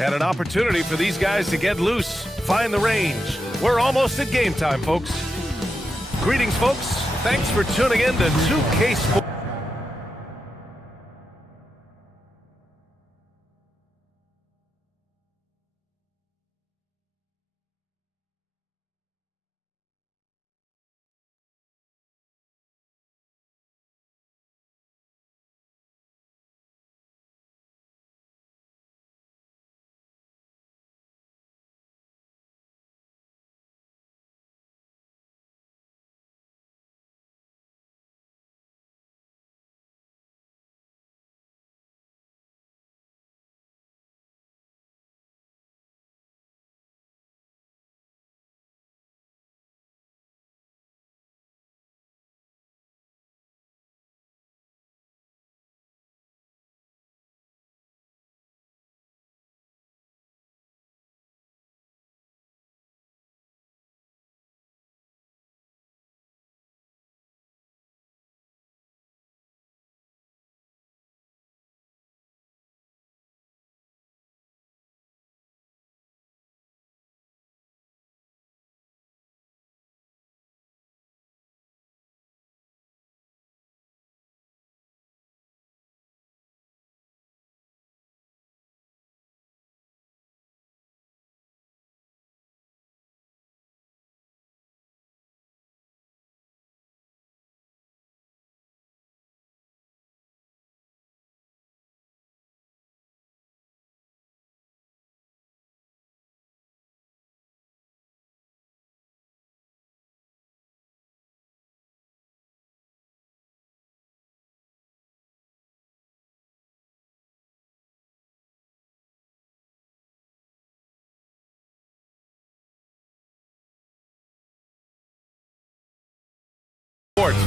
And an opportunity for these guys to get loose, find the range. We're almost at game time, folks. Greetings, folks. Thanks for tuning in to 2K Sports.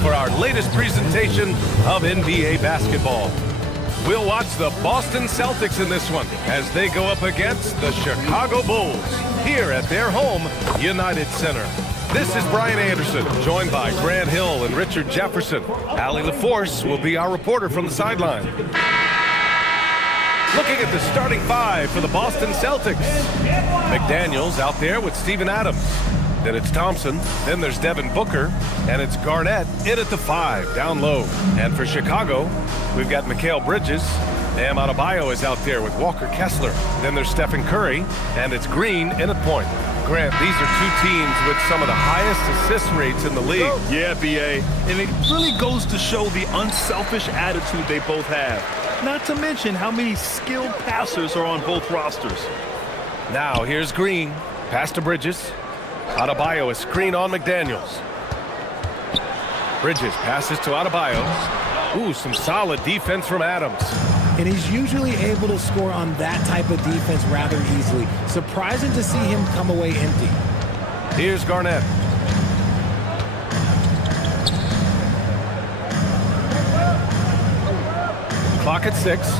For our latest presentation of NBA basketball. We'll watch the Boston Celtics in this one as they go up against the Chicago Bulls here at their home, United Center. This is Brian Anderson, joined by Grant Hill and Richard Jefferson. Allie LaForce will be our reporter from the sideline. Looking at the starting five for the Boston Celtics. McDaniels out there with Steven Adams. Then it's Thompson, then there's Devin Booker, and it's Garnett in at the 5, down low. And for Chicago, we've got Mikal Bridges. Bam Adebayo is out there with Walker Kessler. Then there's Stephen Curry, and it's Green in at point. Grant, these are two teams with some of the highest assist rates in the league. Yeah, B.A., and it really goes to show the unselfish attitude they both have. Not to mention how many skilled passers are on both rosters. Now here's Green, pass to Bridges. Adebayo, a screen on McDaniels. Bridges passes to Adebayo. Ooh, some solid defense from Adams. And he's usually able to score on that type of defense rather easily. Surprising to see him come away empty. Here's Garnett. Clock at 6.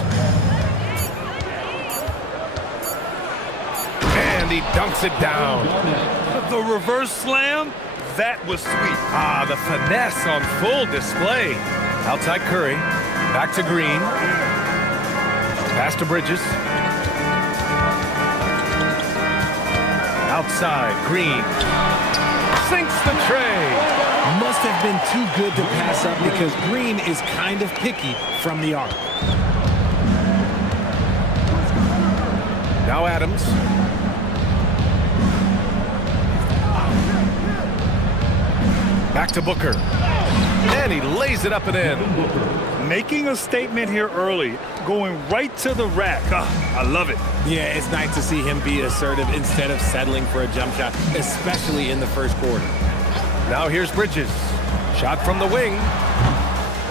And he dunks it down. The reverse slam, that was sweet. Ah, the finesse on full display. Outside Curry, back to Green. Pass to Bridges. Outside, Green. Sinks the tray. Must have been too good to pass up because Green is kind of picky from the arc. Now Adams. Back to Booker. And he lays it up and in. Making a statement here early, going right to the rack. I love it. Yeah, it's nice to see him be assertive instead of settling for a jump shot, especially in the first quarter. Now here's Bridges. Shot from the wing.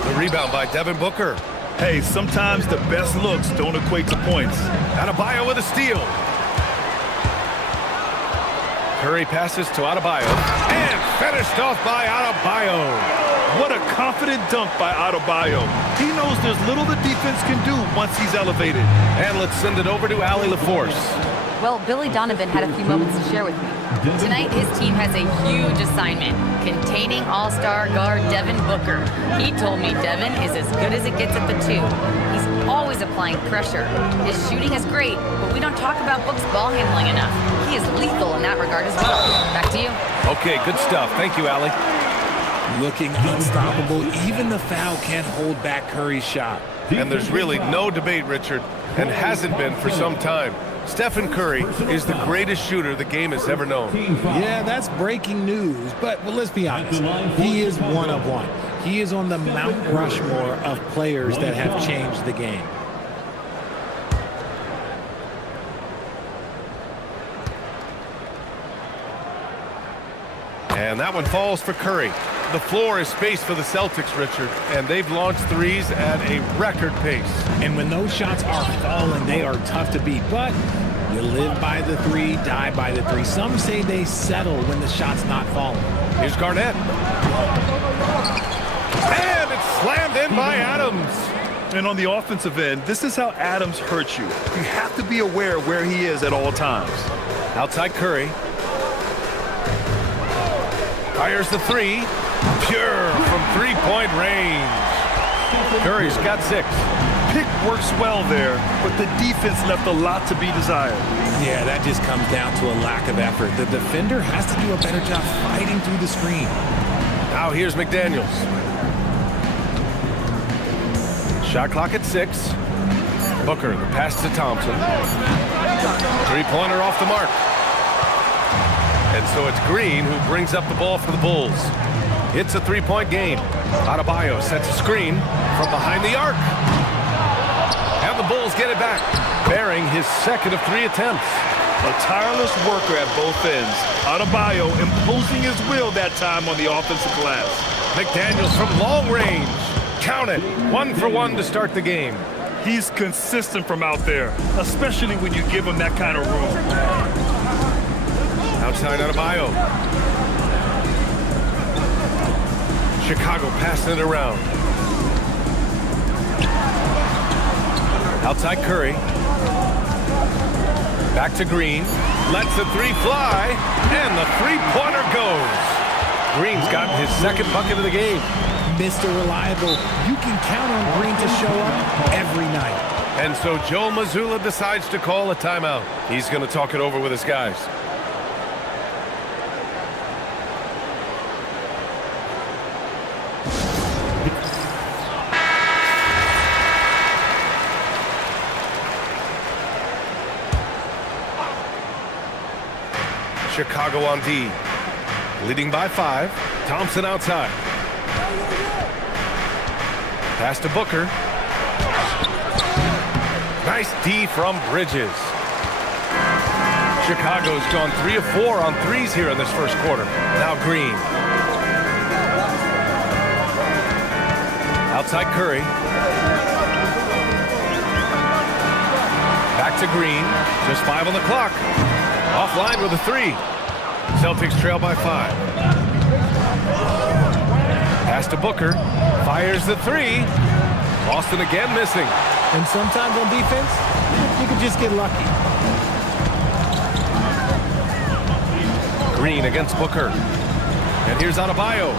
The rebound by Devin Booker. Hey, sometimes the best looks don't equate to points. Adebayo with a steal. Curry passes to Adebayo. And finished off by Adebayo. What a confident dunk by Adebayo. He knows there's little the defense can do once he's elevated. And let's send it over to Allie LaForce. Well, Billy Donovan had a few moments to share with me. Tonight, his team has a huge assignment, containing all-star guard Devin Booker. He told me Devin is as good as it gets at the 2. He's always applying pressure. His shooting is great, but we don't talk about Book's ball handling enough. He is lethal in that regard as well. Back to you. Okay, good stuff. Thank you, Allie. Looking unstoppable. Even the foul can't hold back Curry's shot. And there's really no debate, Richard, and hasn't been for some time. Stephen Curry is the greatest shooter the game has ever known. Yeah, that's breaking news, but well, let's be honest. He is one of one. He is on the Mount Rushmore of players that have changed the game. And that one falls for Curry. The floor is spaced for the Celtics, Richard, and they've launched threes at a record pace. And when those shots are falling, they are tough to beat. But you live by the 3, die by the 3. Some say they settle when the shot's not falling. Here's Garnett. And it's slammed in by Adams. And on the offensive end, this is how Adams hurts you. You have to be aware of where he is at all times. Outside Curry. Fires the 3. Pure from three-point range. Curry's got 6. Pick works well there, but the defense left a lot to be desired. Yeah, that just comes down to a lack of effort. The defender has to do a better job fighting through the screen. Now here's McDaniels. Shot clock at 6. Booker, the pass to Thompson. Three-pointer off the mark. And so it's Green who brings up the ball for the Bulls. It's a three-point game. Adebayo sets a screen from behind the arc. And the Bulls get it back, bearing his second of 3 attempts. A tireless worker at both ends. Adebayo imposing his will that time on the offensive glass. McDaniels from long range. Count it. 1 for 1 to start the game. He's consistent from out there, especially when you give him that kind of room. Outside Adebayo. Chicago passing it around. Outside Curry. Back to Green. Lets the 3 fly. And the three-pointer goes. Green's gotten his second bucket of the game. Mr. Reliable, you can count on Green to show up every night. And so Joe Mazzulla decides to call a timeout. He's going to talk it over with his guys. Chicago on D. Leading by 5. Thompson outside. Pass to Booker. Nice D from Bridges. Chicago's gone 3 of 4 on threes here in this first quarter. Now Green. Outside Curry. Back to Green. Just 5 on the clock. Offline with a 3. Celtics trail by 5. Pass to Booker. Fires the 3. Boston again missing. And sometimes on defense, you can just get lucky. Green against Booker. And here's Adebayo.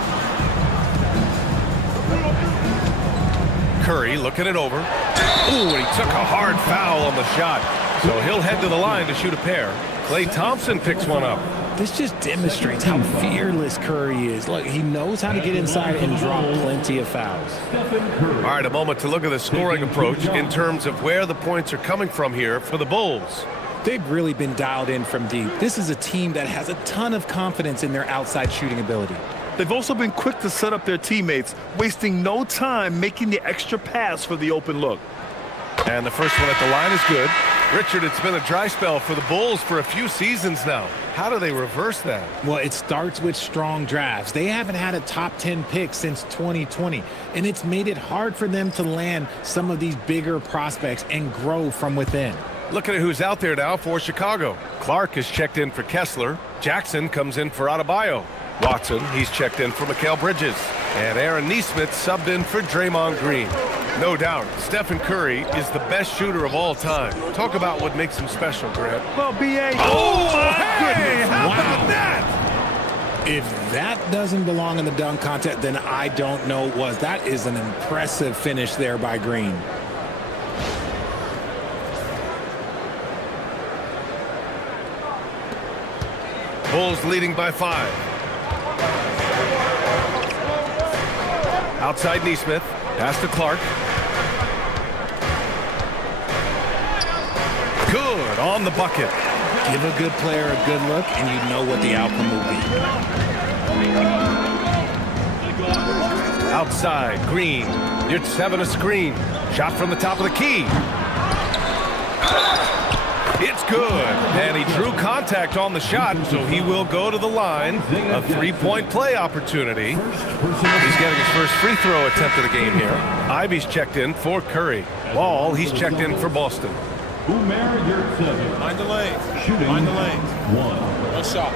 Curry looking it over. Ooh, and he took a hard foul on the shot. So he'll head to the line to shoot a pair. Klay Thompson picks one up. This just demonstrates how fearless Curry is. Look, he knows how to get inside and drop plenty of fouls. All right, a moment to look at the scoring approach in terms of where the points are coming from here for the Bulls. They've really been dialed in from deep. This is a team that has a ton of confidence in their outside shooting ability. They've also been quick to set up their teammates, wasting no time making the extra pass for the open look. And the first one at the line is good. Richard, it's been a dry spell for the Bulls for a few seasons now. How do they reverse that? Well, it starts with strong drafts. They haven't had a top 10 pick since 2020, and it's made it hard for them to land some of these bigger prospects and grow from within. Looking at who's out there now for Chicago. Clark is checked in for Kessler. Jackson comes in for Adebayo. Watson, he's checked in for Mikal Bridges. And Aaron Nesmith subbed in for Draymond Green. No doubt, Stephen Curry is the best shooter of all time. Talk about what makes him special, Grant. Well, B.A. Oh, my goodness. How Wow. about that? If that doesn't belong in the dunk contest, then I don't know what was. That is an impressive finish there by Green. Bulls leading by 5. Outside Nesmith. Pass to Clark. Good on the bucket. Give a good player a good look, and you know what the outcome will be. Outside, Green. You're 7 a screen. Shot from the top of the key. It's good. And he drew contact on the shot, so he will go to the line. A three-point play opportunity. He's getting his first free throw attempt of the game here. Ivy's checked in for Curry. Ball, he's checked in for Boston. Mind the lanes. Mind the lanes. One shot.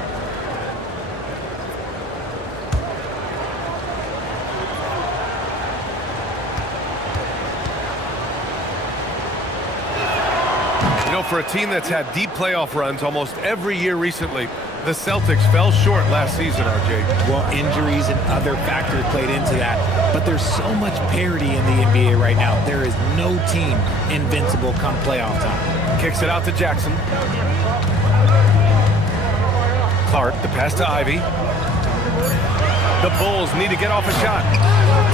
You know, for a team that's had deep playoff runs almost every year recently, the Celtics fell short last season, RJ. Well, injuries and other factors played into that. But there's so much parity in the NBA right now. There is no team invincible come playoff time. Kicks it out to Jackson. Clark, the pass to Ivy. The Bulls need to get off a shot.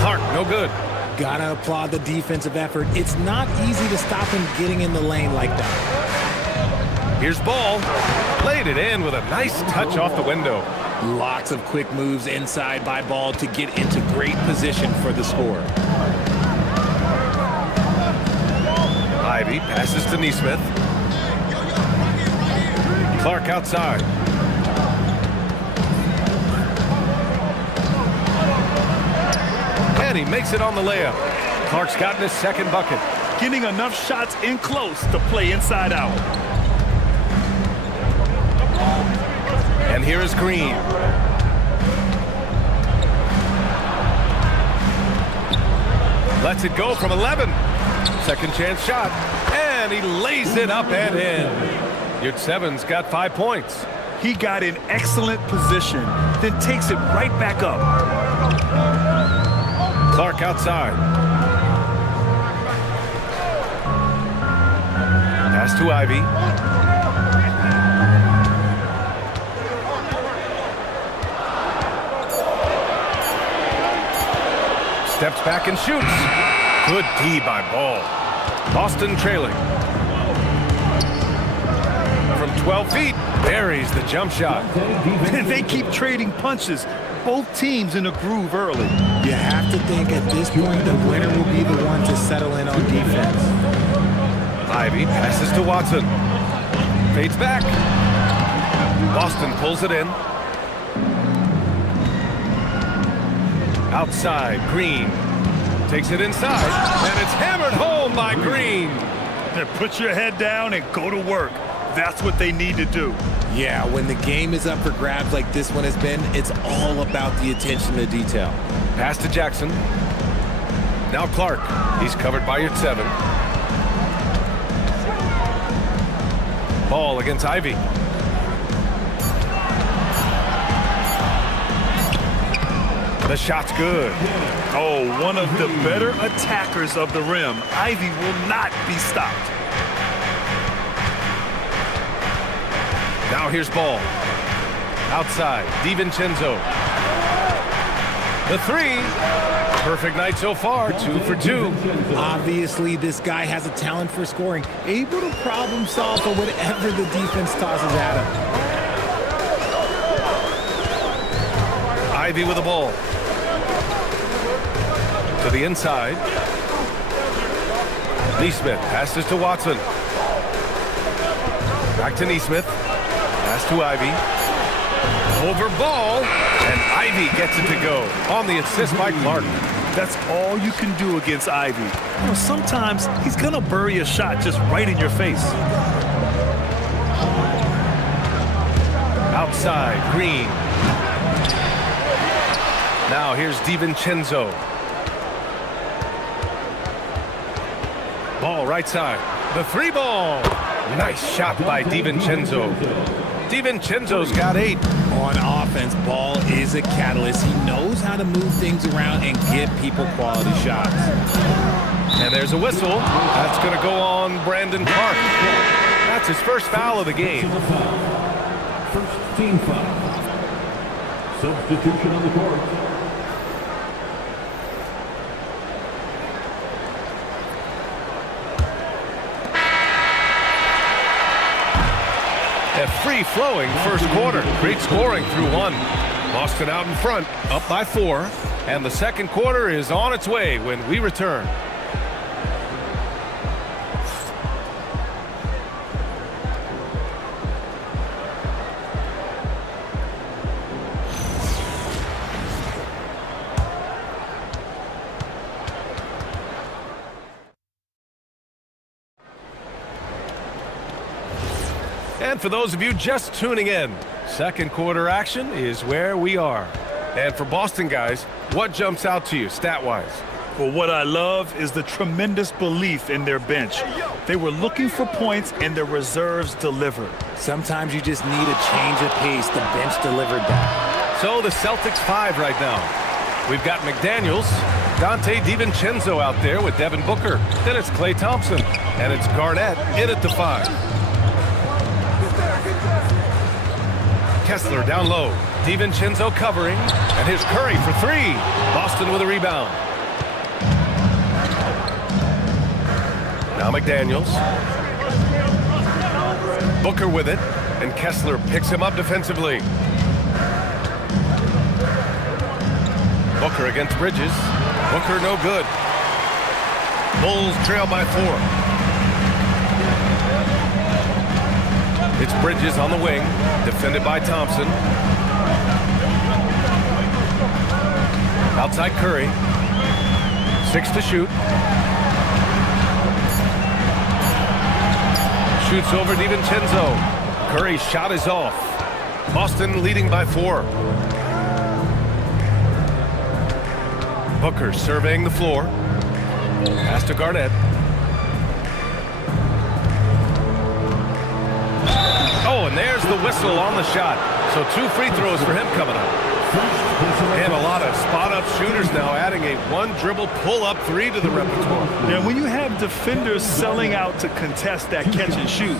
Clark, no good. Gotta applaud the defensive effort. It's not easy to stop him getting in the lane like that. Here's Ball. Laid it in with a nice touch off the window. Lots of quick moves inside by Ball to get into great position for the score. Ivy passes to Nesmith. Clark outside. And he makes it on the layup. Clark's gotten his second bucket. Getting enough shots in close to play inside out. And here is Green. Lets it go from 11. Second chance shot. And he lays it up and in. Yurt Seven's got 5 points. He got in excellent position, then takes it right back up. Clark outside. Pass to Ivy. Steps back and shoots. Good D by Ball. Boston trailing. From 12 feet, buries the jump shot. They keep trading punches. Both teams in a groove early. You have to think at this point the winner will be the one to settle in on defense. Ivy passes to Watson. Fades back. Boston pulls it in. Outside, Green. Takes it inside, and it's hammered home by Green. Put your head down and go to work. That's what they need to do. Yeah, when the game is up for grabs like this one has been, it's all about the attention to detail. Pass to Jackson. Now Clark. He's covered by Yurt Seven. Ball against Ivy. The shot's good. Oh, one of the better attackers of the rim. Ivy will not be stopped. Now here's Ball. Outside, DiVincenzo. The three. Perfect night so far, 2 for 2. Obviously, this guy has a talent for scoring, able to problem solve for whatever the defense tosses at him. Ivy with the ball. To the inside. Neesmith passes to Watson. Back to Neesmith. Pass to Ivy. Over ball. And Ivy gets it to go on the assist by Clark. That's all you can do against Ivy. You know, sometimes he's going to bury a shot just right in your face. Outside, Green. Now here's DiVincenzo. Ball right side. The 3 ball. Nice shot by DiVincenzo. DiVincenzo's got 8. On offense, Ball is a catalyst. He knows how to move things around and give people quality shots. And there's a whistle. That's going to go on Brandon Clark. That's his first foul of the game. First team foul. Substitution on the court. A free-flowing first quarter. Great scoring through 1. Boston out in front, up by 4. And the second quarter is on its way when we return. And for those of you just tuning in, second quarter action is where we are. And for Boston guys, what jumps out to you stat-wise? Well, what I love is the tremendous belief in their bench. They were looking for points and their reserves delivered. Sometimes you just need a change of pace. The bench delivered that. So the Celtics 5 right now. We've got McDaniels, Dante DiVincenzo out there with Devin Booker. Then it's Klay Thompson, and it's Garnett in at the 5. Kessler down low. DiVincenzo covering. And here's Curry for 3. Boston with a rebound. Now McDaniels. Booker with it. And Kessler picks him up defensively. Booker against Bridges. Booker no good. Bulls trail by 4. It's Bridges on the wing, defended by Thompson. Outside Curry. 6 to shoot. Shoots over DiVincenzo. Curry's shot is off. Boston leading by 4. Booker surveying the floor. Pass to Garnett. Oh, and there's the whistle on the shot. So 2 free throws for him coming up. And a lot of spot-up shooters now, adding a 1-dribble pull-up 3 to the repertoire. Now, when you have defenders selling out to contest that catch and shoot,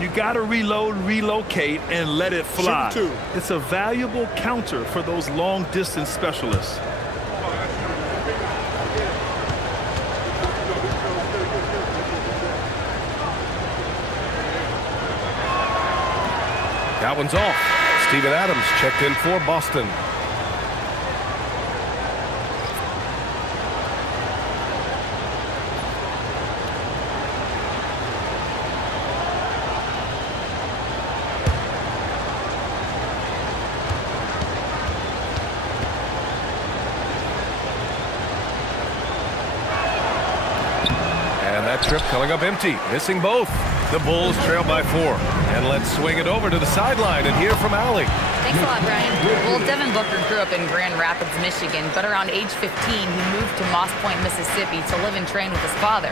you got to reload, relocate, and let it fly. It's a valuable counter for those long-distance specialists. That one's off. Steven Adams checked in for Boston. And that trip coming up empty, missing both. The Bulls trail by 4. And let's swing it over to the sideline and hear from Allie. Thanks a lot, Brian. Well, Devin Booker grew up in Grand Rapids, Michigan, but around age 15, he moved to Moss Point, Mississippi to live and train with his father.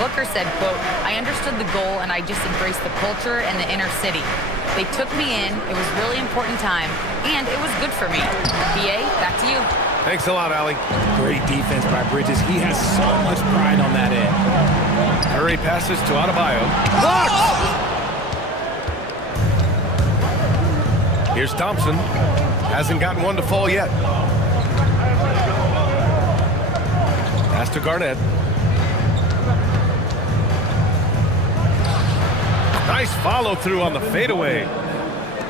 Booker said, quote, "I understood the goal and I just embraced the culture and the inner city. They took me in, it was a really important time, and it was good for me." BA, back to you. Thanks a lot, Allie. Great defense by Bridges. He has so much pride on that end. Curry passes to Adebayo. Blocked! Here's Thompson. Hasn't gotten one to fall yet. Pass to Garnett. Nice follow through on the fadeaway.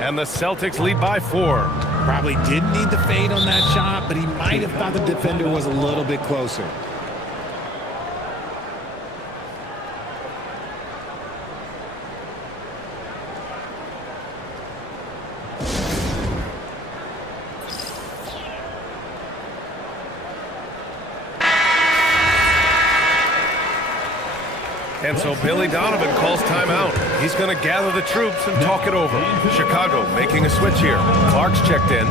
And the Celtics lead by 4. Probably didn't need the fade on that shot, but he might have thought the defender was a little bit closer. And so Billy Donovan calls timeout. He's going to gather the troops and talk it over. Chicago making a switch here. Clark's checked in.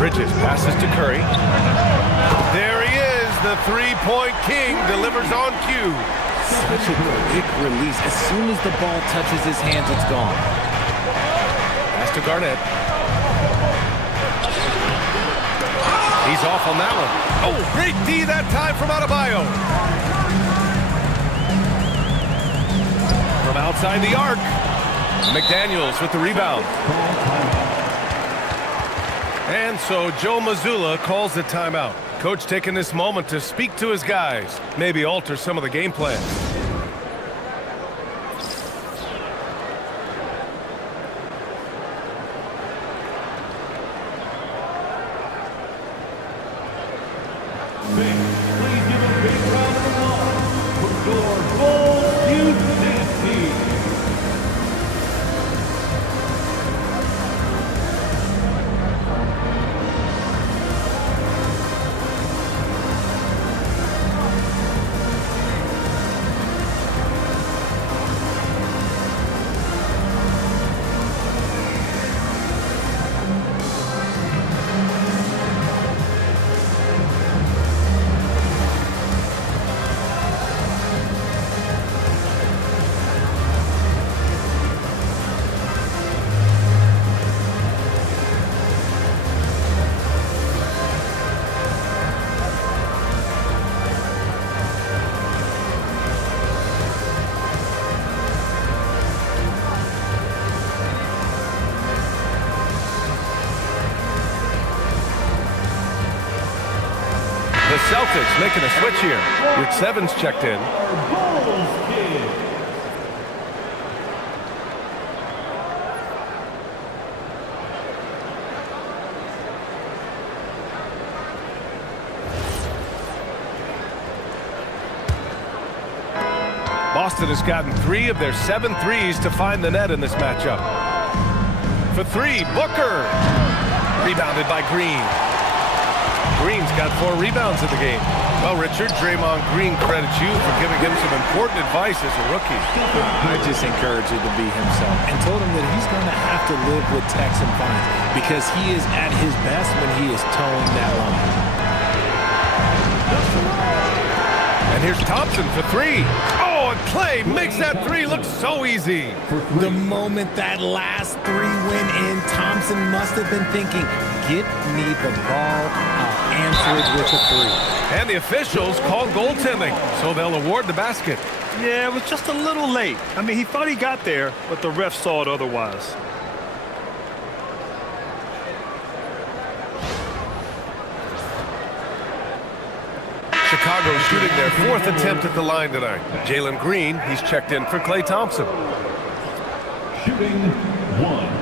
Bridges passes to Curry. There he is, the three-point king, delivers on cue. Such a quick release. As soon as the ball touches his hands, it's gone. Pass to Garnett. He's off on that one. Oh, great D that time from Adebayo. From outside the arc, McDaniels with the rebound. And so Joe Mazzulla calls the timeout. Coach taking this moment to speak to his guys, maybe alter some of the game plan. Please give a big round of applause for your Bulls Youth Dance Team. The Celtics making a switch here. Rich Evans checked in. Bulls Kid. Boston has gotten 3 of their 7 threes to find the net in this matchup. For 3, Booker. Rebounded by Green. Green's got 4 rebounds in the game. Well, Richard, Draymond Green credits you for giving him some important advice as a rookie. I just encouraged him to be himself and told him that he's going to have to live with Texan fines because he is at his best when he is towing that line. And here's Thompson for 3. Oh, and Clay makes that 3 look so easy. The moment that last 3 went in, Thompson must have been thinking, get me the ball, I'll answer it with a 3. And the officials call goaltending, so they'll award the basket. Yeah, it was just a little late. I mean, he thought he got there, but the ref saw it otherwise. Chicago shooting their 4th attempt at the line tonight. Jalen Green, he's checked in for Klay Thompson. Shooting 1.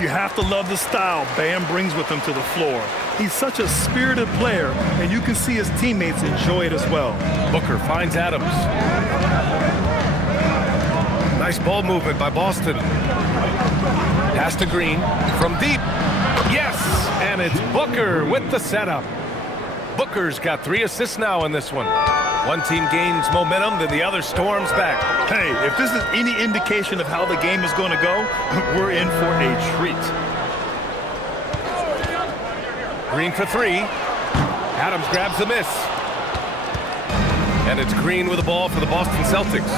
You have to love the style Bam brings with him to the floor. He's such a spirited player, and you can see his teammates enjoy it as well. Booker finds Adams. Nice ball movement by Boston. Pass to Green from deep. Yes, and it's Booker with the setup. Booker's got 3 assists now in this one. One team gains momentum, then the other storms back. Hey, if this is any indication of how the game is going to go, we're in for a treat. Green for 3. Adams grabs the miss. And it's Green with the ball for the Boston Celtics.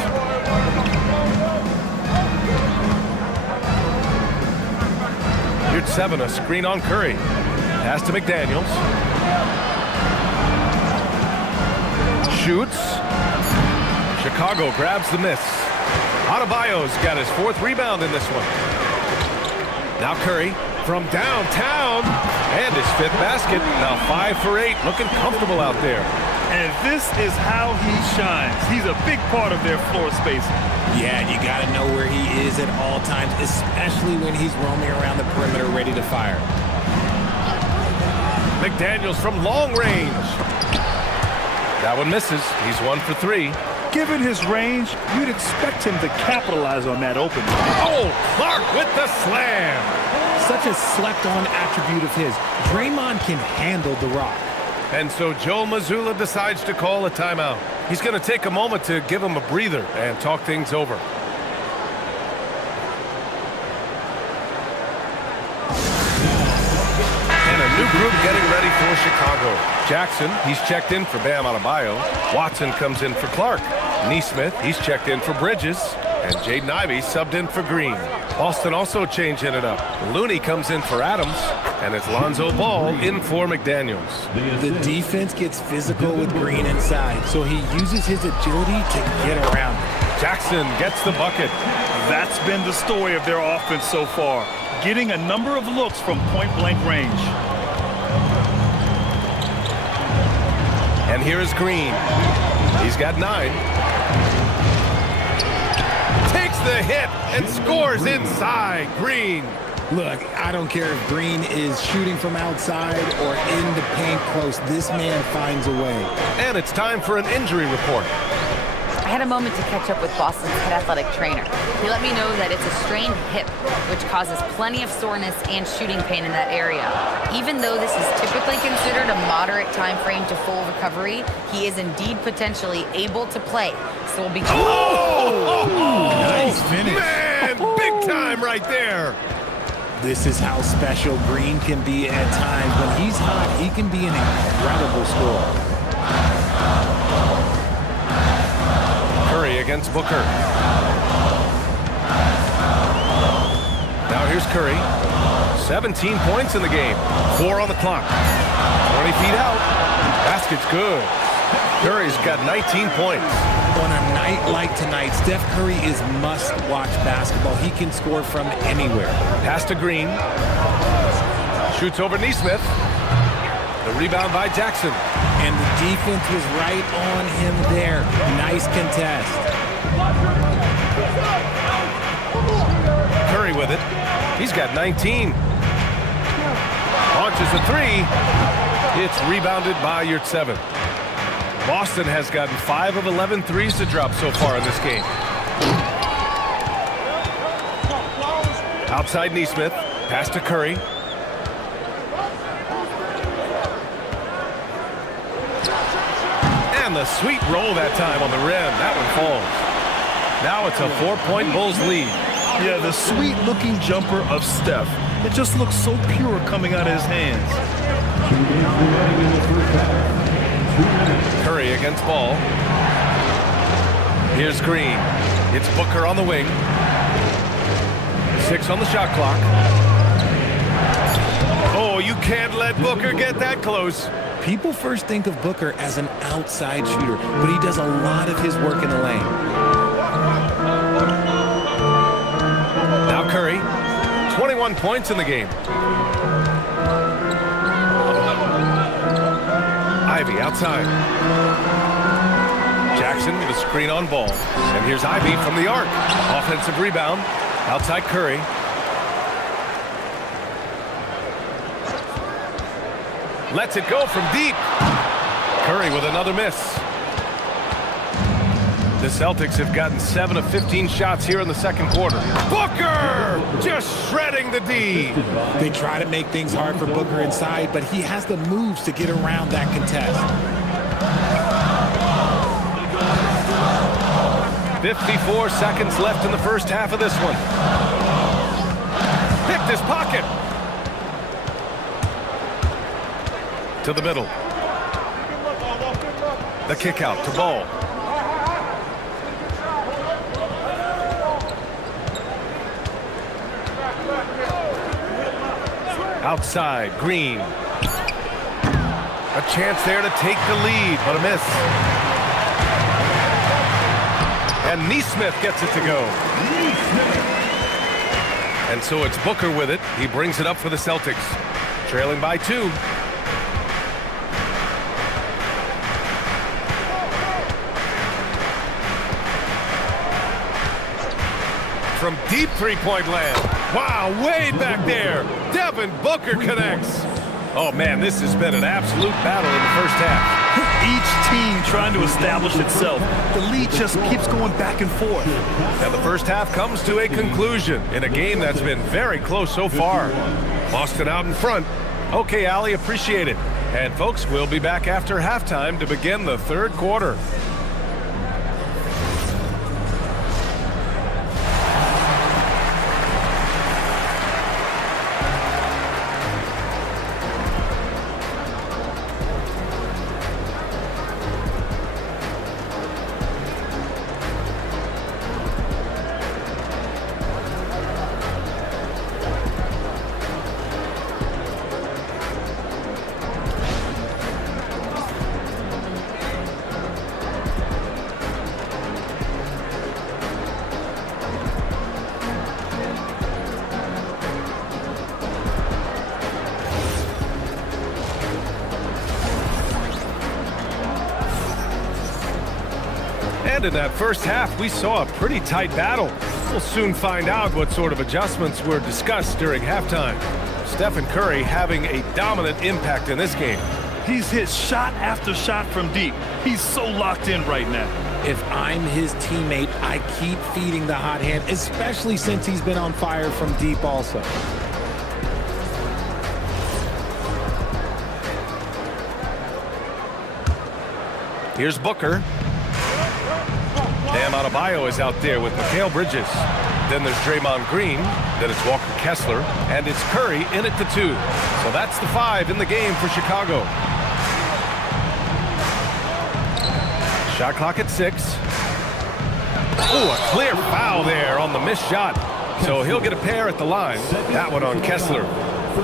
Here's 7, a screen on Curry. Pass to McDaniels. Shoots. Chicago grabs the miss. Adebayo's got his 4th rebound in this one. Now Curry from downtown. And his 5th basket. Now 5 for 8. Looking comfortable out there. And this is how he shines. He's a big part of their floor space. Yeah, you got to know where he is at all times, especially when he's roaming around the perimeter ready to fire. McDaniels from long range. That one misses. He's 1 for 3. Given his range, you'd expect him to capitalize on that opening. Oh, Clark with the slam. Such a slept-on attribute of his. Draymond can handle the rock. And so Joe Mazzulla decides to call a timeout. He's going to take a moment to give him a breather and talk things over. And a new group getting ready for Chicago. Jackson, he's checked in for Bam Adebayo. Watson comes in for Clark. Nesmith, he's checked in for Bridges. And Jaden Ivey subbed in for Green. Boston also changing it up. Looney comes in for Adams. And it's Lonzo Ball in for McDaniels. The defense gets physical with Green inside, so he uses his agility to get around it. Jackson gets the bucket. That's been the story of their offense so far, getting a number of looks from point-blank range. And here is Green. He's got 9. Takes the hit and scores inside. Green. Look, I don't care if Green is shooting from outside or in the paint close. This man finds a way. And it's time for an injury report. I had a moment to catch up with Boston's head athletic trainer. He let me know that it's a strained hip, which causes plenty of soreness and shooting pain in that area. Even though this is typically considered a moderate time frame to full recovery, he is indeed potentially able to play. So we'll be... Nice finish. Man, big time right there. This is how special Green can be at times. When he's hot, he can be an incredible scorer. Curry against Booker. Now here's Curry. 17 points in the game. 4 on the clock. 20 feet out. Basket's good. Curry's got 19 points. On a night like tonight, Steph Curry is must-watch basketball. He can score from anywhere. Pass to Green. Shoots over Nesmith. The rebound by Jackson. And the defense was right on him there. Nice contest. Curry with it. He's got 19. Launches a 3. It's rebounded by Yurtseven. Boston has gotten 5 of 11 threes to drop so far in this game. Outside Nesmith. Pass to Curry. And the sweet roll that time on the rim. That one falls. Now it's a 4-point Bulls lead. Yeah, the sweet-looking jumper of Steph. It just looks so pure coming out of his hands. Curry against Ball. Here's Green. It's Booker on the wing. 6 on the shot clock. Oh, you can't let Booker get that close. People first think of Booker as an outside shooter, but he does a lot of his work in the lane. Now Curry. 21 points in the game. Ivy outside. Jackson with a screen on Ball. And here's Ivy from the arc. Offensive rebound. Outside Curry. Lets it go from deep. Curry with another miss. The Celtics have gotten 7 of 15 shots here in the second quarter. Booker just shredding the D. They try to make things hard for Booker inside, but he has the moves to get around that contest. 54 seconds left in the first half of this one. Picked his pocket. To the middle. The kick out to Ball. Outside, Green. A chance there to take the lead, but a miss. And Nesmith gets it to go. And so it's Booker with it. He brings it up for the Celtics. Trailing by 2. From deep three-point land. Wow, way back there. Devin Booker connects. Oh, man, this has been an absolute battle in the first half. Each team trying to establish itself. The lead just keeps going back and forth. And the first half comes to a conclusion in a game that's been very close so far. Boston out in front. Okay, Allie, appreciate it. And, folks, we'll be back after halftime to begin the third quarter. And in that first half, we saw a pretty tight battle. We'll soon find out what sort of adjustments were discussed during halftime. Stephen Curry having a dominant impact in this game. He's hit shot after shot from deep. He's so locked in right now. If I'm his teammate, I keep feeding the hot hand, especially since he's been on fire from deep also. Here's Booker. Bam Adebayo is out there with Mikal Bridges. Then there's Draymond Green. Then it's Walker Kessler. And it's Curry in at the 2. So that's the 5 in the game for Chicago. Shot clock at 6. Oh, a clear foul there on the missed shot. So he'll get a pair at the line. That one on Kessler.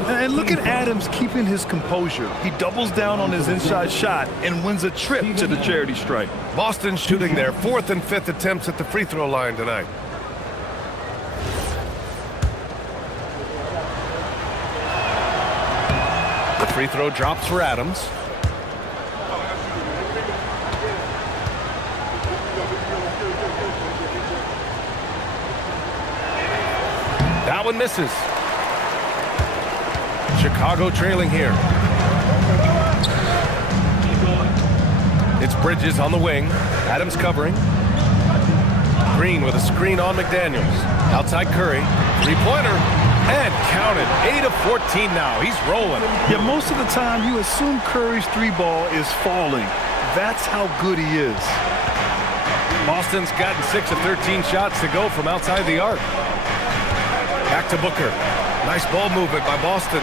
And look at Adams keeping his composure. He doubles down on his inside shot and wins a trip to the charity stripe. Boston shooting their 4th and 5th attempts at the free throw line tonight. The free throw drops for Adams. That one misses. Chicago trailing here. It's Bridges on the wing. Adams covering. Green with a screen on McDaniels. Outside Curry. Three-pointer. And counted. 8 of 14 now. He's rolling. Yeah, most of the time you assume Curry's three ball is falling. That's how good he is. Boston's gotten 6 of 13 shots to go from outside the arc. Back to Booker. Nice ball movement by Boston.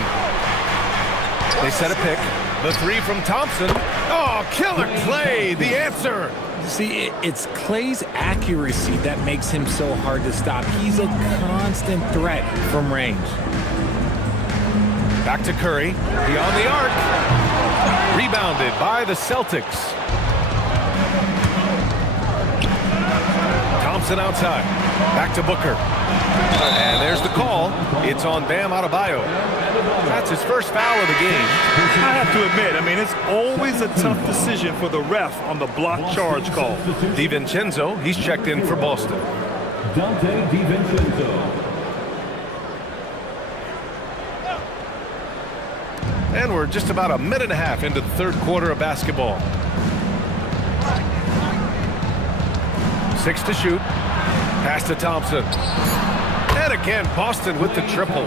They set a pick. The 3 from Thompson. Oh, killer Clay, the answer. See, it's Clay's accuracy that makes him so hard to stop. He's a constant threat from range. Back to Curry. Beyond the arc. Rebounded by the Celtics. Thompson outside. Back to Booker. And there's the call. It's on Bam Adebayo. That's his first foul of the game. I have to admit, I mean, it's always a tough decision for the ref on the block charge call. DiVincenzo, he's checked in for Boston. Dante DiVincenzo. And we're just about a minute and a half into the third quarter of basketball. 6 to shoot. Pass to Thompson. And again, Boston with the triple.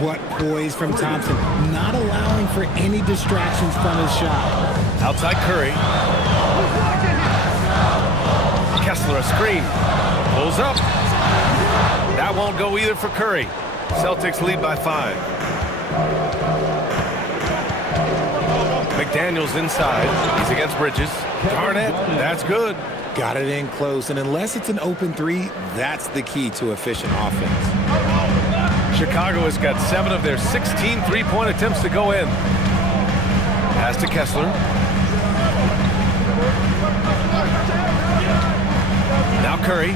What poise from Thompson, not allowing for any distractions from his shot. Outside Curry. Kessler a screen. Pulls up. That won't go either for Curry. Celtics lead by 5. McDaniels inside. He's against Bridges. Garnett, that's good. Got it in close, and unless it's an open 3, that's the key to efficient offense. Chicago has got 7 of their 16 three-point attempts to go in. Pass to Kessler. Now Curry.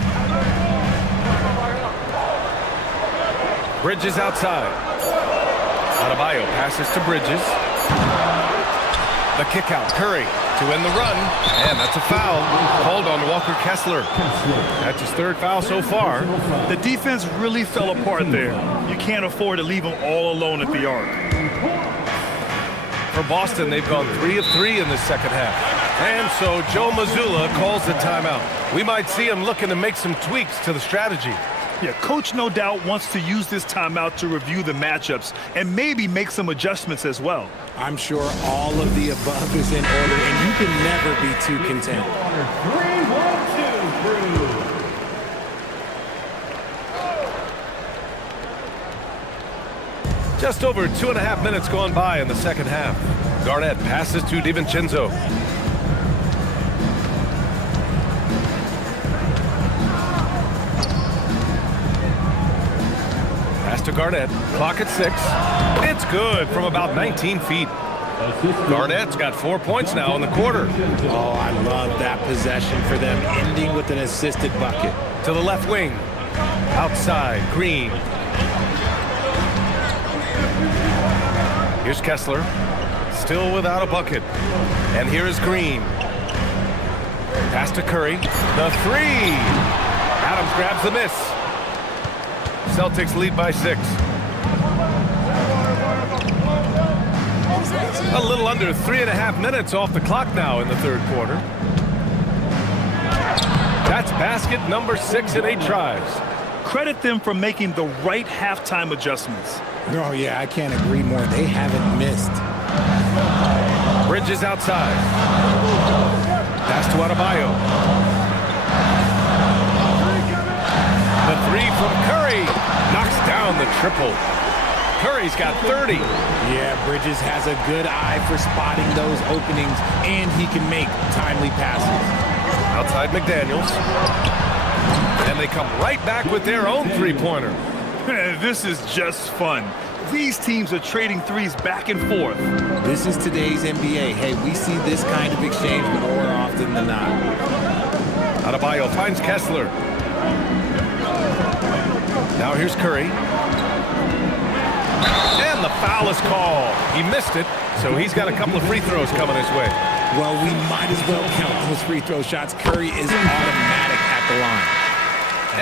Bridges outside. Adebayo passes to Bridges. The kick out. Curry to end the run. And that's a foul. Called on Walker Kessler. That's his third foul so far. The defense really fell apart there. You can't afford to leave them all alone at the arc. For Boston, they've gone 3 of 3 in the second half. And so Joe Mazzulla calls the timeout. We might see him looking to make some tweaks to the strategy. Yeah, coach no doubt wants to use this timeout to review the matchups and maybe make some adjustments as well. I'm sure all of the above is in order, and you can never be too content. 3-1-2 Just over 2.5 minutes gone by in the second half. Garnett passes to DiVincenzo. Pass to Garnett. Clock at 6. It's good from about 19 feet. Garnett's got 4 points now in the quarter. Oh, I love that possession for them, ending with an assisted bucket. To the left wing. Outside, Green. Here's Kessler. Still without a bucket. And here is Green. Pass to Curry. The 3. Adams grabs the miss. Celtics lead by 6. A little under 3.5 minutes off the clock now in the third quarter. That's basket number 6 in 8 tries. Credit them for making the right halftime adjustments. Oh, yeah, I can't agree more. They haven't missed. Bridges outside. Pass to Adebayo. The 3 from Curry. Knocks down the triple. Curry's got 30. Yeah, Bridges has a good eye for spotting those openings, and he can make timely passes. Outside McDaniels. And they come right back with their own three-pointer. This is just fun. These teams are trading threes back and forth. This is today's NBA. Hey, we see this kind of exchange more often than not. Adebayo finds Kessler. Now here's Curry. And the foul is called. He missed it, so he's got a couple of free throws coming his way. Well, we might as well count those free throw shots. Curry is automatic at the line.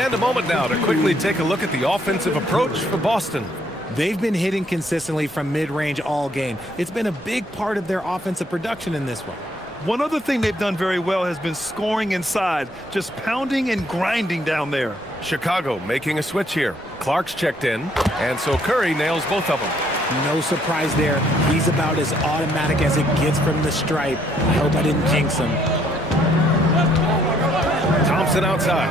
And a moment now to quickly take a look at the offensive approach for Boston. They've been hitting consistently from mid-range all game. It's been a big part of their offensive production in this one. One other thing they've done very well has been scoring inside, just pounding and grinding down there. Chicago making a switch here. Clark's checked in, and so Curry nails both of them. No surprise there. He's about as automatic as it gets from the stripe. I hope I didn't jinx him. Thompson outside.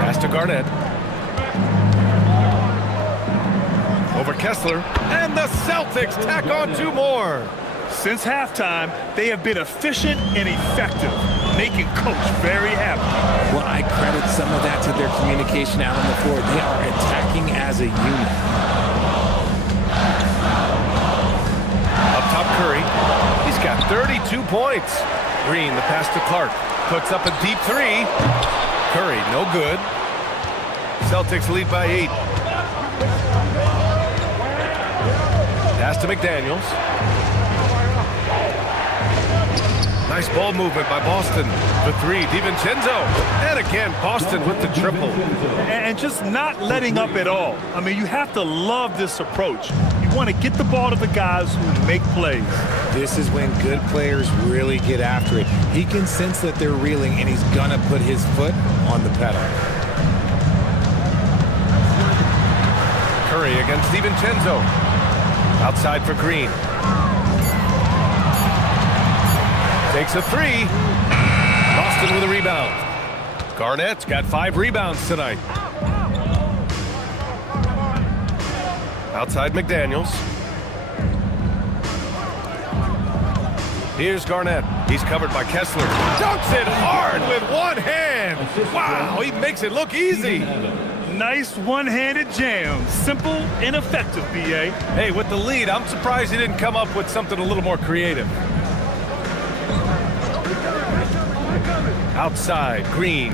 Pass to Garnett. Over Kessler. And the Celtics tack on 2 more. Since halftime, they have been efficient and effective, making Coach very happy. Well, I credit some of that to their communication out on the floor. They are attacking as a unit. Up top, Curry. He's got 32 points. Green, the pass to Clark. Puts up a deep 3. Curry, no good. Celtics lead by 8. Pass to McDaniels. Nice ball movement by Boston. The 3, DiVincenzo. And again, Boston with the triple. And just not letting up at all. I mean, you have to love this approach. You want to get the ball to the guys who make plays. This is when good players really get after it. He can sense that they're reeling, and he's going to put his foot on the pedal. Curry against DiVincenzo. Outside for Green. Takes a 3. Boston with a rebound. Garnett's got 5 rebounds tonight. Outside McDaniels. Here's Garnett. He's covered by Kessler. Dunks it hard with one hand. Wow, he makes it look easy. Nice one-handed jam. Simple and effective, B.A. Hey, with the lead, I'm surprised he didn't come up with something a little more creative. Outside, Green.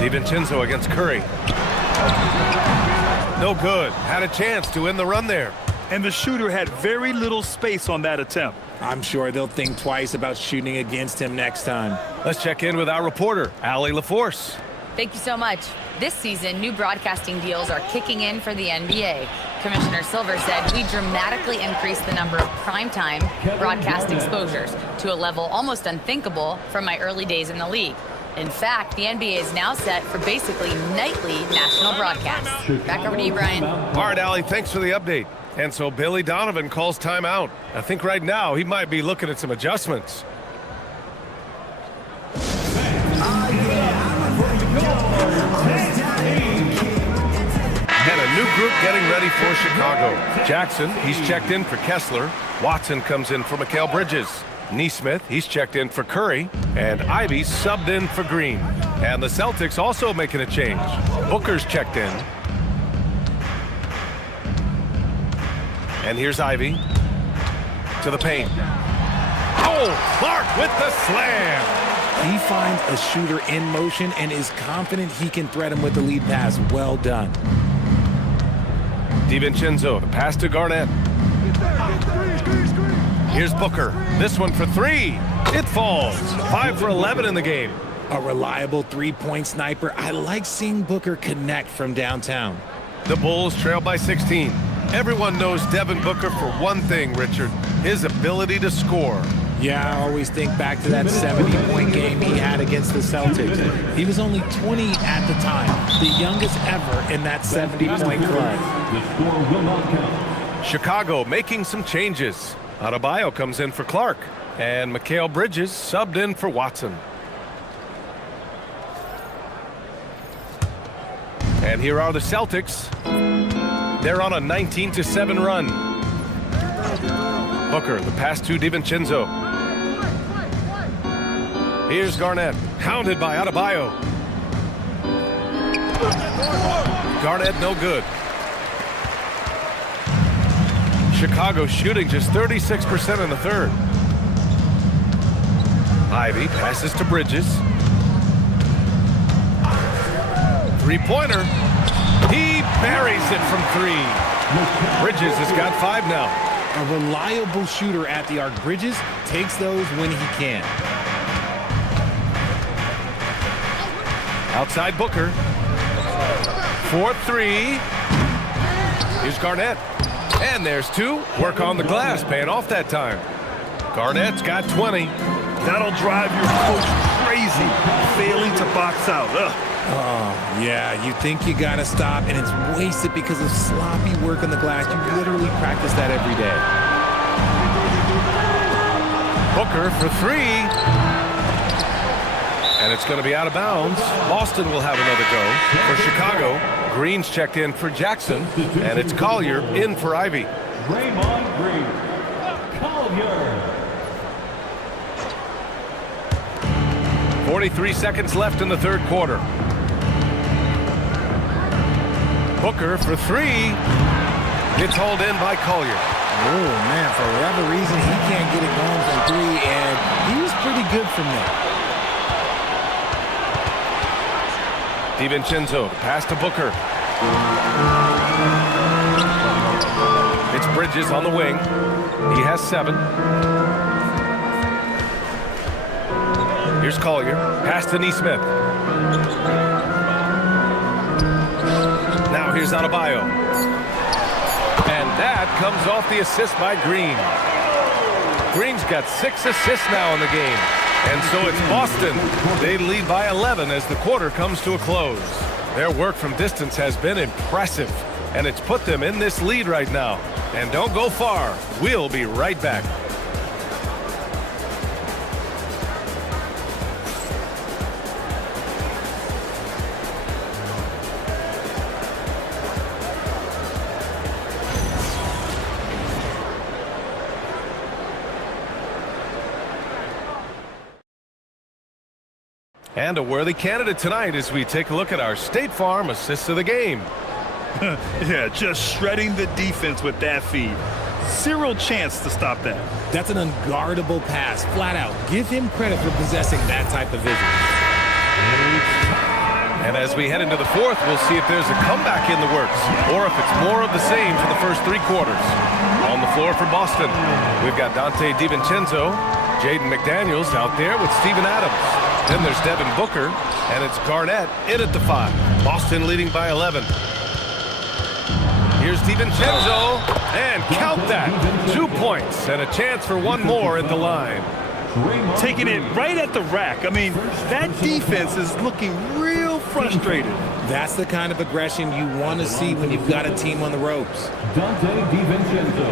DiVincenzo against Curry. No good. Had a chance to end the run there. And the shooter had very little space on that attempt. I'm sure they'll think twice about shooting against him next time. Let's check in with our reporter, Allie LaForce. Thank you so much. This season, new broadcasting deals are kicking in for the NBA. Commissioner Silver said we dramatically increased the number of primetime broadcast exposures to a level almost unthinkable from my early days in the league. In fact, the NBA is now set for basically nightly national broadcasts. Back over to you, Brian. All right, Allie, thanks for the update. And so Billy Donovan calls timeout. I think right now he might be looking at some adjustments. And a new group getting ready for Chicago. Jackson, he's checked in for Kessler. Watson comes in for Mikal Bridges. Nesmith, he's checked in for Curry. And Ivy subbed in for Green. And the Celtics also making a change. Booker's checked in. And here's Ivy to the paint. Oh, Clark with the slam. He finds a shooter in motion and is confident he can thread him with the lead pass. Well done. DiVincenzo, the pass to Garnett. Here's Booker. This one for three. It falls. 5 for 11 in the game. A reliable three-point sniper. I like seeing Booker connect from downtown. The Bulls trail by 16. Everyone knows Devin Booker for one thing, Richard, his ability to score. Yeah, I always think back to that 70-point game he had against the Celtics. He was only 20 at the time, the youngest ever in that 70-point club. The score will not count. Chicago making some changes. Adebayo comes in for Clark, and Mikal Bridges subbed in for Watson. And here are the Celtics. They're on a 19-7 run. Booker, the pass to DiVincenzo. Here's Garnett, hounded by Adebayo. Garnett no good. Chicago shooting just 36% in the third. Ivy passes to Bridges. Three-pointer. He buries it from three. Bridges has got 5 now. A reliable shooter at the arc. Bridges takes those when he can. Outside Booker. 4-3. Here's Garnett. And there's 2. Work on the glass, paying off that time. Garnett's got 20. That'll drive your coach crazy, failing to box out. Ugh. Oh, yeah, you think you gotta stop, and it's wasted because of sloppy work on the glass. You literally practice that every day. Booker for 3. And it's going to be out of bounds. Boston will have another go. For Chicago, Green's checked in for Jackson, and it's Collier in for Ivy. Draymond Green. Collier. 43 seconds left in the third quarter. Booker for 3. It's hauled in by Collier. Oh, man, for whatever reason, he can't get it going from 3, and he was pretty good from there. DiVincenzo, pass to Booker. It's Bridges on the wing. He has 7. Here's Collier. Pass to Nesmith. Now here's Adebayo. And that comes off the assist by Green. Green's got 6 assists now in the game. And so it's Boston. They lead by 11 as the quarter comes to a close. Their work from distance has been impressive, and it's put them in this lead right now. And don't go far. We'll be right back. And a worthy candidate tonight as we take a look at our State Farm assists of the game. Yeah, just shredding the defense with that feed. Zero chance to stop that. That's an unguardable pass, flat out. Give him credit for possessing that type of vision. And as we head into the fourth, we'll see if there's a comeback in the works or if it's more of the same for the first 3 quarters. On the floor for Boston, we've got Dante DiVincenzo, Jaden McDaniels out there with Steven Adams. Then there's Devin Booker, and it's Garnett in at the 5. Boston leading by 11. Here's DiVincenzo, and count that. 2 points and a chance for one more at the line. Taking it right at the rack. I mean, that defense is looking real frustrated. That's the kind of aggression you want to see when you've got a team on the ropes. Dante DiVincenzo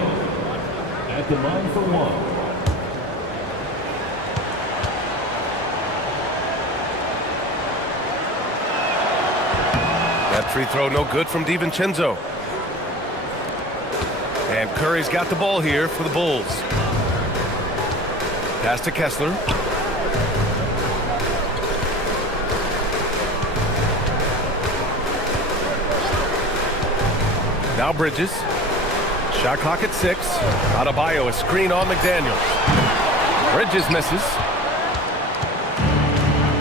at the line for 1. That free throw no good from DiVincenzo. And Curry's got the ball here for the Bulls. Pass to Kessler. Now Bridges. Shot clock at 6. Adebayo, a screen on McDaniels. Bridges misses.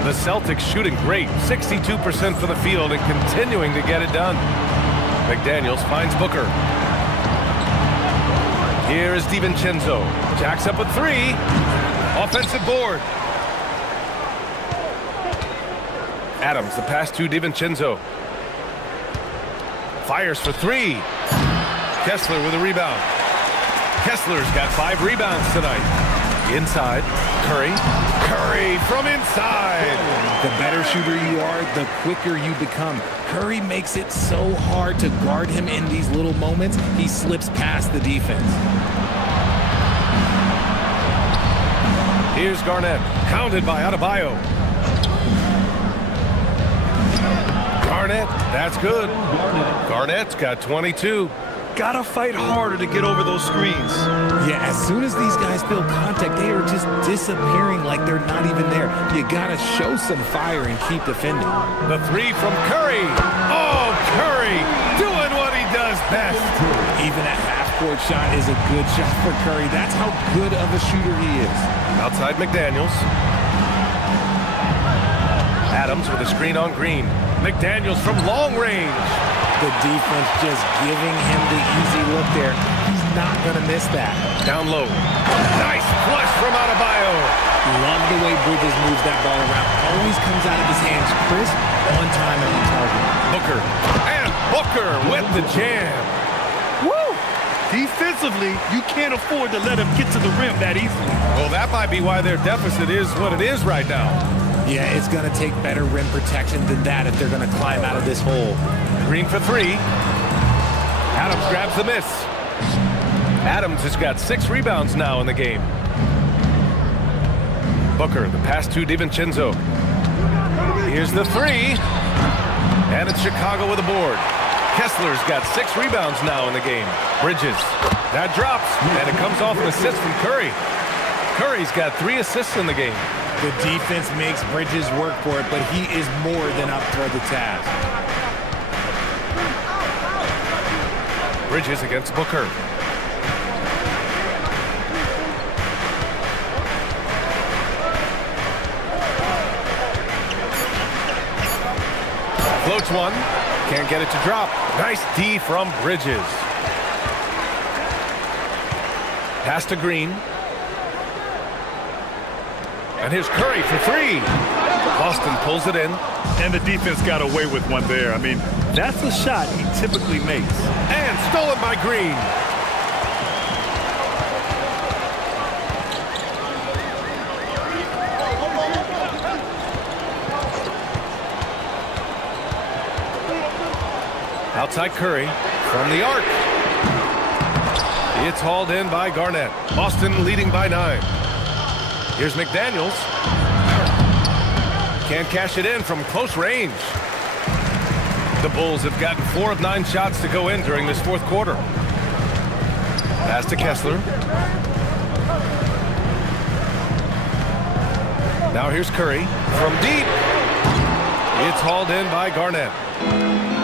The Celtics shooting great. 62% for the field and continuing to get it done. McDaniels finds Booker. Here is DiVincenzo. Jacks up a 3. Offensive board. Adams, the pass to DiVincenzo. Fires for 3. Kessler with a rebound. Kessler's got 5 rebounds tonight. Inside, Curry. Curry from inside. The better shooter you are, the quicker you become. Curry makes it so hard to guard him in these little moments. He slips past the defense. Here's Garnett, counted by Adebayo. Garnett, that's good. Garnett's got 22. Gotta fight harder to get over those screens. Yeah, as soon as these guys feel contact, they are just disappearing like they're not even there. You gotta show some fire and keep defending. The 3 from Curry. Oh, Curry doing what he does best. Even a half-court shot is a good shot for Curry. That's how good of a shooter he is. Outside McDaniels. Adams with a screen on Green. McDaniels from long range. The defense just giving him the easy look there. He's not going to miss that. Down low. Nice flush from Adebayo. Love the way Bridges moves that ball around. Always comes out of his hands crisp, on time, and on target. Booker. And Booker with the jam. Woo! Defensively, you can't afford to let him get to the rim that easily. Well, that might be why their deficit is what it is right now. Yeah, it's going to take better rim protection than that if they're going to climb out of this hole. Green for 3. Adams grabs the miss. Adams has got 6 rebounds now in the game. Booker, the pass to DiVincenzo. Here's the 3. And it's Chicago with a board. Kessler's got 6 rebounds now in the game. Bridges. That drops, and it comes off an assist from Curry. Curry's got 3 assists in the game. The defense makes Bridges work for it, but he is more than up for the task. Bridges against Booker. Floats one. Can't get it to drop. Nice D from Bridges. Pass to Green. And here's Curry for 3. Boston pulls it in. And the defense got away with one there. I mean, that's a shot he typically makes. And stolen by Green. Outside Curry from the arc. It's hauled in by Garnett. Boston leading by 9. Here's McDaniels. Can't cash it in from close range. The Bulls have gotten 4 of 9 shots to go in during this fourth quarter. Pass to Kessler. Now here's Curry from deep. It's hauled in by Garnett.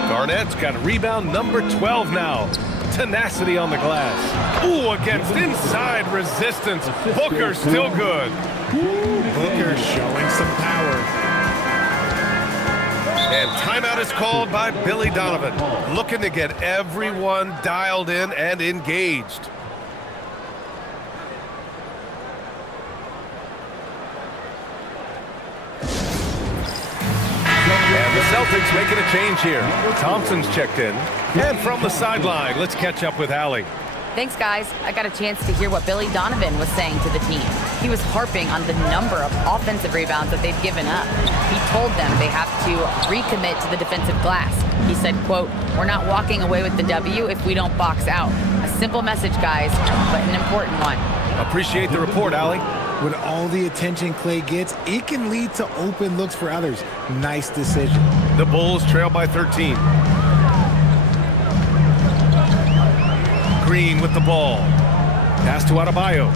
Garnett's got rebound number 12 now. Tenacity on the glass. Ooh, against inside resistance. Booker still good. Booker showing some power. And timeout is called by Billy Donovan, looking to get everyone dialed in and engaged. And the Celtics making a change here. Thompson's checked in. And from the sideline, let's catch up with Allie. Thanks, guys. I got a chance to hear what Billy Donovan was saying to the team. He was harping on the number of offensive rebounds that they've given up. He told them they have to recommit to the defensive glass. He said, quote, "We're not walking away with the W if we don't box out." A simple message, guys, but an important one. Appreciate the report, Allie. With all the attention Clay gets, it can lead to open looks for others. Nice decision. The Bulls trail by 13. Green with the ball. Pass to Adebayo.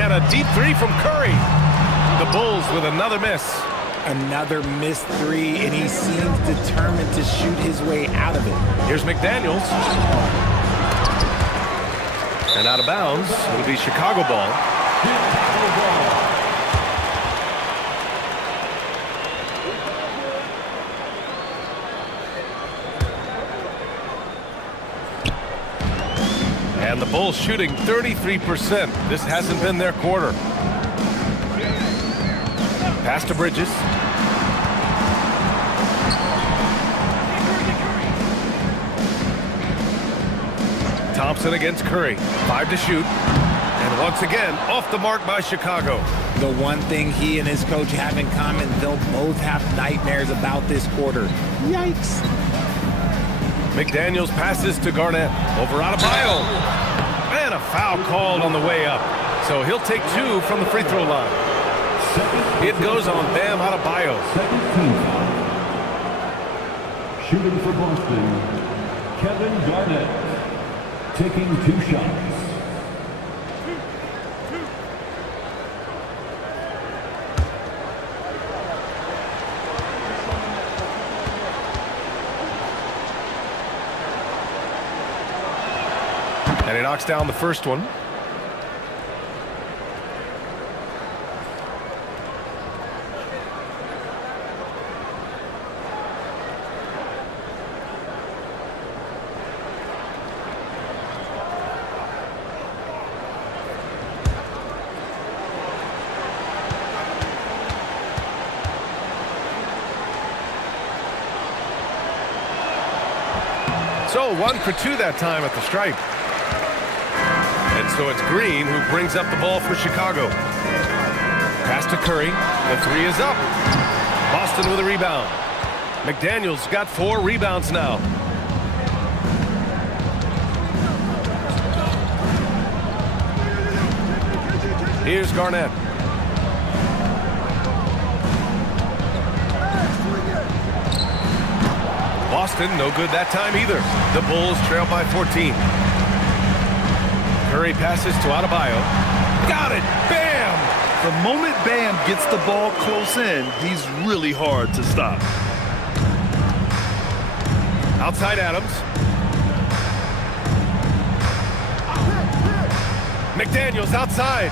And a deep three from Curry. The Bulls with another miss. Another missed three, and he seems determined to shoot his way out of it. Here's McDaniels. And out of bounds. It'll be Chicago ball. And the Bulls shooting 33%. This hasn't been their quarter. Pass to Bridges. Thompson against Curry. 5 to shoot. And once again, off the mark by Chicago. The one thing he and his coach have in common, they'll both have nightmares about this quarter. Yikes. McDaniels passes to Garnett. Over Adebayo. And a foul called on the way up. So he'll take 2 from the free throw line. It goes on Bam Adebayo. Second team foul. Shooting for Boston, Kevin Garnett, taking 2 shots. And he knocks down the first one. So 1 for 2 that time at the stripe. And so it's Green who brings up the ball for Chicago. Pass to Curry. The 3 is up. Boston with a rebound. McDaniels got 4 rebounds now. Here's Garnett. Boston, no good that time either. The Bulls trail by 14. Curry passes to Adebayo. Got it! Bam! The moment Bam gets the ball close in, he's really hard to stop. Outside Adams. McDaniels outside.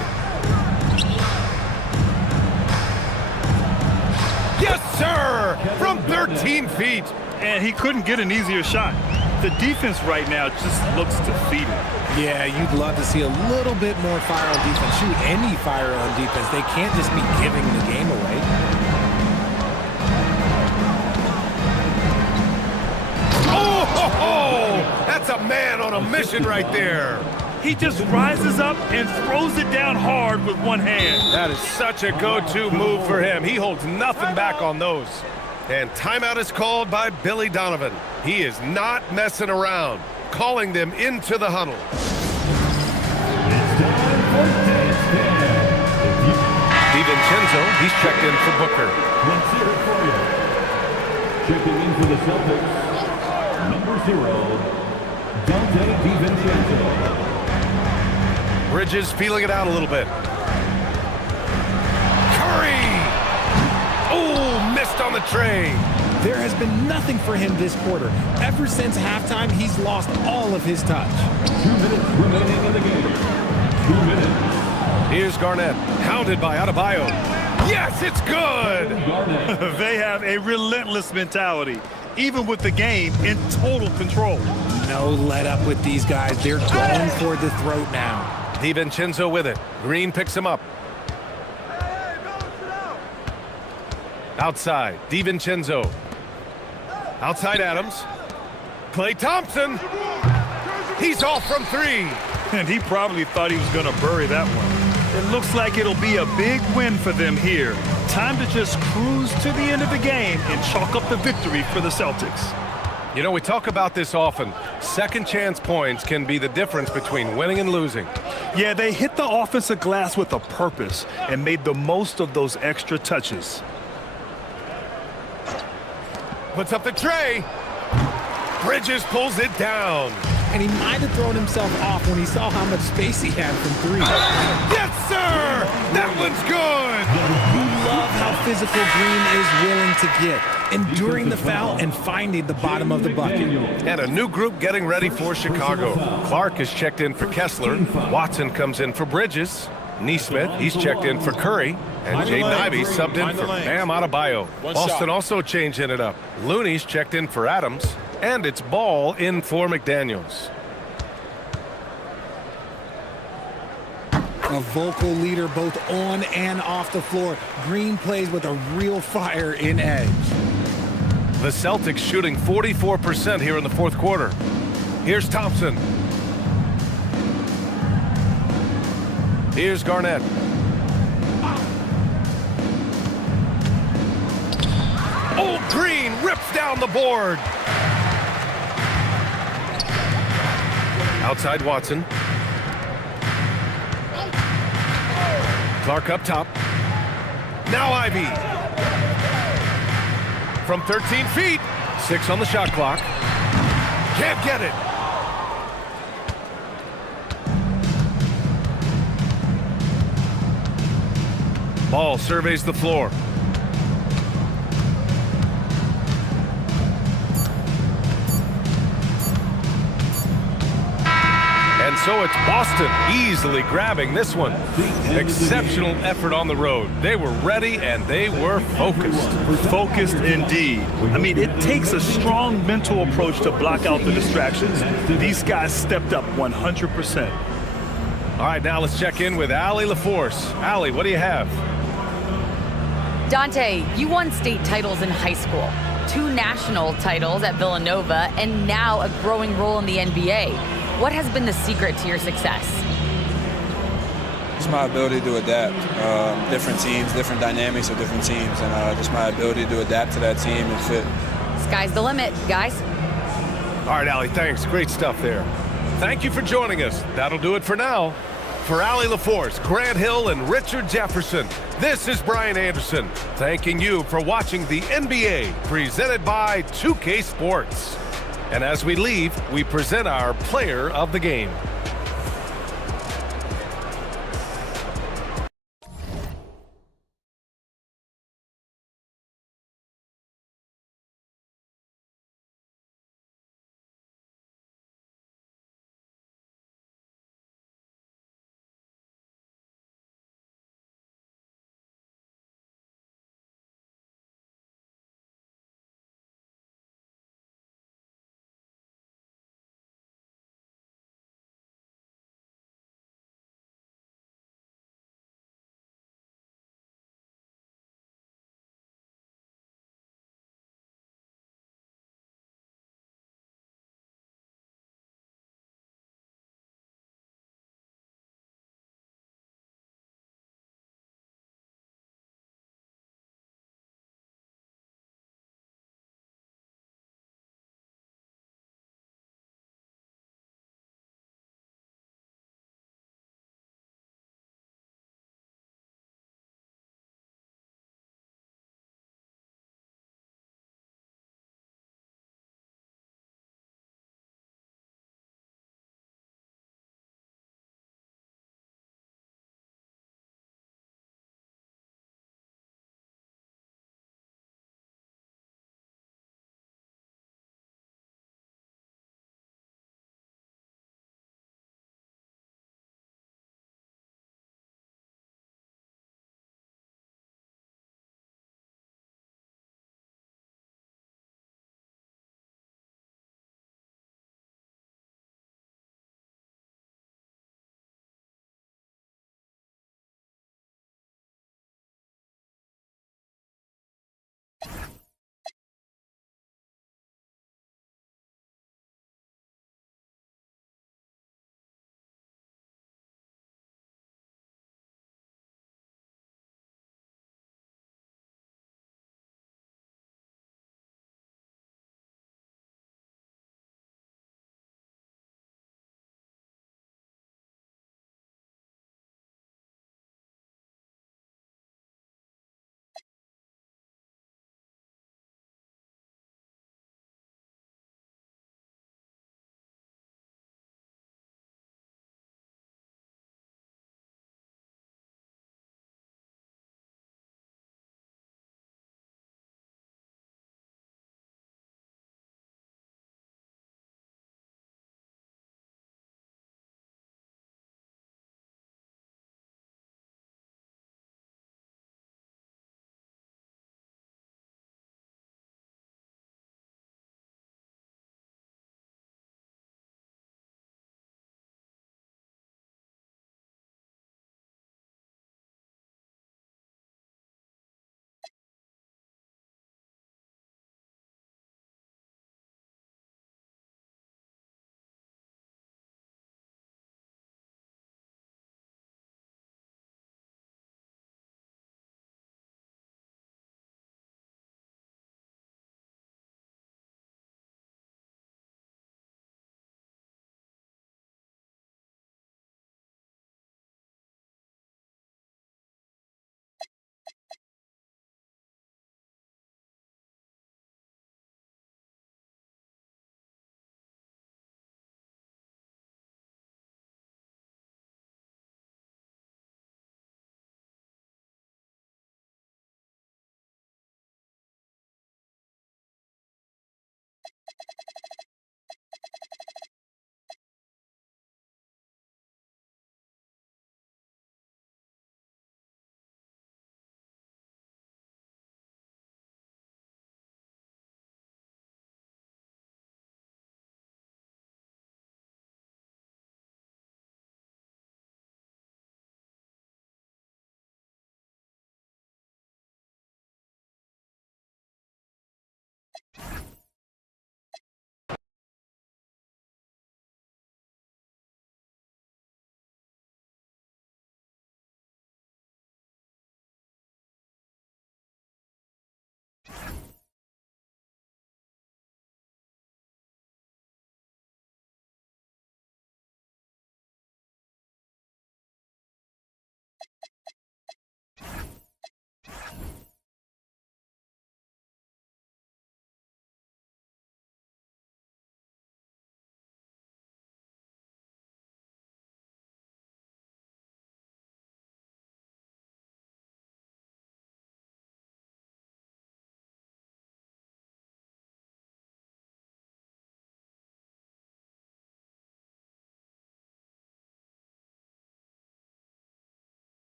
Yes, sir! From 13 feet. And he couldn't get an easier shot. The defense right now just looks defeated. Yeah, you'd love to see a little bit more fire on defense. Shoot, any fire on defense. They can't just be giving the game away. Oh, ho, ho! That's a man on a mission right there. He just rises up and throws it down hard with one hand. That is such a go-to move for him. He holds nothing back on those. And timeout is called by Billy Donovan. He is not messing around, calling them into the huddle. It's time for Dance Cam. DiVincenzo, he's checked in for Booker. Let's hear it for you. Checking in for the Celtics, number 0, Dante DiVincenzo. Bridges feeling it out a little bit. Curry! Oh, missed on the tray. There has been nothing for him this quarter. Ever since halftime, he's lost all of his touch. 2 minutes remaining in the game. 2 minutes. Here's Garnett, hounded by Adebayo. Yes, it's good. Garnett. They have a relentless mentality, even with the game in total control. No let up with these guys. They're going for the throat now. DiVincenzo with it. Green picks him up. Outside, DiVincenzo. Outside Adams. Klay Thompson. He's off from three. And he probably thought he was going to bury that one. It looks like it'll be a big win for them here. Time to just cruise to the end of the game and chalk up the victory for the Celtics. You know, we talk about this often. Second chance points can be the difference between winning and losing. Yeah, they hit the offensive glass with a purpose and made the most of those extra touches. Puts up the tray. Bridges pulls it down. And he might have thrown himself off when he saw how much space he had from three. Yes, sir! That one's good! You love how physical Green is willing to get, enduring the foul and finding the bottom of the bucket. And a new group getting ready for Chicago. Clark is checked in for Kessler. Watson comes in for Bridges. Neesmith, he's checked in for Curry. And Jaden Ivey subbed in for Bam Adebayo. Boston also changing it up. Looney's checked in for Adams. And it's Ball in for McDaniels. A vocal leader both on and off the floor. Green plays with a real fire in edge. The Celtics shooting 44% here in the fourth quarter. Here's Thompson. Here's Garnett. Oh, Green rips down the board. Outside Watson. Clark up top. Now Ivy. From 13 feet. 6 on the shot clock. Can't get it. Ball surveys the floor. And so it's Boston easily grabbing this one. Exceptional effort on the road. They were ready and they were focused. Focused indeed. I mean, it takes a strong mental approach to block out the distractions. These guys stepped up 100%. All right, now let's check in with Allie LaForce. Allie, what do you have? Dante, you won state titles in high school, 2 national titles at Villanova, and now a growing role in the NBA. What has been the secret to your success? It's my ability to adapt. Different teams, different dynamics of different teams, and just my ability to adapt to that team and fit. Sky's the limit, guys. All right, Allie, thanks. Great stuff there. Thank you for joining us. That'll do it for now. For Allie LaForce, Grant Hill, and Richard Jefferson, this is Brian Anderson, thanking you for watching the NBA, presented by 2K Sports. And as we leave, we present our player of the game.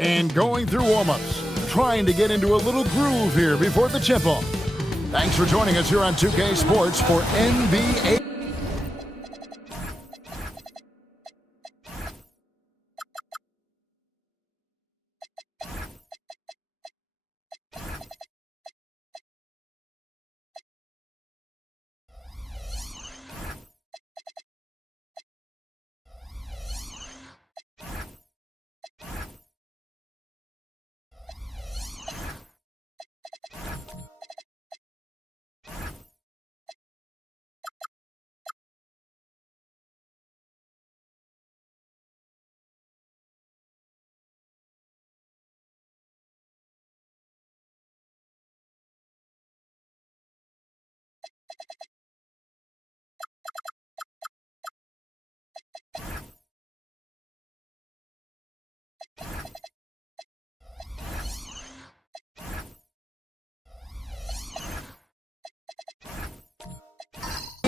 and going through warm-ups, trying to get into a little groove here before the tip-off. Thanks for joining us here on 2K Sports for NBA.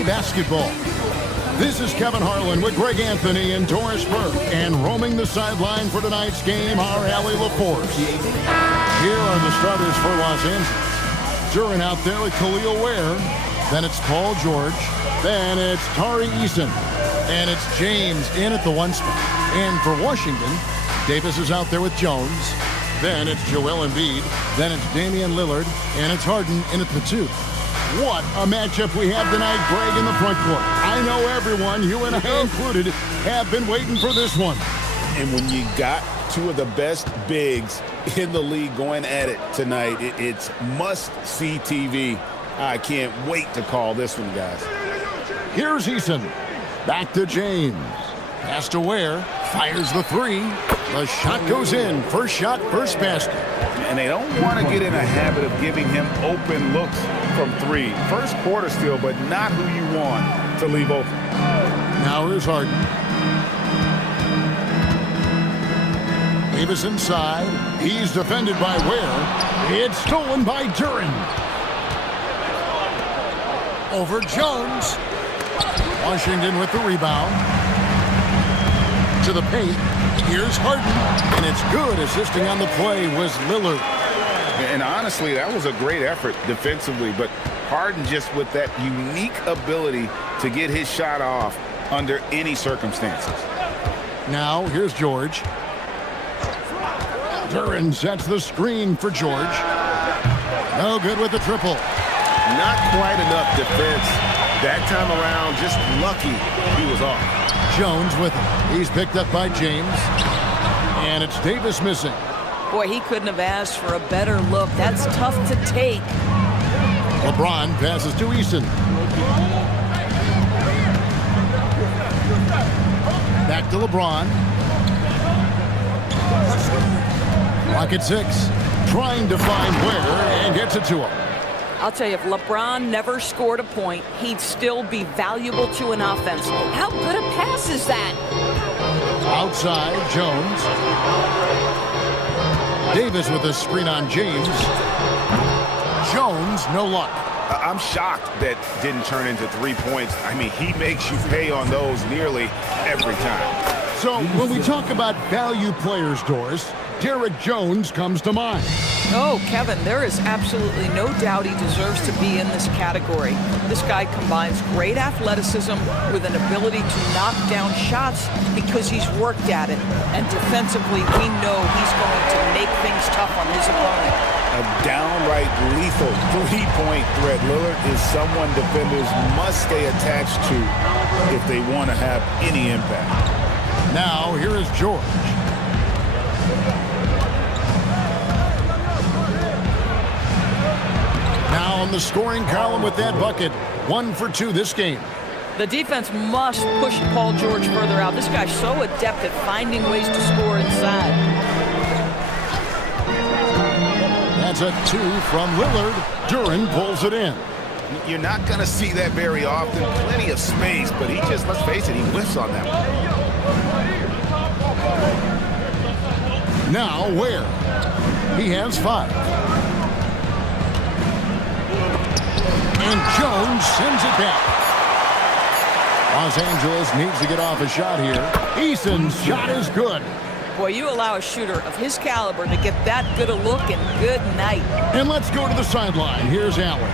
Basketball. This is Kevin Harlan with Greg Anthony and Doris Burke, and roaming the sideline for tonight's game, our Allie LaForce. Here are the starters for Los Angeles. Duran out there with Khalil Ware. Then it's Paul George. Then it's Tari Eason. And it's James in at the 1 spot. And for Washington, Davis is out there with Jones. Then it's Joel Embiid. Then it's Damian Lillard. And it's Harden in at the 2. What a matchup we have tonight, Greg, in the front court. I know everyone, you and I included, have been waiting for this one. And when you got two of the best bigs in the league going at it tonight, it's must-see TV. I can't wait to call this one, guys. Here's Eason. Back to James. Pass to Ware. Fires the 3. The shot goes in. First shot, first basket. And they don't want to get in a habit of giving him open looks from 3. First quarter still, but not who you want to leave open. Now here's Harden. Davis inside. He's defended by Ware. It's stolen by Duran. Over Jones. Washington with the rebound. To the paint. Here's Harden. And it's good. Assisting on the play was Lillard. And honestly, that was a great effort defensively, but Harden just with that unique ability to get his shot off under any circumstances. Now, here's George. Duran sets the screen for George. No good with the triple. Not quite enough defense that time around. Just lucky he was off. Jones with him. He's picked up by James. And it's Davis missing. Boy, he couldn't have asked for a better look. That's tough to take. LeBron passes to Eason. Back to LeBron. Rocket 6. Trying to find Ware and gets it to him. I'll tell you, if LeBron never scored a point, he'd still be valuable to an offense. How good a pass is that? Outside, Jones. Davis with a screen on James. Jones, no luck. I'm shocked that didn't turn into 3 points. I mean, he makes you pay on those nearly every time. So when we talk about value players, Doris, Derrick Jones comes to mind. Oh, Kevin, there is absolutely no doubt he deserves to be in this category. This guy combines great athleticism with an ability to knock down shots because he's worked at it. And defensively, we know he's going to make things tough on his opponent. A downright lethal three-point threat. Lillard is someone defenders must stay attached to if they want to have any impact. Now, here is George. Now on the scoring column with that bucket. 1 for 2 this game. The defense must push Paul George further out. This guy's so adept at finding ways to score inside. That's a 2 from Lillard. Duran pulls it in. You're not going to see that very often. Plenty of space, but he just, let's face it, he whiffs on that one. Now Ware. He has 5. And Jones sends it back. Los Angeles needs to get off a shot here. Eason's shot is good. Boy, you allow a shooter of his caliber to get that good a look, and good night. And let's go to the sideline. Here's Allen.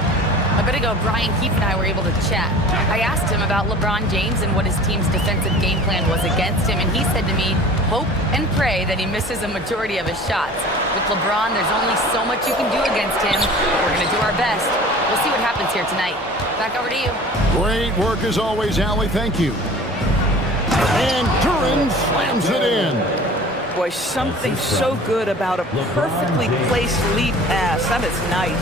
A bit ago, Brian Keefe and I were able to chat. I asked him about LeBron James and what his team's defensive game plan was against him, and he said to me, hope and pray that he misses a majority of his shots. With LeBron, there's only so much you can do against him. We're going to do our best. We'll see what happens here tonight. Back over to you. Great work as always, Allie. Thank you. And Duren slams it in. Boy, something so good about a perfectly placed lead pass. That is nice.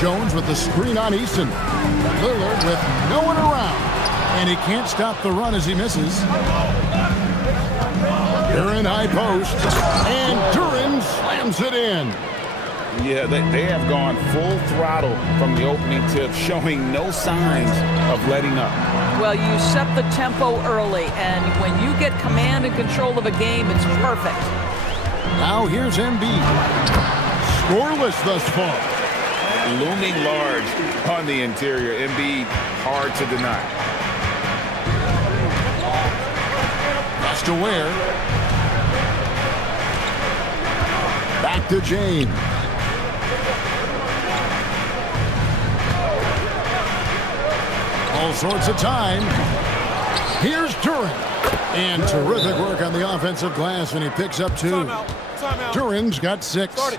Jones with the screen on Eason. Lillard with no one around. And he can't stop the run as he misses. They're in high post. And Duren slams it in. Yeah, they have gone full throttle from the opening tip, showing no signs of letting up. Well, you set the tempo early, and when you get command and control of a game, it's perfect. Now here's Embiid. Scoreless thus far. Looming large on the interior. Embiid, hard to deny. Pass to Ware. Back to James. All sorts of time. Here's Duren. And terrific work on the offensive glass, and he picks up 2. Duren's got 6.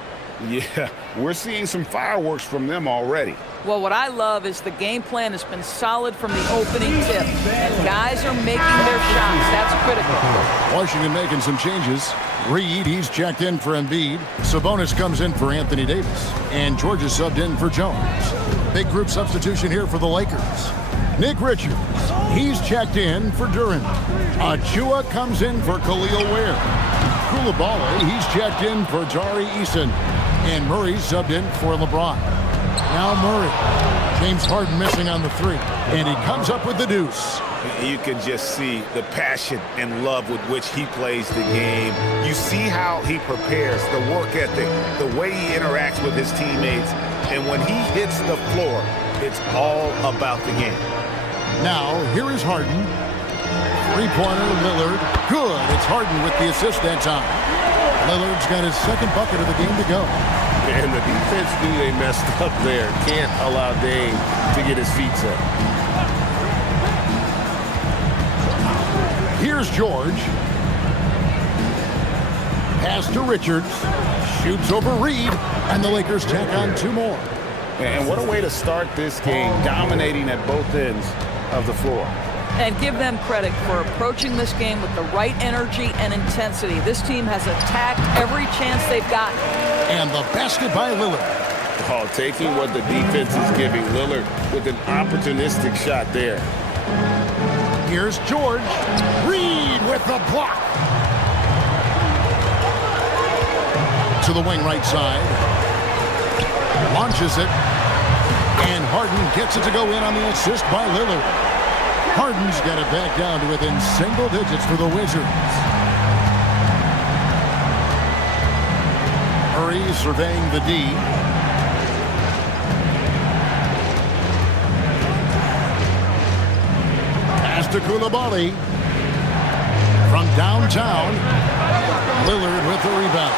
Yeah, we're seeing some fireworks from them already. Well, what I love is the game plan has been solid from the opening tip, and guys are making their shots. That's critical. Washington making some changes. Reed, he's checked in for Embiid. Sabonis comes in for Anthony Davis. And George is subbed in for Jones. Big group substitution here for the Lakers. Nick Richards, he's checked in for Duren. Achua comes in for Khalil Ware. Coulibaly, he's checked in for Tari Eason. And Murray's subbed in for LeBron. Now Murray. James Harden missing on the 3. And he comes up with the deuce. You can just see the passion and love with which he plays the game. You see how he prepares, the work ethic, the way he interacts with his teammates. And when he hits the floor, it's all about the game. Now, here is Harden. Three-pointer, Lillard. Good. It's Harden with the assist that time. Lillard's got his second bucket of the game to go. And the defense knew they messed up there. Can't allow Dame to get his feet set. Here's George. Pass to Richards. Shoots over Reed. And the Lakers tack on 2 more. And what a way to start this game, dominating at both ends of the floor. And give them credit for approaching this game with the right energy and intensity. This team has attacked every chance they've gotten. And the basket by Lillard. Oh, taking what the defense is giving. Lillard with an opportunistic shot there. Here's George. Reed with the block. To the wing right side. Launches it. And Harden gets it to go in on the assist by Lillard. Harden's got it back down to within single digits for the Wizards. Murray surveying the D. Pass to Coulibaly. From downtown. Lillard with the rebound.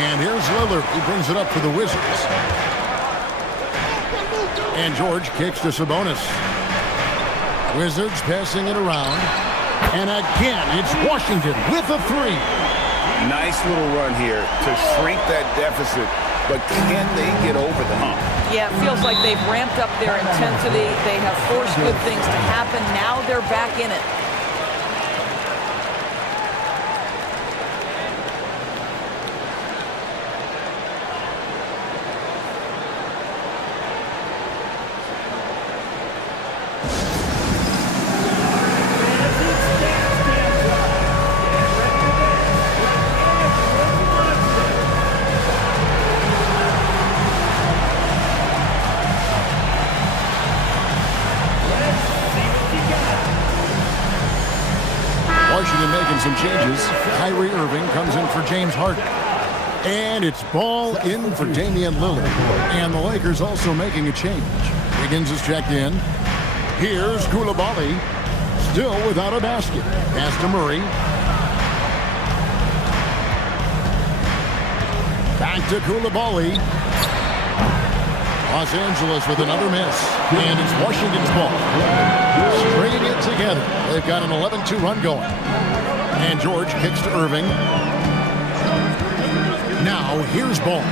And here's Lillard. He brings it up for the Wizards. And George kicks to Sabonis. Wizards passing it around. And again, it's Washington with a 3. Nice little run here to shrink that deficit. But can they get over the hump? Yeah, it feels like they've ramped up their intensity. They have forced good things to happen. Now they're back in it. Washington making some changes. Kyrie Irving comes in for James Harden. And it's ball in for Damian Lillard. And the Lakers also making a change. Wiggins is checked in. Here's Coulibaly. Still without a basket. Pass to Murray. Back to Coulibaly. Los Angeles with another miss. And it's Washington's ball. Stringing it together. They've got an 11-2 run going. And George kicks to Irving. Now here's Ball.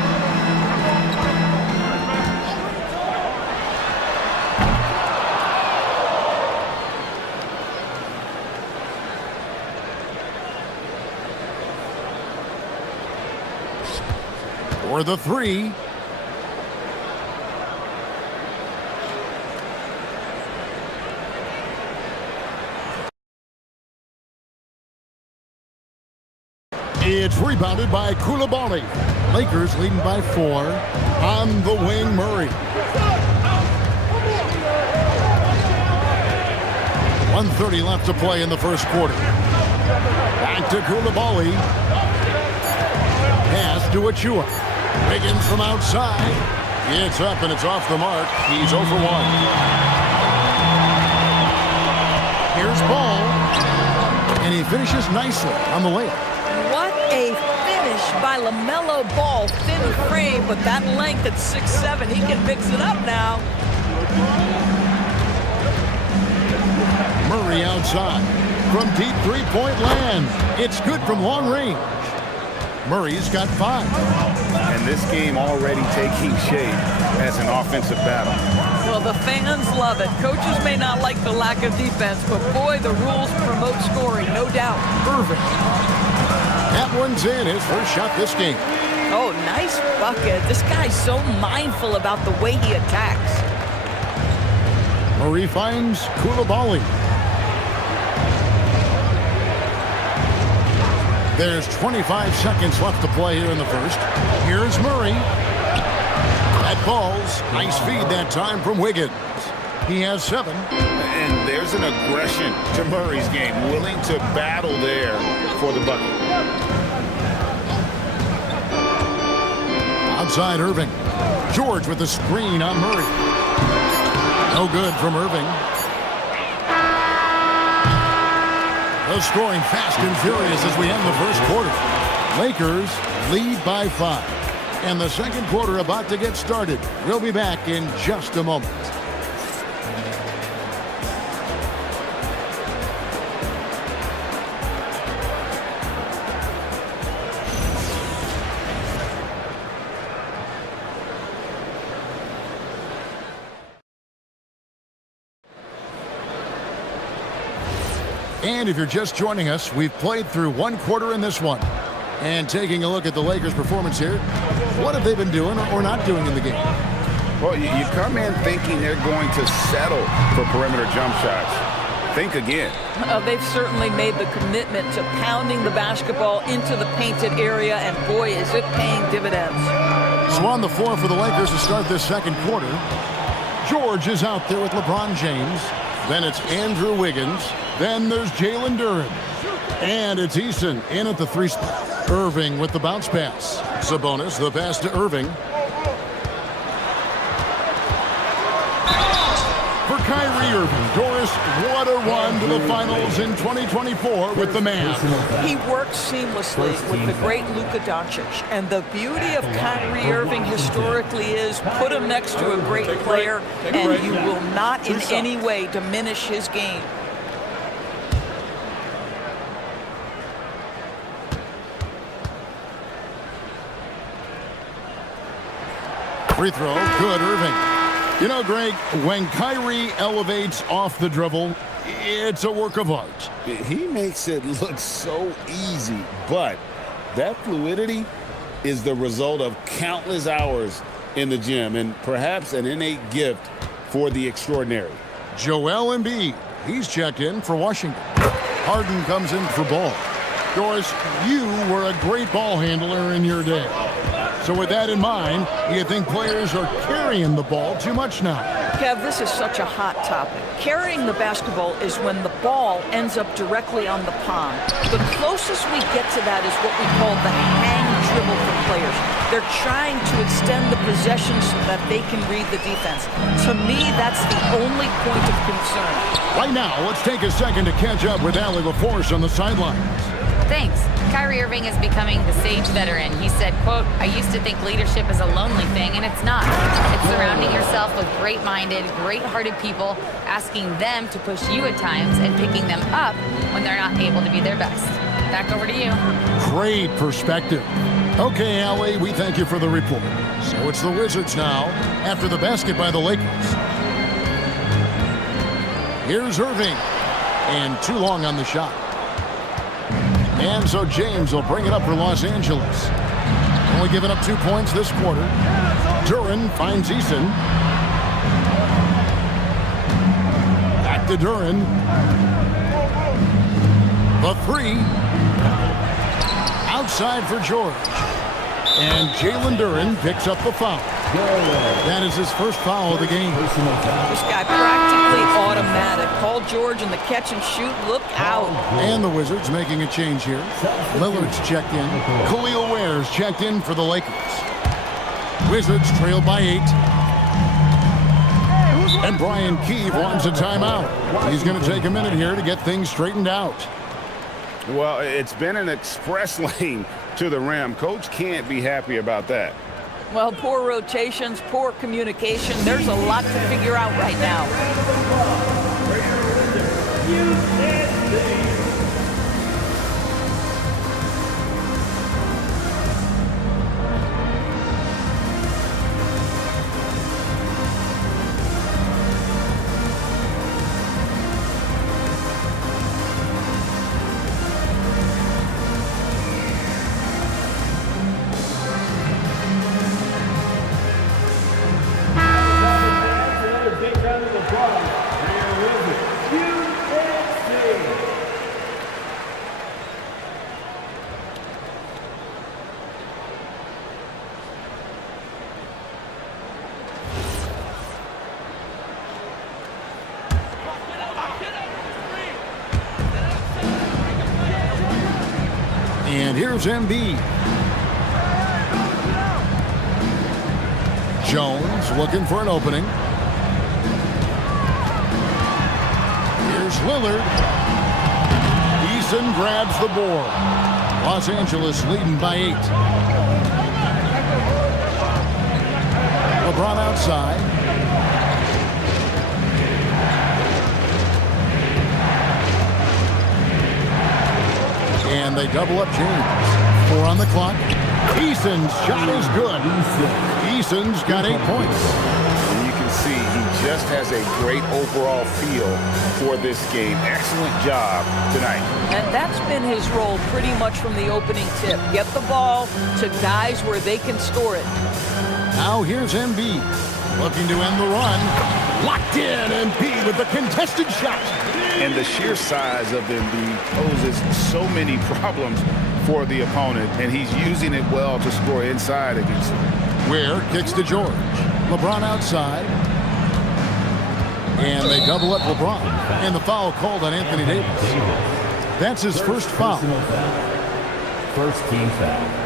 For the three. It's rebounded by Coulibaly. Lakers leading by 4. On the wing, Murray. 1:30 left to play in the first quarter. Back to Coulibaly. Pass to Achua. Wiggins from outside. It's up and it's off the mark. He's 0 for 1. Here's Ball. And he finishes nicely on the layup. What a finish by LaMelo Ball. Thin frame, but that length at 6'7", he can mix it up now. Murray outside. From deep three-point land. It's good from long range. Murray's got 5. And this game already taking shape as an offensive battle. Well, the fans love it. Coaches may not like the lack of defense, but boy, the rules promote scoring, no doubt. Irving. That one's in. His first shot this game. Oh, nice bucket. This guy's so mindful about the way he attacks. Murray finds Coulibaly. There's 25 seconds left to play here in the first. Here's Murray. That ball's nice feed that time from Wiggins. He has 7. And there's an aggression to Murray's game, willing to battle there for the bucket. Outside Irving. George with the screen on Murray. No good from Irving. The scoring fast and furious as we end the first quarter. Lakers lead by 5. And the second quarter about to get started. We'll be back in just a moment. And if you're just joining us, we've played through one quarter in this one. And taking a look at the Lakers' performance here, what have they been doing or not doing in the game? Well, you come in thinking they're going to settle for perimeter jump shots. Think again. They've certainly made the commitment to pounding the basketball into the painted area, and boy, is it paying dividends. So on the floor for the Lakers to start this second quarter, George is out there with LeBron James. Then it's Andrew Wiggins. Then there's Jalen Duren. And it's Easton in at the 3 spot. Irving with the bounce pass. Sabonis, the pass to Irving. For Kyrie Irving, Doris, what a run to the finals in 2024 with the man. He worked seamlessly with the great Luka Doncic. And the beauty of Kyrie Irving historically is put him next to a great player and you will not in any way diminish his game. Free throw, good, Irving. You know, Greg, when Kyrie elevates off the dribble, it's a work of art. He makes it look so easy, but that fluidity is the result of countless hours in the gym and perhaps an innate gift for the extraordinary. Joel Embiid, he's checked in for Washington. Harden comes in for Ball. Doris, you were a great ball handler in your day. So with that in mind, do you think players are carrying the ball too much now? Kev, this is such a hot topic. Carrying the basketball is when the ball ends up directly on the palm. The closest we get to that is what we call the hang dribble from players. They're trying to extend the possession so that they can read the defense. To me, that's the only point of concern. Right now, let's take a second to catch up with Allie LaForce on the sidelines. Thanks. Kyrie Irving is becoming the sage veteran. He said, quote, "I used to think leadership is a lonely thing, and it's not. It's surrounding yourself with great-minded, great-hearted people, asking them to push you at times and picking them up when they're not able to be their best." Back over to you. Great perspective. Okay, Allie, we thank you for the report. So it's the Wizards now after the basket by the Lakers. Here's Irving. And too long on the shot. And so James will bring it up for Los Angeles. Only giving up 2 points this quarter. Duren finds Eason. Back to Duren. The three. Outside for George. And Jalen Duren picks up the foul. That is his first foul of the game. This guy practically automatic. Paul George in the catch and shoot. Look out. And the Wizards making a change here. Lillard's checked in. Khalil Ware's checked in for the Lakers. Wizards trail by 8. And Brian Keefe wants a timeout. He's going to take a minute here to get things straightened out. Well, it's been an express lane to the rim. Coach can't be happy about that. Well, poor rotations, poor communication. There's a lot to figure out right now. And here's Embiid. Jones looking for an opening. Here's Lillard. Eason grabs the board. Los Angeles leading by 8. LeBron outside. And they double up James. 4 on the clock. Eason's shot is good. Eason's got 8 points. And you can see he just has a great overall feel for this game. Excellent job tonight. And that's been his role pretty much from the opening tip. Get the ball to guys where they can score it. Now here's Embiid. Looking to end the run. Locked in. Embiid with the contested shot. And the sheer size of Embiid poses so many problems for the opponent, and he's using it well to score inside against him. Ware kicks to George. LeBron outside. And they double up LeBron. And the foul called on Anthony Davis. That's his first foul. First team foul.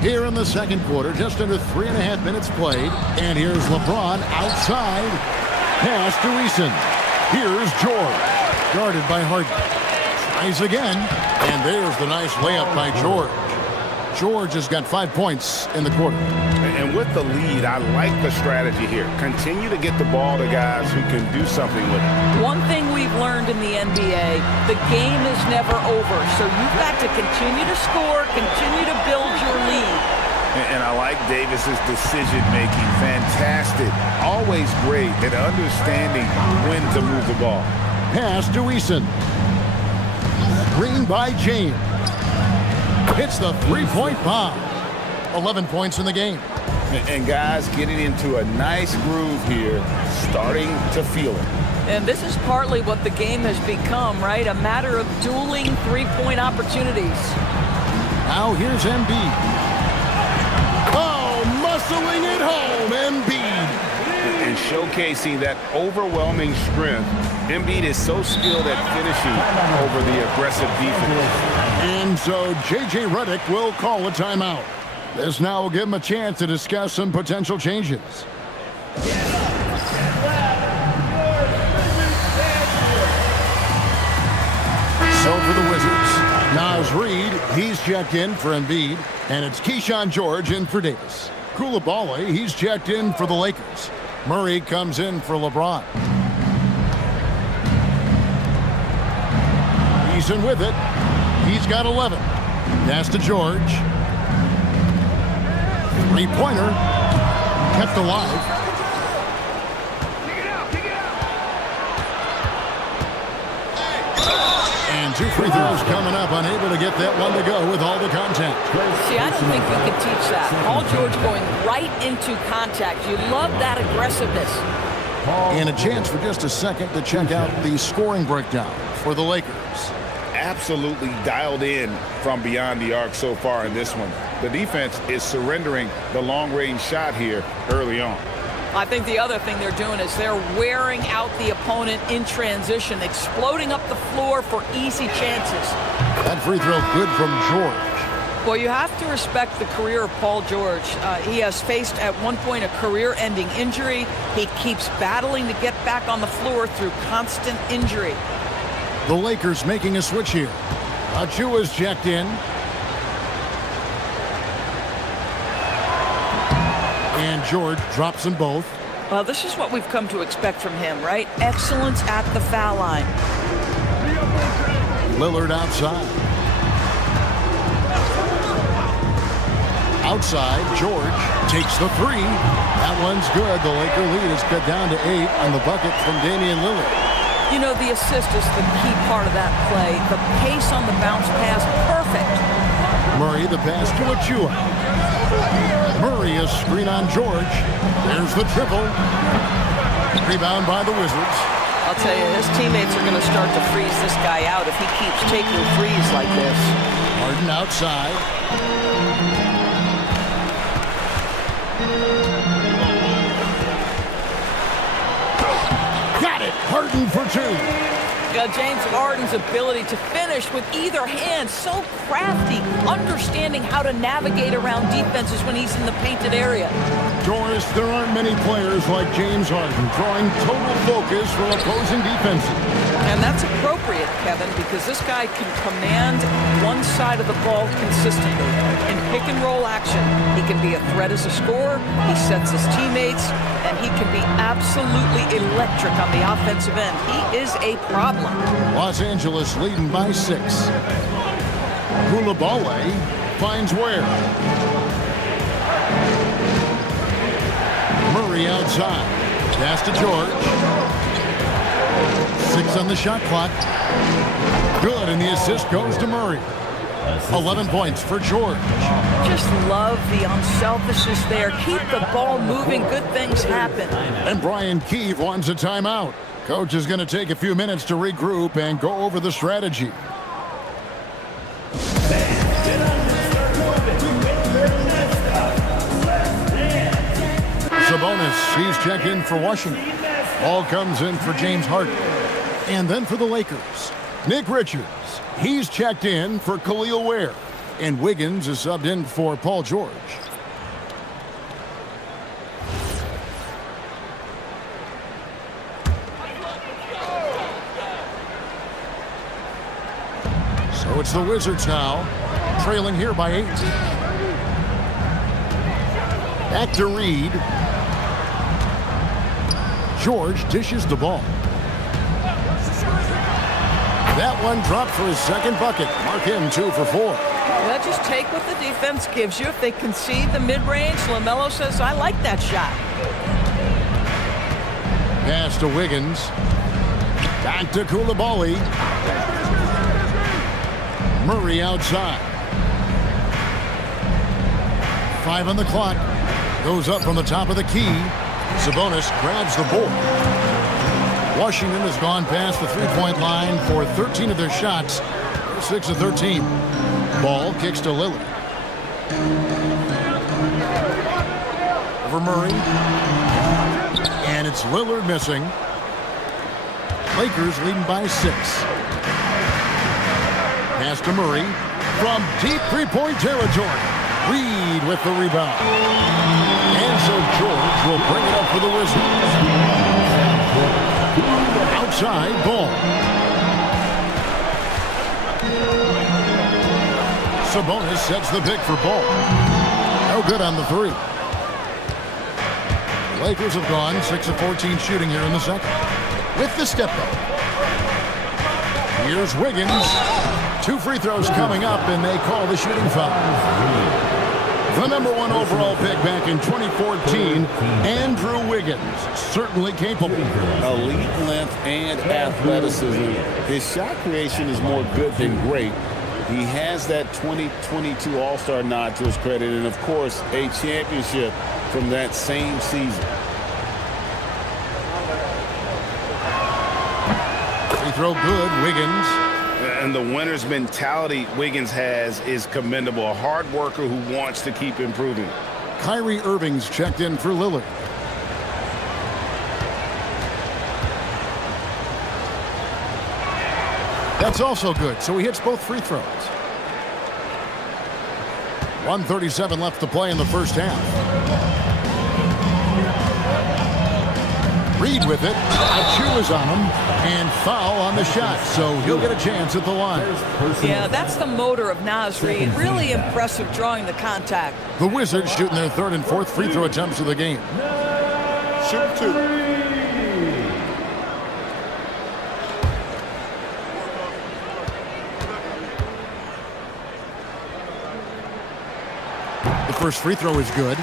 Here in the second quarter, just under 3.5 minutes played. And here's LeBron outside. Pass to Eason. Here's George. Guarded by Harden. Tries again. And there's the nice layup by George. George has got 5 points in the quarter. And with the lead, I like the strategy here. Continue to get the ball to guys who can do something with it. One thing we've learned in the NBA, the game is never over. So you've got to continue to score, continue to build your lead. And I like Davis's decision-making. Fantastic. Always great at understanding when to move the ball. Pass to Eason. Screen by James. Hits the three-point bomb. 11 points in the game. And guys getting into a nice groove here, starting to feel it. And this is partly what the game has become, right? A matter of dueling three-point opportunities. Now here's Embiid. Oh, muscling it home, Embiid. and showcasing that overwhelming strength. Embiid is so skilled at finishing over the aggressive defense. And so J.J. Redick will call a timeout. This now will give him a chance to discuss some potential changes. So for the Wizards, Naz Reid, he's checked in for Embiid, and it's Keyshawn George in for Davis. Coulibaly, he's checked in for the Lakers. Murray comes in for LeBron. He's in with it. He's got 11. Pass to George. Three-pointer. Kept alive. And 2 free throws coming up. Unable to get that one to go with all the contact. See, I don't think you can teach that. Paul George going right into contact. You love that aggressiveness. And a chance for just a second to check out the scoring breakdown for the Lakers. Absolutely dialed in from beyond the arc so far in this one. The defense is surrendering the long-range shot here early on. I think the other thing they're doing is they're wearing out the opponent in transition, exploding up the floor for easy chances. That free throw good from George. Well, you have to respect the career of Paul George. He has faced at one point a career-ending injury. He keeps battling to get back on the floor through constant injury. The Lakers making a switch here. Achiuwa's checked in. And George drops them both. Well, this is what we've come to expect from him, right? Excellence at the foul line. Lillard outside. Outside, George takes the three. That one's good. The Laker lead is cut down to 8 on the bucket from Damian Lillard. You know, the assist is the key part of that play. The pace on the bounce pass, perfect. Murray, the pass to Achiuwa. Murray, a screen on George. There's the triple. Rebound by the Wizards. I'll tell you, his teammates are going to start to freeze this guy out if he keeps taking threes like this. Harden outside. Got it. Harden for 2. James Harden's ability to finish with either hand, so crafty, understanding how to navigate around defenses when he's in the painted area. Doris, there aren't many players like James Harden drawing total focus for opposing defenses. And that's appropriate, Kevin, because this guy can command one side of the ball consistently. In pick-and-roll action, he can be a threat as a scorer, he sets his teammates, and he can be absolutely electric on the offensive end. He is a problem. Los Angeles leading by 6. Coulibaly finds Ware. Murray outside. Pass to George. 6 on the shot clock. Good, and the assist goes to Murray. 11 points for George. Just love the unselfishness there. Keep the ball moving. Good things happen. And Brian Keefe wants a timeout. Coach is going to take a few minutes to regroup and go over the strategy. Sabonis, he's checked in for Washington. Ball comes in for James Harden. And then for the Lakers, Nick Richards. He's checked in for Khalil Ware. And Wiggins is subbed in for Paul George. So it's the Wizards now, trailing here by 8. Back to Reed. George dishes the ball. That one dropped for his second bucket. Mark him 2 for 4. Well, just take what the defense gives you. If they concede the mid-range, LaMelo says, I like that shot. Pass to Wiggins. Back to Coulibaly. Murray outside. 5 on the clock. Goes up from the top of the key. Sabonis grabs the board. Washington has gone past the three-point line for 13 of their shots. 6 of 13. Ball kicks to Lillard. Over Murray. It's Lillard missing. Lakers leading by 6. Pass to Murray from deep three-point territory. Reed with the rebound. And so George will bring it up for the Wizards. Outside Ball. Sabonis sets the pick for Ball. No good on the 3. Lakers have gone 6 of 14 shooting here in the second. With the step up. Here's Wiggins. 2 free throws coming up, and they call the shooting foul. The #1 overall pick back in 2014, Andrew Wiggins, certainly capable. Elite length and athleticism. His shot creation is more good than great. He has that 2022 All-Star nod to his credit, and of course, a championship from that same season. Free throw good, Wiggins. And the winner's mentality Wiggins has is commendable. A hard worker who wants to keep improving. Kyrie Irving's checked in for Lillard. That's also good, so he hits both free throws. 1:37 left to play in the first half. Reed with it. Achu is on him, and foul on the shot, so he'll get a chance at the line. Yeah, that's the motor of Naz Reid. Really impressive drawing the contact. The Wizards shooting their 3rd and 4th free throw attempts of the game. Shoot 2. The first free throw is good.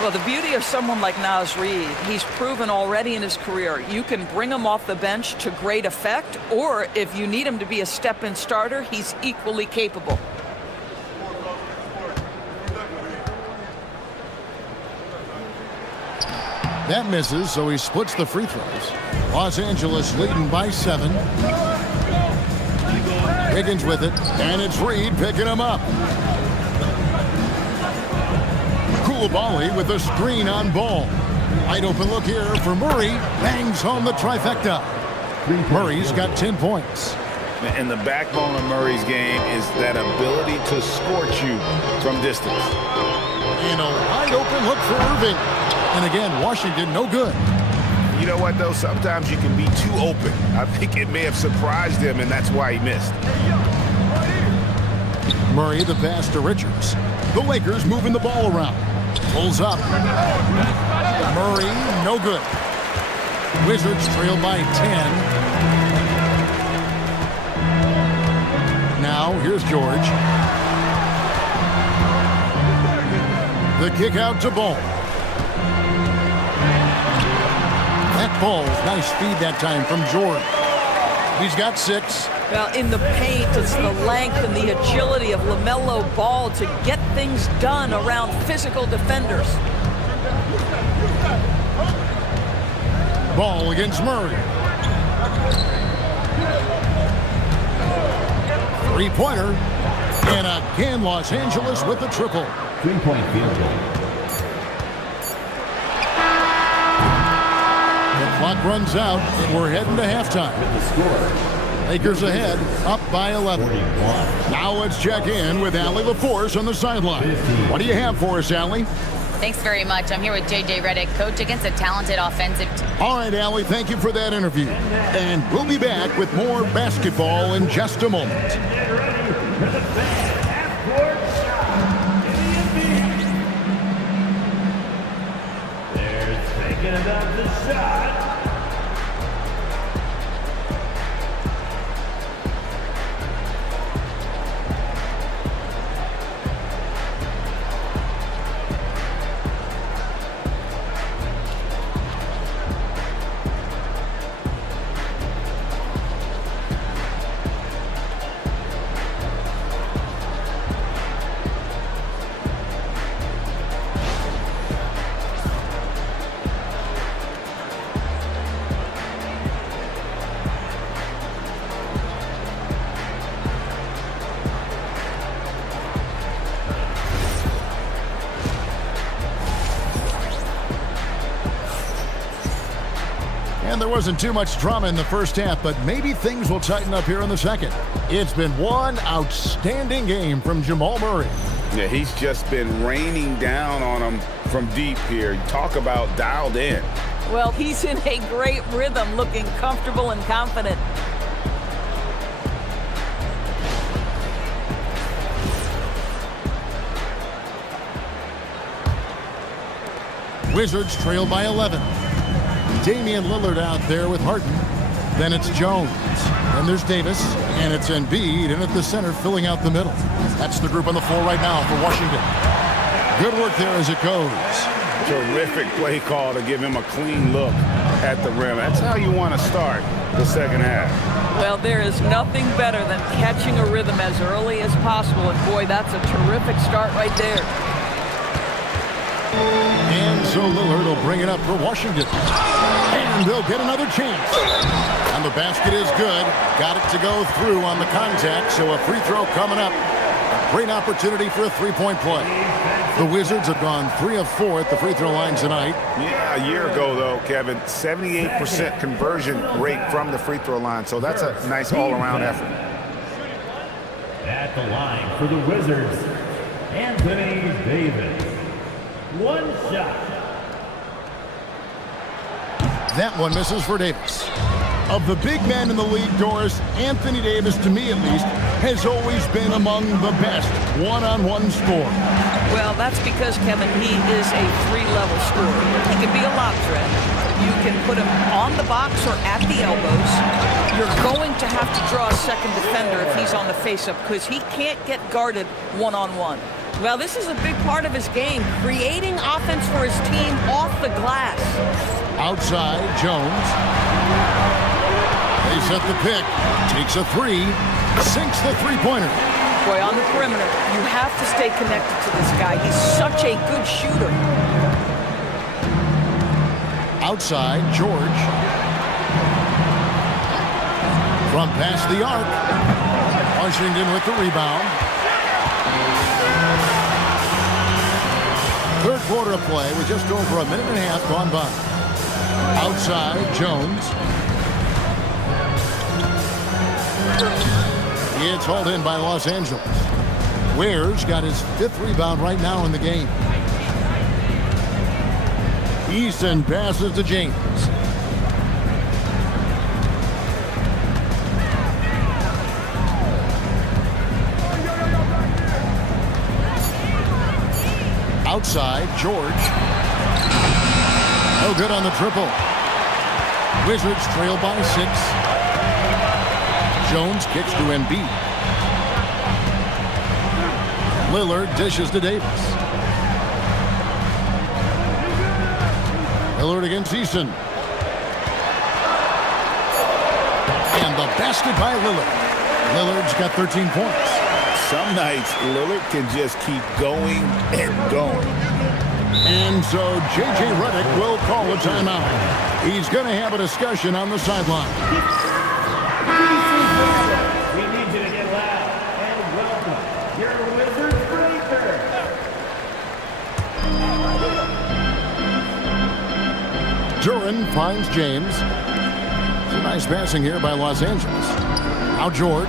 Well, the beauty of someone like Naz Reid, he's proven already in his career, you can bring him off the bench to great effect, or if you need him to be a step-in starter, he's equally capable. That misses, so he splits the free throws. Los Angeles leading by 7. Wiggins with it, and it's Reed picking him up. Koulibaly with a screen on Ball. Wide open look here for Murray. Bangs home the trifecta. Murray's got 10 points. And the backbone of Murray's game is that ability to scorch you from distance. And a wide open look for Irving. And again, Washington no good. You know what, though? Sometimes you can be too open. I think it may have surprised him, and that's why he missed. Murray the pass to Richards. The Lakers moving the ball around. Pulls up. Murray, no good. Wizards trail by 10. Now, here's George. The kick out to Ball. That Ball's nice speed that time from George. He's got 6. Well, in the paint, it's the length and the agility of LaMelo Ball to get things done around physical defenders. Ball against Murray. 3-pointer. And again, Los Angeles with the triple. 3-point field goal. The clock runs out, and we're heading to halftime. The score. Lakers ahead, up by 11. Now let's check in with Allie LaForce on the sideline. What do you have for us, Allie? Thanks very much. I'm here with J.J. Redick, coach against a talented offensive team. All right, Allie, thank you for that interview. And we'll be back with more basketball in just a moment. They're thinking about the shot. And there wasn't too much drama in the first half, but maybe things will tighten up here in the second. It's been one outstanding game from Jamal Murray. Yeah, he's just been raining down on him from deep here. Talk about dialed in. Well, he's in a great rhythm, looking comfortable and confident. Wizards trail by 11. Damian Lillard out there with Harden. Then it's Jones. Then there's Davis. And it's Embiid in at the center, filling out the middle. That's the group on the floor right now for Washington. Good work there as it goes. Terrific play call to give him a clean look at the rim. That's how you want to start the second half. Well, there is nothing better than catching a rhythm as early as possible. And boy, that's a terrific start right there. And so Lillard will bring it up for Washington. And they'll get another chance. And the basket is good. Got it to go through on the contact, so a free throw coming up. A great opportunity for a three-point play. The Wizards have gone 3 of 4 at the free throw line tonight. Yeah, a year ago, though, Kevin, 78% conversion rate from the free throw line, so that's a nice all-around effort. At the line for the Wizards, Anthony Davis. One shot. That one misses for Davis. Of the big men in the league, Doris, Anthony Davis, to me at least, has always been among the best one-on-one scorer. Well, that's because, Kevin, he is a three-level scorer. He can be a lob threat. You can put him on the box or at the elbows. You're going to have to draw a second defender if he's on the face-up because he can't get guarded one-on-one. Well, this is a big part of his game, creating offense for his team off the glass. Outside, Jones. They set the pick. Takes a three. Sinks the three-pointer. Boy, on the perimeter, you have to stay connected to this guy. He's such a good shooter. Outside, George. From past the arc. Washington with the rebound. Third quarter of play with just over a minute and a half gone by. Outside, Jones. It's hauled in by Los Angeles. Ware's got his 5th rebound right now in the game. Easton passes to James. Outside, George. No good on the triple. Wizards trail by 6. Jones kicks to Embiid. Lillard dishes to Davis. Lillard against Easton. And the basket by Lillard. Lillard's got 13 points. Some nights, Lillard can just keep going and going. And so J.J. Redick will call a timeout. He's going to have a discussion on the sideline. We need you to get loud and welcome your Wizards breaker. Duran finds James. Some nice passing here by Los Angeles. Now George.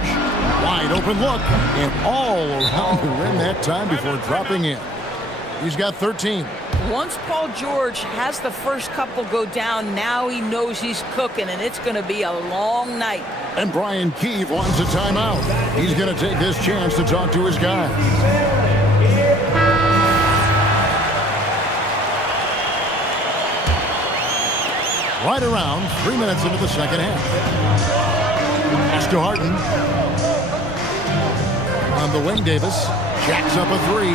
Wide open look. And all around the rim that time before dropping in. He's got 13. Once Paul George has the first couple go down, now he knows he's cooking, and it's going to be a long night. And Brian Keefe wants a timeout. He's going to take this chance to talk to his guys. Right around 3 minutes into the second half. Pass to Harden. On the wing, Davis jacks up a three.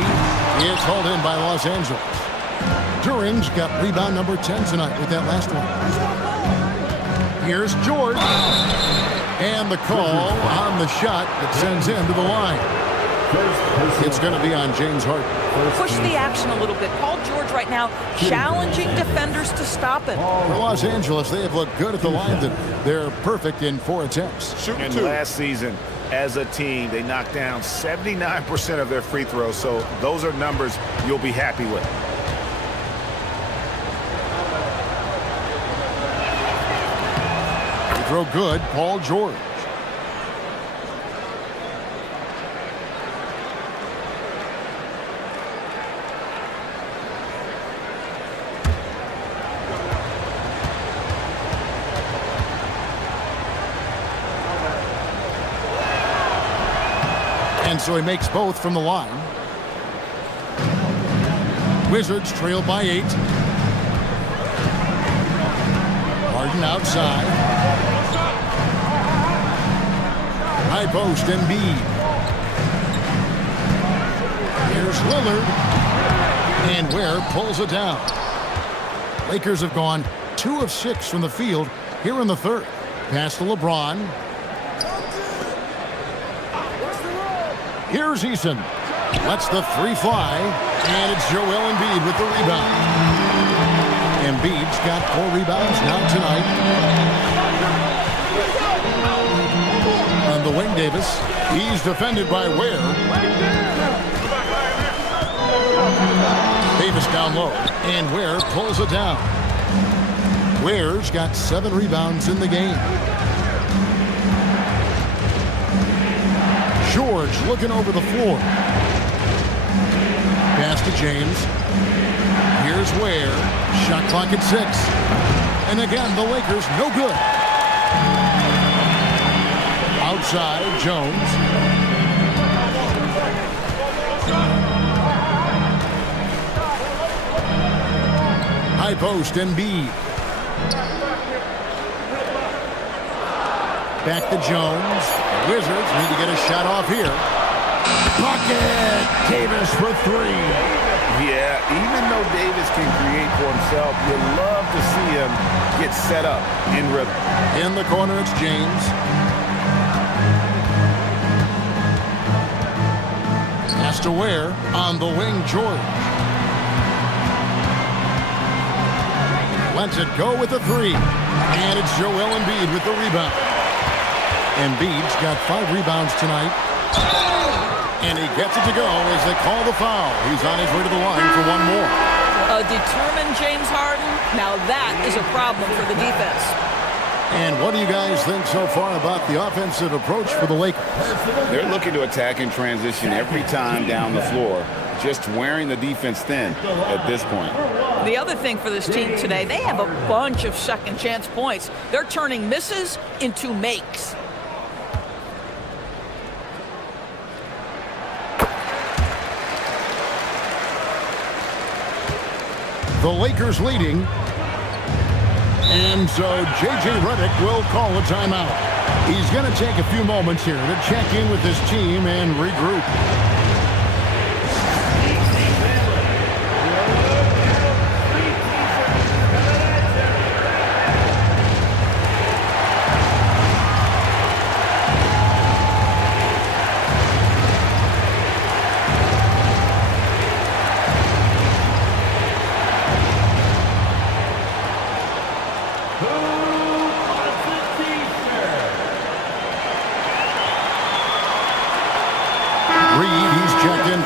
It's hauled in by Los Angeles. Duran's got rebound number 10 tonight with that last one. Here's George. And the call on the shot that sends him to the line. It's going to be on James Harden. Push the action a little bit. Paul George right now challenging defenders to stop it. For Los Angeles, they have looked good at the line. They're perfect in 4 attempts. And last season, as a team, they knocked down 79% of their free throws. So those are numbers you'll be happy with. throw good, Paul George. And so he makes both from the line. Wizards trail by 8. Harden outside. High post, Embiid. Here's Lillard. And Ware pulls it down. Lakers have gone 2 of 6 from the field here in the third. Pass to LeBron. Here's Eason. Lets the 3 fly. And it's Joel Embiid with the rebound. Embiid's got 4 rebounds now tonight. On the wing, Davis. He's defended by Ware. Davis down low. And Ware pulls it down. Ware's got 7 rebounds in the game. George looking over the floor. Pass to James. Here's Ware. Shot clock at 6. And again, the Lakers no good. Outside, Jones. High post, Embiid. Back to Jones. Wizards need to get a shot off here. Bucket! Davis for 3. Yeah, even though Davis can create for himself, you love to see him get set up in rhythm. In the corner, it's James. Pass to Ware. On the wing, George. Lets it go with the 3. And it's Joel Embiid with the rebound. Embiid's got 5 rebounds tonight. And he gets it to go as they call the foul. He's on his way to the line for 1 more. A determined James Harden. Now that is a problem for the defense. And what do you guys think so far about the offensive approach for the Lakers? They're looking to attack in transition every time down the floor, just wearing the defense thin at this point. The other thing for this team today, they have a bunch of second chance points. They're turning misses into makes. The Lakers leading. And so J.J. Redick will call a timeout. He's going to take a few moments here to check in with his team and regroup.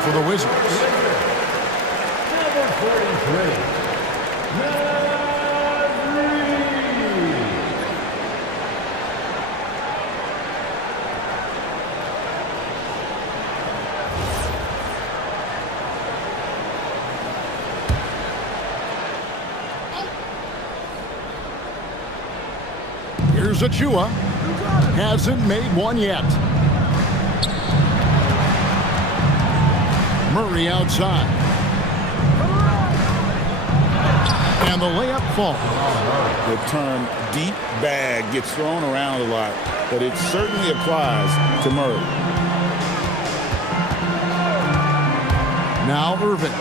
For the Wizards. Number 43. Here's Achua. Hasn't made one yet. Murray outside. And the layup falls. The term deep bag gets thrown around a lot, but it certainly applies to Murray. Now Irving.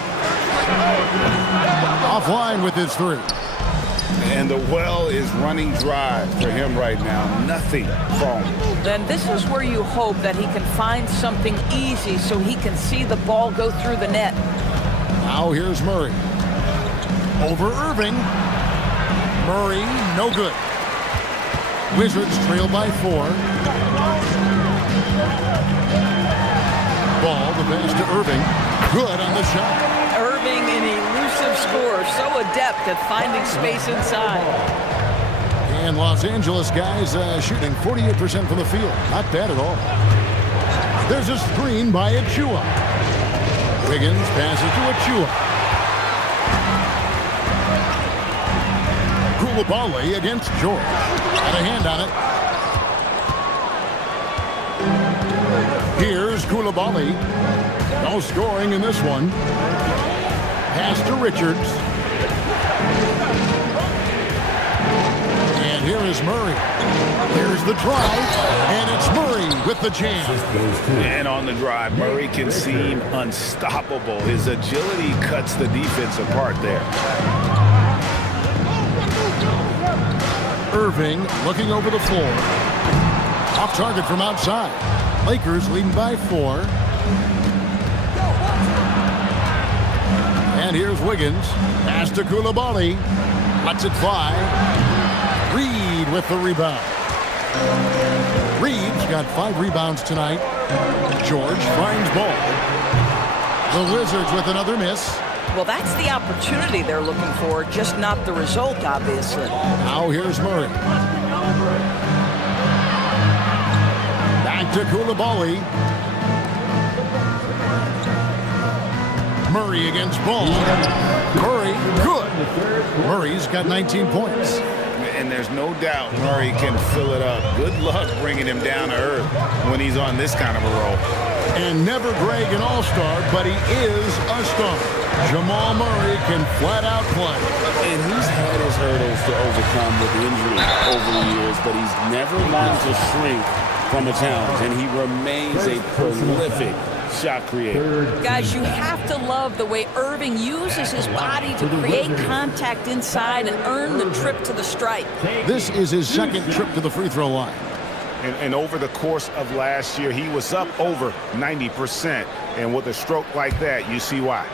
Offline with his 3. And the well is running dry for him right now. Nothing falling. Then this is where you hope that he can find something easy so he can see the ball go through the net. Now here's Murray. Over Irving. Murray, no good. Wizards trail by 4. Ball, the pass to Irving. Good on the shot. Irving, an elusive scorer, so adept at finding space inside. And Los Angeles guys shooting 48% from the field. Not bad at all. There's a screen by Achua. Wiggins passes to Achua. Koulibaly against George. Got a hand on it. Here's Koulibaly. No scoring in this one. Pass to Richards. And here is Murray. Here's the drive, and it's Murray with the jam. And on the drive, Murray can seem unstoppable. His agility cuts the defense apart there. Irving looking over the floor. Off target from outside. Lakers leading by 4. And here's Wiggins. Pass to Koulibaly. Lets it fly. Reed with the rebound. Reed's got 5 rebounds tonight. George finds ball. The Wizards with another miss. Well, that's the opportunity they're looking for, just not the result, obviously. Now here's Murray. Back to Koulibaly. Murray against Ball. Murray, good. Murray's got 19 points. And there's no doubt Murray can fill it up. Good luck bringing him down to earth when he's on this kind of a roll. And never Greg an all-star, but he is a star. Jamal Murray can flat out play. And he's had his hurdles to overcome with injury over the years, but he's never wanted to shrink from a challenge, and he remains a prolific shot creator. Guys, you have to love the way Irving uses his body to create contact inside and earn the trip to the stripe. This is his second trip to the free throw line. And over the course of last year, he was up over 90%. And with a stroke like that, you see why.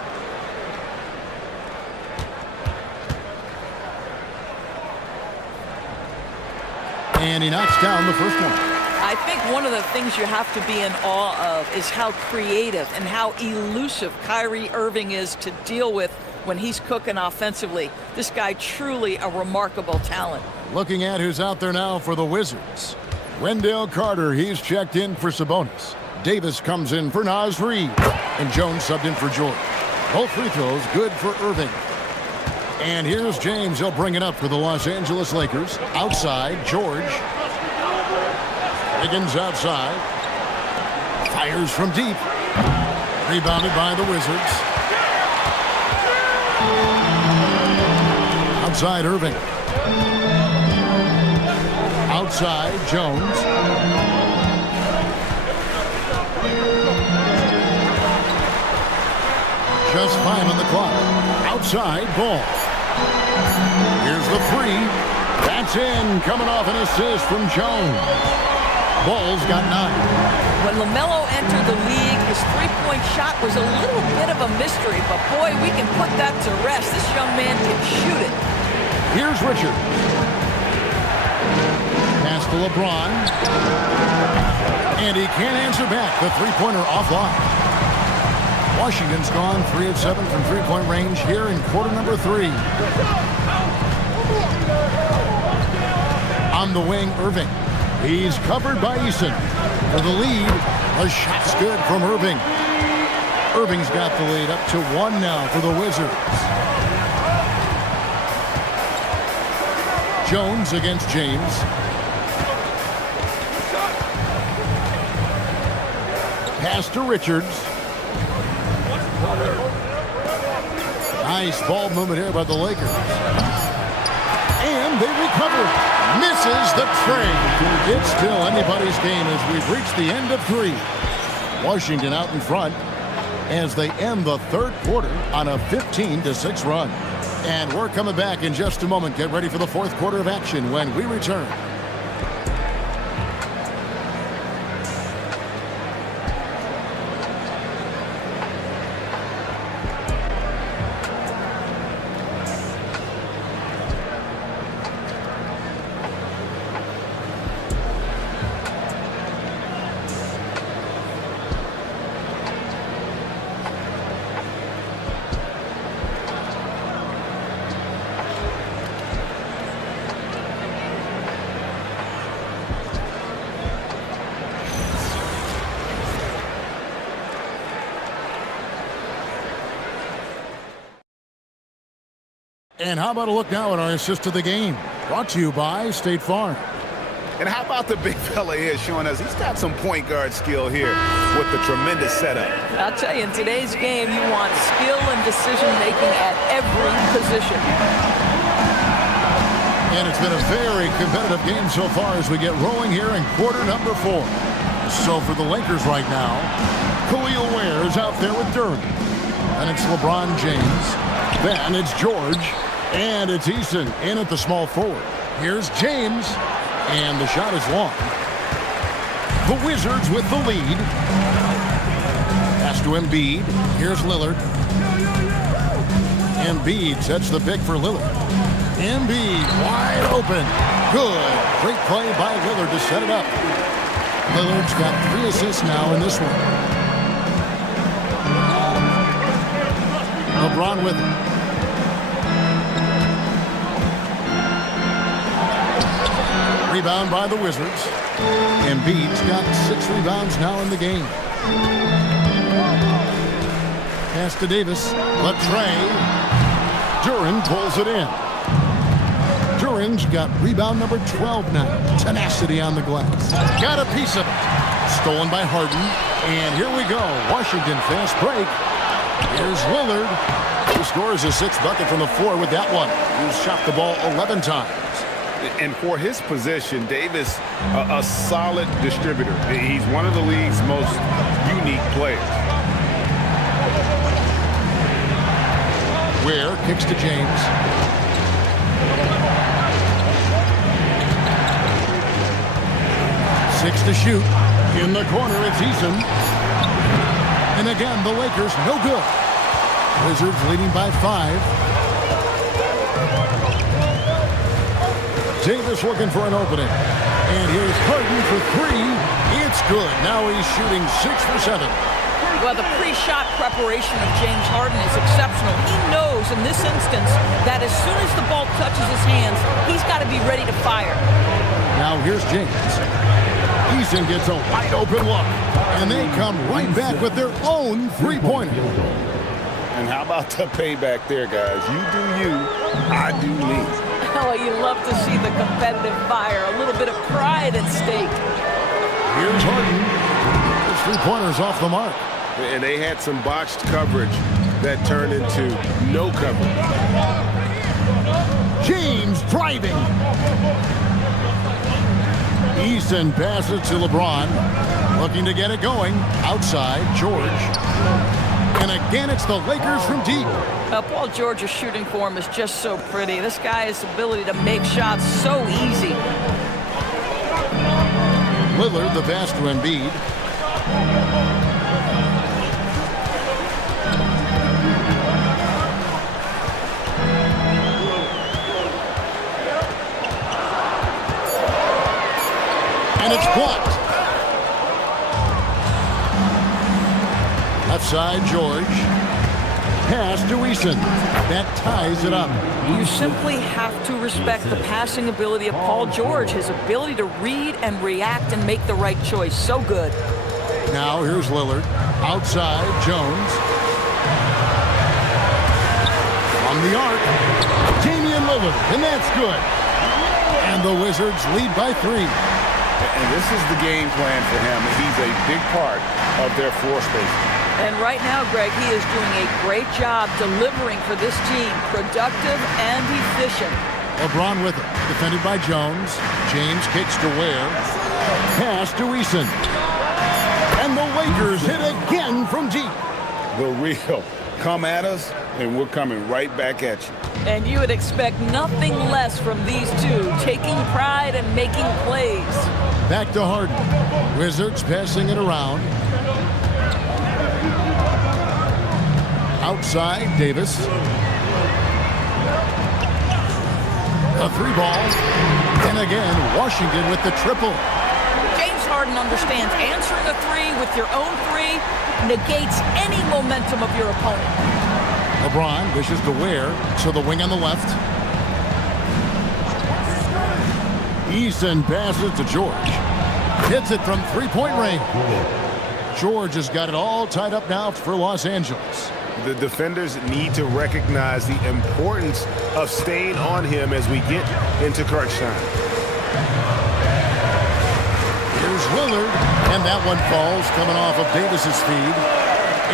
And he knocks down the first one. I think one of the things you have to be in awe of is how creative and how elusive Kyrie Irving is to deal with when he's cooking offensively. This guy truly a remarkable talent. Looking at who's out there now for the Wizards. Wendell Carter, he's checked in for Sabonis. Davis comes in for Naz Reid. And Jones subbed in for George. Both free throws good for Irving. And here's James. He'll bring it up for the Los Angeles Lakers. Outside, George. Wiggins outside. Fires from deep. Rebounded by the Wizards. Outside, Irving. Outside, Jones. Just 5 on the clock. Outside, Ball. Here's the 3. That's in. Coming off an assist from Jones. Ball's got 9. When LaMelo entered the league, his three-point shot was a little bit of a mystery, but boy, we can put that to rest. This young man can shoot it. Here's Richard. Pass to LeBron. And he can't answer back. The three-pointer offline. Washington's gone 3 of 7 from three-point range here in quarter number 3. On the wing, Irving. He's covered by Eason. For the lead, a shot's good from Irving. Irving's got the lead up to 1 now for the Wizards. Jones against James. Pass to Richards. Nice ball movement here by the Lakers. And they recover. Misses the tray. It's still anybody's game as we've reached the end of 3. Washington out in front as they end the third quarter on a 15-6 run. And we're coming back in just a moment. Get ready for the fourth quarter of action when we return. And how about a look now at our assist to the game? Brought to you by State Farm. And how about the big fella here showing us he's got some point guard skill here with the tremendous setup. I'll tell you, in today's game, you want skill and decision-making at every position. And it's been a very competitive game so far as we get rolling here in quarter number 4. So for the Lakers right now, Khalil Ware is out there with Duren. And it's LeBron James. Then it's George. And it's Eason in at the small forward. Here's James. And the shot is long. The Wizards with the lead. Pass to Embiid. Here's Lillard. Embiid sets the pick for Lillard. Embiid wide open. Good. Great play by Lillard to set it up. Lillard's got 3 assists now in this one. LeBron with him. Rebound by the Wizards. Embiid's got 6 rebounds now in the game. Pass to Davis. Latrey. Duren pulls it in. Duren's got rebound number 12 now. Tenacity on the glass. Got a piece of it. Stolen by Harden. And here we go. Washington fast break. Here's Lillard. He scores his 6th bucket from the floor with that one. He's shot the ball 11 times. And for his position, Davis, a solid distributor. He's one of the league's most unique players. Ware kicks to James. Six to shoot. In the corner, it's Eason. And again, the Lakers no good. Wizards leading by 5. Davis looking for an opening. And here's Harden for 3. It's good. Now he's shooting 6 for 7. Well, the pre-shot preparation of James Harden is exceptional. He knows in this instance that as soon as the ball touches his hands, he's got to be ready to fire. Now here's James. Eason gets a wide open look. And they come right back with their own 3-pointer. And how about the payback there, guys? You do you, I do me. Oh, you love to see the competitive fire. A little bit of pride at stake. Here's Harden. His 3-pointers off the mark. And they had some botched coverage that turned into no coverage. James driving. Eason passes to LeBron. Looking to get it going. Outside, George. And again, it's the Lakers from deep. Paul George's shooting form is just so pretty. This guy has the ability to make shots so easy. Lillard, the pass to Embiid. And it's blocked. Left side, George. Pass to Eason. That ties it up. You simply have to respect the passing ability of Paul George, his ability to read and react and make the right choice. So good. Now here's Lillard. Outside, Jones. From the arc, Damian Lillard, and that's good. And the Wizards lead by 3. And this is the game plan for him. He's a big part of their floor space. And right now, Greg, he is doing a great job delivering for this team, productive and efficient. LeBron with it, defended by Jones. James kicks to Ware. Pass to Eason. And the Lakers hit again from deep. The real. Come at us, and we're coming right back at you. And you would expect nothing less from these two, taking pride and making plays. Back to Harden. Wizards passing it around. Outside, Davis. A 3-ball. And again, Washington with the triple. James Harden understands answering a 3 with your own 3 negates any momentum of your opponent. LeBron wishes to Ware, so the wing on the left. Eason passes to George. Hits it from 3-point range. George has got it all tied up now for Los Angeles. The defenders need to recognize the importance of staying on him as we get into crunch time. Here's Lillard, and that one falls coming off of Davis's feed.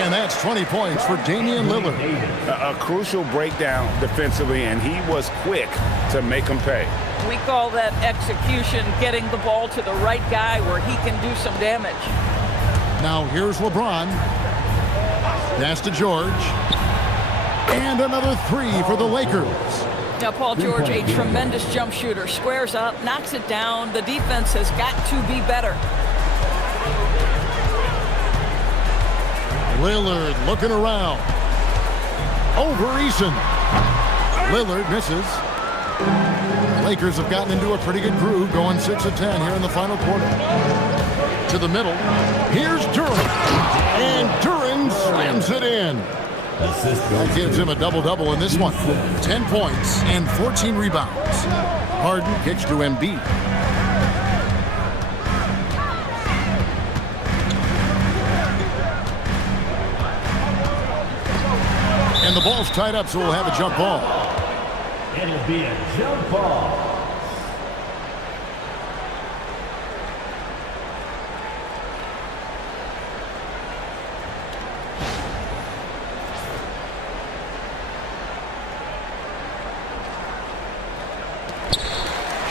And that's 20 points for Damian Lillard. A crucial breakdown defensively, and he was quick to make him pay. We call that execution, getting the ball to the right guy where he can do some damage. Now here's LeBron. Pass to George. And another three for the Lakers. Now, Paul George, a tremendous jump shooter, squares up, knocks it down. The defense has got to be better. Lillard looking around. Over Eason. Lillard misses. Lakers have gotten into a pretty good groove, going 6 of 10 here in the final quarter. To the middle. Here's Duren. And Duren slams it in. That gives him a double-double in this one. 10 points and 14 rebounds. Harden kicks to Embiid. And the ball's tied up, so we'll have a jump ball. It'll be a jump ball.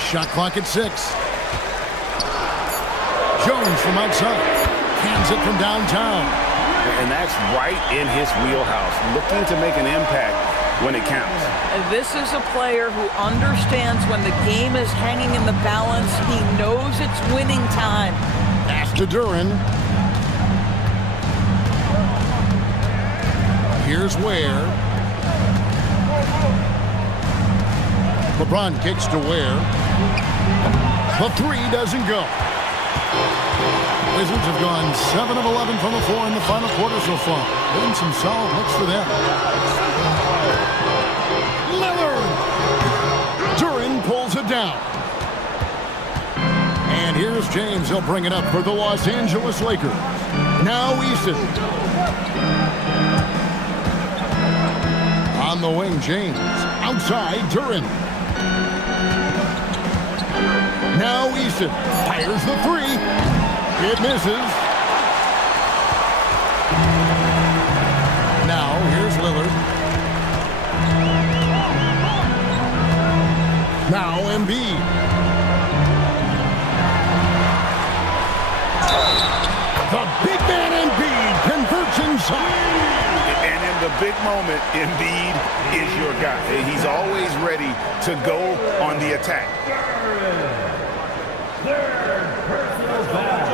Shot clock at 6. Jones from outside. Hands it from downtown. And that's right in his wheelhouse, looking to make an impact when it counts. And this is a player who understands when the game is hanging in the balance. He knows it's winning time. Pass to Duren. Here's Ware. LeBron kicks to Ware. The three doesn't go. Wizards have gone 7 of 11 from the floor in the final quarter so far. Been some solid looks for them. Lillard! Duren pulls it down. And here's James. He'll bring it up for the Los Angeles Lakers. Now Eason. On the wing, James. Outside, Duren. Now Eason fires the three. It misses. Now here's Lillard. Now Embiid. The big man Embiid converts inside. And in the big moment, Embiid is your guy. He's always ready to go on the attack. Third personal foul.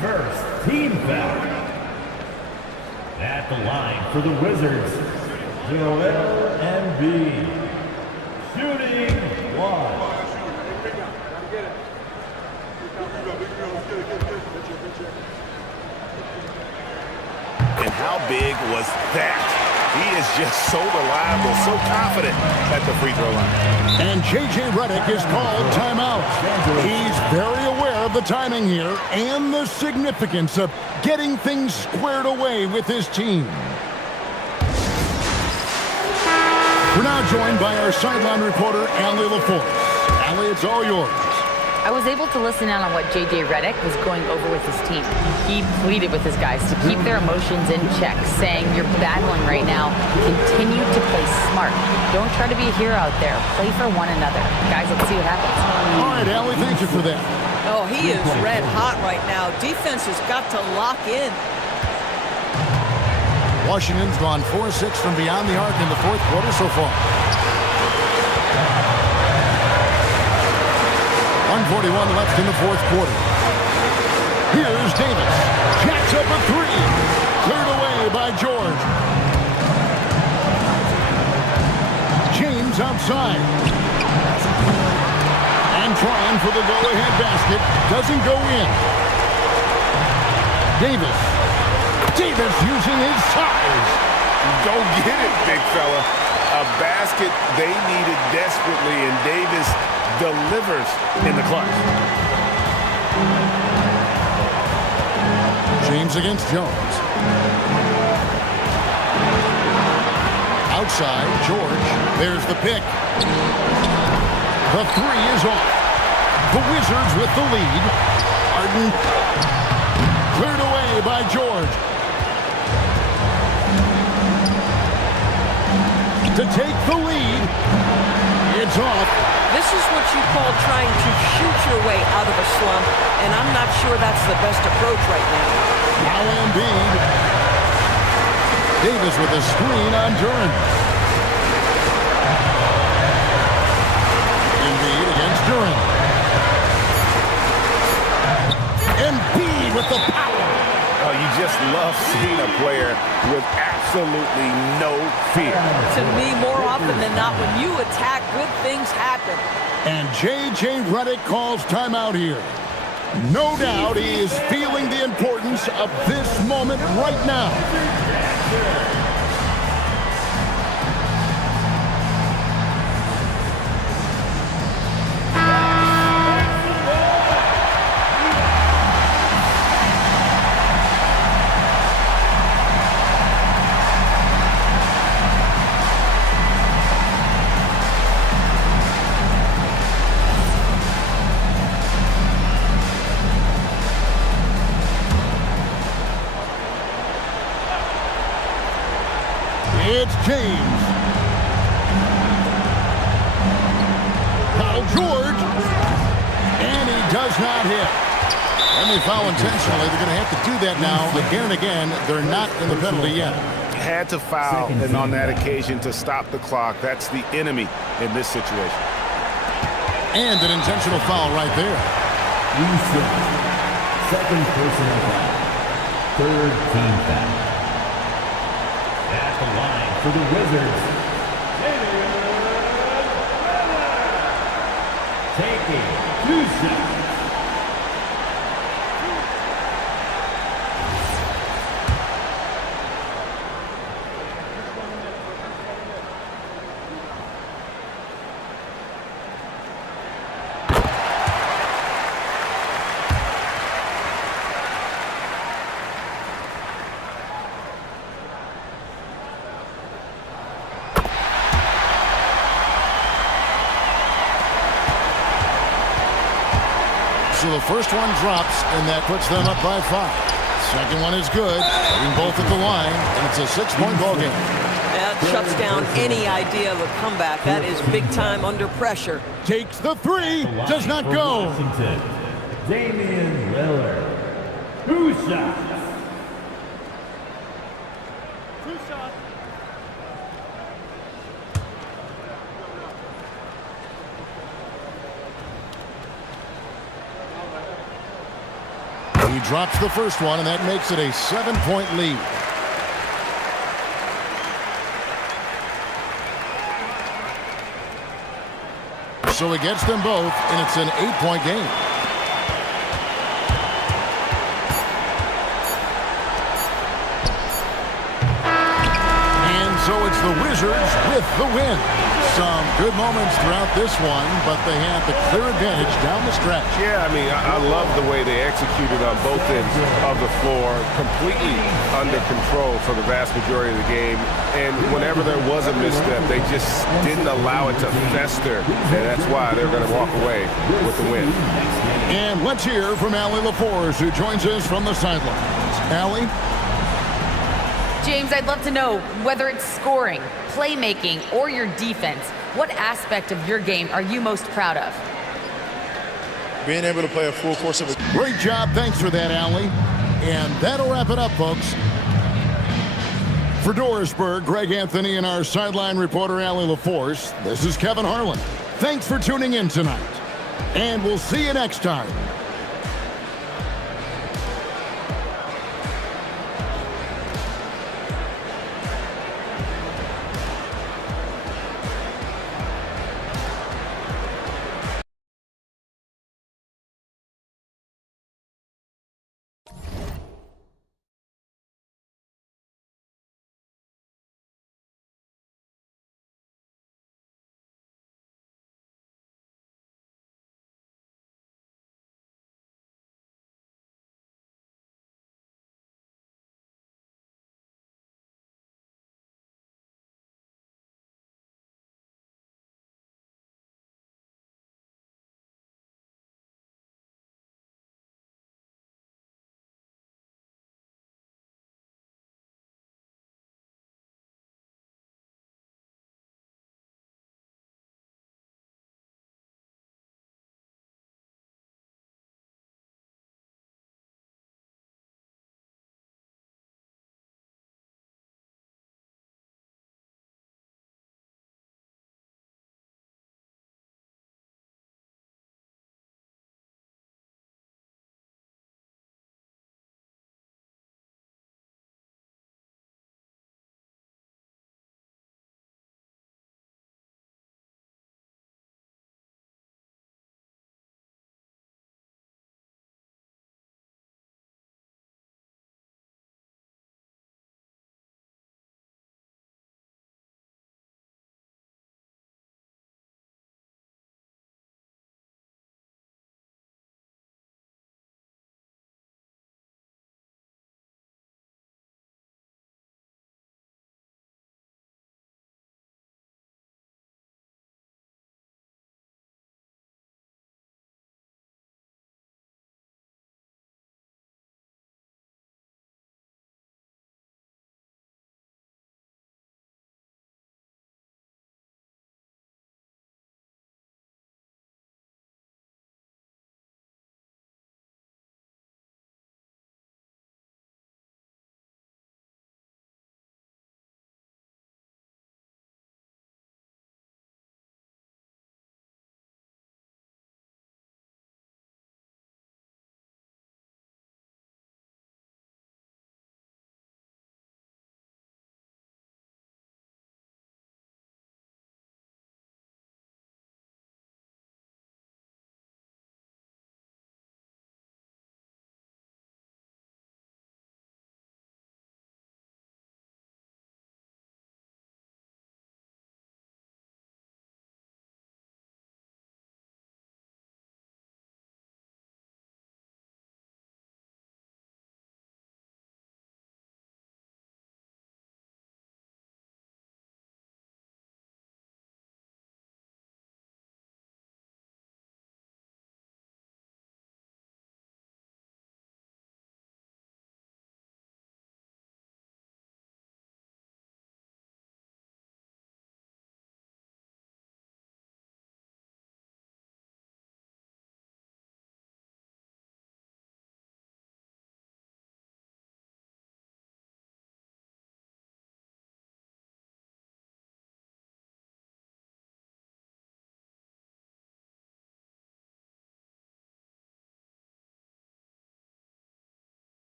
First team foul. At the line for the Wizards, Joel Embiid. Shooting one. And how big was that? He is just so reliable, so confident at the free throw line. And J.J. Redick is called timeout. He's very aware of the timing here and the significance of getting things squared away with his team. We're now joined by our sideline reporter, Allie LaForce. Allie, it's all yours. I was able to listen in on what J.J. Redick was going over with his team. He pleaded with his guys to keep their emotions in check, saying, "You're battling right now. Continue to play smart. Don't try to be a hero out there. Play for one another." Guys, let's see what happens. All right, Allie, thank you for that. Oh, he is red hot right now. Defense has got to lock in. Washington's gone 4-6 from beyond the arc in the fourth quarter so far. 1:41 left in the fourth quarter. Here's Davis. Jacks up a three. Cleared away by George. James outside. And trying for the go-ahead basket. Doesn't go in. Davis using his size. Go get it, big fella. A basket they needed desperately, and Davis delivers in the clutch. James against Jones. outside. George, there's the pick. The three is off. The Wizards with the lead. Harden cleared away by George. To take the lead. It's off. This is what you call trying to shoot your way out of a slump, and I'm not sure that's the best approach right now. Now Embiid. Davis with a screen on Duren. Embiid against Duren. Embiid with the power. Oh, you just love seeing a player with absolutely no fear. To me, more often than not, when you attack, good things happen. And J.J. Redick calls timeout here. No doubt he is feeling the importance of this moment right now. It's James. Paul George. And he does not hit. And they foul intentionally. They're going to have to do that now again and again. They're not in the penalty yet. Had to foul, and on that occasion to stop the clock. That's the enemy in this situation. And an intentional foul right there. Second personal foul. Third team foul. At the line for the Wizards. Taking 2 shots. So the first one drops, and that puts them up by 5. Second one is good, hitting both at the line, and it's a 6-point ball game. That shuts down any idea of a comeback. That is big time under pressure. Takes the 3, does not go. Washington, Damian Lillard. 2 shots. He drops the first one, and that makes it a 7-point lead. So he gets them both, and it's an 8-point game. And so it's the Wizards with the win. Some good moments throughout this one, but they had the clear advantage down the stretch. Yeah, I mean, I love the way they executed on both ends of the floor, completely under control for the vast majority of the game. And whenever there was a misstep, they just didn't allow it to fester, and that's why they're going to walk away with the win. And let's hear from Allie LaForce, who joins us from the sidelines. Allie? James, I'd love to know whether it's scoring, playmaking, or your defense. What aspect of your game are you most proud of? Being able to play a full course of it. Great job. Thanks for that, Allie. And that'll wrap it up, folks. For Dorisburg, Greg Anthony and our sideline reporter, Allie LaForce, this is Kevin Harlan. Thanks for tuning in tonight. And we'll see you next time.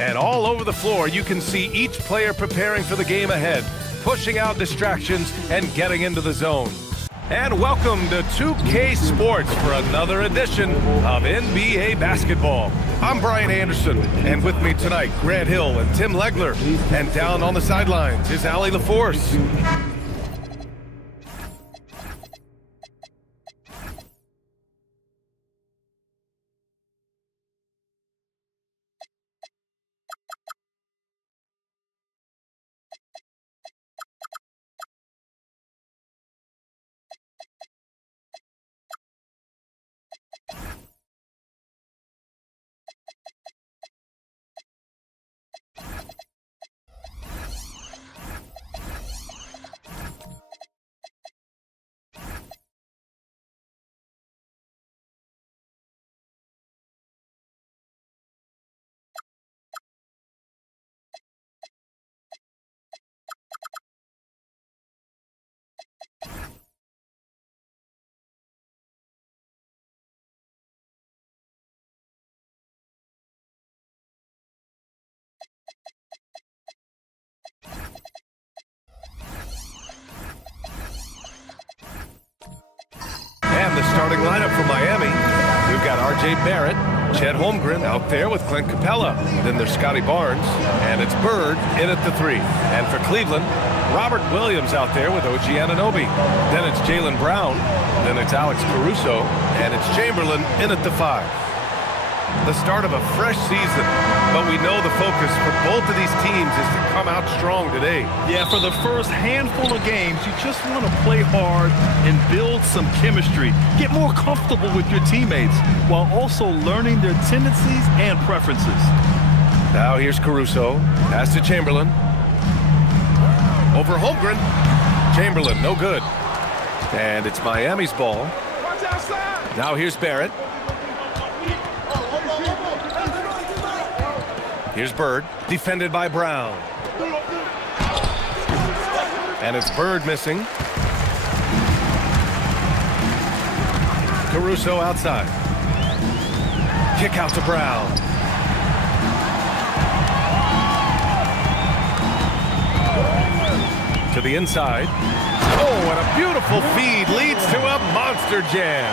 And all over the floor, you can see each player preparing for the game ahead, pushing out distractions and getting into the zone. And welcome to 2K Sports for another edition of NBA basketball. I'm Brian Anderson, and with me tonight, Grant Hill and Tim Legler. And down on the sidelines is Allie LaForce. And the starting lineup for Miami, we've got R.J. Barrett, Chet Holmgren out there with Clint Capella. Then there's Scotty Barnes, and it's Bird in at the 3. And for Cleveland, Robert Williams out there with OG Anunoby. Then it's Jaylen Brown, then it's Alex Caruso, and it's Chamberlain in at the 5. The start of a fresh season, but we know the focus for both of these teams is to come out strong today. Yeah, for the first handful of games, you just want to play hard and build some chemistry. Get more comfortable with your teammates while also learning their tendencies and preferences. Now here's Caruso. Pass to Chamberlain. Over Holmgren. Chamberlain, no good. And it's Miami's ball. Now here's Barrett. Here's Bird, defended by Brown. And it's Bird missing. Caruso outside. Kick out to Brown. To the inside. Oh, and a beautiful feed leads to a monster jam.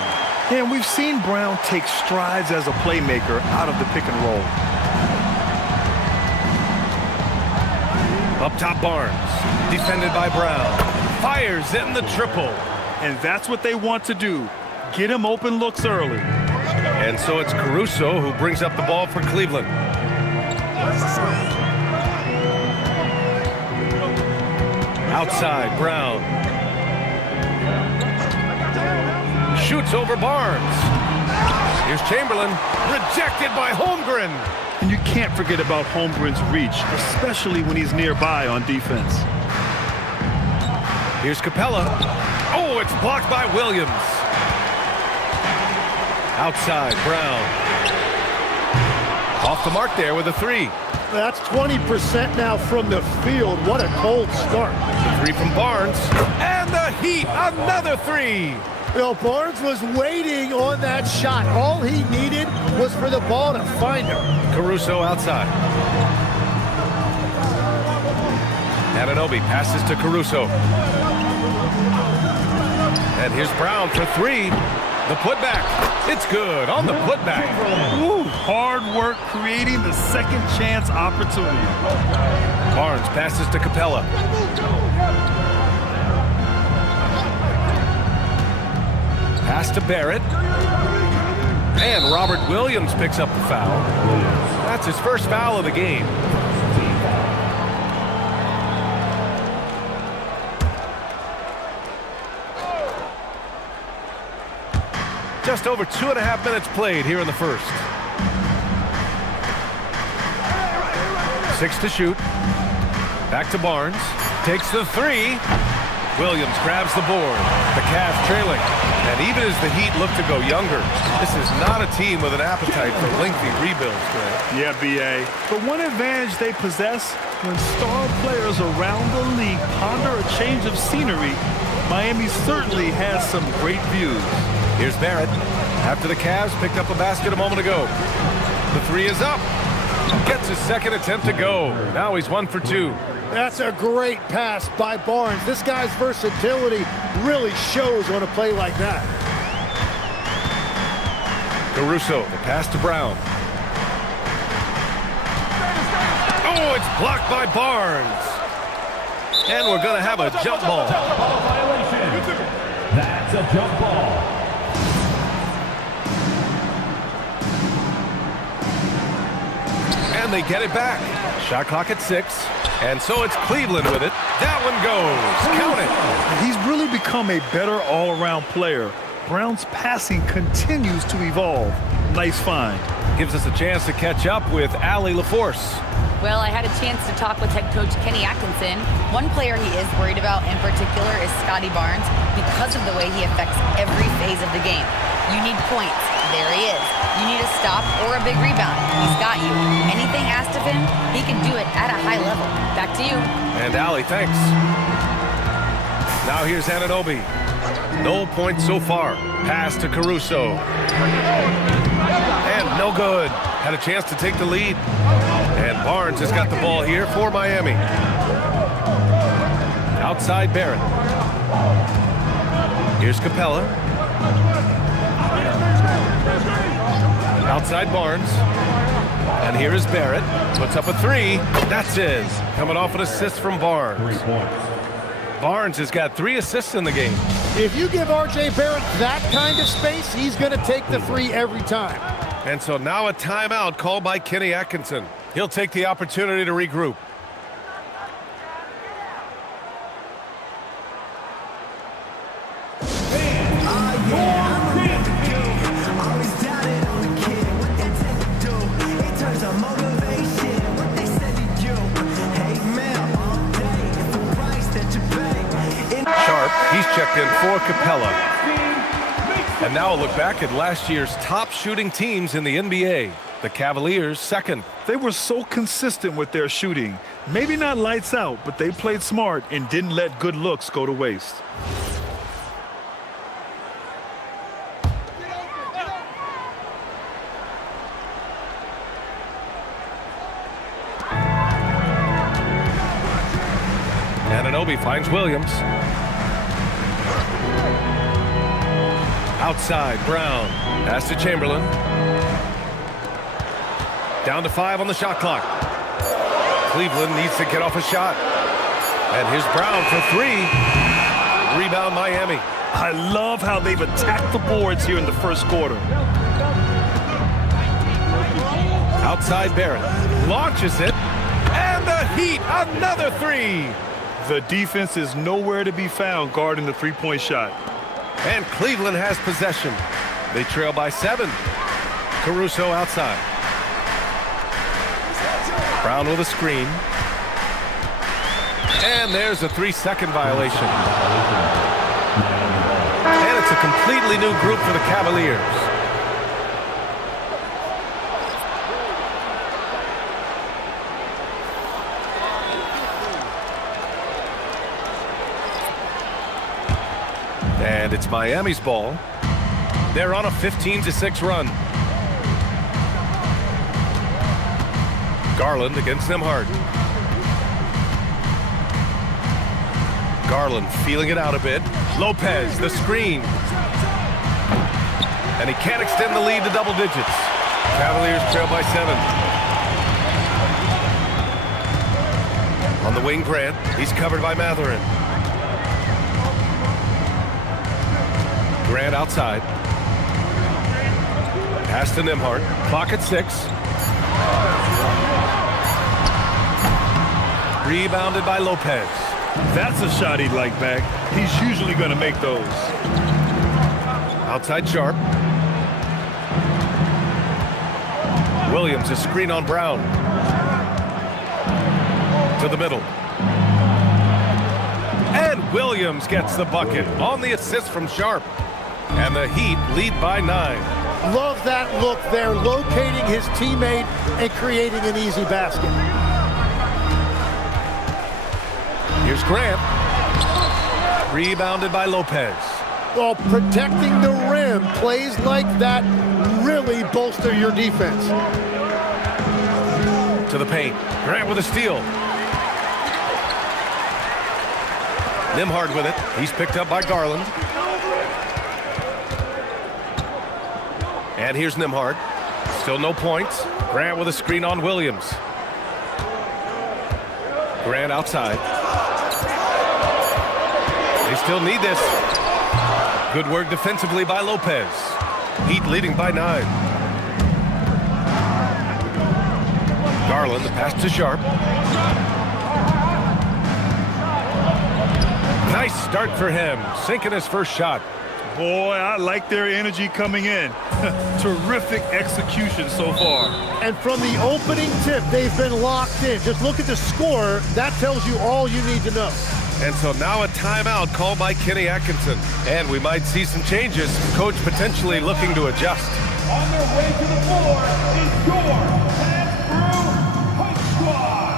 And we've seen Brown take strides as a playmaker out of the pick and roll. Up top, Barnes, defended by Brown. Fires in the triple. And that's what they want to do. Get him open looks early. And so it's Caruso who brings up the ball for Cleveland. Outside, Brown. Shoots over Barnes. Here's Chamberlain, rejected by Holmgren. And you can't forget about Holmgren's reach, especially when he's nearby on defense. Here's Capella. Oh, it's blocked by Williams. Outside, Brown. Off the mark there with a 3. That's 20% now from the field. What a cold start. The 3 from Barnes. And the Heat, another 3. You know, Barnes was waiting on that shot. All he needed was for the ball to find him. Caruso outside. Anunoby passes to Caruso. And here's Brown for 3. The putback. It's good on the putback. Ooh, hard work creating the second chance opportunity. Barnes passes to Capella. Pass to Barrett. And Robert Williams picks up the foul. That's his first foul of the game. Just over 2.5 minutes played here in the first. 6 to shoot. Back to Barnes. Takes the 3. Williams grabs the board. The Cavs trailing. And even as the Heat look to go younger, this is not a team with an appetite for lengthy rebuilds, Grant. Yeah, B.A. But one advantage they possess, when star players around the league ponder a change of scenery, Miami certainly has some great views. Here's Barrett. After the Cavs picked up a basket a moment ago. The 3 is up. Gets his second attempt to go. Now he's 1 for 2. That's a great pass by Barnes. This guy's versatility really shows on a play like that. Caruso, the pass to Brown. Oh, it's blocked by Barnes. And we're going to have a jump ball. That's a jump ball. And they get it back. Shot clock at 6. And so it's Cleveland with it. That one goes. Count it. He's really become a better all-around player. Brown's passing continues to evolve. Nice find. Gives us a chance to catch up with Allie LaForce. Well, I had a chance to talk with head coach Kenny Atkinson. One player he is worried about in particular is Scotty Barnes because of the way he affects every phase of the game. You need points. There he is. You need a stop or a big rebound. He's got you. Anything asked of him, he can do it at a high level. Back to you. And Allie, thanks. Now here's Anunoby. No points so far. Pass to Caruso. And no good. Had a chance to take the lead. And Barnes has got the ball here for Miami. Outside Barrett. Here's Capella. Outside Barnes. And here is Barrett. Puts up a 3. That's it. Coming off an assist from Barnes. Barnes has got 3 assists in the game. If you give R.J. Barrett that kind of space, he's going to take the 3 every time. And so now a timeout called by Kenny Atkinson. He'll take the opportunity to regroup. Sharp, he's checked in for Capella. And now a look back at last year's top shooting teams in the NBA. The Cavaliers, second. They were so consistent with their shooting. Maybe not lights out, but they played smart and didn't let good looks go to waste. Anunoby finds Williams. Outside, Brown. Pass to Chamberlain. Down to 5 on the shot clock. Cleveland needs to get off a shot. And here's Brown for 3. Rebound Miami. I love how they've attacked the boards here in the first quarter. Outside Barrett. Launches it. And the Heat, another 3. The defense is nowhere to be found guarding the three-point shot. And Cleveland has possession. They trail by 7. Caruso outside. Brown with a screen. And there's a 3-second violation. And it's a completely new group for the Cavaliers. And it's Miami's ball. They're on a 15-6 run. Garland against Nembhard. Garland feeling it out a bit. Lopez, the screen. And he can't extend the lead to double digits. Cavaliers trail by 7. On the wing, Grant. He's covered by Mathurin. Grant outside. Pass to Nembhard. Clock at 6. Rebounded by Lopez. That's a shot he'd like back. He's usually going to make those. Outside Sharp. Williams, a screen on Brown. To the middle. And Williams gets the bucket on the assist from Sharp. And the Heat lead by 9. Love that look there, locating his teammate and creating an easy basket. Here's Grant. Rebounded by Lopez. Well, protecting the rim, plays like that really bolster your defense. To the paint. Grant with a steal. Nembhard with it. He's picked up by Garland. And here's Nembhard. Still no points. Grant with a screen on Williams. Grant outside. They still need this. Good work defensively by Lopez. Heat leading by 9. Garland, the pass to Sharp. Nice start for him, sinking his first shot. Boy, I like their energy coming in. Terrific execution so far. And from the opening tip, they've been locked in. Just look at the score. That tells you all you need to know. And so now a timeout called by Kenny Atkinson. And we might see some changes. Coach potentially looking to adjust. On their way to the floor is your Pat Brew Punch Squad.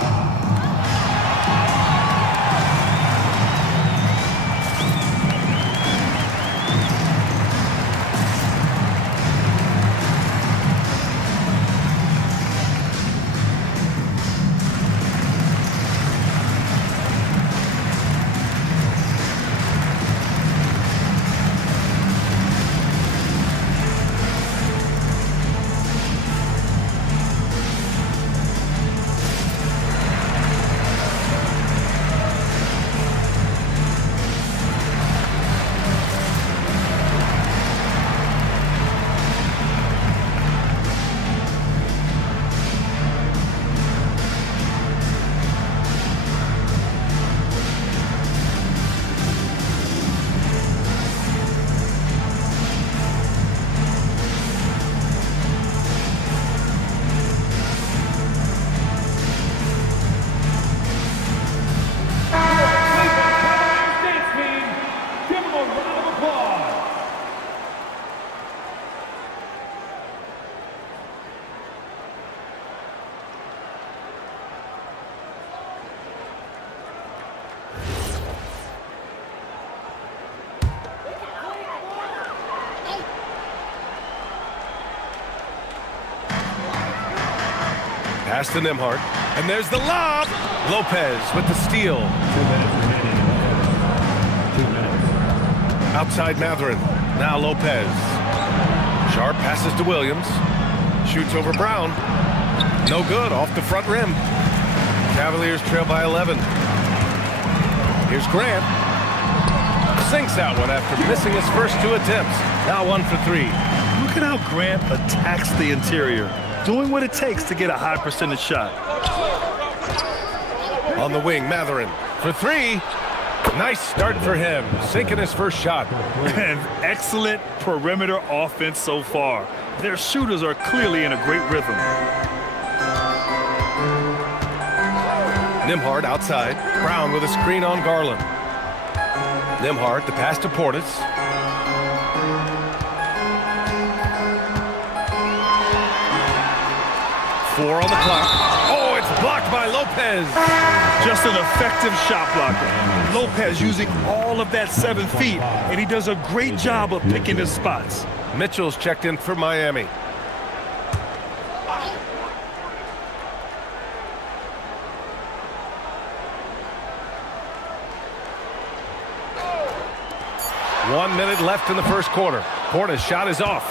Pass to Nembhard. And there's the lob. Lopez with the steal. 2 minutes remaining. 2 minutes. Outside Mathurin. Now Lopez. Sharp passes to Williams. Shoots over Brown. No good. Off the front rim. Cavaliers trail by 11. Here's Grant. Sinks that one after missing his first 2 attempts. Now 1 for 3. Look at how Grant attacks the interior, doing what it takes to get a high percentage shot. On the wing, Mathurin for 3. Nice start for him, sinking his first shot. And excellent perimeter offense so far. Their shooters are clearly in a great rhythm. Nembhard outside. Brown with a screen on Garland. Nembhard, the pass to Portis. Four on the clock. Oh, it's blocked by Lopez. Just an effective shot blocker. Lopez using all of that 7 feet, and he does a great job of picking his spots. Mitchell's checked in for Miami. One minute left in the first quarter. Portis' shot is off.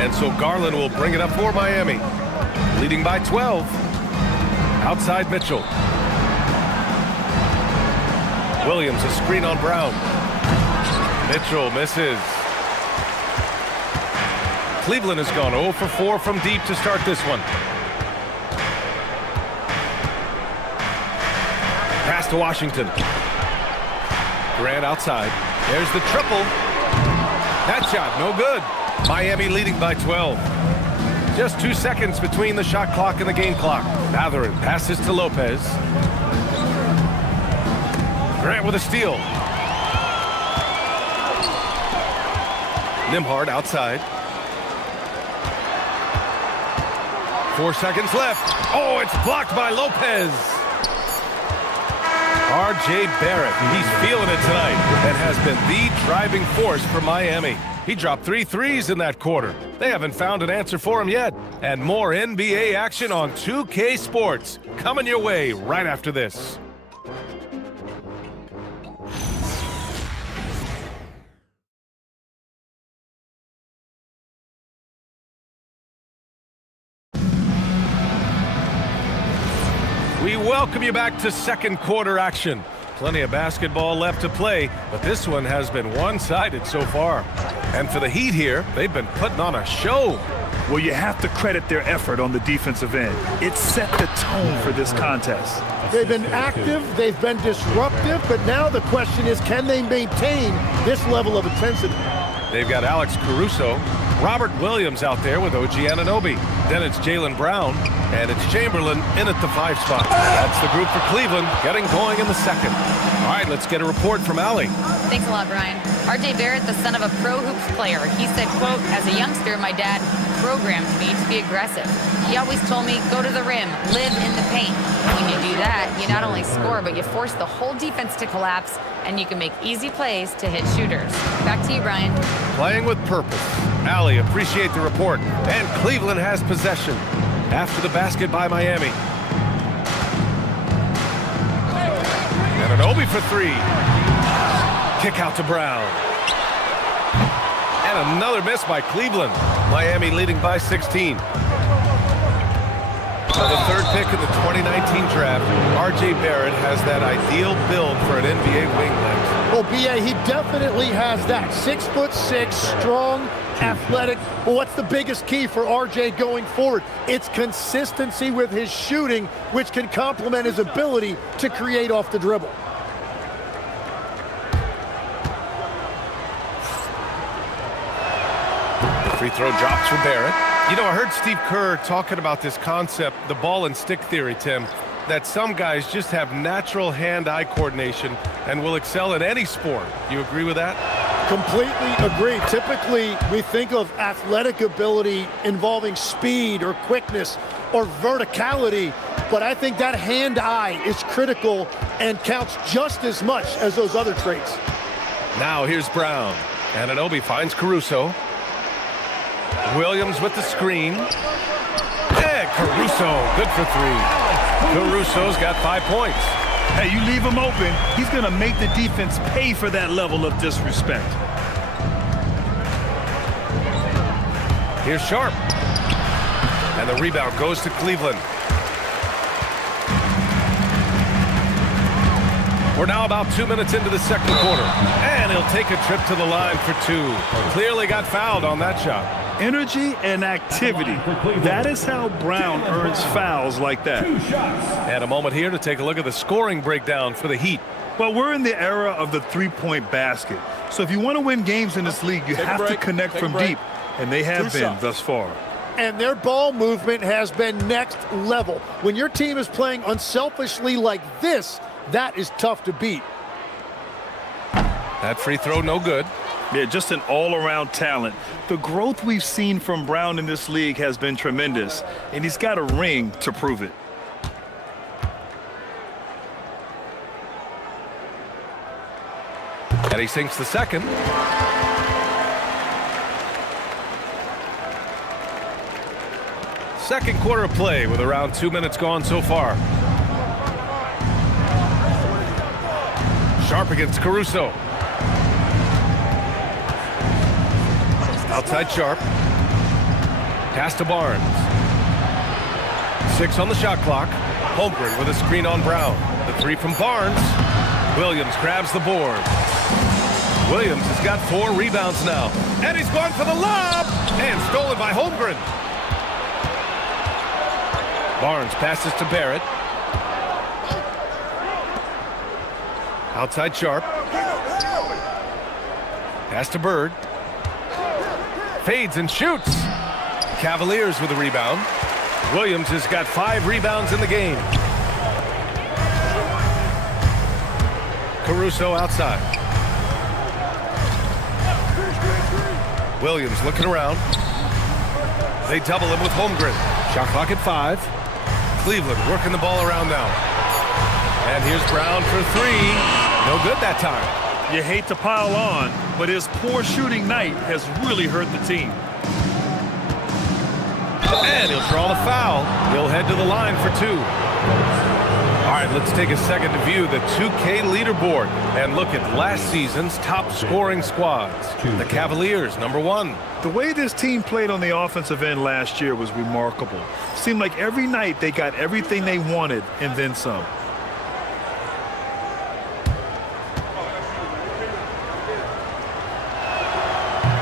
And so Garland will bring it up for Miami. Leading by 12. Outside Mitchell. Williams, a screen on Brown. Mitchell misses. Cleveland has gone 0 for 4 from deep to start this one. Pass to Washington. Grant outside. There's the triple. That shot, no good. Miami leading by 12. Just 2 seconds between the shot clock and the game clock. Mathurin passes to Lopez. Grant with a steal. Nembhard outside. 4 seconds left. Oh, it's blocked by Lopez. R.J. Barrett, he's feeling it tonight and has been the driving force for Miami. He dropped 3 threes in that quarter. They haven't found an answer for him yet. And more NBA action on 2K Sports coming your way right after this. We welcome you back to second quarter action. Plenty of basketball left to play, but this one has been one-sided so far. And for the Heat here, they've been putting on a show. Well, you have to credit their effort on the defensive end. It set the tone for this contest. They've been active, they've been disruptive, but now the question is, can they maintain this level of intensity? They've got Alex Caruso, Robert Williams out there with OG Anunoby. Then it's Jaylen Brown, and it's Chamberlain in at the 5 spot. That's the group for Cleveland, getting going in the second. All right, let's get a report from Allie. Thanks a lot, Brian. RJ Barrett, the son of a pro hoops player. He said, quote, as a youngster, my dad programmed me to be aggressive. He always told me, go to the rim, live in the paint. When you do that, you not only score, but you force the whole defense to collapse, and you can make easy plays to hit shooters. Back to you, Brian. Playing with purpose. Allie, appreciate the report. And Cleveland has possession after the basket by Miami. And Anunoby for 3. Kick out to Brown. And another miss by Cleveland. Miami leading by 16. So the third pick in the 2019 draft, RJ Barrett has that ideal build for an NBA wing length. Well, B.A., he definitely has that. 6'6", strong, athletic. But what's the biggest key for RJ going forward? It's consistency with his shooting, which can complement his ability to create off the dribble. The free throw drops for Barrett. You know, I heard Steve Kerr talking about this concept, the ball and stick theory, Tim, that some guys just have natural hand-eye coordination and will excel at any sport. You agree with that? Completely agree. Typically, we think of athletic ability involving speed or quickness or verticality, but I think that hand-eye is critical and counts just as much as those other traits. Now here's Brown. Anunoby finds Caruso. Williams with the screen. And Caruso, good for 3. Caruso's got 5 points. Hey, you leave him open, he's going to make the defense pay for that level of disrespect. Here's Sharp. And the rebound goes to Cleveland. We're now about 2 minutes into the second quarter. And he'll take a trip to the line for 2. Clearly got fouled on that shot. Energy and activity. That is how Brown earns fouls like that. And a moment here to take a look at the scoring breakdown for the Heat. Well, we're in the era of the three-point basket. So if you want to win games in this league, you have to connect from deep. And they have been thus far. And their ball movement has been next level. When your team is playing unselfishly like this, that is tough to beat. That free throw no good. Yeah, just an all-around talent. The growth we've seen from Brown in this league has been tremendous, and he's got a ring to prove it. And he sinks the second. Second quarter of play with around 2 minutes gone so far. Sharp against Caruso. Outside Sharp. Pass to Barnes. 6 on the shot clock. Holmgren with a screen on Brown. The 3 from Barnes. Williams grabs the board. Williams has got 4 rebounds now. And he's gone for the lob. And stolen by Holmgren. Barnes passes to Barrett. Outside Sharp. Pass to Bird. Fades and shoots. Cavaliers with a rebound. Williams has got 5 rebounds in the game. Caruso outside. Williams looking around. They double him with Holmgren. Shot clock at 5. Cleveland working the ball around now. And here's Brown for 3. No good that time. You hate to pile on, but his poor shooting night has really hurt the team. And he'll draw the foul. He'll head to the line for 2. All right, let's take a second to view the 2K leaderboard and look at last season's top scoring squads. The Cavaliers, number 1. The way this team played on the offensive end last year was remarkable. Seemed like every night they got everything they wanted and then some.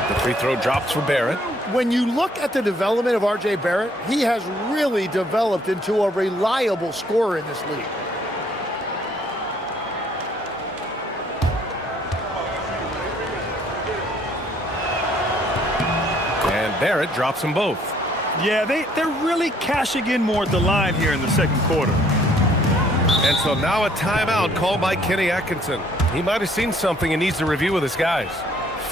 The free throw drops for Barrett. When you look at the development of R.J. Barrett, he has really developed into a reliable scorer in this league. And Barrett drops them both. Yeah, they're really cashing in more at the line here in the second quarter. And so now a timeout called by Kenny Atkinson. He might have seen something and needs to review with his guys.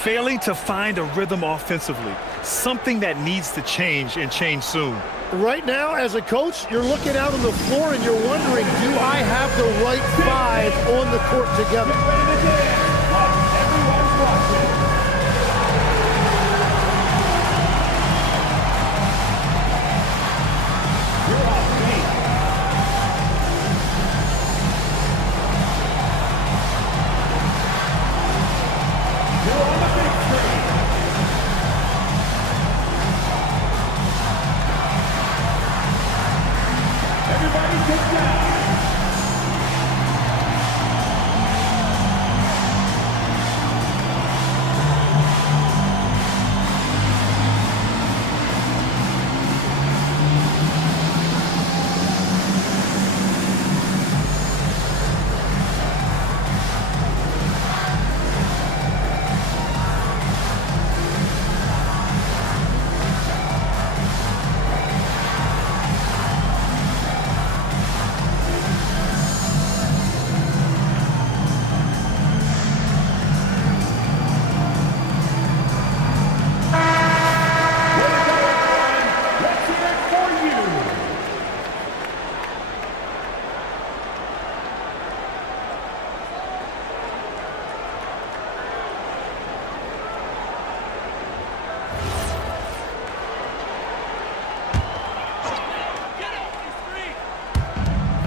Failing to find a rhythm offensively, something that needs to change and change soon. Right now, as a coach, you're looking out on the floor and you're wondering, do I have the right 5 on the court together?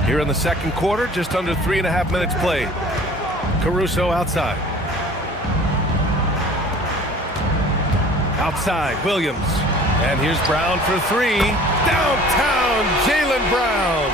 Here in the second quarter, just under 3.5 minutes played. Caruso outside. Outside, Williams. And here's Brown for 3. Downtown, Jaylen Brown.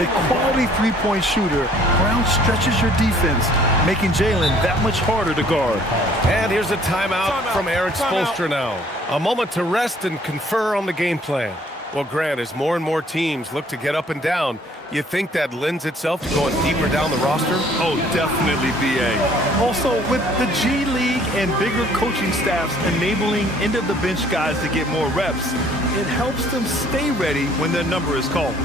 A quality three-point shooter, Brown stretches your defense, making Jaylen that much harder to guard. And here's a timeout from Eric Spoelstra now. A moment to rest and confer on the game plan. Well, Grant, as more and more teams look to get up and down, you think that lends itself to going deeper down the roster? Oh, definitely, B.A. Also, with the G League and bigger coaching staffs enabling end-of-the-bench guys to get more reps, it helps them stay ready when their number is called.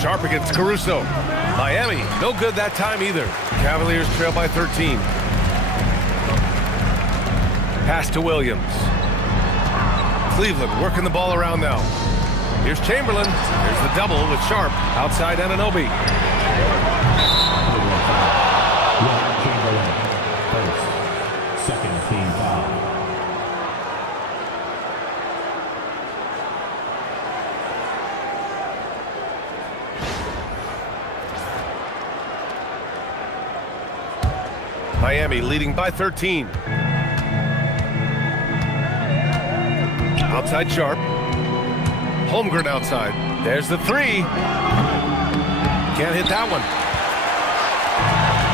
Sharp against Caruso. Miami, no good that time either. Cavaliers trail by 13. Pass to Williams. Cleveland working the ball around now. Here's Chamberlain. Here's the double with Sharp. Outside Anunoby. Chamberlain, first, second team foul. Miami leading by 13. Outside Sharp. Holmgren outside. There's the three. Can't hit that one.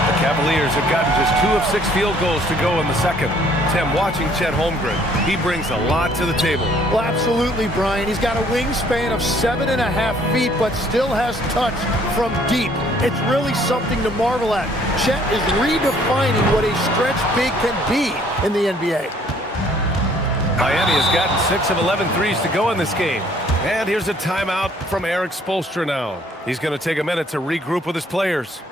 The Cavaliers have gotten just 2 of 6 field goals to go in the second. Tim, watching Chet Holmgren, he brings a lot to the table. Well, absolutely, Brian. He's got a wingspan of 7.5 feet, but still has touch from deep. It's really something to marvel at. Chet is redefining what a stretch big can be in the NBA. Miami has gotten 6 of 11 threes to go in this game. And here's a timeout from Erik Spoelstra now. He's going to take a minute to regroup with his players.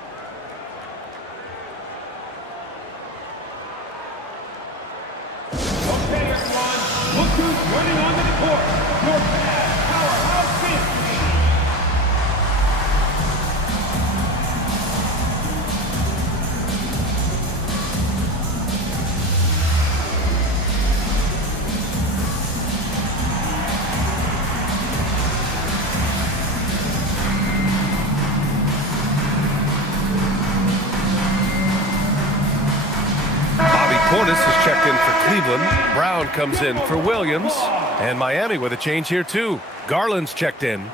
Okay, everyone. Look who's running onto the court. Your powerhouse team. Portis is checked in for Cleveland. Brown comes in for Williams. And Miami with a change here, too. Garland's checked in.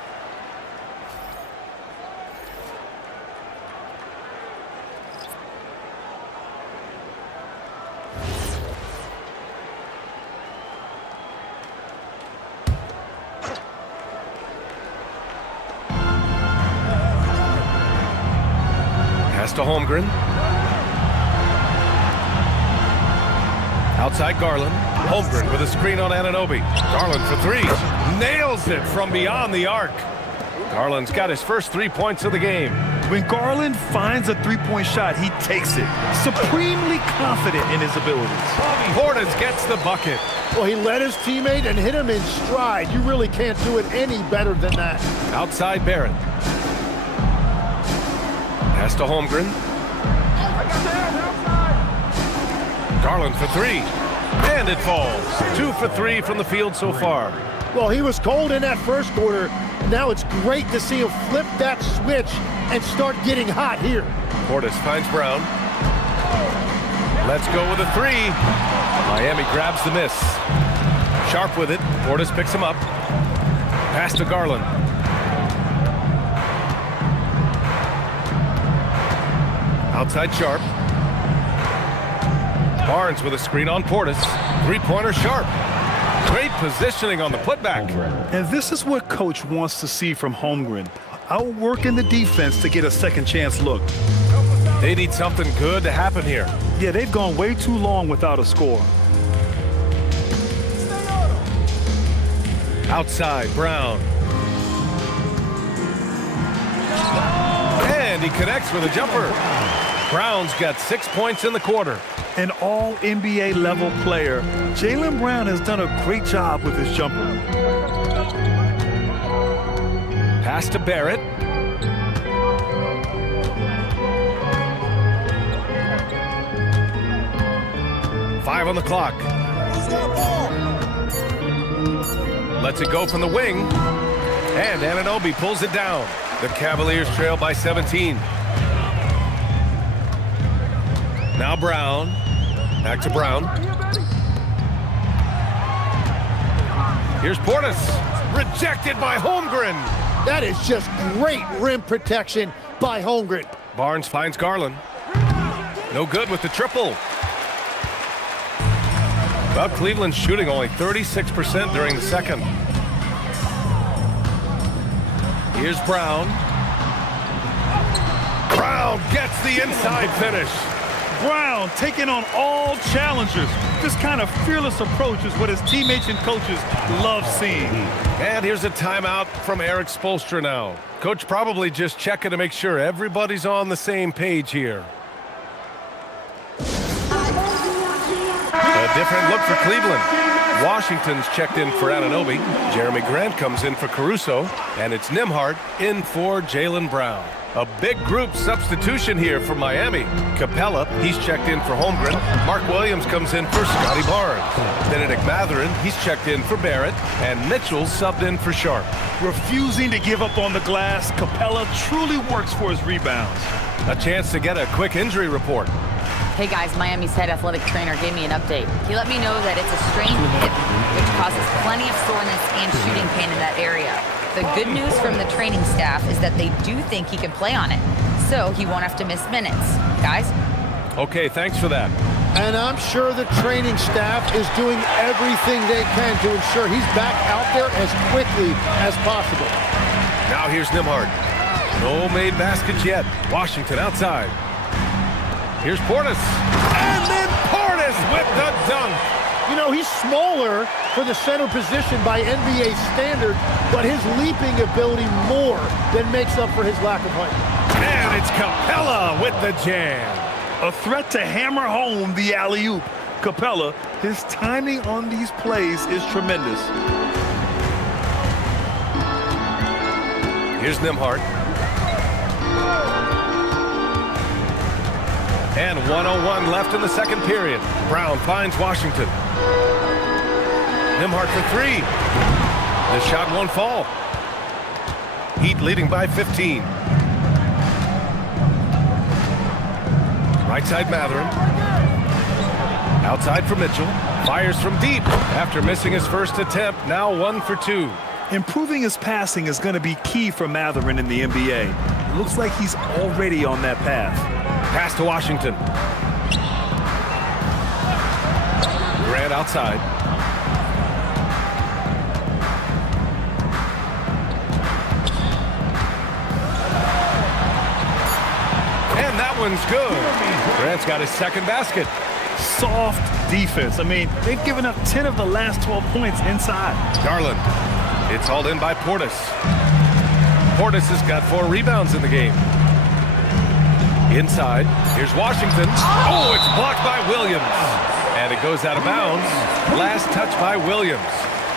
Pass to Holmgren. Outside Garland. Holmgren with a screen on Anunoby. Garland for 3. Nails it from beyond the arc. Garland's got his first 3 points of the game. When Garland finds a three-point shot, he takes it. Supremely confident in his abilities. Portis gets the bucket. Well, he led his teammate and hit him in stride. You really can't do it any better than that. Outside Barrett. Pass to Holmgren. Garland for 3. And it falls. 2 for 3 from the field so far. Well, he was cold in that first quarter. Now it's great to see him flip that switch and start getting hot here. Portis finds Brown. Let's go with a 3. Miami grabs the miss. Sharp with it. Portis picks him up. Pass to Garland. Outside Sharp. Barnes with a screen on Portis. Three-pointer Sharp. Great positioning on the putback. And this is what Coach wants to see from Holmgren. Outworking the defense to get a second chance look. They need something good to happen here. Yeah, they've gone way too long without a score. Outside, Brown. And he connects with a jumper. Brown's got 6 points in the quarter. An all-NBA level player, Jaylen Brown has done a great job with his jumper. Pass to Barrett. Five on the clock. Lets it go from the wing. And Anunoby pulls it down. The Cavaliers trail by 17. Now Brown. Back to Brown. Here's Portis. Rejected by Holmgren. That is just great rim protection by Holmgren. Barnes finds Garland. No good with the triple. Well, Cleveland's shooting only 36% during the second. Here's Brown. Brown gets the inside finish. Brown taking on all challengers. This kind of fearless approach is what his teammates and coaches love seeing. And here's a timeout from Erik Spoelstra now. Coach probably just checking to make sure everybody's on the same page here. A different look for Cleveland. Washington's checked in for Anunoby. Jeremy Grant comes in for Caruso. And it's Nembhard in for Jaylen Brown. A big group substitution here for Miami. Capella, he's checked in for Holmgren. Mark Williams comes in for Scotty Barnes. Benedict Mathurin, he's checked in for Barrett. And Mitchell subbed in for Sharp. Refusing to give up on the glass, Capella truly works for his rebounds. A chance to get a quick injury report. Hey guys, Miami's head athletic trainer gave me an update. He let me know that it's a strained hip, which causes plenty of soreness and shooting pain in that area. The good news from the training staff is that they do think he can play on it, so he won't have to miss minutes. Guys? Okay, thanks for that. And I'm sure the training staff is doing everything they can to ensure he's back out there as quickly as possible. Now here's Nembhard. No made baskets yet. Washington outside. Here's Portis. And then Portis with the dunk. You know, he's smaller for the center position by NBA standards, but his leaping ability more than makes up for his lack of height. And it's Capella with the jam. A threat to hammer home the alley-oop. Capella, his timing on these plays is tremendous. Here's Nembhard. And 1:01 left in the second period. Brown finds Washington. Nembhard for three. The shot won't fall. Heat leading by 15. Right side Mathurin. Outside for Mitchell. Fires from deep after missing his first attempt. Now 1 for 2. Improving his passing is going to be key for Mathurin in the NBA. It looks like he's already on that path. Pass to Washington. Grant outside. And that one's good. Grant's got his second basket. Soft defense. I mean, they've given up 10 of the last 12 points inside. Garland. It's hauled in by Portis. Portis has got 4 rebounds in the game. Inside, here's Washington. Oh, it's blocked by Williams. And it goes out of bounds. Last touch by Williams.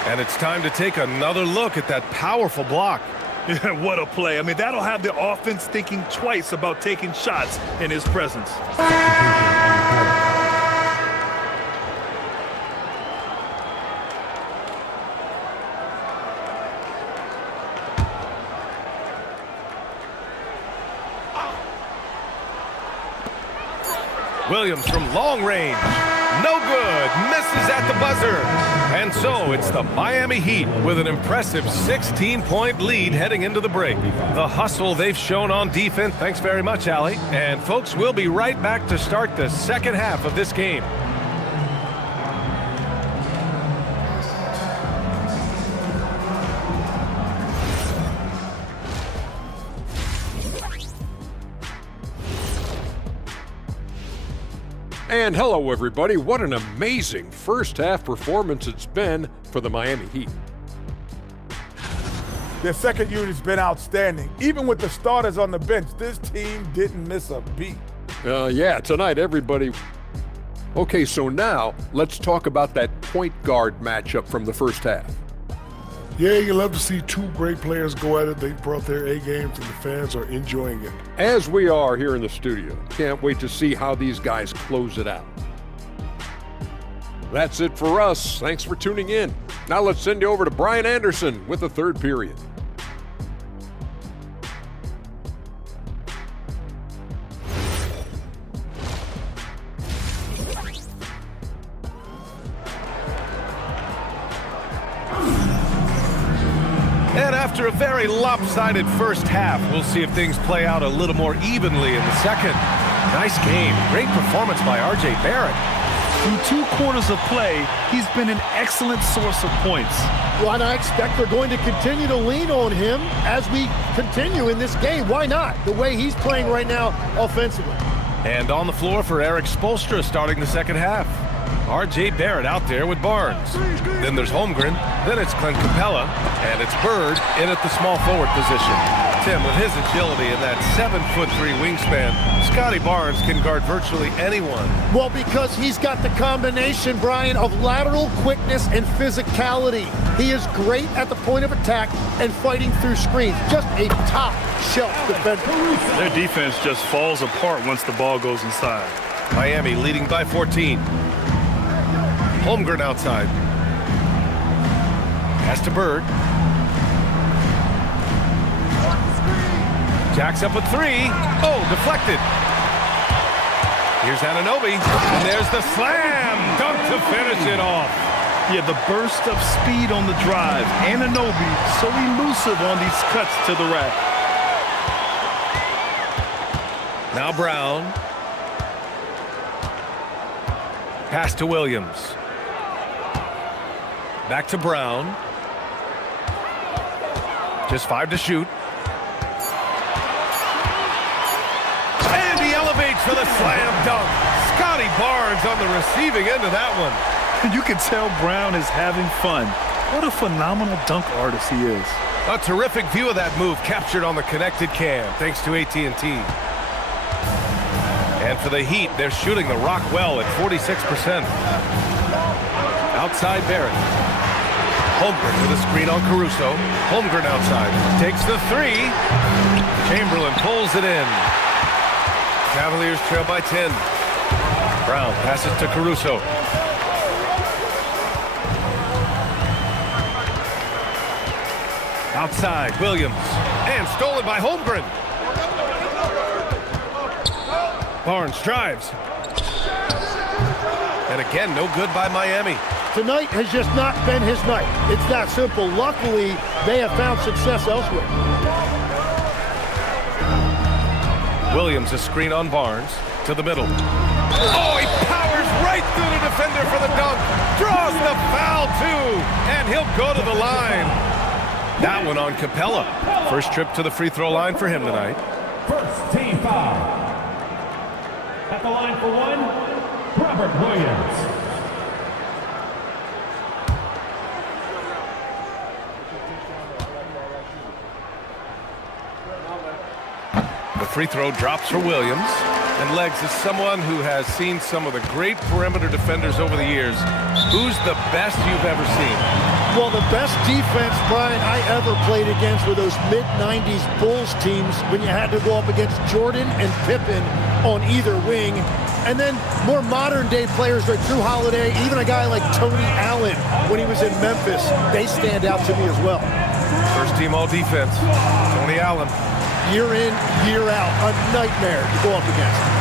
And it's time to take another look at that powerful block. What a play. I mean, that'll have the offense thinking twice about taking shots in his presence. Williams from long range. No good. Misses at the buzzer. And so it's the Miami Heat with an impressive 16-point lead heading into the break. The hustle they've shown on defense. Thanks very much, Allie. And folks, we'll be right back to start the second half of this game. And hello, everybody. What an amazing first-half performance it's been for the Miami Heat. Their second unit's been outstanding. Even with the starters on the bench, this team didn't miss a beat. Yeah, tonight, everybody. Okay, so now let's talk about that point guard matchup from the first half. Yeah, you love to see two great players go at it. They brought their A games and the fans are enjoying it. As we are here in the studio. Can't wait to see how these guys close it out. That's it for us. Thanks for tuning in. Now let's send you over to Brian Anderson with the third period. And after a very lopsided first half, we'll see if things play out a little more evenly in the second. Nice game. Great performance by R.J. Barrett. Through 2 quarters of play, he's been an excellent source of points. Well, and I expect they're going to continue to lean on him as we continue in this game. Why not? The way he's playing right now offensively. And on the floor for Eric Spoelstra starting the second half. R.J. Barrett out there with Barnes. Then there's Holmgren. Then it's Clint Capella. And it's Bird in at the small forward position. Tim, with his agility and that 7'3" wingspan, Scotty Barnes can guard virtually anyone. Well, because he's got the combination, Brian, of lateral quickness and physicality. He is great at the point of attack and fighting through screens. Just a top-shelf defender. Their defense just falls apart once the ball goes inside. Miami leading by 14. Holmgren outside. Pass to Bird. Jacks up with 3. Oh, deflected. Here's Anunoby. And there's the slam dunk to finish it off. Yeah, the burst of speed on the drive. Anunoby so elusive on these cuts to the rack. Now Brown. Pass to Williams. Back to Brown. Just 5 to shoot. And he elevates for the slam dunk. Scotty Barnes on the receiving end of that one. You can tell Brown is having fun. What a phenomenal dunk artist he is. A terrific view of that move captured on the connected cam, thanks to AT&T. And for the Heat, they're shooting the rock well at 46%. Outside Barrett. Holmgren with a screen on Caruso. Holmgren outside. Takes the 3. Chamberlain pulls it in. Cavaliers trail by 10. Brown passes to Caruso. Outside, Williams. And stolen by Holmgren. Barnes drives. And again, no good by Miami. Tonight has just not been his night. It's that simple. Luckily, they have found success elsewhere. Williams, a screen on Barnes. To the middle. Oh, he powers right through the defender for the dunk. Draws the foul, too. And he'll go to the line. That one on Capella. First trip to the free throw line for him tonight. First team foul. At the line for 1, Robert Williams. The free throw drops for Williams. And Legs is someone who has seen some of the great perimeter defenders over the years. Who's the best you've ever seen? Well, the best defense, Brian, I ever played against were those mid-90s Bulls teams when you had to go up against Jordan and Pippen on either wing. And then more modern-day players like Drew Holiday, even a guy like Tony Allen when he was in Memphis, they stand out to me as well. First team all-defense, Tony Allen. Year in, year out, a nightmare to go up against.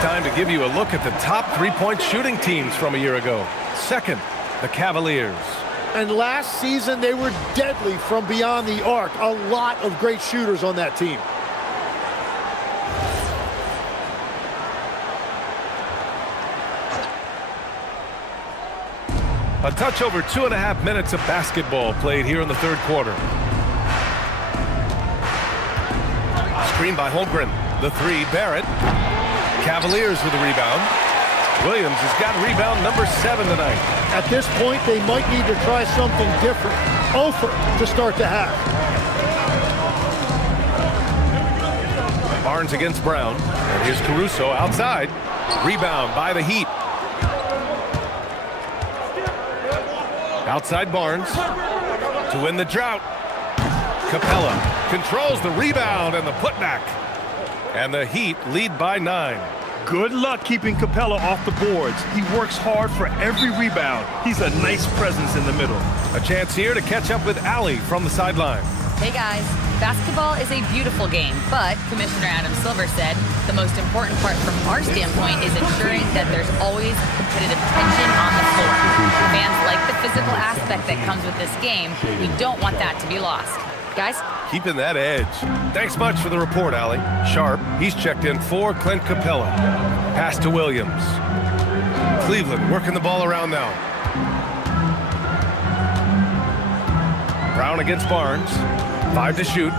Time to give you a look at the top three-point shooting teams from a year ago. Second, the Cavaliers. And last season, they were deadly from beyond the arc. A lot of great shooters on that team. A touch over 2.5 minutes of basketball played here in the third quarter. Screen by Holmgren. The 3, Barrett. Cavaliers with a rebound. Williams has got rebound number 7 tonight. At this point, they might need to try something different. Over to start the half. Barnes against Brown. And here's Caruso outside. Rebound by the Heat. Outside Barnes to win the drought. Capella controls the rebound and the putback. And the Heat lead by 9. Good luck keeping Capella off the boards. He works hard for every rebound. He's a nice presence in the middle. A chance here to catch up with Allie from the sideline. Hey, guys. Basketball is a beautiful game, but Commissioner Adam Silver said the most important part from our standpoint is ensuring that there's always competitive tension on the floor. Fans like the physical aspect that comes with this game. We don't want that to be lost. Guys? Keeping that edge. Thanks much for the report, Allie. Sharp, he's checked in for Clint Capella. Pass to Williams. Cleveland working the ball around now. Brown against Barnes. 5 to shoot.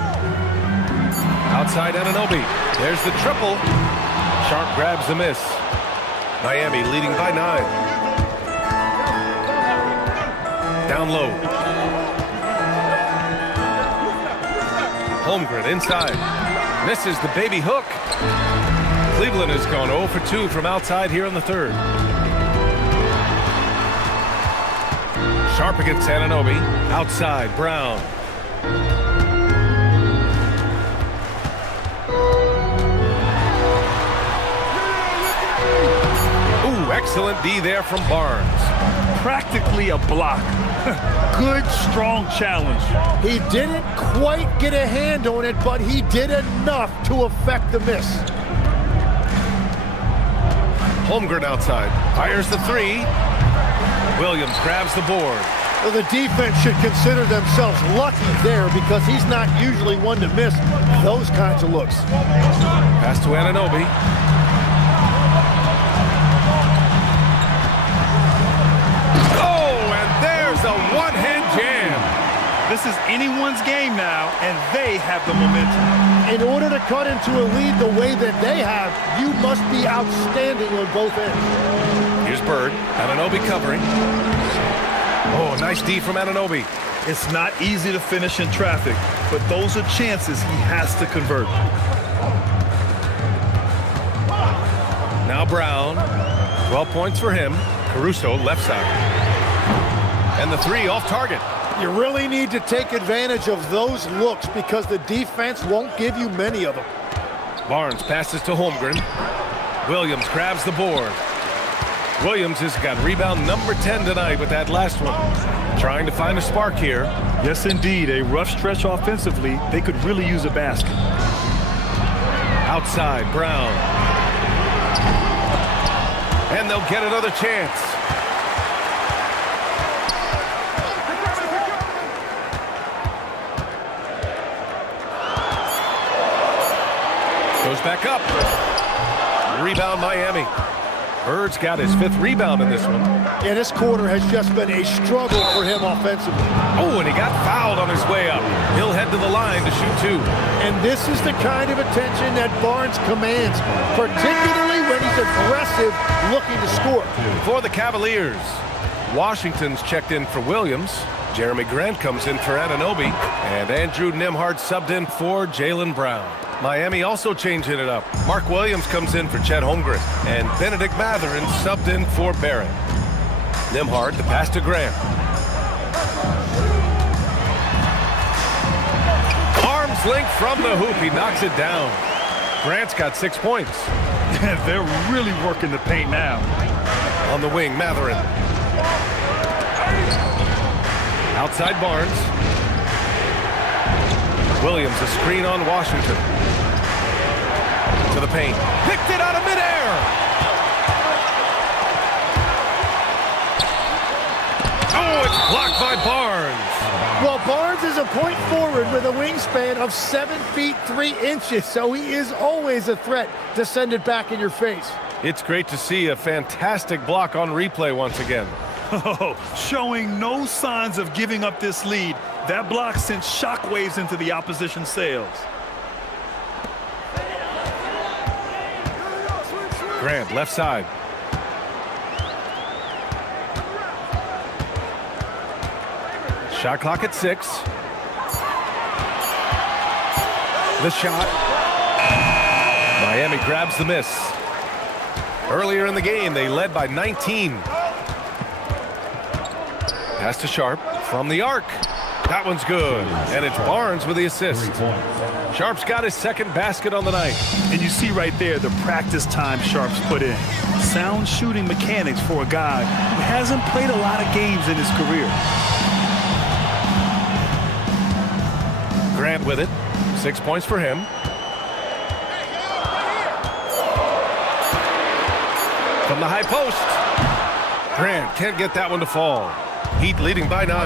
Outside Anunoby. There's the triple. Sharp grabs the miss. Miami leading by 9. Down low. Holmgren inside. Misses the baby hook. Cleveland has gone 0 for 2 from outside here in the third. Sharp against Anunoby. Outside, Brown. Ooh, excellent D there from Barnes. Practically a block. Good, strong challenge. He didn't quite get a hand on it, but he did enough to affect the miss. Holmgren outside. Fires the 3. Williams grabs the board. Well, the defense should consider themselves lucky there because he's not usually one to miss those kinds of looks. Pass to Anunoby. Oh, and there's a one-hand jam. This is anyone's game now, and they have the momentum. In order to cut into a lead the way that they have, you must be outstanding on both ends. Here's Bird. Anunoby covering. Oh, nice D from Anunoby. It's not easy to finish in traffic, but those are chances he has to convert. Now Brown. 12 points for him. Caruso left side. And the 3 off target. You really need to take advantage of those looks because the defense won't give you many of them. Barnes passes to Holmgren. Williams grabs the board. Williams has got rebound number 10 tonight with that last one. Trying to find a spark here. Yes, indeed. A rough stretch offensively. They could really use a basket. Outside, Brown. And they'll get another chance. Goes back up. Rebound Miami. Bird's got his 5th rebound in this one. Yeah, this quarter has just been a struggle for him offensively. Oh, and he got fouled on his way up. He'll head to the line to shoot 2. And this is the kind of attention that Barnes commands, particularly when he's aggressive looking to score. For the Cavaliers, Washington's checked in for Williams. Jeremy Grant comes in for Anunoby. And Andrew Nembhard subbed in for Jaylen Brown. Miami also changing it up. Mark Williams comes in for Chet Holmgren. And Benedict Mathurin subbed in for Barrett. Nembhard, the pass to Grant. Arms length from the hoop. He knocks it down. Grant's got 6 points. They're really working the paint now. On the wing, Mathurin. Outside Barnes. Williams, a screen on Washington. To the paint. Picked it out of midair. Oh, it's blocked by Barnes. Well, Barnes is a point forward with a wingspan of 7 feet 3 inches, so he is always a threat to send it back in your face. It's great to see a fantastic block on replay once again. Oh, showing no signs of giving up this lead. That block sent shockwaves into the opposition sails. Grant, left side. Shot clock at 6. The shot. Miami grabs the miss. Earlier in the game, they led by 19. Pass to Sharp from the arc. That one's good. And it's Barnes with the assist. Sharp's got his 2nd basket on the night. And you see right there the practice time Sharp's put in. Sound shooting mechanics for a guy who hasn't played a lot of games in his career. Grant with it. 6 points for him. From the high post. Grant can't get that one to fall. Heat leading by 9.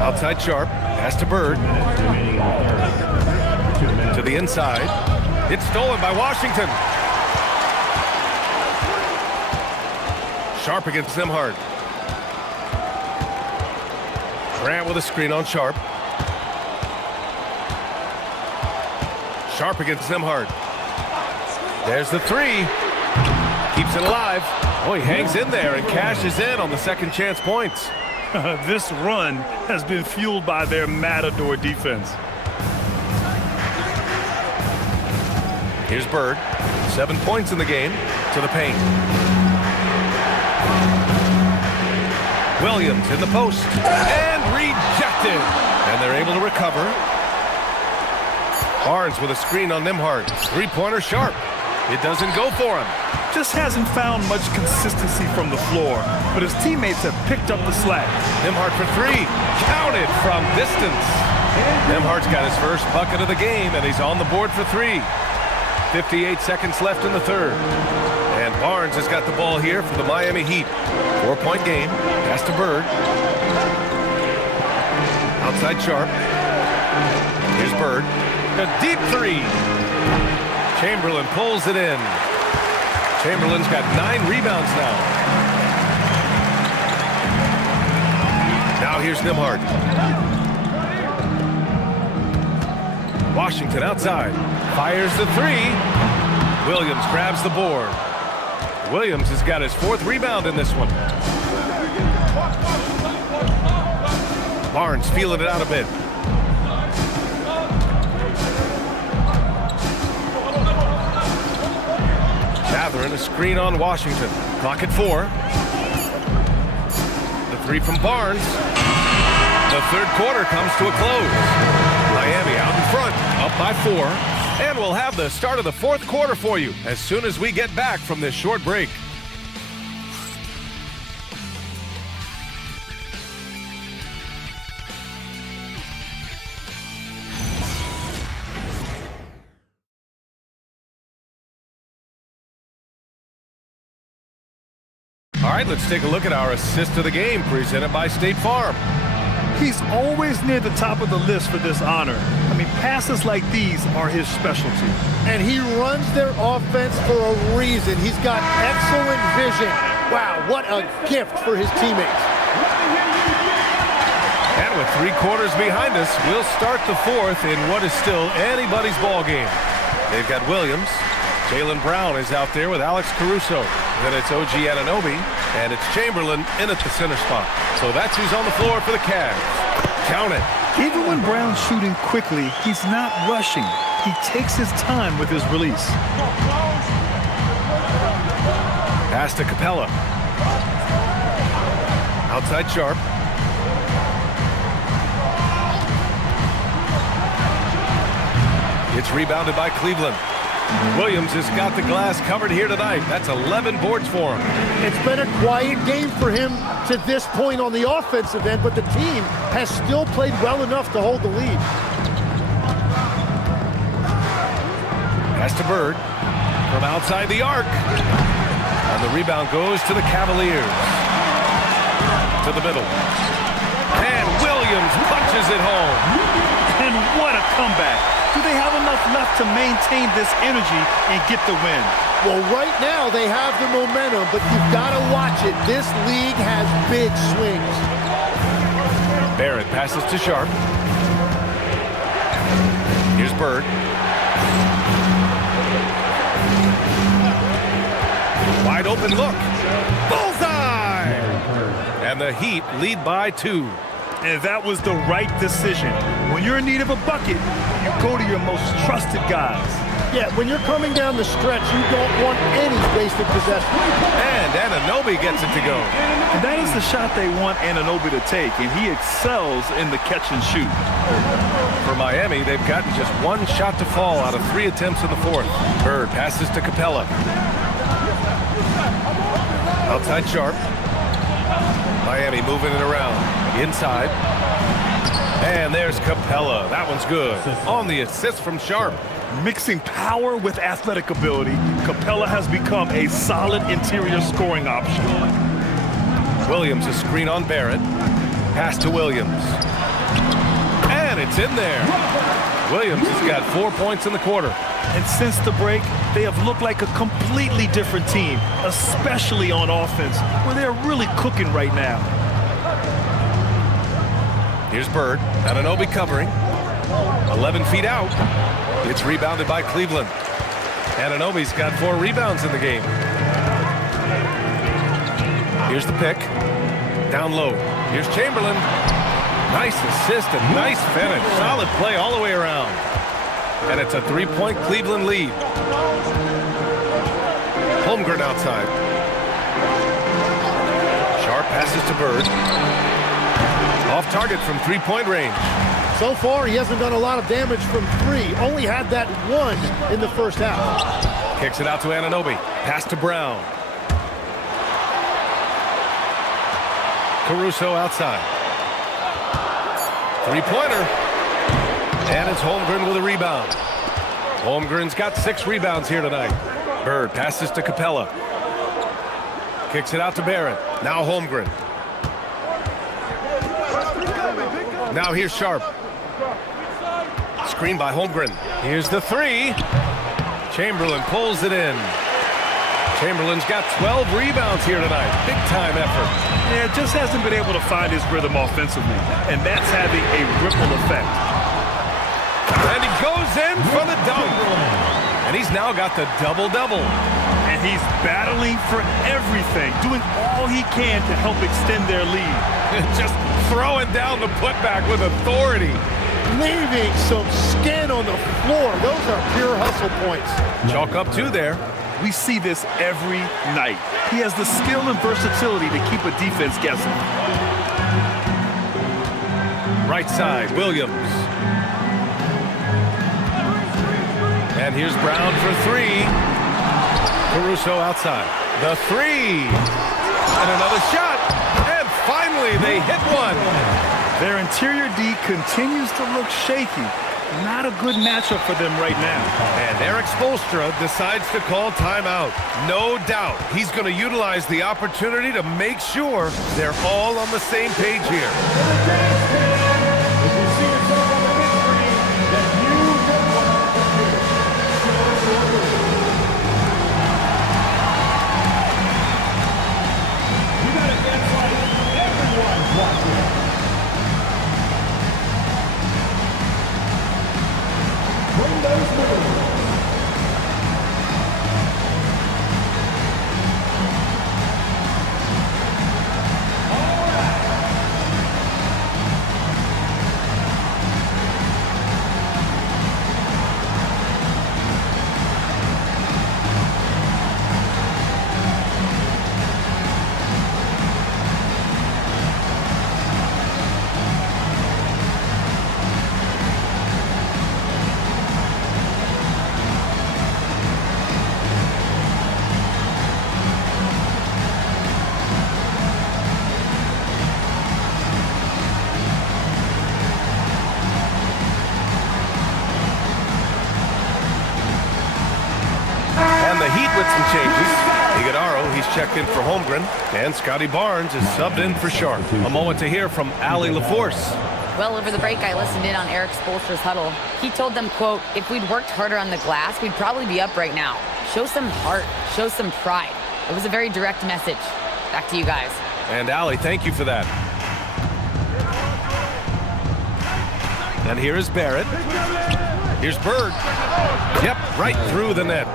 Outside Sharp. Pass to Bird. To the inside. It's stolen by Washington. Sharp against Nembhard. Grant with a screen on Sharp. Sharp against Nembhard. There's the 3. Keeps it alive. Oh, he hangs in there and cashes in on the second chance points. This run has been fueled by their Matador defense. Here's Bird. 7 points in the game. To the paint. Williams in the post. And rejected. And they're able to recover. Barnes with a screen on Nembhard. Three-pointer Sharp. It doesn't go for him. Just hasn't found much consistency from the floor, but his teammates have picked up the slack. Nembhard for 3. Counted from distance. Nembhard's got his first bucket of the game, and he's on the board for 3. 58 seconds left in the third. And Barnes has got the ball here for the Miami Heat. 4-point game. Pass to Bird. Outside Sharp. Here's Bird. A deep 3. Chamberlain pulls it in. Chamberlain's got 9 rebounds now. Now here's Nembhard. Washington outside. Fires the 3. Williams grabs the board. Williams has got his 4th rebound in this one. Barnes feeling it out a bit. Mathurin, a screen on Washington. Clock at 4. The 3 from Barnes. The third quarter comes to a close. Miami out in front, up by 4. And we'll have the start of the fourth quarter for you as soon as we get back from this short break. All right, let's take a look at our assist of the game presented by State Farm. He's always near the top of the list for this honor. I mean, passes like these are his specialty. And he runs their offense for a reason. He's got excellent vision. Wow, what a gift for his teammates. And with 3 quarters behind us, we'll start the fourth in what is still anybody's ball game. They've got Williams. Jaylen Brown is out there with Alex Caruso. Then it's OG Anunoby, and it's Chamberlain in at the center spot. So that's who's on the floor for the Cavs. Count it. Even when Brown's shooting quickly, he's not rushing. He takes his time with his release. Pass to Capella. Outside Sharp. It's rebounded by Cleveland. Williams has got the glass covered here tonight. That's 11 boards for him. It's been a quiet game for him to this point on the offensive end, but the team has still played well enough to hold the lead. Pass to Bird from outside the arc. And the rebound goes to the Cavaliers. To the middle. And Williams punches it home. And what a comeback. Do they have enough left to maintain this energy and get the win? Well, right now they have the momentum, but you've got to watch it. This league has big swings. Barrett passes to Sharp. Here's Bird. Wide open look. Bullseye! And the Heat lead by 2. And that was the right decision. When you're in need of a bucket, you go to your most trusted guys. Yeah, when you're coming down the stretch, you don't want any wasted possession. And Anunoby gets it to go. And that is the shot they want Anunoby to take, and he excels in the catch and shoot. For Miami, they've gotten just 1 shot to fall out of 3 attempts in the fourth. Bird passes to Capella. Outside Sharp. Miami moving it around. Inside. And there's Capella. That one's good. On the assist from Sharp. Mixing power with athletic ability, Capella has become a solid interior scoring option. Williams, a screen on Barrett. Pass to Williams. And it's in there. Williams has got 4 points in the quarter. And since the break, they have looked like a completely different team, especially on offense, where they're really cooking right now. Here's Bird. Anunoby covering. 11 feet out. It's rebounded by Cleveland. Anunoby's got 4 rebounds in the game. Here's the pick. Down low. Here's Chamberlain. Nice assist and nice finish. Solid play all the way around. And it's a 3-point Cleveland lead. Holmgren outside. Sharp passes to Bird. Off target from 3-point range. So far, he hasn't done a lot of damage from 3. Only had that 1 in the first half. Kicks it out to Anunoby. Pass to Brown. Caruso outside. 3-pointer. And it's Holmgren with a rebound. Holmgren's got 6 rebounds here tonight. Bird passes to Capella. Kicks it out to Barrett. Now Holmgren. Now here's Sharp. Screen by Holmgren. Here's the 3. Chamberlain pulls it in. Chamberlain's got 12 rebounds here tonight. Big time effort. Yeah, just hasn't been able to find his rhythm offensively, and that's having a ripple effect. And he goes in for the dunk. And he's now got the double-double. And he's battling for everything, doing all he can to help extend their lead. Just throwing down the putback with authority. Leaving some skin on the floor. Those are pure hustle points. Chalk up 2 there. We see this every night. He has the skill and versatility to keep a defense guessing. Right side, Williams. And here's Brown for 3. Caruso outside. The 3. And another shot. And finally, they hit one. Their interior D continues to look shaky. Not a good matchup for them right now. And Eric Spoelstra decides to call timeout. No doubt he's going to utilize the opportunity to make sure they're all on the same page here. With some changes. Iguodaro, he's checked in for Holmgren, and Scotty Barnes is subbed in for Sharp. A moment to hear from Allie LaForce. Well, over the break, I listened in on Eric Spoelstra's huddle. He told them, quote, if we'd worked harder on the glass, we'd probably be up right now. Show some heart, show some pride. It was a very direct message. Back to you guys. And Allie, thank you for that. And here is Barrett. Here's Bird. Yep, right through the net.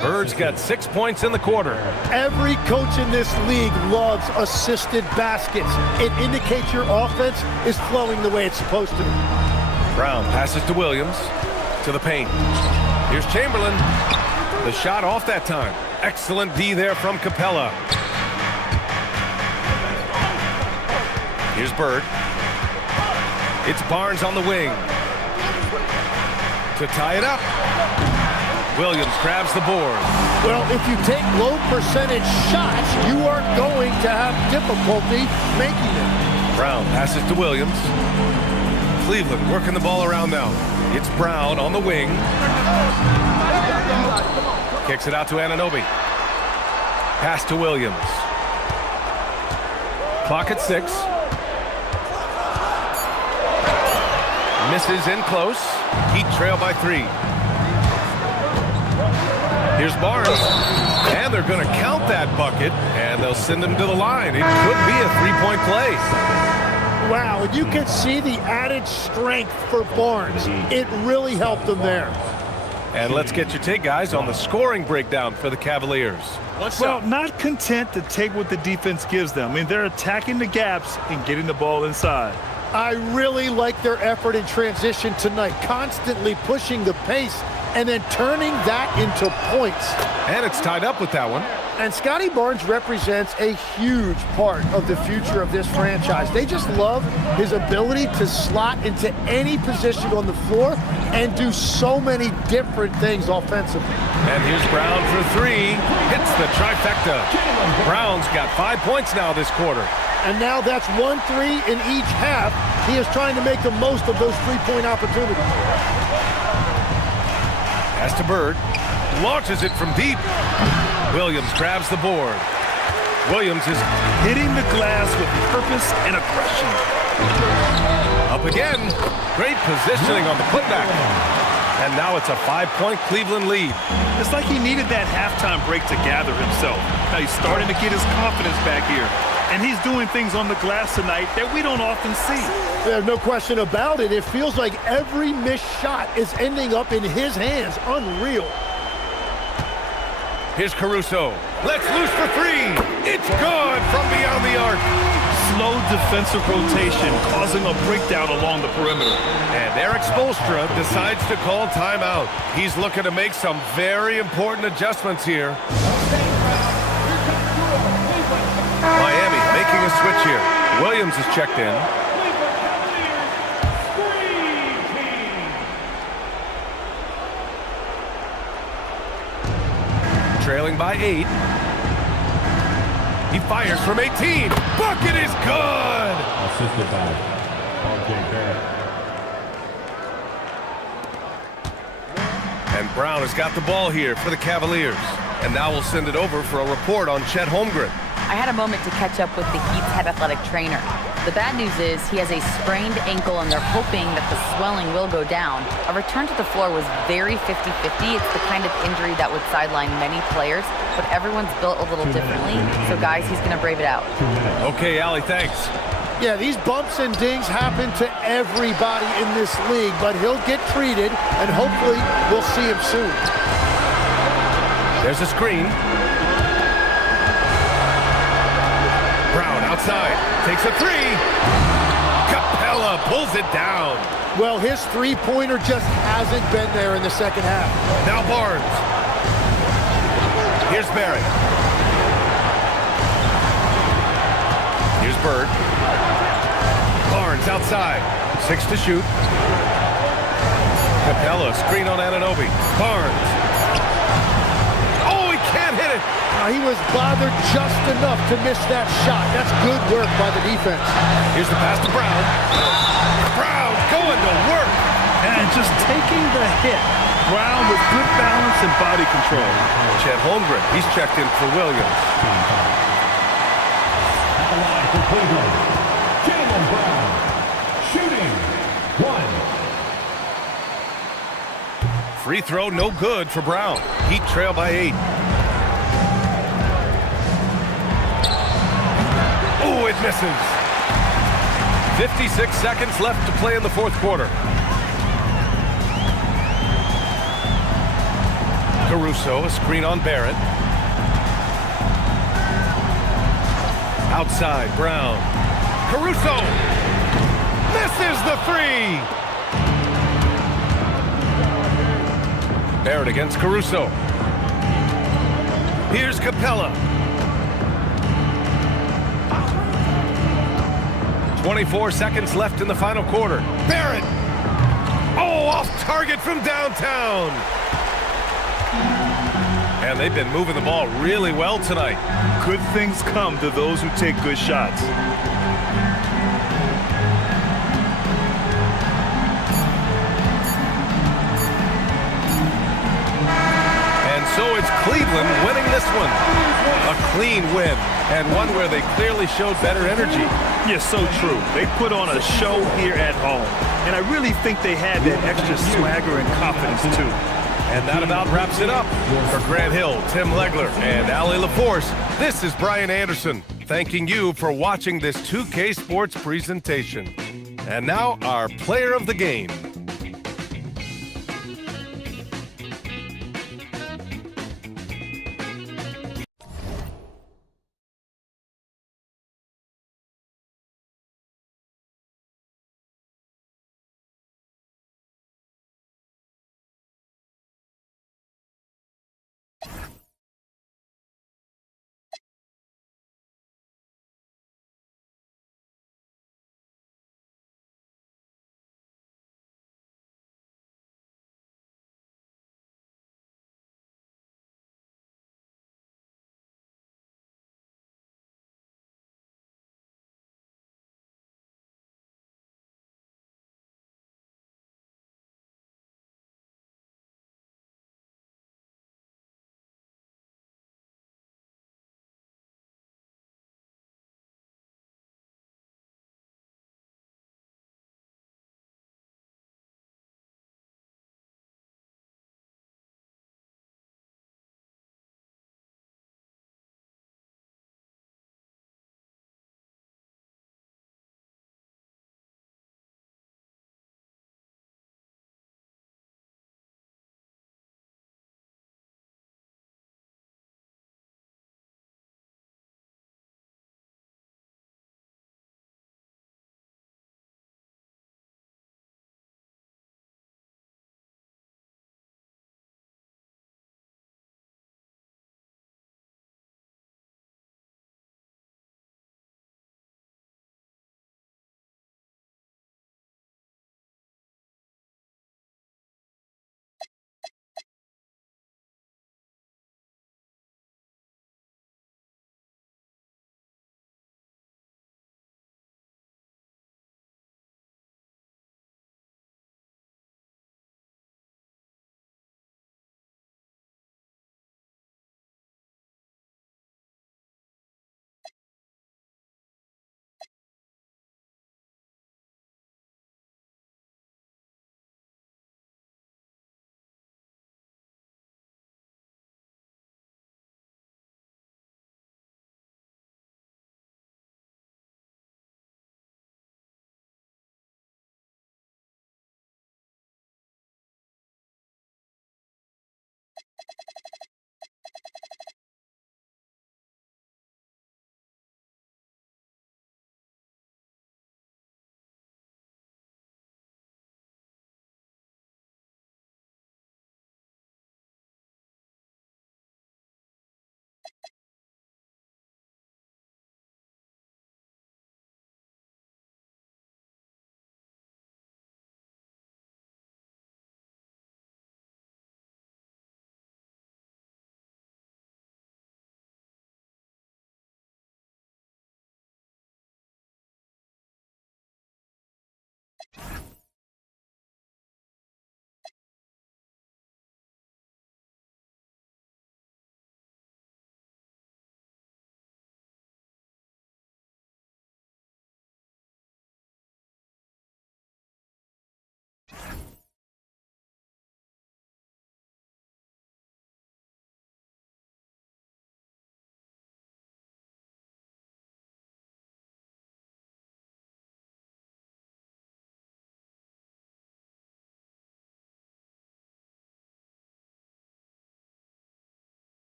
Bird's got 6 points in the quarter. Every coach in this league loves assisted baskets. It indicates your offense is flowing the way it's supposed to. Brown passes to Williams, to the paint. Here's Chamberlain. The shot off that time. Excellent D there from Capella. Here's Bird. It's Barnes on the wing. To tie it up. Williams grabs the board. Well, if you take low percentage shots, you are going to have difficulty making them. Brown passes to Williams. Cleveland working the ball around now. It's Brown on the wing. Kicks it out to Anunoby. Pass to Williams. Clock at 6. Misses in close. Heat trail by 3. Here's Barnes. And they're going to count that bucket, and they'll send him to the line. It could be a three-point play. Wow, and you can see the added strength for Barnes. It really helped them there. And let's get your take, guys, on the scoring breakdown for the Cavaliers. Well, not content to take what the defense gives them. I mean, they're attacking the gaps and getting the ball inside. I really like their effort in transition tonight, constantly pushing the pace and then turning that into points. And it's tied up with that one. And Scotty Barnes represents a huge part of the future of this franchise. They just love his ability to slot into any position on the floor and do so many different things offensively. And here's Brown for 3. Hits the trifecta. Brown's got 5 points now this quarter. And now that's 1-3 in each half. He is trying to make the most of those three-point opportunities. Pass to Bird. Launches it from deep. Williams grabs the board. Williams is hitting the glass with purpose and aggression. Up again. Great positioning on the putback. And now it's a 5-point Cleveland lead. It's like he needed that halftime break to gather himself. Now he's starting to get his confidence back here. And he's doing things on the glass tonight that we don't often see. There's no question about it. It feels like every missed shot is ending up in his hands. Unreal. Here's Caruso. Let's loose for 3. It's good from beyond the arc. Slow defensive rotation causing a breakdown along the perimeter. And Eric Spoelstra decides to call timeout. He's looking to make some very important adjustments here. Miami making a switch here. Williams is checked in. Trailing by 8. He fires from 18. Bucket is good! Assisted by R.J. Barrett. And Brown has got the ball here for the Cavaliers. And now we'll send it over for a report on Chet Holmgren. I had a moment to catch up with the Heat's head athletic trainer. The bad news is he has a sprained ankle and they're hoping that the swelling will go down. A return to the floor was very 50-50. It's the kind of injury that would sideline many players, but everyone's built a little differently. So guys, he's gonna brave it out. Okay, Allie, thanks. Yeah, these bumps and dings happen to everybody in this league, but he'll get treated and hopefully we'll see him soon. There's a screen. Brown outside, takes a 3. Capella pulls it down. Well, his three-pointer just hasn't been there in the second half. Now Barnes. Here's Barrett. Here's Bird. Barnes outside, 6 to shoot. Capella, screen on Anunoby. Barnes. Oh, he can't hit it. He was bothered just enough to miss that shot. That's good work by the defense. Here's the pass to Brown. Brown going to work. And just taking the hit. Brown with good balance and body control. Chet Holmgren, he's checked in for Williams. At the line for Cleveland, Jaylen Brown, shooting 1. Free throw, no good for Brown. Heat trail by 8. Oh, it misses. 56 seconds left to play in the fourth quarter. Caruso, a screen on Barrett. Outside, Brown. Caruso misses the 3. Barrett against Caruso. Here's Capella. 24 seconds left in the final quarter. Barrett. Oh, off target from downtown. And they've been moving the ball really well tonight. Good things come to those who take good shots. this one? A clean win, and one where they clearly showed better energy. Yeah, so true. They put on a show here at home, and I really think they had that extra swagger and confidence, too. And that about wraps it up. For Grant Hill, Tim Legler, and Allie LaForce, this is Brian Anderson, thanking you for watching this 2K Sports presentation. And now, our player of the game.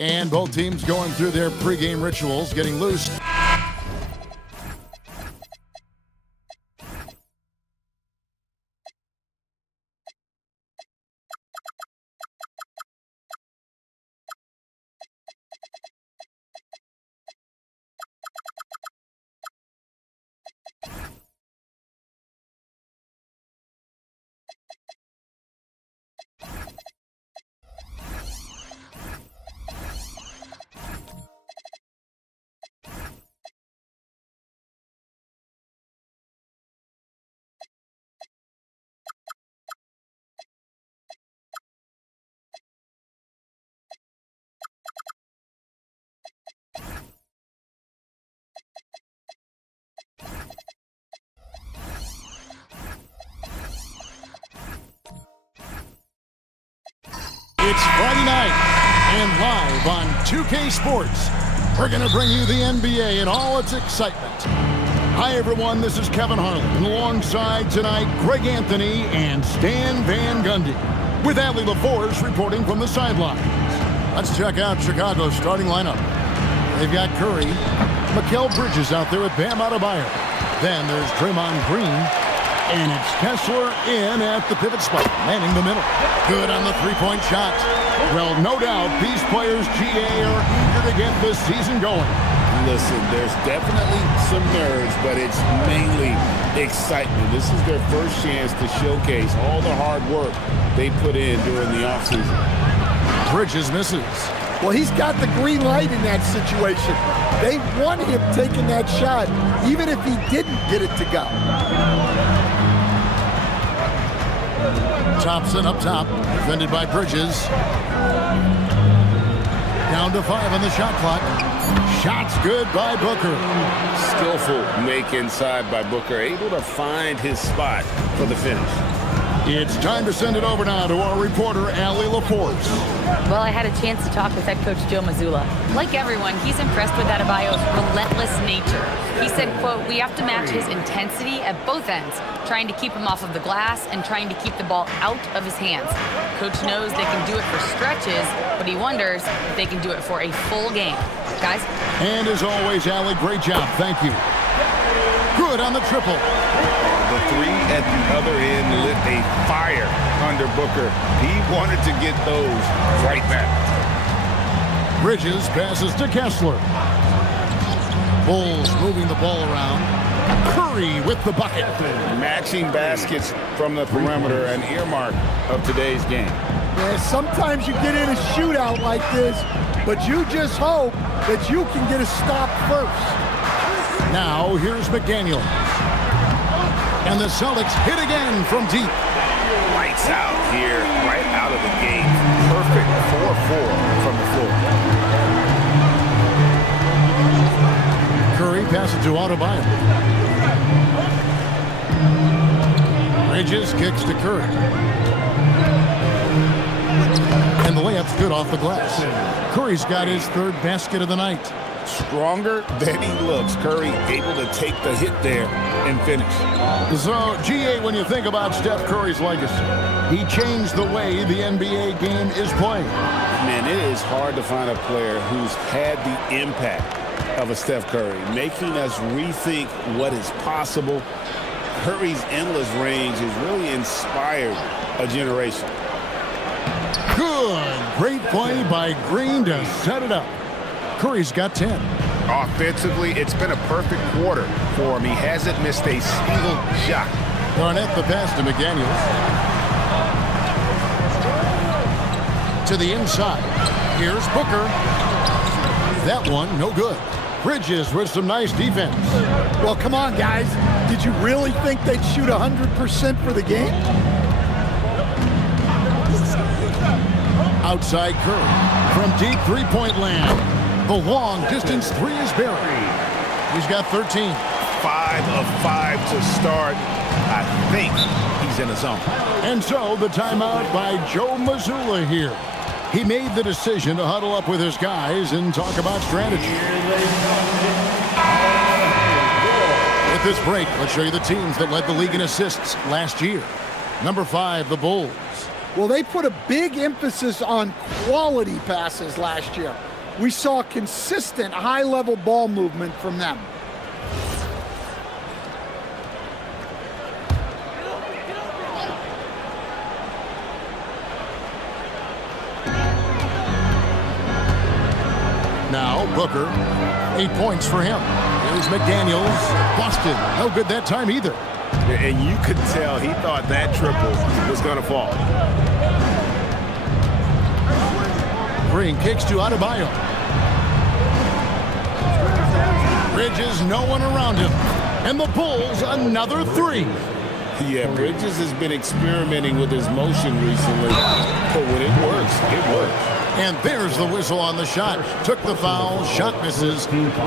And both teams going through their pregame rituals, getting loose. It's Friday night, and live on 2K Sports, we're going to bring you the NBA in all its excitement. Hi, everyone. This is Kevin Harlan, and alongside tonight, Greg Anthony and Stan Van Gundy, with Allie LaForce reporting from the sidelines. Let's check out Chicago's starting lineup. They've got Curry, Mikal Bridges out there with Bam Adebayo. Then there's Draymond Green. And it's Kessler in at the pivot spot, manning the middle. Good on the three-point shot. Well, no doubt these players, GA, are eager to get this season going. Listen, there's definitely some nerves, but it's mainly excitement. This is their first chance to showcase all the hard work they put in during the offseason. Bridges misses. Well, he's got the green light in that situation. They want him taking that shot, even if he didn't get it to go. Thompson up top, defended by Bridges. Down to 5 on the shot clock. Shots good by Booker. Skillful make inside by Booker, able to find his spot for the finish. It's time to send it over now to our reporter, Allie LaForce. Well, I had a chance to talk with head coach Joe Mazzulla. Like everyone, he's impressed with Adebayo's relentless nature. He said, quote, "We have to match his intensity at both ends, trying to keep him off of the glass and trying to keep the ball out of his hands. Coach knows they can do it for stretches, but he wonders if they can do it for a full game." Guys? And as always, Allie, great job. Thank you. Good on the triple. The three at the other end lit a fire under Booker. He wanted to get those right back. Bridges passes to Kessler. Bulls moving the ball around. Curry with the bucket. Matching baskets from the perimeter, an earmark of today's game. Yeah, sometimes you get in a shootout like this, but you just hope that you can get a stop first. Now here's McDaniel. And the Celtics hit again from deep. Lights out here, right out of the gate. Perfect 4-4 from the floor. Curry passes to Adebayo. Bridges kicks to Curry. And the layup's good off the glass. Curry's got his third basket of the night. Stronger than he looks. Curry able to take the hit there and finish. So, GA, when you think about Steph Curry's legacy, he changed the way the NBA game is played. Man, it is hard to find a player who's had the impact of a Steph Curry, making us rethink what is possible. Curry's endless range has really inspired a generation. Good. Great play by Green to set it up. Curry's got 10. Offensively, it's been a perfect quarter for him. He hasn't missed a single shot. Garnett the pass to McDaniels. to the inside. Here's Booker. That one, no good. Bridges with some nice defense. Well, come on, guys. Did you really think they'd shoot 100% for the game? Outside Curry. From deep three-point land. The long-distance three is buried. He's got 13. 5 of 5 to start. I think he's in the zone. And so the timeout by Joe Mazzulla here. He made the decision to huddle up with his guys and talk about strategy. With this break, let's show you the teams that led the league in assists last year. Number 5, the Bulls. Well, they put a big emphasis on quality passes last year. We saw consistent high-level ball movement from them. Now Booker, 8 points for him. Here's McDaniels, Boston, no good that time either. And you could tell he thought that triple was going to fall. Green kicks to Adebayo. Bridges, no one around him. And the Bulls, another 3. Yeah, Bridges has been experimenting with his motion recently, but when it works, it works. And there's the whistle on the shot. Took the foul, shot misses.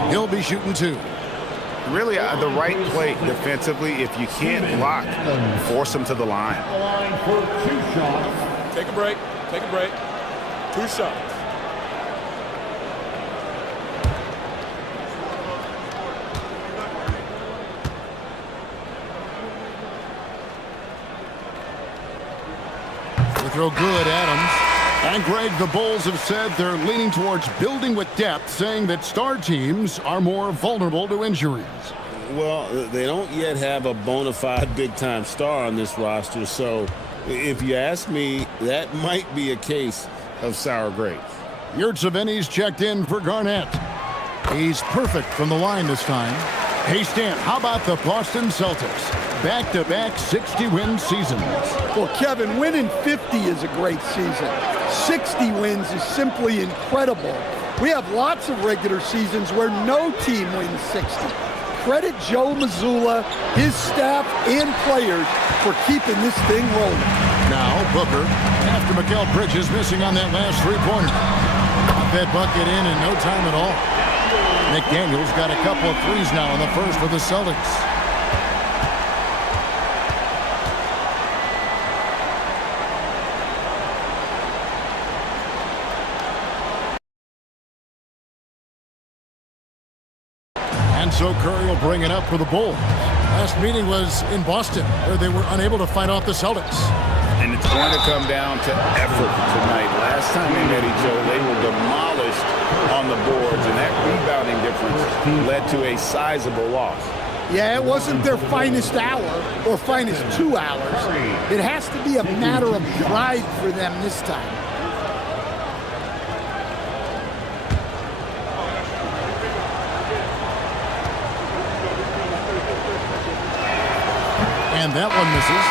He'll be shooting 2. Really, the right play defensively. If you can't block, force him to the line. Take a break. Take a break. 2 shots. They throw good, Adams. And Greg, the Bulls have said they're leaning towards building with depth, saying that star teams are more vulnerable to injuries. Well, they don't yet have a bona fide big-time star on this roster, so if you ask me, that might be a case of sour grapes. Yurtseven's checked in for Garnett. He's perfect from the line this time. Hey, Stan, how about the Boston Celtics? Back-to-back 60-win seasons. Well, Kevin, winning 50 is a great season. 60 wins is simply incredible. We have lots of regular seasons where no team wins 60. Credit Joe Mazzulla, his staff, and players for keeping this thing rolling. Now Booker, after Mikal Bridges missing on that last three-pointer. Got that bucket in no time at all. McDaniels got a couple of threes now in the first for the Celtics. And so Curry will bring it up for the Bulls. Last meeting was in Boston, where they were unable to fight off the Celtics. And it's going to come down to effort tonight. Last time they met each other, they were demolished on the boards, and that rebounding difference led to a sizable loss. Yeah, it wasn't their finest hour or finest 2 hours. It has to be a matter of pride for them this time. And that one misses.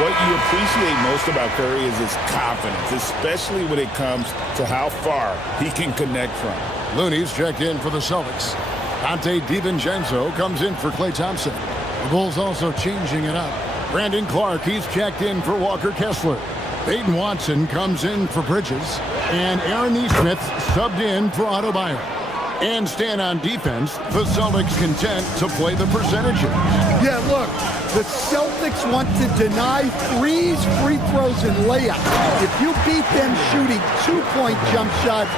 What you appreciate most about Curry is his confidence, especially when it comes to how far he can connect from. Looney's checked in for the Celtics. Dante DiVincenzo comes in for Klay Thompson. The Bulls also changing it up. Brandon Clark, he's checked in for Walker Kessler. Peyton Watson comes in for Bridges. And Aaron Nesmith subbed in for Adebayo. And stand on defense, the Celtics content to play the percentages. Yeah, look, the Celtics want to deny threes, free throws, and layups. If you beat them shooting 2-point jump shots,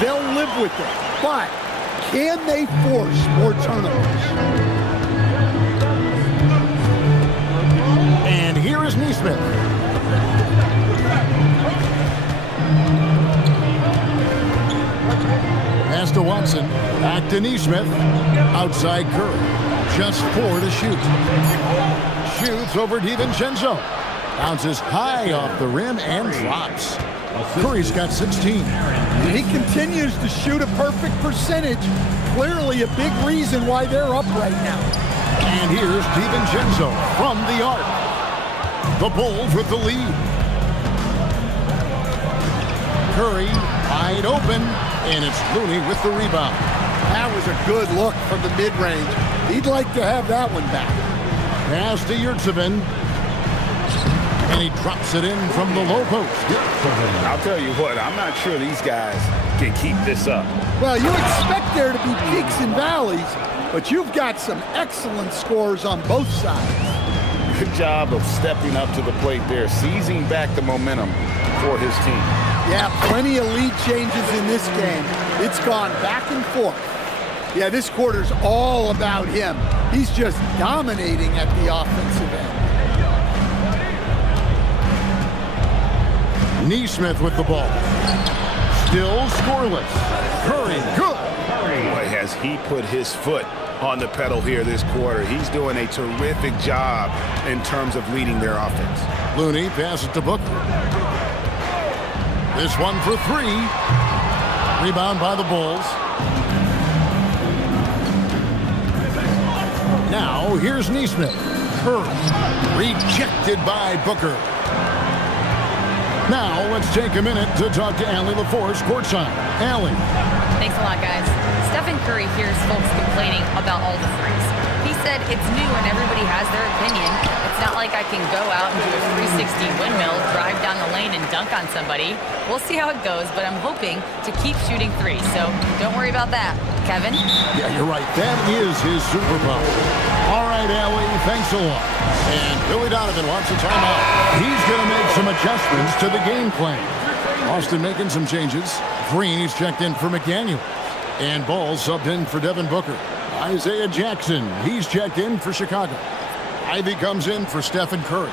they'll live with it. But can they force more turnovers? And here is Nesmith. Pass to Watson. Back to Nesmith. Outside Curry. Just 4 to shoot. Shoots over DiVincenzo. Bounces high off the rim and drops. Curry's got 16. He continues to shoot a perfect percentage. Clearly a big reason why they're up right now. And here's DiVincenzo from the arc. The Bulls with the lead. Curry, wide open, and it's Looney with the rebound. That was a good look from the mid-range. He'd like to have that one back. Pass to Yurtseven. And he drops it in from the low post. I'll tell you what, I'm not sure these guys can keep this up. Well, you expect there to be peaks and valleys, but you've got some excellent scores on both sides. Good job of stepping up to the plate there, seizing back the momentum for his team. Yeah, plenty of lead changes in this game. It's gone back and forth. Yeah, this quarter's all about him. He's just dominating at the offensive end. Neesmith with the ball. Still scoreless. Curry, good. Boy, has he put his foot on the pedal here this quarter. He's doing a terrific job in terms of leading their offense. Looney passes to Booker. This one for three. Rebound by the Bulls. Now, here's Neesmith. Curry. Rejected by Booker. Now, let's take a minute to talk to Allie LaForce courtside. Allie. Thanks a lot, guys. Stephen Curry hears folks complaining about all the threes. He said it's new and everybody has their opinion. It's not like I can go out and do a 360 windmill, drive down the lane, and dunk on somebody. We'll see how it goes, but I'm hoping to keep shooting threes, so don't worry about that. Kevin? Yeah, you're right. That is his superpower. All right, Allie, thanks a lot. And Billy Donovan wants a timeout. He's going to make some adjustments to the game plan. Austin making some changes. Green, he's checked in for McDaniel. And Ball subbed in for Devin Booker. Isaiah Jackson, he's checked in for Chicago. Ivy comes in for Stephen Curry.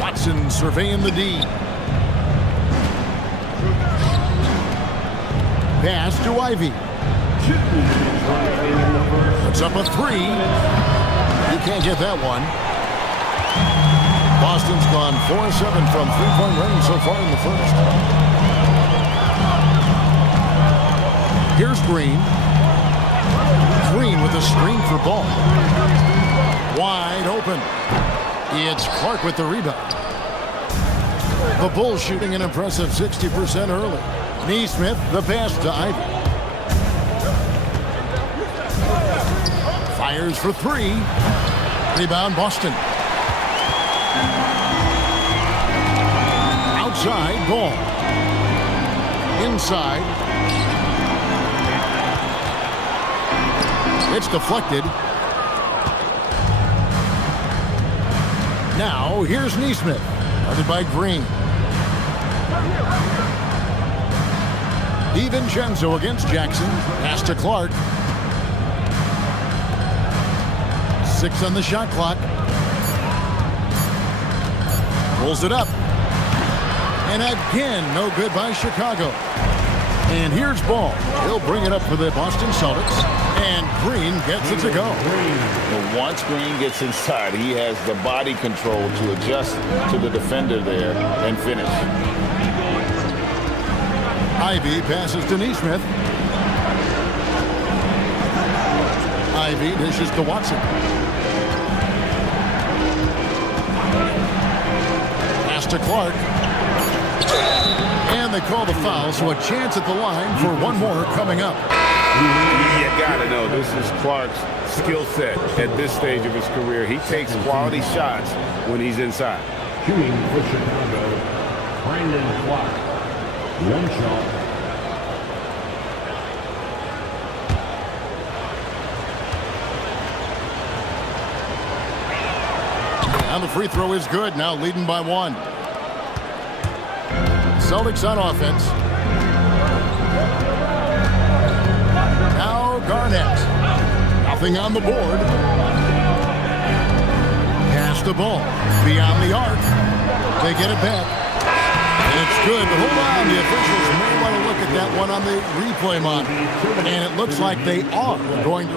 Watson surveying the D. Pass to Ivy. Puts up a three. You can't get that one. Boston's gone 4-7 from three-point range so far in the first. Here's Green. Green with a screen for Ball. Wide open. It's Clark with the rebound. The Bulls shooting an impressive 60% early. Neesmith, the pass to Ivy. Fires for three. Rebound, Boston. Outside, Ball. Inside. It's deflected. Now, here's Neesmith. Guarded by Green. DiVincenzo against Jackson. Pass to Clark. 6 on the shot clock. Pulls it up. And again, no good by Chicago. And here's Ball. He'll bring it up for the Boston Celtics. And Green gets it to go. Well, once Green gets inside, he has the body control to adjust to the defender there and finish. Ivy passes to Neesmith. Ivy dishes to Watson. Pass to Clark. And they call the foul, so a chance at the line for one more coming up. You gotta know this is Clark's skill set at this stage of his career. He takes quality shots when he's inside. Shooting for Chicago, Brandon Clark. One shot. And the free throw is good, now leading by 1. Celtics on offense. Now Garnett. Nothing on the board. Pass the ball. Beyond the arc. They get it back. And it's good, but hold on. The officials may want to look at that one on the replay monitor. And it looks like they are going to.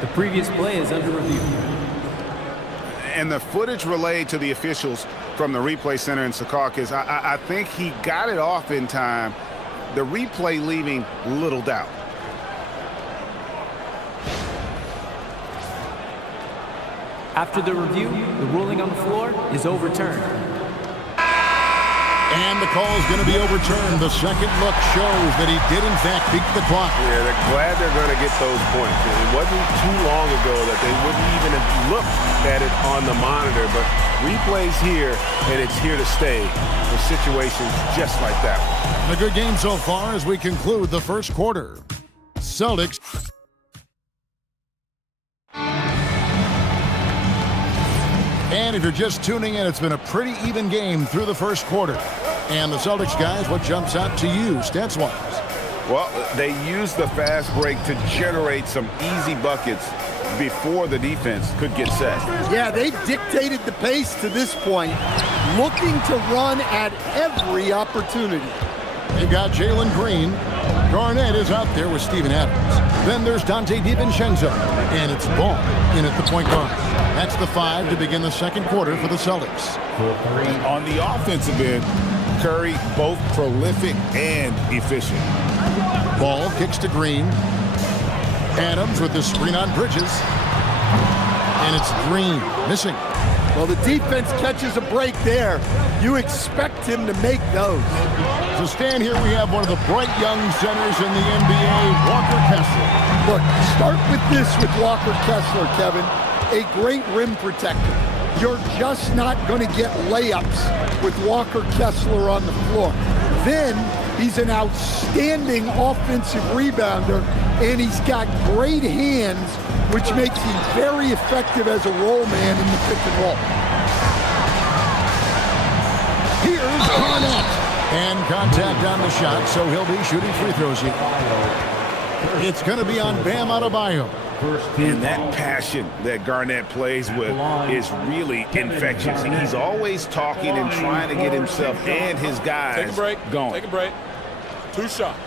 The previous play is under review. And the footage relayed to the officials from the replay center in Secaucus, I think he got it off in time. The replay leaving little doubt. After the review, the ruling on the floor is overturned. And the call is going to be overturned. The second look shows that he did, in fact, beat the clock. Yeah, they're glad they're going to get those points. It wasn't too long ago that they wouldn't even have looked at it on the monitor, but replay's here, and it's here to stay for situations just like that one. A good game so far as we conclude the first quarter. Celtics. And if you're just tuning in, it's been a pretty even game through the first quarter. And the Celtics guys, what jumps out to you stats-wise? Well, they used the fast break to generate some easy buckets before the defense could get set. Yeah, they dictated the pace to this point, looking to run at every opportunity. They've got Jalen Green. Garnett is out there with Steven Adams. Then there's Dante DiVincenzo. And it's Ball in at the point guard. That's the 5 to begin the second quarter for the Celtics. On the offensive end, Curry both prolific and efficient. Ball kicks to Green. Adams with the screen on Bridges. And it's Green missing. Well, the defense catches a break there. You expect him to make those. To stand here, we have one of the bright young centers in the NBA, Walker Kessler. Look, start with this with Walker Kessler, Kevin. A great rim protector. You're just not going to get layups with Walker Kessler on the floor. Then he's an outstanding offensive rebounder, and he's got great hands, which makes him very effective as a roll man in the pick and roll. Here's Garnett. And contact on the shot, so he'll be shooting free throws here. It's going to be on Bam Adebayo. And that passion that Garnett plays with is really infectious. He's always talking and trying to get himself and his guys Take a break. going. Take a break. 2 shots.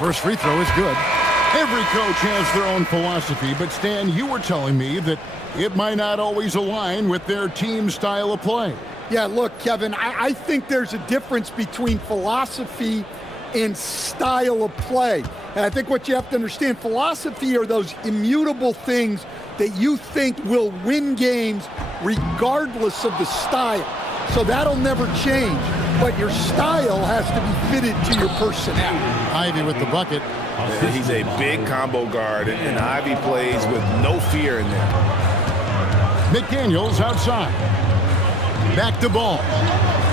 First free throw is good. Every coach has their own philosophy, but Stan, you were telling me that it might not always align with their team style of play. Yeah, look, Kevin, I think there's a difference between philosophy and style of play. And I think what you have to understand, philosophy are those immutable things that you think will win games regardless of the style. So that'll never change. But your style has to be fitted to your personality. Ivy with the bucket. He's a big combo guard, and Ivy plays with no fear in there. McDaniels outside. Back to Ball.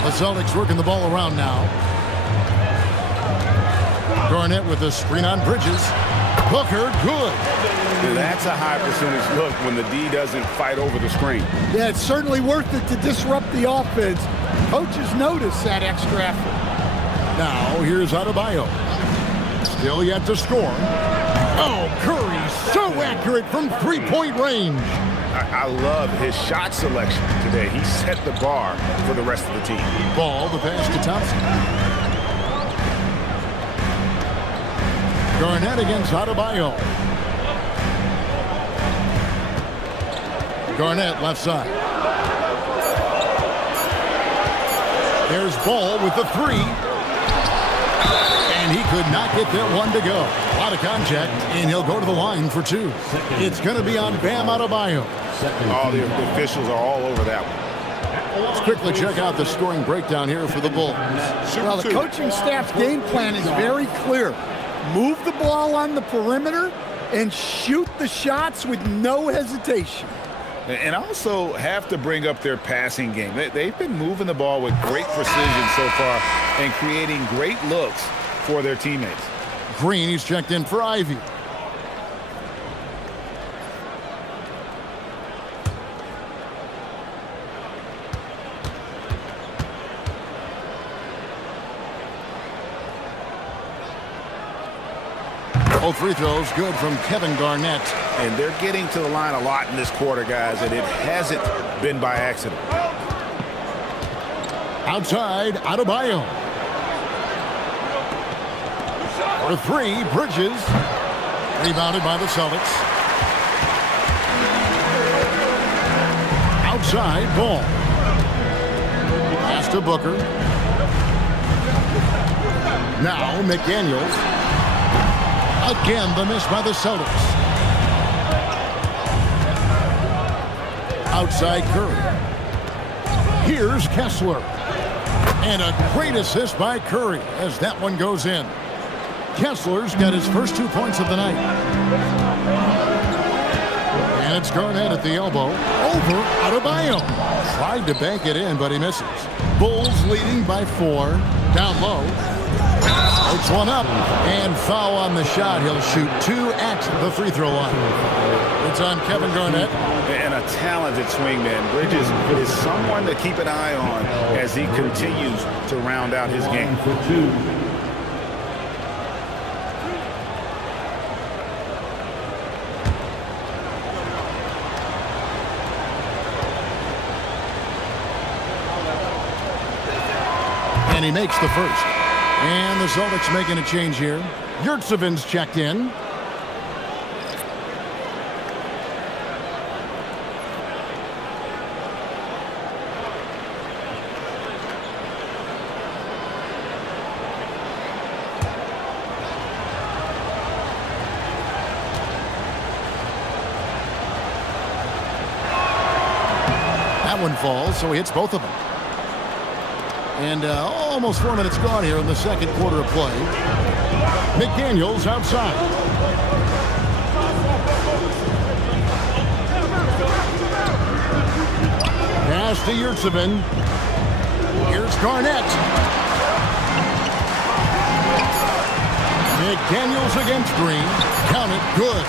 The Celtics working the ball around now. Garnett with a screen on Bridges. Booker, good. That's a high percentage look when the D doesn't fight over the screen. Yeah, it's certainly worth it to disrupt the offense. Coaches notice that extra effort. Now, here's Adebayo. Still yet to score. Oh, Curry, so accurate from three-point range. I love his shot selection today. He set the bar for the rest of the team. Ball, the pass to Thompson. Garnett against Adebayo. Garnett left side. There's Ball with the 3. And he could not get that one to go. A lot of contact, and he'll go to the line for 2. It's going to be on Bam Adebayo. Oh, the officials are all over that one. Let's quickly check out the scoring breakdown here for the Bulls. Well, the coaching staff's game plan is very clear. Move the ball on the perimeter and shoot the shots with no hesitation. And also have to bring up their passing game. They've been moving the ball with great precision so far and creating great looks for their teammates. Green, he's checked in for Ivy. All free throws good from Kevin Garnett. And they're getting to the line a lot in this quarter, guys, and it hasn't been by accident. Outside, Adebayo. For 3, Bridges. Rebounded by the Celtics. Outside, Ball. Pass to Booker. Now McDaniels. Again, the miss by the Celtics. Outside Curry. Here's Kessler. And a great assist by Curry as that one goes in. Kessler's got his first 2 points of the night. And it's Garnett at the elbow. Over Adebayo. Tried to bank it in, but he misses. Bulls leading by 4. Down low. It's one up. And foul on the shot. He'll shoot 2 at the free throw line. It's on Kevin Garnett. And a talented swingman. Bridges is someone to keep an eye on as he continues to round out his game. And he makes the first. And the Celtics making a change here. Yurtsevic's checked in. That one falls, so he hits both of them. And almost 4 minutes gone here in the second quarter of play. McDaniels outside. Pass to Yurtsevic. Here's Garnett. McDaniels against Green. Count it, good.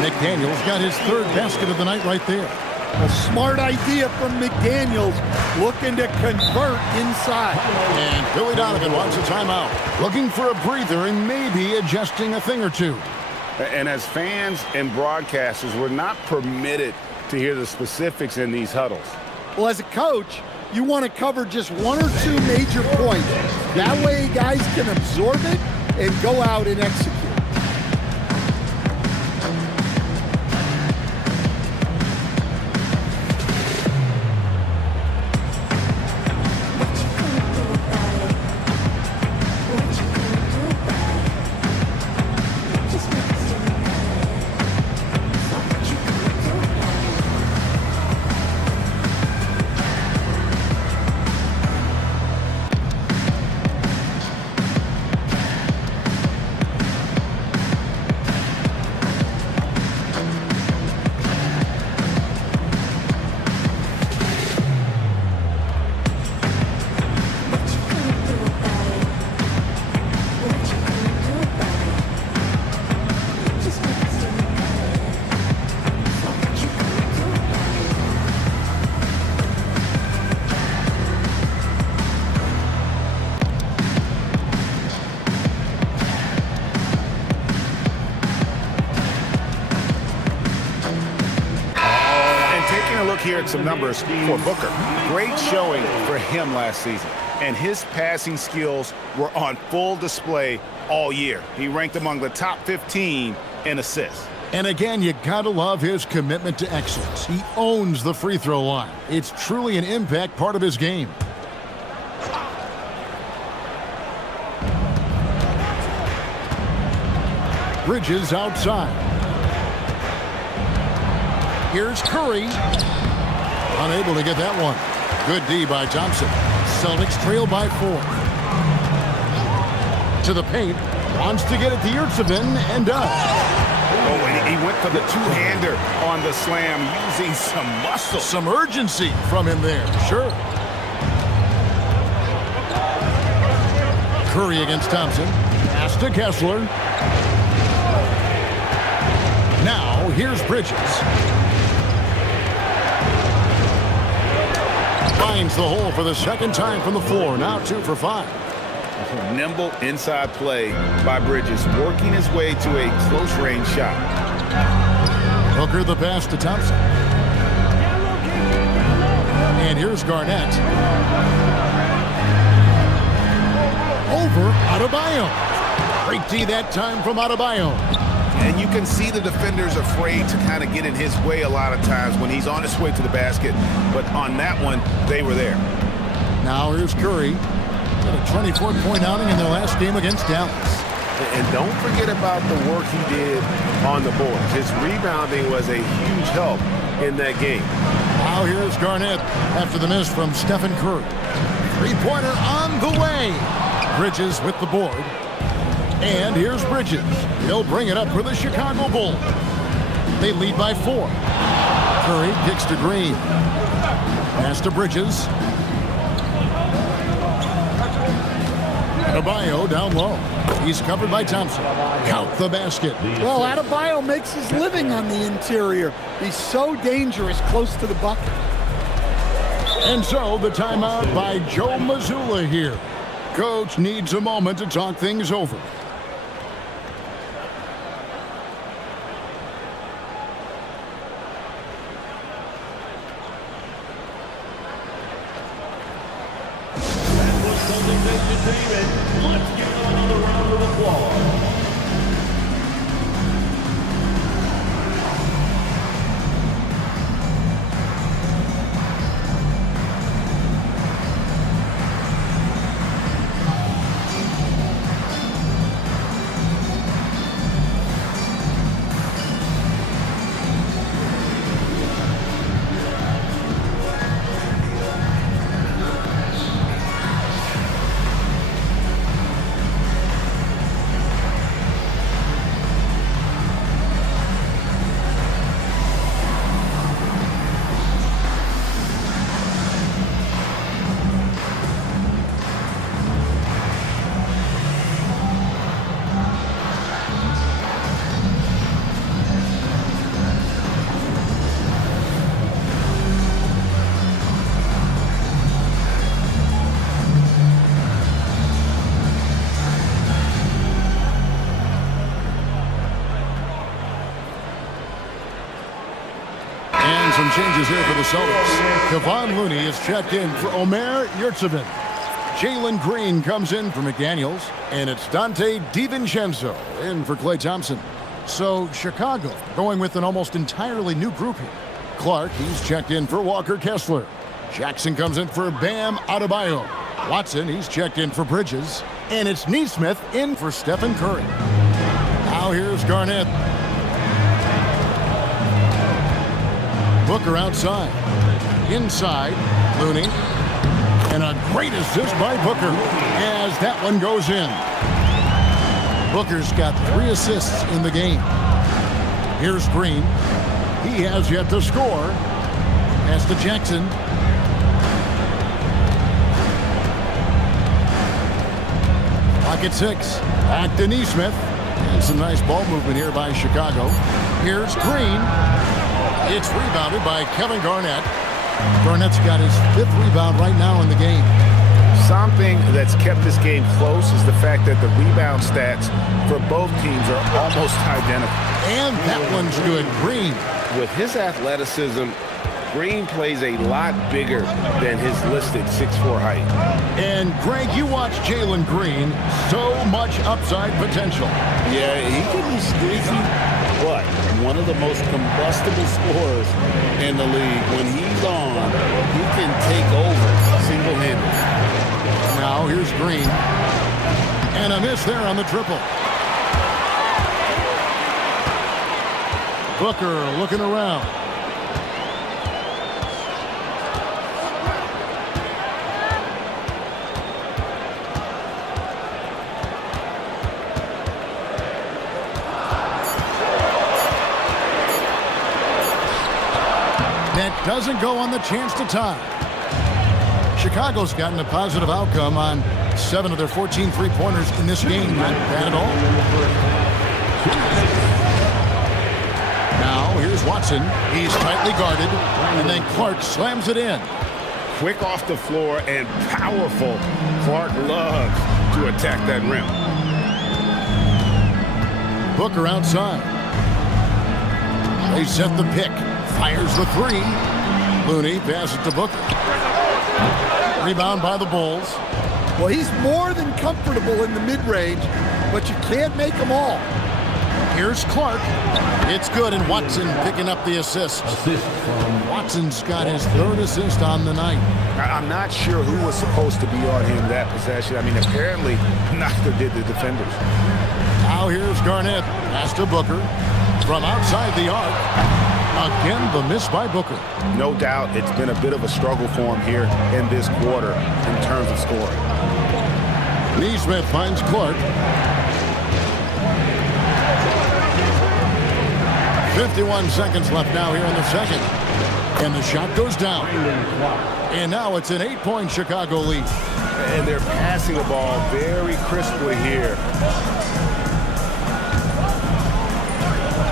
McDaniels got his 3rd basket of the night right there. A smart idea from McDaniels, looking to convert inside. And Billy Donovan wants a timeout. Looking for a breather and maybe adjusting a thing or two. And as fans and broadcasters, we're not permitted to hear the specifics in these huddles. Well, as a coach, you want to cover just 1 or 2 major points. That way guys can absorb it and go out and execute. Here at some numbers for Booker. Great showing for him last season, and his passing skills were on full display all year. He ranked among the top 15 in assists. And again, you gotta love his commitment to excellence. He owns the free throw line. It's truly an impact part of his game. Bridges outside. Here's Curry. Unable to get that one. Good D by Thompson. Celtics trail by 4. To the paint. Wants to get it to Yurtsevic and does. Oh, and he went for the two-hander on the slam using some muscle. Some urgency from him there. Sure. Curry against Thompson. Pass to Kessler. Now, here's Bridges. Finds the hole for the second time from the floor. Now 2 for 5. Nimble inside play by Bridges, working his way to a close-range shot. Booker the pass to Thompson. And here's Garnett. Over Adebayo. Great D that time from Adebayo. And you can see the defenders afraid to kind of get in his way a lot of times when he's on his way to the basket. But on that one, they were there. Now here's Curry. Got a 24-point outing in their last game against Dallas. And don't forget about the work he did on the boards. His rebounding was a huge help in that game. Now here's Garnett after the miss from Stephen Curry. Three-pointer on the way. Bridges with the board. And here's Bridges. He'll bring it up for the Chicago Bulls. They lead by 4. Curry kicks to Green. Pass to Bridges. Adebayo down low. He's covered by Thompson. Count the basket. Well, Adebayo makes his living on the interior. He's so dangerous close to the bucket. And so the timeout by Joe Mazzulla here. Coach needs a moment to talk things over. Let's give them another round of applause. Some changes here for the Celtics. Kevon Looney is checked in for Omer Yurtseven. Jalen Green comes in for McDaniels. And it's Dante DiVincenzo in for Klay Thompson. So Chicago going with an almost entirely new group here. Clark, he's checked in for Walker Kessler. Jackson comes in for Bam Adebayo. Watson, he's checked in for Bridges. And it's Nesmith in for Stephen Curry. Now here's Garnett. Booker outside. Inside, Looney. And a great assist by Booker as that one goes in. Booker's got 3 assists in the game. Here's Green. He has yet to score. Pass to Jackson. Pocket 6. Back to Nesmith. And some nice ball movement here by Chicago. Here's Green. It's rebounded by Kevin Garnett. Garnett's got his 5th rebound right now in the game. Something that's kept this game close is the fact that the rebound stats for both teams are almost identical. And that one's good. Green. With his athleticism, Green plays a lot bigger than his listed 6'4" height. And Greg, you watch Jalen Green. So much upside potential. Yeah, he can be squeaky, but one of the most combustible scorers in the league. When he's on, he can take over single-handed. Now here's Green. And a miss there on the triple. Booker looking around. That doesn't go on the chance to tie. Chicago's gotten a positive outcome on 7 of their 14 three-pointers in this game. Not bad at all. Now here's Watson. He's tightly guarded, and then Clark slams it in. Quick off the floor and powerful. Clark loves to attack that rim. Booker outside. They set the pick. Fires the 3. Looney passes to Booker. Rebound by the Bulls. Well, he's more than comfortable in the mid-range, but you can't make them all. Here's Clark. It's good, and Watson picking up the assist. Assist from Watson's got his third assist on the night. I'm not sure who was supposed to be on him that possession. I mean, apparently neither did the defenders. Now here's Garnett. Pass to Booker. From outside the arc. Again, the miss by Booker. No doubt it's been a bit of a struggle for him here in this quarter in terms of scoring. Neesmith finds Clark. 51 seconds left now here in the second. And the shot goes down. And now it's an 8-point Chicago lead. And they're passing the ball very crisply here.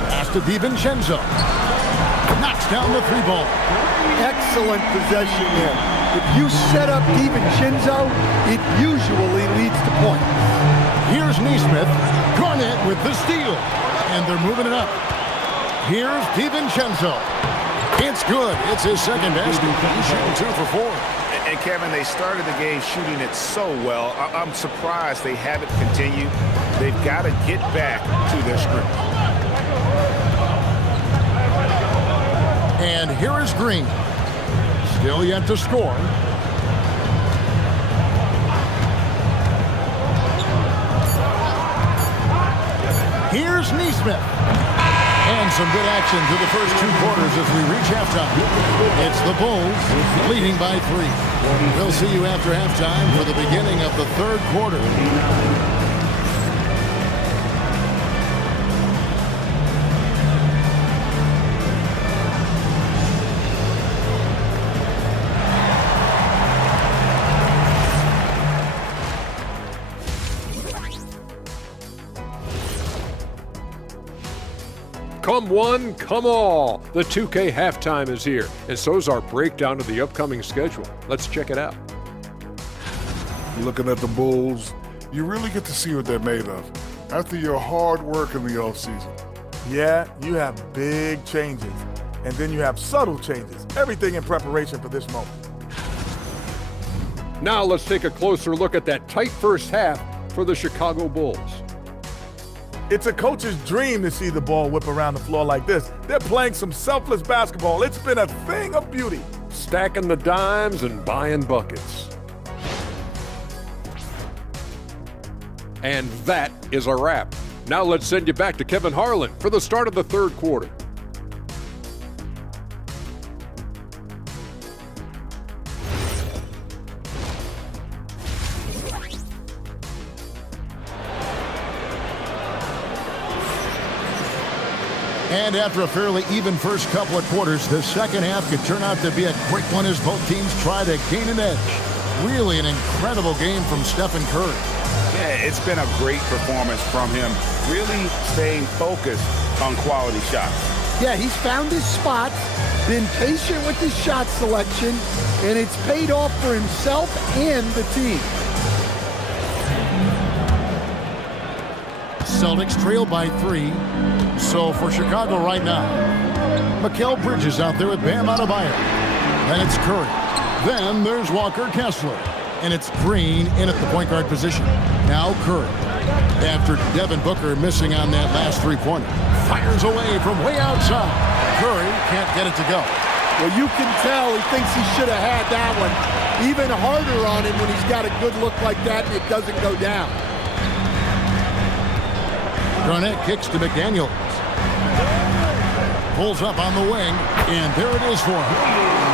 Pass to DiVincenzo. Knocks down the 3-ball. Excellent possession there. If you set up DiVincenzo, it usually leads to points. Here's Neesmith. Garnett with the steal. And they're moving it up. Here's DiVincenzo. It's good. It's his second basket. He's shooting 2 for 4. And Kevin, they started the game shooting it so well. I'm surprised they haven't continued. They've got to get back to their script. And here is Green. Still yet to score. Here's Neesmith. And some good action through the first 2 quarters as we reach halftime. It's the Bulls leading by 3. We'll see you after halftime for the beginning of the third quarter. Come one, come all. The 2K halftime is here, and so is our breakdown of the upcoming schedule. Let's check it out. Looking at the Bulls, you really get to see what they're made of after your hard work in the offseason. Yeah, you have big changes, and then you have subtle changes. Everything in preparation for this moment. Now let's take a closer look at that tight first half for the Chicago Bulls. It's a coach's dream to see the ball whip around the floor like this. They're playing some selfless basketball. It's been a thing of beauty. Stacking the dimes and buying buckets. And that is a wrap. Now let's send you back to Kevin Harlan for the start of the third quarter. And after a fairly even first couple of quarters, the second half could turn out to be a quick one as both teams try to gain an edge. Really an incredible game from Stephen Curry. Yeah, it's been a great performance from him. Really staying focused on quality shots. Yeah, he's found his spots, been patient with his shot selection, and it's paid off for himself and the team. Celtics trail by 3. So for Chicago right now, Mikal Bridges out there with Bam Adebayo. Then it's Curry. Then there's Walker Kessler. And it's Green in at the point guard position. Now Curry. After Devin Booker missing on that last 3-pointer. Fires away from way outside. Curry can't get it to go. Well, you can tell he thinks he should have had that one. Even harder on him when he's got a good look like that and it doesn't go down. Garnett kicks to McDaniels. Pulls up on the wing, and there it is for him.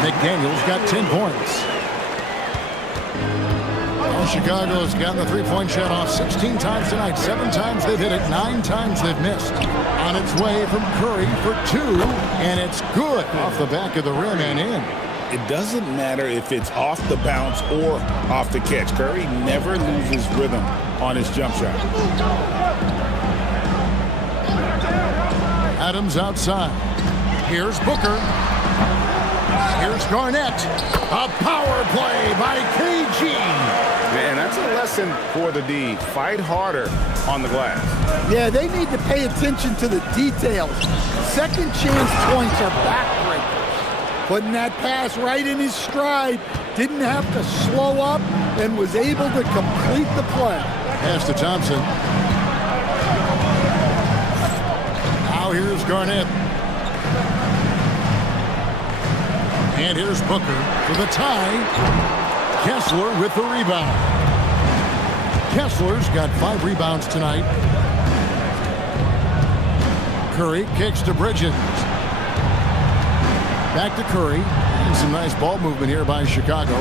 McDaniels got 10 points. Well, Chicago's gotten the 3-point shot off 16 times tonight. 7 times they've hit it, 9 times they've missed. On its way from Curry for 2, and it's good off the back of the rim and in. It doesn't matter if it's off the bounce or off the catch. Curry never loses rhythm on his jump shot. Adams outside. Here's Booker. Here's Garnett. A power play by KG. Man, that's a lesson for the D. Fight harder on the glass. Yeah, they need to pay attention to the details. Second chance points are backbreakers. Putting that pass right in his stride. Didn't have to slow up and was able to complete the play. Pass to Thompson. Now here's Garnett. And here's Booker for the tie. Kessler with the rebound. Kessler's got 5 rebounds tonight. Curry kicks to Bridges. Back to Curry. And some nice ball movement here by Chicago.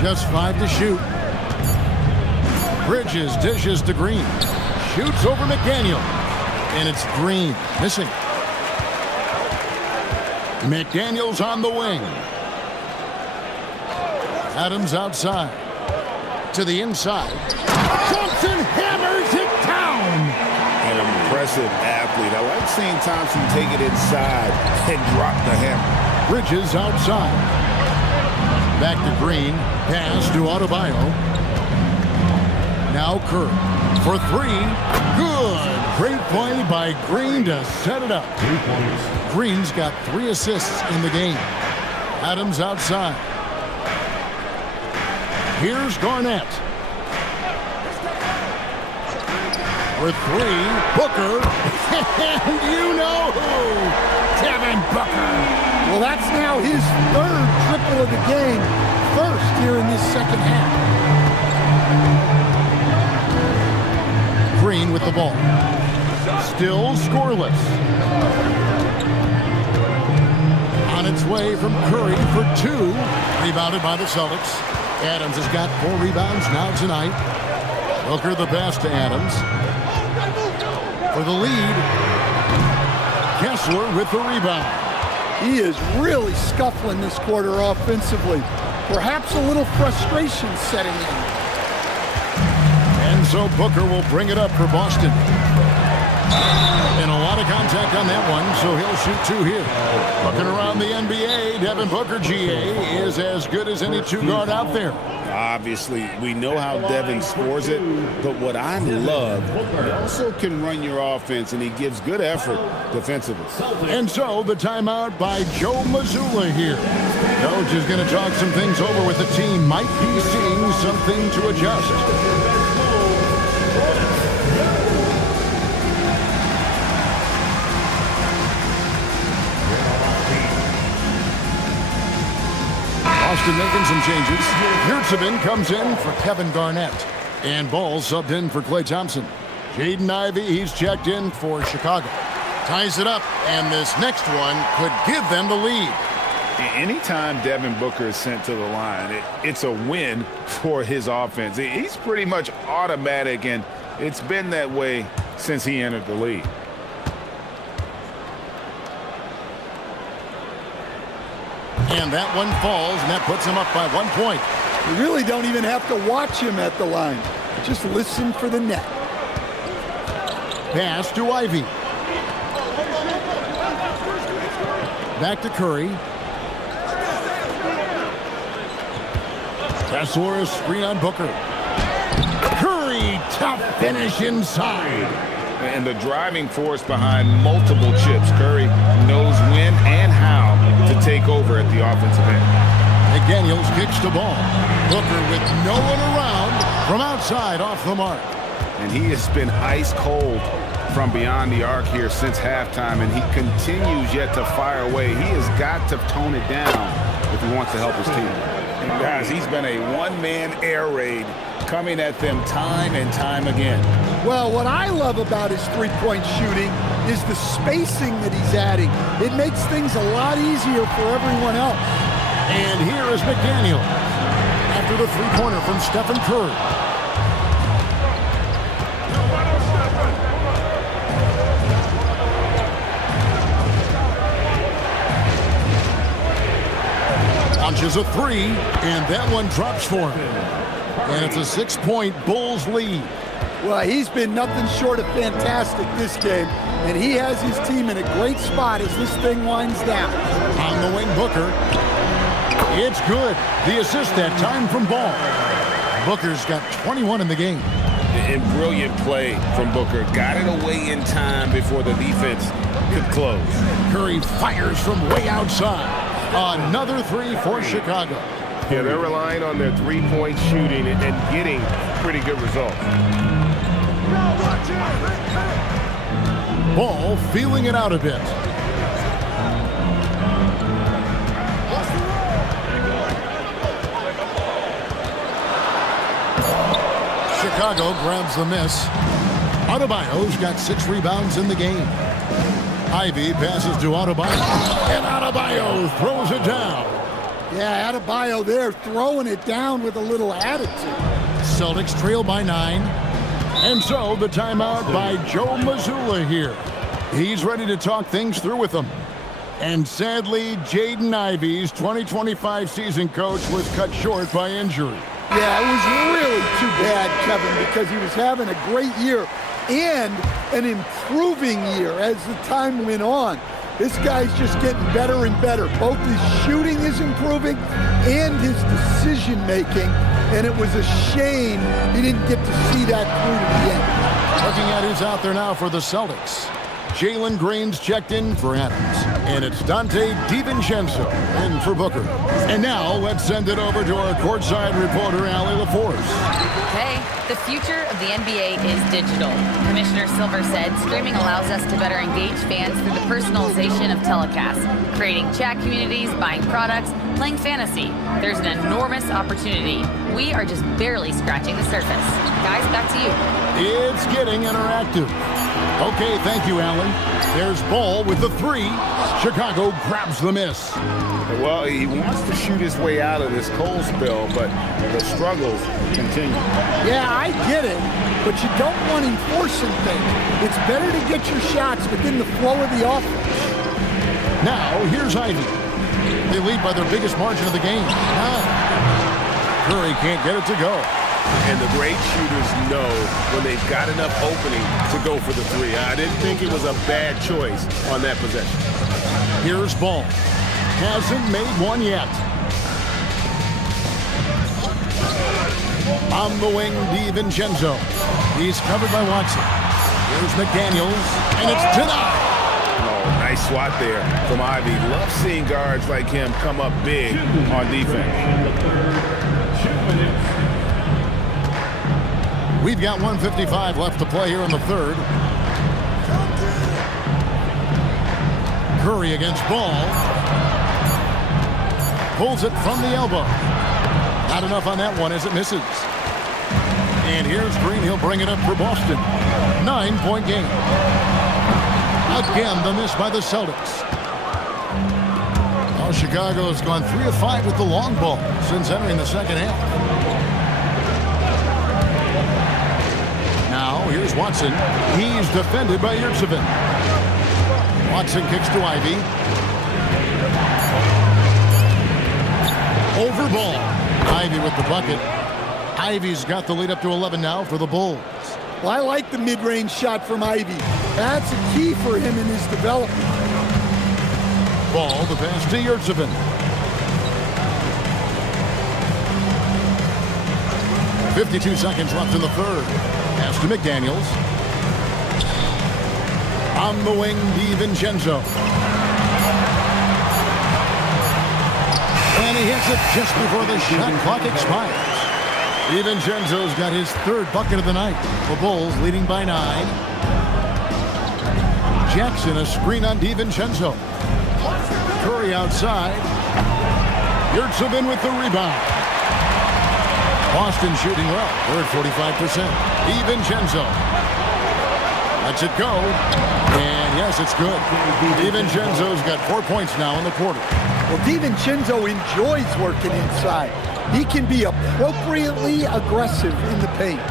Just 5 to shoot. Bridges dishes to Green. Shoots over McDaniel. And it's Green missing. McDaniels on the wing. Adams outside. To the inside. Thompson hammers it down. An impressive athlete. I like seeing Thompson take it inside and drop the hammer. Bridges outside. Back to Green. Pass to Adebayo. Now Kerr for 3. Good. Great play by Green to set it up. 3 points. Green's got 3 assists in the game. Adams outside. Here's Garnett. For 3. Booker. And you know who. Devin Booker. Well, that's now his 3rd triple of the game. First here in this second half. Green with the ball. Still scoreless. On its way from Curry for 2. Rebounded by the Celtics. Adams has got 4 rebounds now tonight. Booker the pass to Adams. For the lead. Kessler with the rebound. He is really scuffling this quarter offensively. Perhaps a little frustration setting in. And so Booker will bring it up for Boston. And a lot of contact on that one, so he'll shoot 2 here. Looking around the NBA, Devin Booker, GA, is as good as any 2-guard out there. Obviously, we know how Devin scores it, but what I love, he also can run your offense, and he gives good effort defensively. And so the timeout by Joe Mazzulla here. Coach is going to talk some things over with the team. Might be seeing something to adjust. Boston making some changes. Yurtseven comes in for Kevin Garnett. And Ball subbed in for Klay Thompson. Jaden Ivey, he's checked in for Chicago. Ties it up, and this next one could give them the lead. Anytime Devin Booker is sent to the line, it's a win for his offense. He's pretty much automatic, and it's been that way since he entered the league. And that one falls, and that puts him up by 1 point. You really don't even have to watch him at the line. Just listen for the net. Pass to Ivey. Back to Curry. Kessler screen on Booker. Curry, tough finish inside. And the driving force behind multiple chips. Curry knows when and how to take over at the offensive end. McDaniels kicks the ball. Booker with no one around from outside off the mark. And he has been ice cold from beyond the arc here since halftime, and he continues yet to fire away. He has got to tone it down if he wants to help his team. And guys, he's been a one-man air raid coming at them time and time again. Well, what I love about his three-point shooting is the spacing that he's adding. It makes things a lot easier for everyone else. And here is McDaniel after the three-pointer from Stephen Curry. Launches a three, and that one drops for him. And it's a 6-point Bulls lead. Well, he's been nothing short of fantastic this game, and he has his team in a great spot as this thing winds down. On the wing, Booker. It's good. The assist that time from Ball. Booker's got 21 in the game. And brilliant play from Booker. Got it away in time before the defense could close. Curry fires from way outside. Another three for Chicago. Yeah, they're relying on their three-point shooting and getting pretty good results. Ball feeling it out a bit. Chicago grabs the miss. Adebayo's got 6 rebounds in the game. Ivey passes to Adebayo, and Adebayo throws it down. Yeah, Adebayo there throwing it down with a little attitude. Celtics trail by 9. And so the timeout by Joe Mazzulla here. He's ready to talk things through with them. And sadly, Jaden Ivey's 2025 season coach was cut short by injury. Yeah, it was really too bad, Kevin, because he was having a great year and an improving year as the time went on. This guy's just getting better and better. Both his shooting is improving and his decision-making, and it was a shame he didn't get to see that through to the end. Looking at who's out there now for the Celtics. Jalen Green's checked in for Adams. And it's Dante DiVincenzo in for Booker. And now let's send it over to our courtside reporter, Allie LaForce. Hey, the future of the NBA is digital. Commissioner Silver said streaming allows us to better engage fans through the personalization of telecasts, creating chat communities, buying products, playing fantasy. There's an enormous opportunity. We are just barely scratching the surface. Guys, back to you. It's getting interactive. Okay, thank you, Allen. There's Ball with the 3. Chicago grabs the miss. Well, he wants to shoot his way out of this cold spell, but the struggles continue. Yeah, I get it, but you don't want him forcing things. It's better to get your shots within the flow of the offense. Now, here's Ivey. They lead by their biggest margin of the game, 9. Curry can't get it to go. And the great shooters know when they've got enough opening to go for the 3. I didn't think it was a bad choice on that possession. Here's Ball. Hasn't made one yet. On the wing, DiVincenzo. He's covered by Watson. Here's McDaniels, and it's denied. Oh, nice swat there from Ivey. Love seeing guards like him come up big on defense. We've got 1:55 left to play here in the third. Curry against Ball. Pulls it from the elbow. Not enough on that one as it misses. And here's Green. He'll bring it up for Boston. 9-point game. Again, the miss by the Celtics. Oh, Chicago has gone 3 of 5 with the long ball since entering the second half. Now, here's Watson. He's defended by Yurtseven. Watson kicks to Ivey. Over Ball. Ivey with the bucket. Ivey's got the lead up to 11 now for the Bulls. Well, I like the mid-range shot from Ivey. That's a key for him in his development. Ball, the pass to Yurtseven. .52 seconds left in the third. Pass to McDaniels. On the wing, DiVincenzo. And he hits it just before the shot clock expires. DiVincenzo's got his 3rd bucket of the night. The Bulls leading by 9. Jackson, a screen on DiVincenzo. Curry outside. Yurtseven with the rebound. Boston shooting well. They're at 45%. DiVincenzo lets it go. And yes, it's good. DiVincenzo's got 4 points now in the quarter. Well, DiVincenzo enjoys working inside. He can be appropriately aggressive in the paint.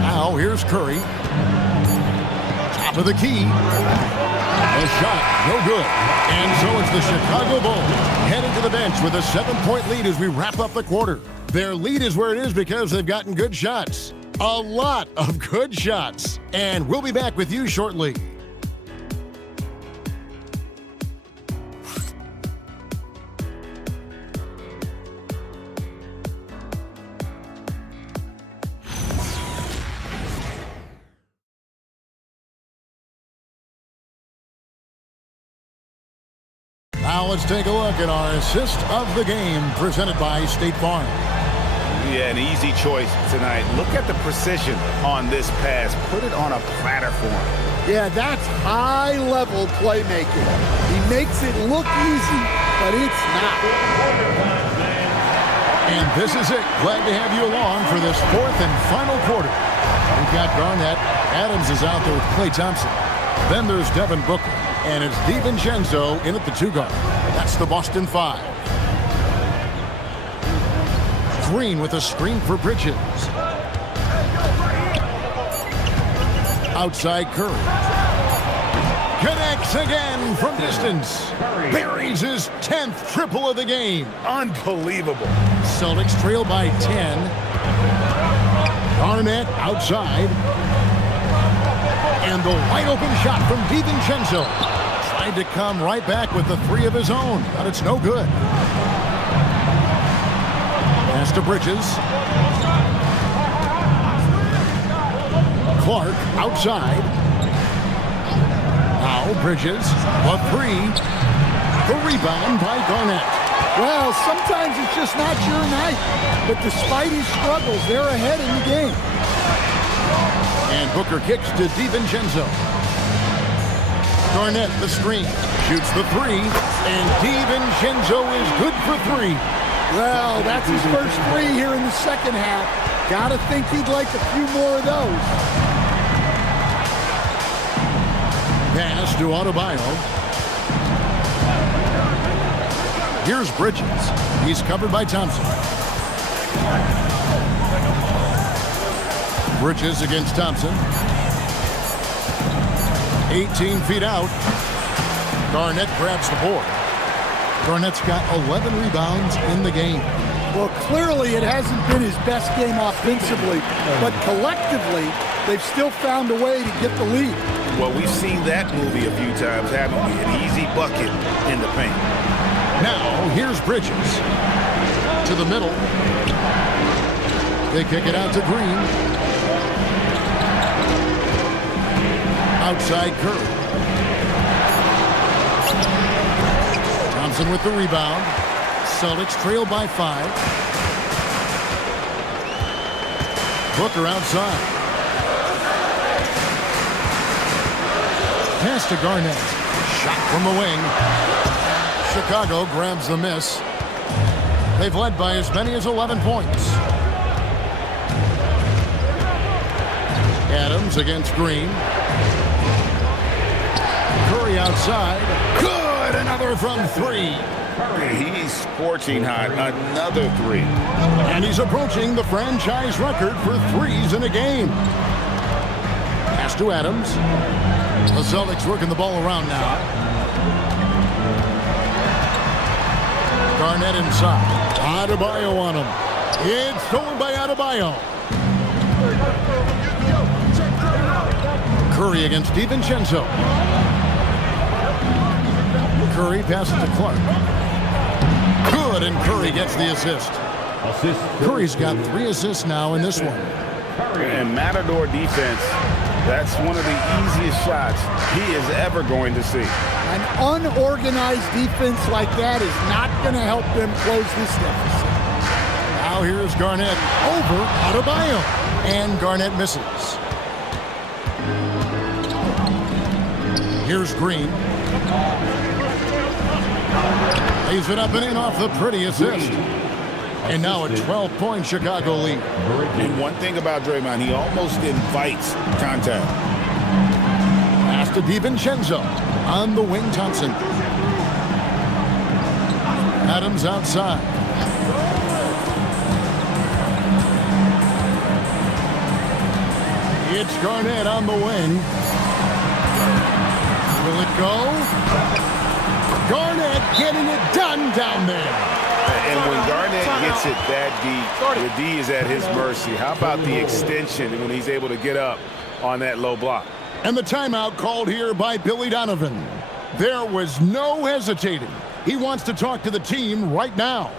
Now, here's Curry. Top of the key. A shot, no good. And so it's the Chicago Bulls heading to the bench with a 7-point lead as we wrap up the quarter. Their lead is where it is because they've gotten good shots. A lot of good shots. And we'll be back with you shortly. Now let's take a look at our assist of the game presented by State Farm. Yeah, an easy choice tonight. Look at the precision on this pass. Put it on a platter for him. Yeah, that's high-level playmaking. He makes it look easy, but it's not. And this is it. Glad to have you along for this fourth and final quarter. We've got Garnett. Adams is out there with Klay Thompson. Then there's Devin Booker. And it's DiVincenzo in at the 2-guard. That's the Boston 5. Green with a screen for Bridges. Outside Curry. Connects again from distance. Buries his 10th triple of the game. Unbelievable. Celtics trail by 10. Garnett outside. And the wide open shot from DiVincenzo. Tried to come right back with the 3 of his own, but it's no good. Pass to Bridges. Clark outside. Now Bridges, the 3. The rebound by Garnett. Well, sometimes it's just not your night. But despite his struggles, they're ahead in the game. And Booker kicks to DiVincenzo. Garnett, the screen, shoots the 3. And DiVincenzo is good for 3. Well, that's his first 3 here in the second half. Gotta think he'd like a few more of those. Pass to Adebayo. Here's Bridges. He's covered by Thompson. Bridges against Thompson. 18 feet out. Garnett grabs the board. Garnett's got 11 rebounds in the game. Well, clearly it hasn't been his best game offensively, but collectively, they've still found a way to get the lead. Well, we've seen that movie a few times, haven't we? An easy bucket in the paint. Now, here's Bridges. To the middle. They kick it out to Green. Outside Curry. Thompson with the rebound. Celtics trail by 5. Booker outside. Pass to Garnett. Shot from the wing. Chicago grabs the miss. They've led by as many as 11 points. Adams against Green. Curry outside. Good! Another from 3. He's scorching hot. Another 3. And he's approaching the franchise record for 3s in a game. Pass to Adams. The Celtics working the ball around now. Garnett inside. Adebayo on him. It's stolen by Adebayo. Curry against DiVincenzo. Curry passes to Clark. Good, and Curry gets the assist. Curry's got 3 assists now in this one. And Matador defense, that's one of the easiest shots he is ever going to see. An unorganized defense like that is not going to help them close this deficit. Now here's Garnett over Adebayo. And Garnett misses. Here's Green. Lays it up and in off the pretty assist. And now a 12-point Chicago lead. And one thing about Draymond, he almost invites contact. Pass to DiVincenzo. On the wing, Thompson. Adams outside. It's Garnett on the wing. Will it go? Garnett getting it done down there. And when Garnett gets it that deep, the D is at his mercy. How about the extension when he's able to get up on that low block? And the timeout called here by Billy Donovan. There was no hesitating. He wants to talk to the team right now.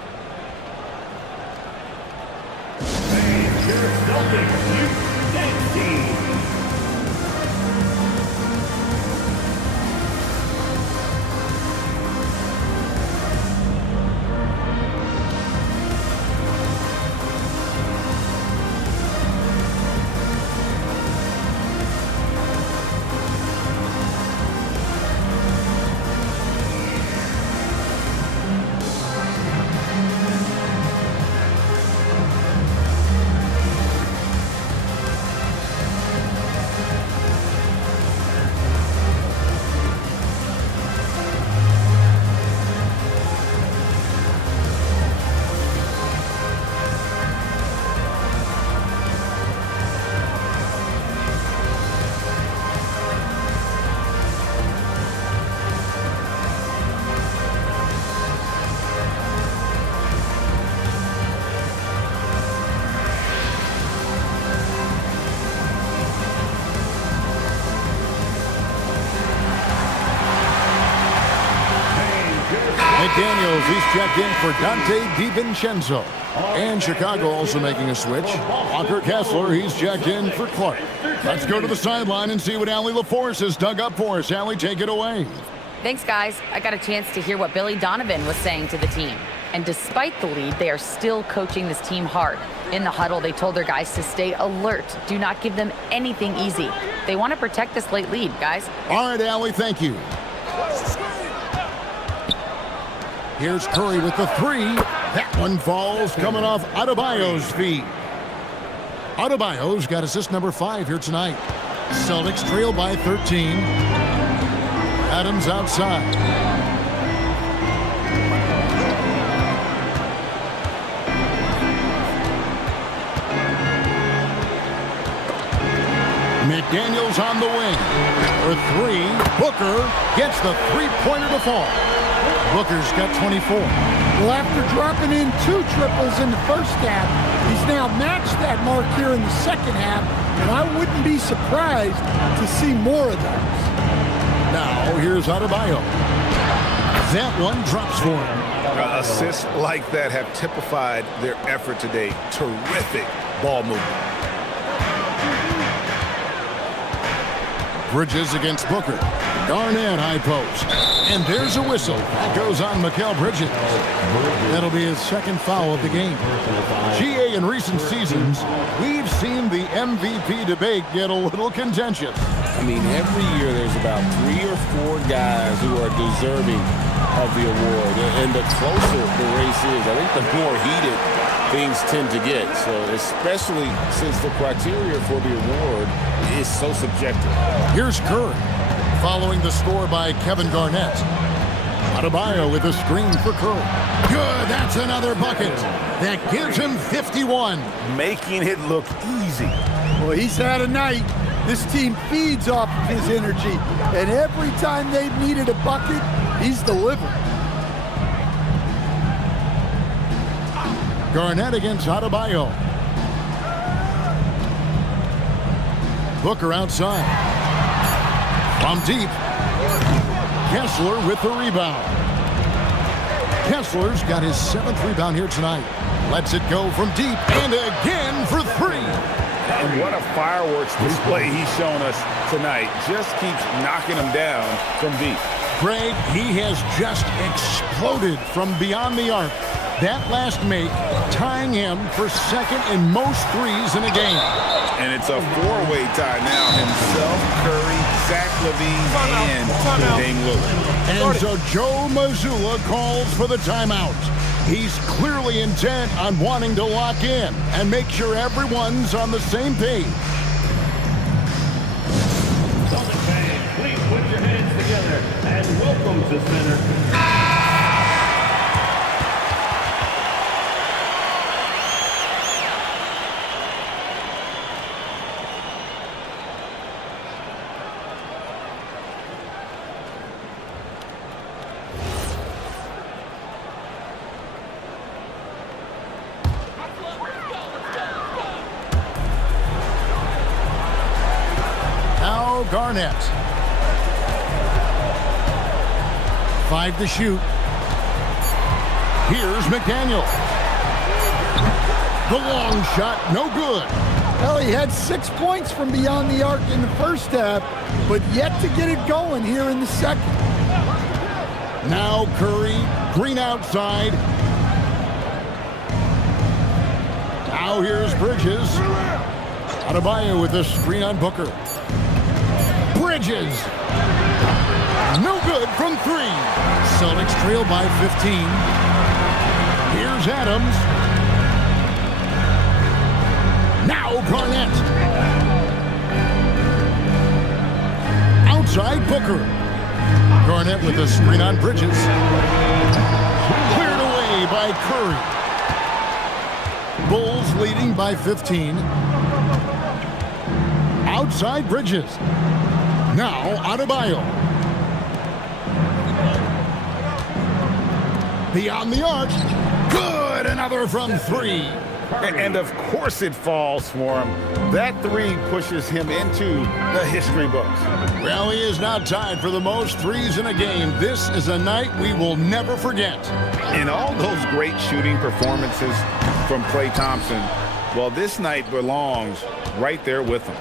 McDaniels, he's checked in for Dante DiVincenzo. And Chicago also making a switch. Walker Kessler, he's checked in for Clark. Let's go to the sideline and see what Allie LaForce has dug up for us. Allie, take it away. Thanks, guys. I got a chance to hear what Billy Donovan was saying to the team. And despite the lead, they are still coaching this team hard. In the huddle, they told their guys to stay alert. Do not give them anything easy. They want to protect this late lead, guys. All right, Allie, thank you. Here's Curry with the three. That one falls coming off Adebayo's feet. Adebayo's got assist number 5 here tonight. Celtics trail by 13. Adams outside. McDaniels on the wing. For 3, Booker gets the three-pointer to fall. Booker's got 24. Well, after dropping in 2 triples in the first half, he's now matched that mark here in the second half, and I wouldn't be surprised to see more of those. Now, here's Adebayo. That one drops for him. Assists like that have typified their effort today. Terrific ball movement. Bridges against Booker. Garnett high post. And there's a whistle. That goes on Mikal Bridges. That'll be his second foul of the game. GA, in recent seasons, we've seen the MVP debate get a little contentious. I mean, every year there's about 3 or 4 guys who are deserving of the award. And the closer the race is, I think the more heated things tend to get. So especially since the criteria for the award is so subjective. Here's Curry, following the score by Kevin Garnett. Adebayo with a screen for Curry. Good, that's another bucket. That gives him 51. Making it look easy. Well, he's had a night. This team feeds off of his energy, and every time they've needed a bucket, he's delivered. Garnett against Adebayo. Booker outside. From deep. Kessler with the rebound. Kessler's got his 7th rebound here tonight. Lets it go from deep and again for 3. And what a fireworks display he's shown us tonight. Just keeps knocking them down from deep. Greg, he has just exploded from beyond the arc. That last make tying him for second in most threes in a game. And it's a 4-way tie now. Himself, Curry, Zach LaVine, and Dame Lillard. And so Joe Mazzulla calls for the timeout. He's clearly intent on wanting to lock in and make sure everyone's on the same page. Please put your hands together and welcome to center. Garnett. 5 to shoot. Here's McDaniel. The long shot, no good. Well, he had 6 points from beyond the arc in the first half, but yet to get it going here in the second. Now Curry, Green outside. Now here's Bridges. Adebayo with a screen on Booker. Bridges. No good from 3. Celtics trail by 15. Here's Adams. Now Garnett. Outside Booker. Garnett with a screen on Bridges. Cleared away by Curry. Bulls leading by 15. Outside Bridges. Now Adebayo. Beyond the arc. Good, another from 3. And of course it falls for him. That three pushes him into the history books. Well, he is now tied for the most threes in a game. This is a night we will never forget. In all those great shooting performances from Klay Thompson, well, this night belongs right there with him.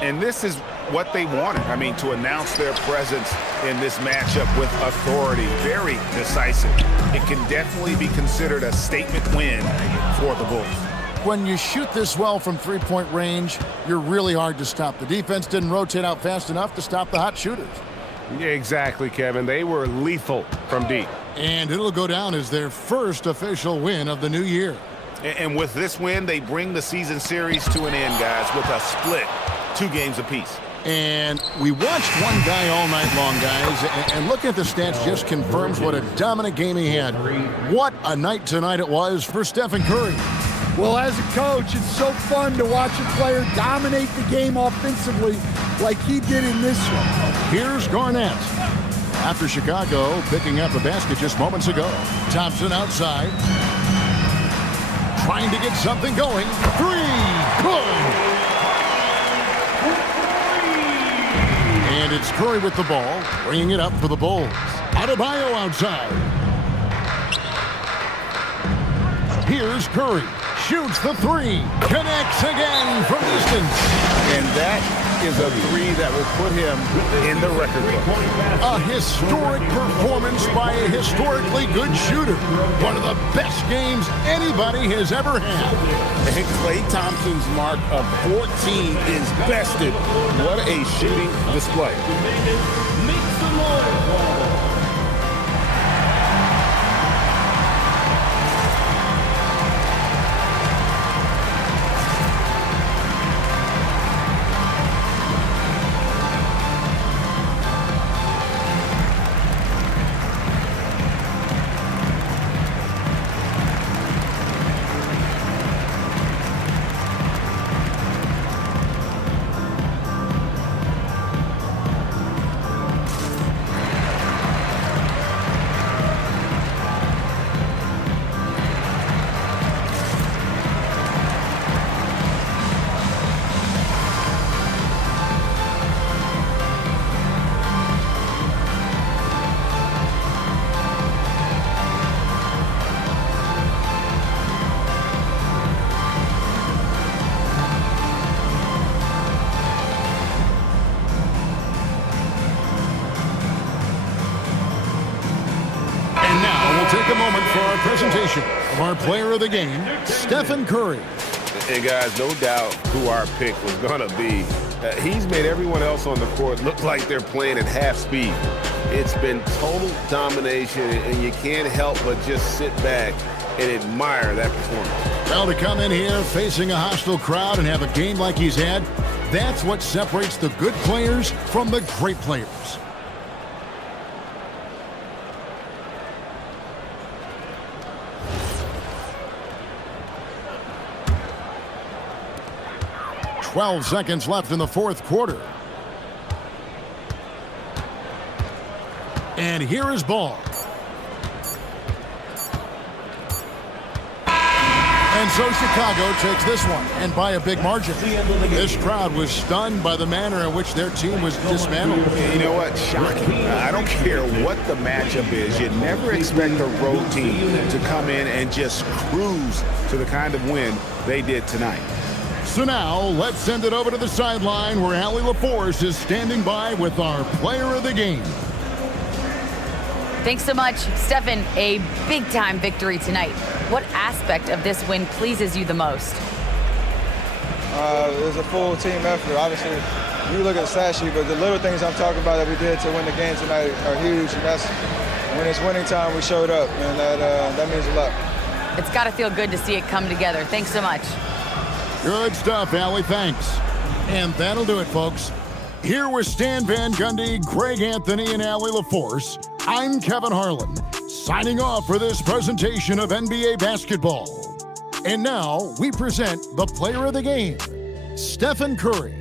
And this is what they wanted. I mean, to announce their presence in this matchup with authority, very decisive. It can definitely be considered a statement win for the Bulls. When you shoot this well from three-point range, you're really hard to stop. The defense didn't rotate out fast enough to stop the hot shooters. Yeah, exactly, Kevin. They were lethal from deep. And it'll go down as their first official win of the new year. And with this win, they bring the season series to an end, guys, with a split, 2 games apiece. And we watched one guy all night long, guys, and looking at the stats just confirms what a dominant game he had. What a night tonight it was for Stephen Curry. Well, as a coach, it's so fun to watch a player dominate the game offensively like he did in this one. Here's Garnett. After Chicago picking up a basket just moments ago. Thompson outside. Trying to get something going. 3. Good. And it's Curry with the ball, bringing it up for the Bulls. Adebayo outside. Here's Curry. Shoots the 3. Connects again from distance. And that is a 3 that will put him in the record book. A historic performance by a historically good shooter. One of the best games anybody has ever had. And Klay Thompson's mark of 14 is bested. What a shooting display. Make some noise. Take a moment for our presentation of our player of the game, Stephen Curry. And guys, no doubt who our pick was going to be. He's made everyone else on the court look like they're playing at half speed. It's been total domination, and you can't help but just sit back and admire that performance. Well, to come in here facing a hostile crowd and have a game like he's had, that's what separates the good players from the great players. "12 seconds left in the fourth quarter. And here is ball. And so Chicago takes this one, and by a big margin. This crowd was stunned by the manner in which their team was dismantled. You know what? Shocking. I don't care what the matchup is. You never expect a road team to come in and just cruise to the kind of win they did tonight. So now, let's send it over to the sideline where Allie LaForce is standing by with our player of the game. Thanks so much, Stephen. A big-time victory tonight. What aspect of this win pleases you the most? It was a full team effort. Obviously, you look at the stat sheet, but the little things I'm talking about that we did to win the game tonight are huge. And that's when it's winning time, we showed up, and that means a lot. It's got to feel good to see it come together. Thanks so much. Good stuff, Allie. Thanks. And that'll do it, folks. Here with Stan Van Gundy, Greg Anthony, and Allie LaForce, I'm Kevin Harlan, signing off for this presentation of NBA basketball. And now we present the player of the game, Stephen Curry.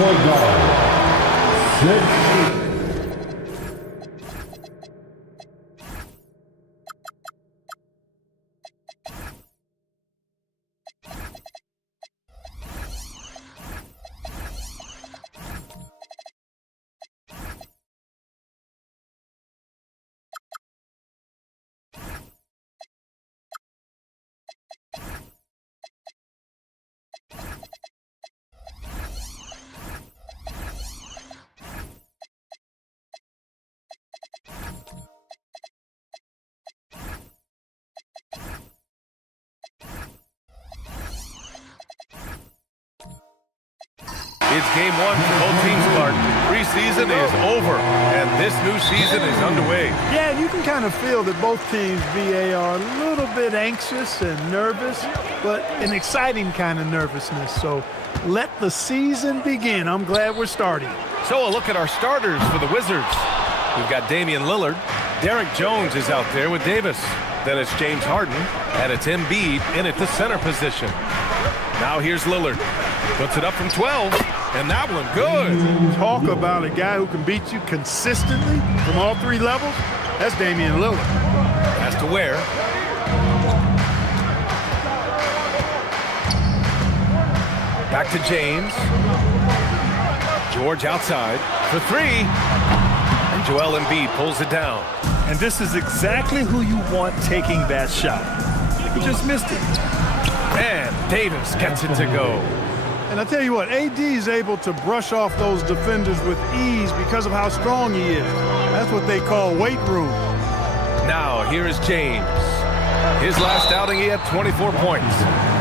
point guard, 6'8". It's game one for both teams, Clark. Preseason is over, and this new season is underway. Yeah, you can kind of feel that both teams, VA, are a little bit anxious and nervous, but an exciting kind of nervousness. So let the season begin. I'm glad we're starting. So a look at our starters for the Wizards. We've got Damian Lillard. Derek Jones is out there with Davis. Then it's James Harden, and it's Embiid in at the center position. Now here's Lillard. Puts it up from 12, and that one good. Talk about a guy who can beat you consistently from all three levels. That's Damian Lillard. Has to wear. Back to James. George outside for three. And Joel Embiid pulls it down. And this is exactly who you want taking that shot. He just missed it. And Davis gets it to go. And I tell you what, AD is able to brush off those defenders with ease because of how strong he is. That's what they call weight room. Now, here is James. His last outing, he had 24 points.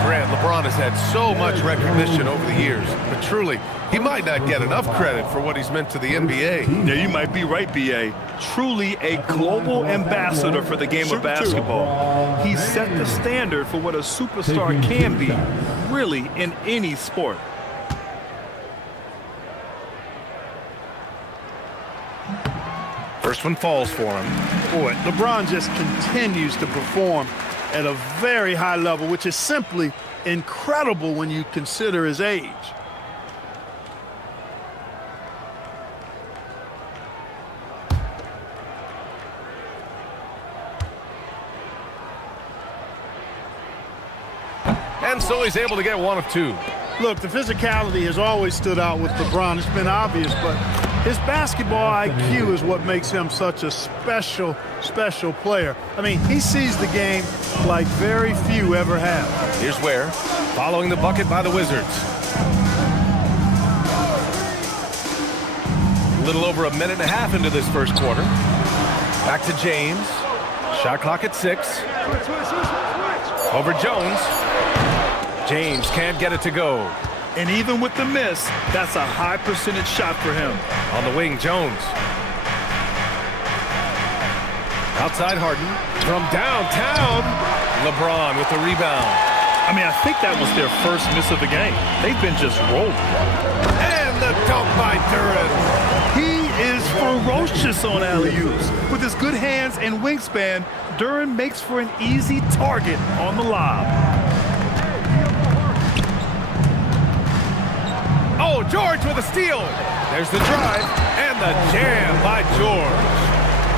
Grant, LeBron has had so much recognition over the years, but truly, he might not get enough credit for what he's meant to the NBA. Yeah, you might be right, B.A. Truly a global ambassador for the game of basketball. He set the standard for what a superstar can be, really, in any sport. First one falls for him. Boy, LeBron just continues to perform at a very high level, which is simply incredible when you consider his age. And so he's able to get one of two. Look, the physicality has always stood out with LeBron. It's been obvious, but his basketball IQ is what makes him such a special player. I mean, he sees the game like very few ever have. Here's Ware, following the bucket by the Wizards. A little over a minute and a half into this first quarter. Back to James. Shot clock at 6. Over Jones. James can't get it to go. And even with the miss, that's a high percentage shot for him. On the wing, Jones. Outside Harden. From downtown, LeBron with the rebound. I mean, I think that was their first miss of the game. They've been just rolling. And the dunk by Duren. He is ferocious on alley-oops. With his good hands and wingspan, Duren makes for an easy target on the lob. Oh, George with a steal. There's the drive and the jam by George.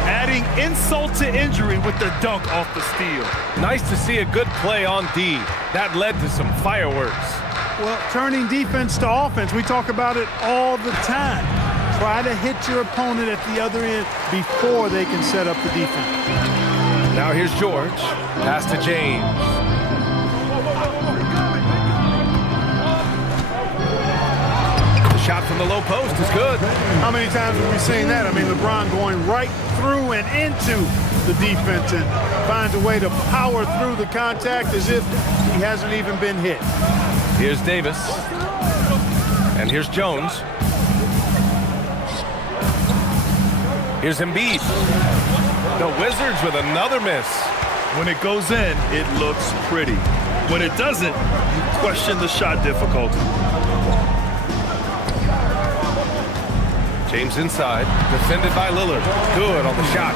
Adding insult to injury with the dunk off the steal. Nice to see a good play on D. That led to some fireworks. Well, turning defense to offense, we talk about it all the time. Try to hit your opponent at the other end before they can set up the defense. Now here's George. Pass to James. Shot from the low post is good. How many times have we seen that? I mean, LeBron going right through and into the defense and finds a way to power through the contact as if he hasn't even been hit. Here's Davis. And here's Jones. Here's Embiid. The Wizards with another miss. When it goes in, it looks pretty. When it doesn't, you question the shot difficulty. James inside, defended by Lillard. Good on the shot.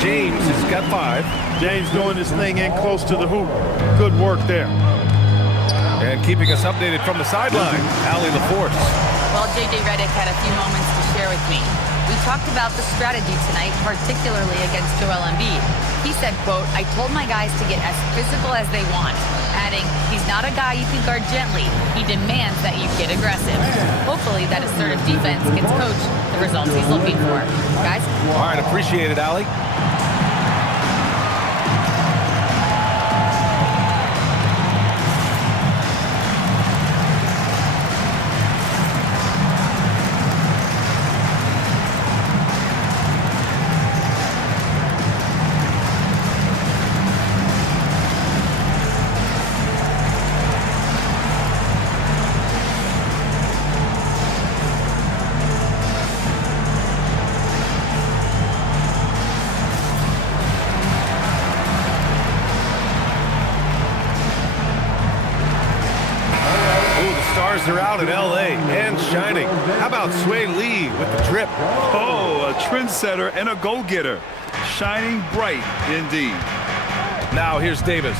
James has got 5. James doing his thing in close to the hoop. Good work there. And keeping us updated from the sideline, Allie LaForce. Well, J.J. Redick had a few moments to share with me. We talked about the strategy tonight, particularly against Joel Embiid. He said, quote, "I told my guys to get as physical as they want," adding, "He's not a guy you can guard gently. He demands that you get aggressive." Hopefully that assertive defense gets Coach the results he's looking for. Guys? All right, appreciate it, Allie. Are out in L.A. and shining. How about Sway Lee with the drip? Oh, a trendsetter and a go-getter. Shining bright indeed. Now here's Davis.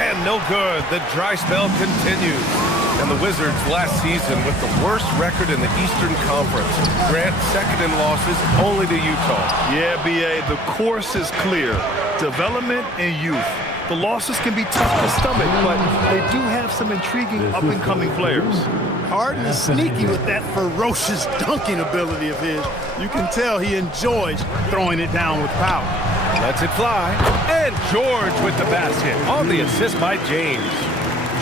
And no good. The dry spell continues. And the Wizards last season with the worst record in the Eastern Conference. Grant second in losses only to Utah. Yeah, B.A., the course is clear. Development and youth. The losses can be tough to stomach, but they do have some intriguing up-and-coming players. Harden is sneaky with that ferocious dunking ability of his. You can tell he enjoys throwing it down with power. Lets it fly. And George with the basket on the assist by James.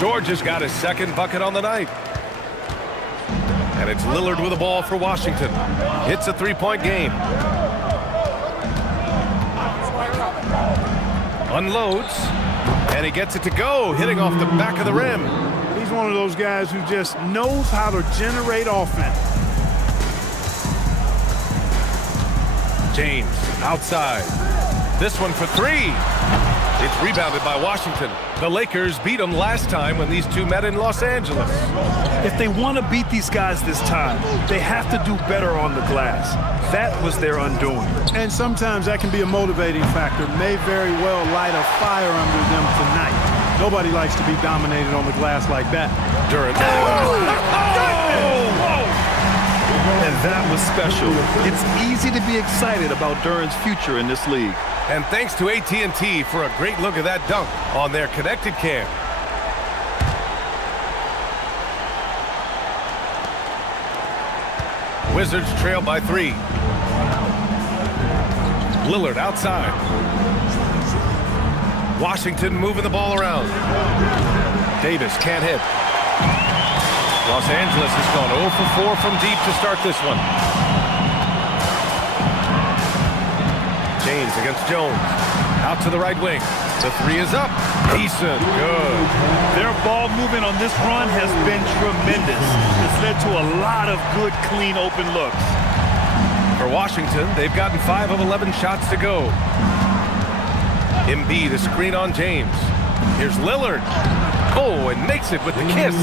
George has got his second bucket on the night. And it's Lillard with the ball for Washington. It's a three-point game. Unloads, and he gets it to go, hitting off the back of the rim. He's one of those guys who just knows how to generate offense. James, outside. This one for three. It's rebounded by Washington. The Lakers beat them last time when these two met in Los Angeles. If they want to beat these guys this time, they have to do better on the glass. That was their undoing. And sometimes that can be a motivating factor. May very well light a fire under them tonight. Nobody likes to be dominated on the glass like that. Durant. And that was special. It's easy to be excited about Durant's future in this league. And thanks to AT&T for a great look at that dunk on their connected cam. Wizards trail by 3. Lillard outside. Washington moving the ball around. Davis can't hit. Los Angeles has gone 0 for 4 from deep to start this one. James against Jones. Out to the right wing. The three is up. Decent. Good. Their ball movement on this run has been tremendous. It's led to a lot of good, clean, open looks. For Washington, they've gotten 5 of 11 shots to go. Embiid, a screen on James. Here's Lillard. Oh, and makes it with the kiss.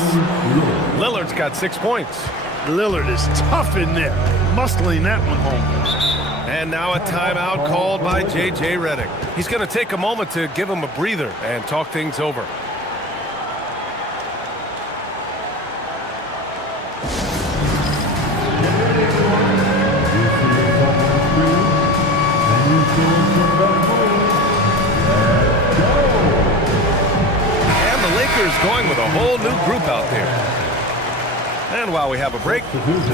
Lillard's got 6 points. Lillard is tough in there. Muscling that one home. And now a timeout called by J.J. Redick. He's going to take a moment to give him a breather and talk things over. And the Lakers going with a whole new group out there. And while we have a break,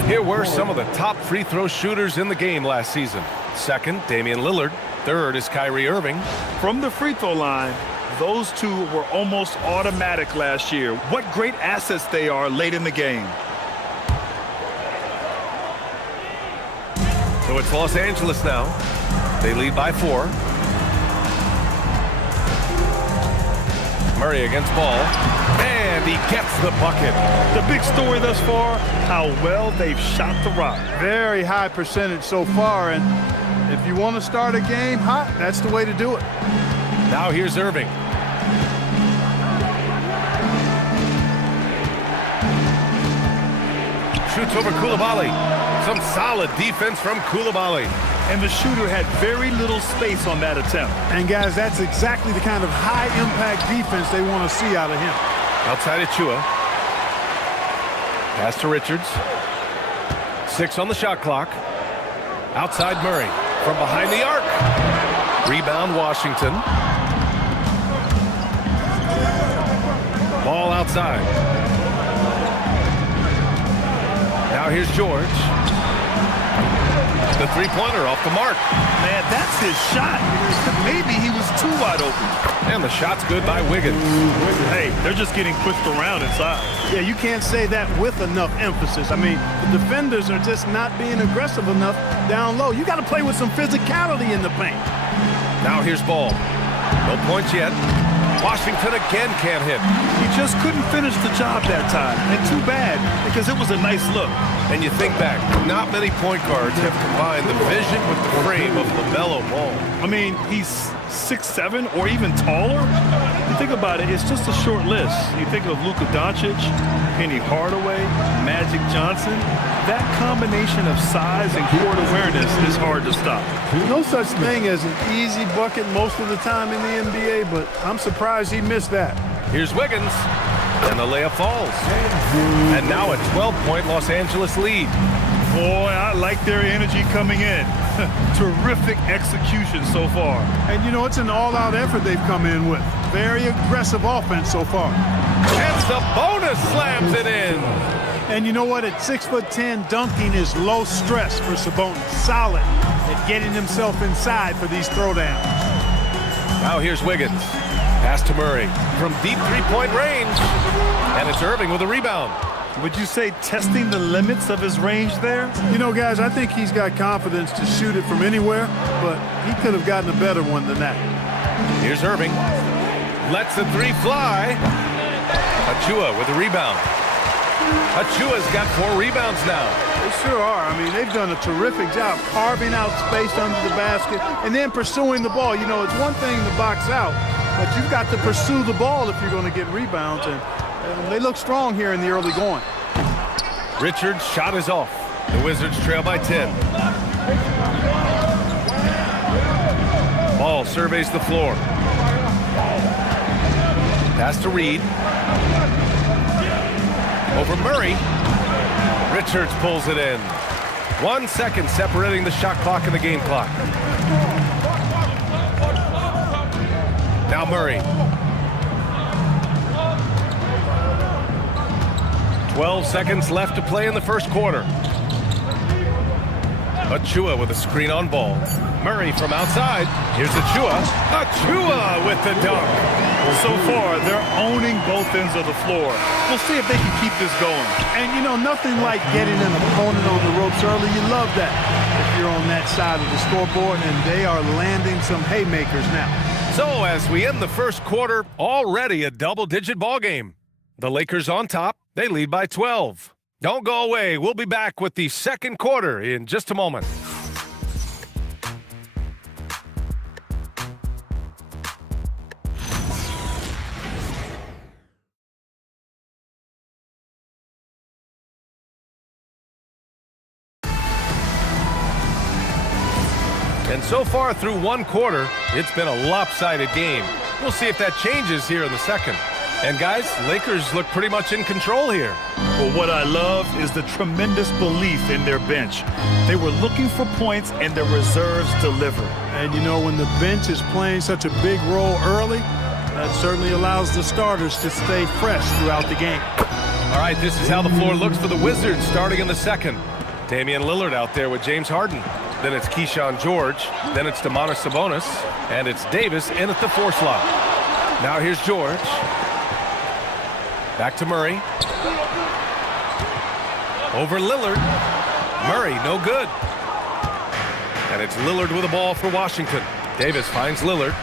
here were some of the top free throw shooters in the game last season. Second, Damian Lillard. Third is Kyrie Irving. From the free throw line, those two were almost automatic last year. What great assets they are late in the game. So it's Los Angeles now. They lead by 4. Murray against Ball. And he gets the bucket. The big story thus far, how well they've shot the rock. Very high percentage so far, and if you want to start a game hot, that's the way to do it. Now here's Irving. Shoots over Coulibaly. Some solid defense from Coulibaly. And the shooter had very little space on that attempt. And guys, that's exactly the kind of high-impact defense they want to see out of him. Outside Achua. Pass to Richards. 6 on the shot clock. Outside Murray from behind the arc. Rebound Washington. Ball outside. Now here's George. The three-pointer off the mark. Man, that's his shot. Maybe he was too wide open. And the shot's good by Wiggins. Hey, they're just getting pushed around inside. Yeah, you can't say that with enough emphasis. I mean, the defenders are just not being aggressive enough down low. You got to play with some physicality in the paint. Now here's Ball. No points yet. Washington again can't hit. He just couldn't finish the job that time. And too bad, because it was a nice look. And you think back, not many point guards have combined the vision with the frame of LaMelo Ball. I mean, he's 6'7" or even taller. You think about it, it's just a short list. You think of Luka Doncic, Penny Hardaway, Magic Johnson. That combination of size and court awareness is hard to stop. No such thing as an easy bucket most of the time in the NBA, but I'm surprised he missed that. Here's Wiggins, and the layup falls. And now a 12-point Los Angeles lead. Boy, I like their energy coming in. Terrific execution so far. And, you know, it's an all-out effort they've come in with. Very aggressive offense so far. And Sabonis slams it in. And you know what? At 6'10", dunking is low stress for Sabonis. Solid at getting himself inside for these throwdowns. Now here's Wiggins. Pass to Murray from deep three-point range. And it's Irving with a rebound. Would you say testing the limits of his range there? You know, guys, I think he's got confidence to shoot it from anywhere, but he could have gotten a better one than that. Here's Irving. Lets the three fly. Achua with a rebound. Achua's got 4 rebounds now. They sure are. I mean, they've done a terrific job carving out space under the basket and then pursuing the ball. You know, it's one thing to box out, but you've got to pursue the ball if you're going to get rebounds, and they look strong here in the early going. Richards' shot is off. The Wizards trail by 10. Ball surveys the floor. Pass to Reed. Over Murray. Richards pulls it in. 1 second separating the shot clock and the game clock. Now Murray. 12 seconds left to play in the first quarter. Achua with a screen on Ball. Murray from outside. Here's Achua. Achua with the dunk. So far, they're owning both ends of the floor. We'll see if they can keep this going. And, you know, nothing like getting an opponent on the ropes early. You love that if you're on that side of the scoreboard, and they are landing some haymakers now. So as we end the first quarter, already a double-digit ball game. The Lakers on top. They lead by 12. Don't go away. We'll be back with the second quarter in just a moment. And so far through one quarter, it's been a lopsided game. We'll see if that changes here in the second. And guys, Lakers look pretty much in control here. Well, what I love is the tremendous belief in their bench. They were looking for points, and their reserves deliver. And you know, when the bench is playing such a big role early, that certainly allows the starters to stay fresh throughout the game. All right, this is how the floor looks for the Wizards starting in the second. Damian Lillard out there with James Harden. Then it's Keyshawn George. Then it's Domantas Sabonis. And it's Davis in at the 4 slot. Now here's George. Back to Murray. Over Lillard. Murray, no good. And it's Lillard with the ball for Washington. Davis finds Lillard.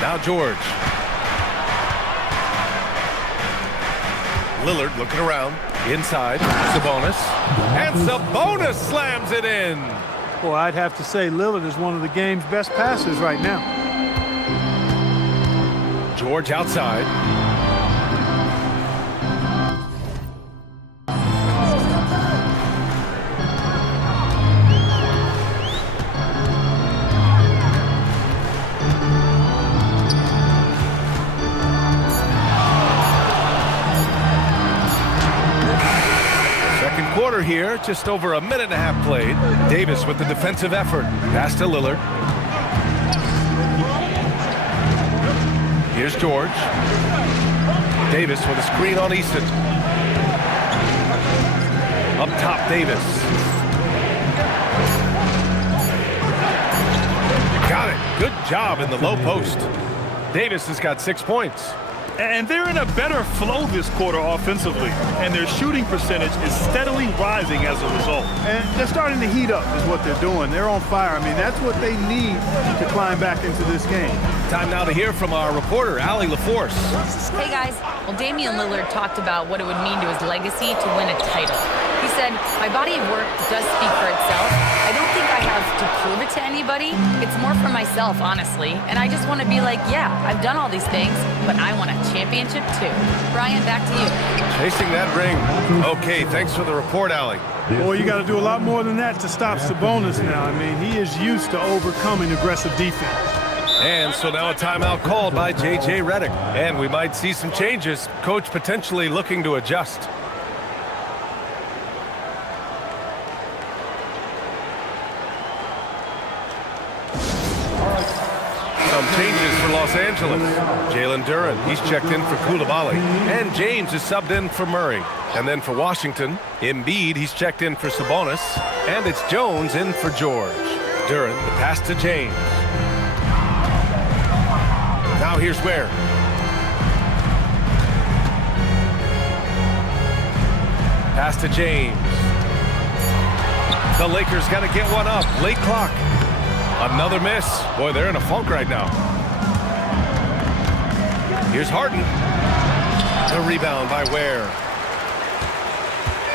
Now George. Lillard looking around. Inside. Sabonis. And Sabonis slams it in. Well, I'd have to say Lillard is one of the game's best passers right now. George outside. quarter here, just over a minute and a half played. Davis with the defensive effort. Pass to Lillard. Here's George. Davis with a screen on Easton. Up top, Davis. Got it. Good job in the low post. Davis has got 6 points. And they're in a better flow this quarter offensively, and their shooting percentage is steadily rising as a result. And they're starting to heat up is what they're doing. They're on fire. I mean, that's what they need to climb back into this game. Time now to hear from our reporter, Allie LaForce. Hey, guys. Well, Damian Lillard talked about what it would mean to his legacy to win a title. He said, "My body of work does speak for itself. I don't think I have to prove it to anybody. It's more for myself, honestly. And I just want to be like, yeah, I've done all these things, but I want a championship too." Brian, back to you. Chasing that ring. Okay, thanks for the report, Allie. Boy, you got to do a lot more than that to stop Sabonis now. I mean, he is used to overcoming aggressive defense. And so now a timeout called by J.J. Redick. And we might see some changes. Coach potentially looking to adjust. Some changes for Los Angeles. Jalen Duren, he's checked in for Coulibaly. And James is subbed in for Murray. And then for Washington, Embiid, he's checked in for Sabonis. And it's Jones in for George. Duren, the pass to James. Now here's Ware. Pass to James. The Lakers got to get one up. Late clock. Another miss. Boy, they're in a funk right now. Here's Harden. The rebound by Ware.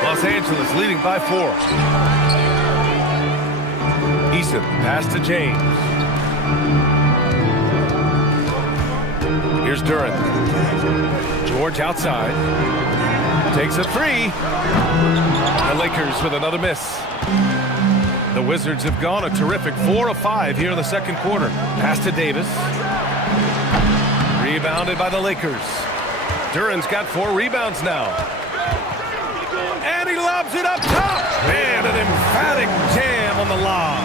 Los Angeles leading by 4. Easton, pass to James. Here's Duren. George outside. Takes a 3. The Lakers with another miss. The Wizards have gone a terrific 4 of 5 here in the second quarter. Pass to Davis. Rebounded by the Lakers. Duren's got 4 rebounds now. And he lobs it up top. Man, an emphatic jam on the lob.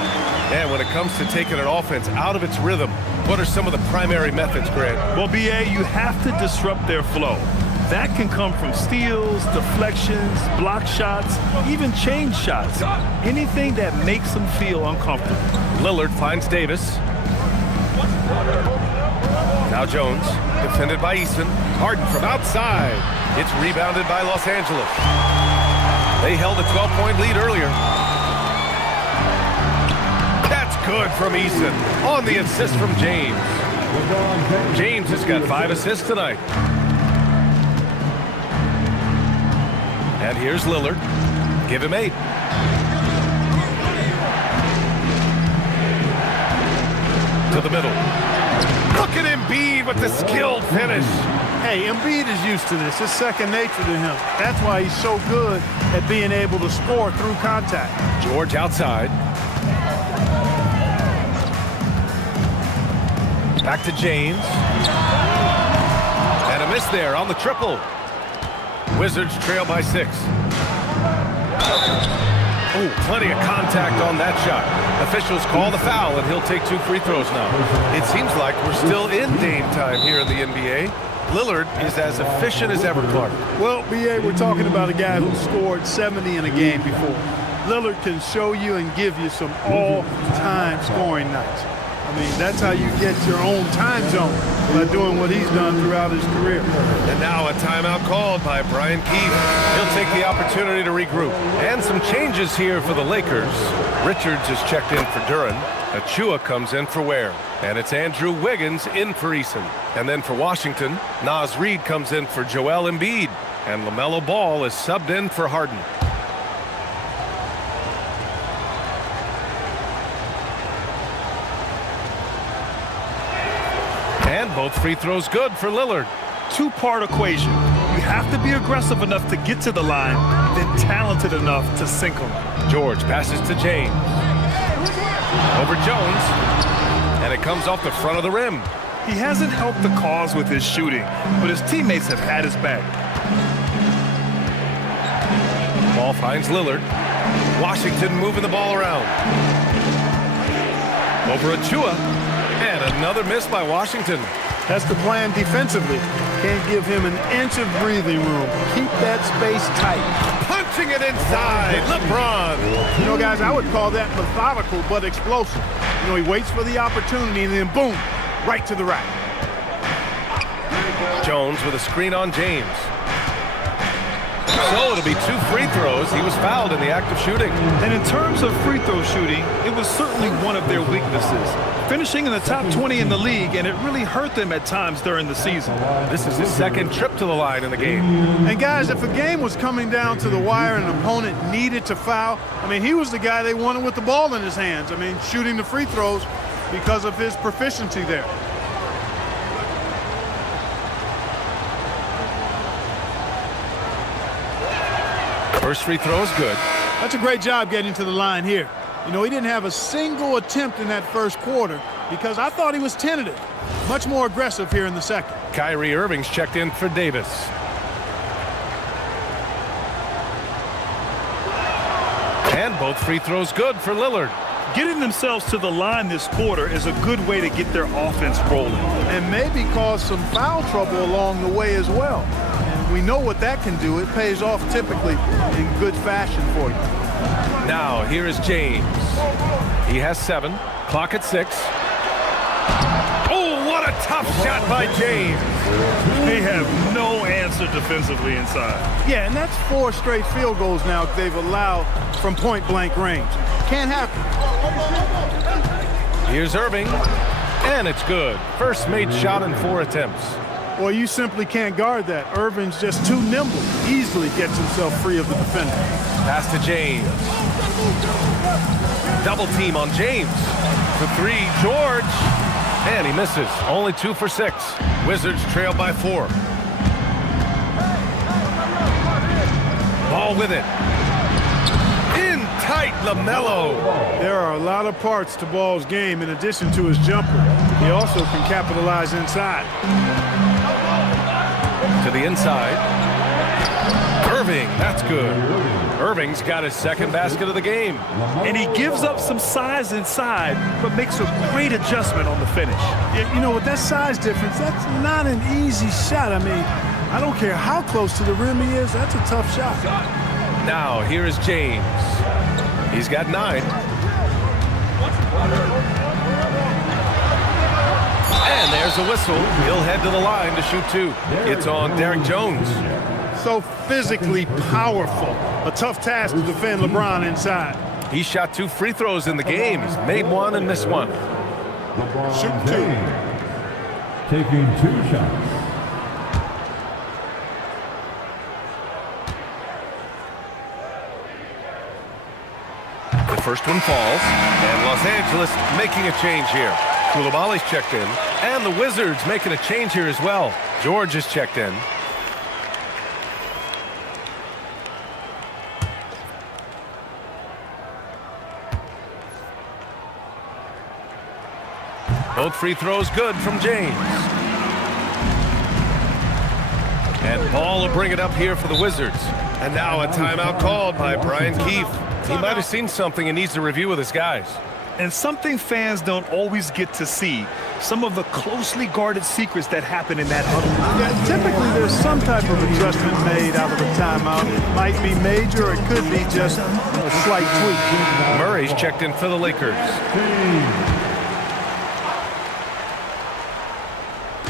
And when it comes to taking an offense out of its rhythm, what are some of the primary methods, Grant? Well, B.A., you have to disrupt their flow. That can come from steals, deflections, block shots, even change shots. Anything that makes them feel uncomfortable. Lillard finds Davis. Now Jones, defended by Easton. Harden from outside. It's rebounded by Los Angeles. They held a 12-point lead earlier. That's good from Easton on the assist from James. James has got 5 assists tonight. And here's Lillard. Give him 8. To the middle. Look at Embiid with the skilled finish. Hey, Embiid is used to this. It's second nature to him. That's why he's so good at being able to score through contact. George outside. Back to James. And a miss there on the triple. Wizards trail by 6. Oh, plenty of contact on that shot. Officials call the foul, and he'll take 2 free throws now. It seems like we're still in Dame time here in the NBA. Lillard is as efficient as ever, Clark. Well, B.A., we're talking about a guy who scored 70 in a game before. Lillard can show you and give you some all-time scoring nights. I mean, that's how you get your own time zone by doing what he's done throughout his career. And now a timeout called by Brian Keefe. He'll take the opportunity to regroup. And some changes here for the Lakers. Richards is checked in for Duren. Achua comes in for Ware. And it's Andrew Wiggins in for Eason. And then for Washington, Naz Reid comes in for Joel Embiid. And LaMelo Ball is subbed in for Harden. And both free throws good for Lillard. 2-part equation. You have to be aggressive enough to get to the line, then talented enough to sink them. George passes to James. Over Jones. And it comes off the front of the rim. He hasn't helped the cause with his shooting, but his teammates have had his back. Ball finds Lillard. Washington moving the ball around. Over Achua. And another miss by Washington. That's the plan defensively. Can't give him an inch of breathing room. Keep that space tight. Punching it inside, LeBron. You know, guys, I would call that methodical but explosive. You know, he waits for the opportunity and then boom, right to the rack. Jones with a screen on James. So it'll be 2 free throws. He was fouled in the act of shooting. And in terms of free throw shooting, it was certainly one of their weaknesses. Finishing in the top 20 in the league, and it really hurt them at times during the season. This is his second trip to the line in the game. And guys, if a game was coming down to the wire and an opponent needed to foul, I mean, he was the guy they wanted with the ball in his hands. I mean, shooting the free throws because of his proficiency there. First free throw is good. That's a great job getting to the line here. You know, he didn't have a single attempt in that first quarter because I thought he was tentative. Much more aggressive here in the second. Kyrie Irving's checked in for Davis. And both free throws good for Lillard. Getting themselves to the line this quarter is a good way to get their offense rolling. And maybe cause some foul trouble along the way as well. And we know what that can do. It pays off typically in good fashion for you. Now, here is James. He has 7. Clock at 6. Oh, what a tough shot by James. They have no answer defensively inside. Yeah, and that's 4 straight field goals now they've allowed from point-blank range. Can't happen. Here's Irving, and it's good. First made shot in 4 attempts. Well, you simply can't guard that. Irving's just too nimble. Easily gets himself free of the defender. Pass to James. Double team on James. For 3, George. And he misses. Only 2 for 6. Wizards trail by 4. Ball with it. In tight, LaMelo. There are a lot of parts to Ball's game in addition to his jumper. He also can capitalize inside. To the inside. Irving, that's good. Irving's got his second basket of the game. And he gives up some size inside, but makes a great adjustment on the finish. You know, with that size difference, that's not an easy shot. I mean, I don't care how close to the rim he is, that's a tough shot. Now, here is James. He's got 9. And there's a whistle. He'll head to the line to shoot 2. It's on Derek Jones. So physically powerful. A tough task to defend LeBron inside. He shot 2 free throws in the game. He's made 1 and missed 1. Shoot 2. Taking 2 shots. The first one falls, and Los Angeles making a change here. Koulibaly's checked in, and the Wizards making a change here as well. George is checked in. Both free throws good from James. And Ball will bring it up here for the Wizards. And now a timeout called by Brian Keefe. He might have seen something and needs to review with his guys. And something fans don't always get to see, some of the closely guarded secrets that happen in that huddle. Yeah, typically there's some type of adjustment made out of a timeout. It might be major, or it could be just a slight tweak. Murray's checked in for the Lakers.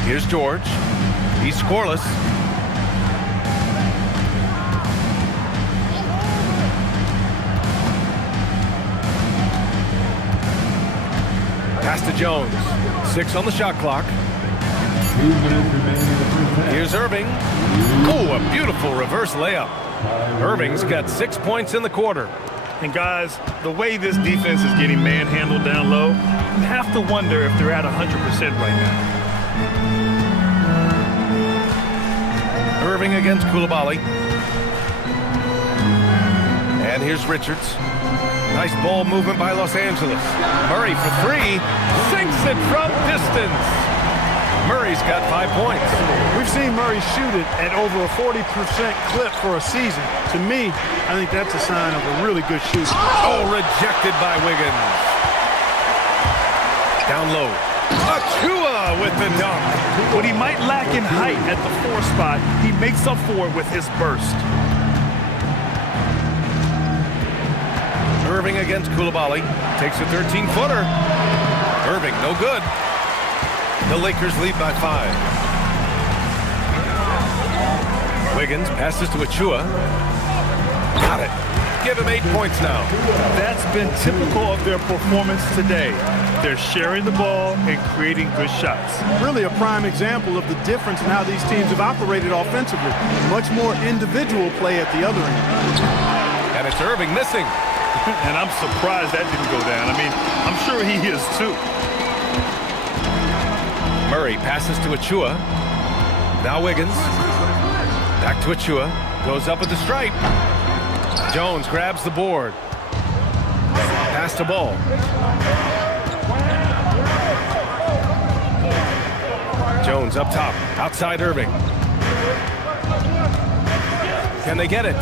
Here's George. He's scoreless. Pass to Jones. 6 on the shot clock. 2 minutes remaining in the first half. Here's Irving. Oh, a beautiful reverse layup. Irving's got 6 points in the quarter. And guys, the way this defense is getting manhandled down low, you have to wonder if they're at 100% right now. Irving against Koulibaly. And here's Richards. Nice ball movement by Los Angeles. Murray for 3. Sinks it from distance. Murray's got 5 points. We've seen Murray shoot it at over a 40% clip for a season. To me, I think that's a sign of a really good shooter. Oh, rejected by Wiggins. Down low. Achua with the dunk. What he might lack in height at the 4 spot, he makes up for it with his burst. Irving against Coulibaly. Takes a 13-footer. Irving, no good. The Lakers lead by 5. Wiggins passes to Achua. Got it. Give him 8 points now. That's been typical of their performance today. They're sharing the ball and creating good shots. Really a prime example of the difference in how these teams have operated offensively. Much more individual play at the other end. And it's Irving missing. And I'm surprised that didn't go down. I mean, I'm sure he is too. Murray passes to Achua. Now Wiggins. Back to Achua. Goes up at the stripe. Jones grabs the board. Pass to Ball. Jones up top. Outside Irving. Can they get it?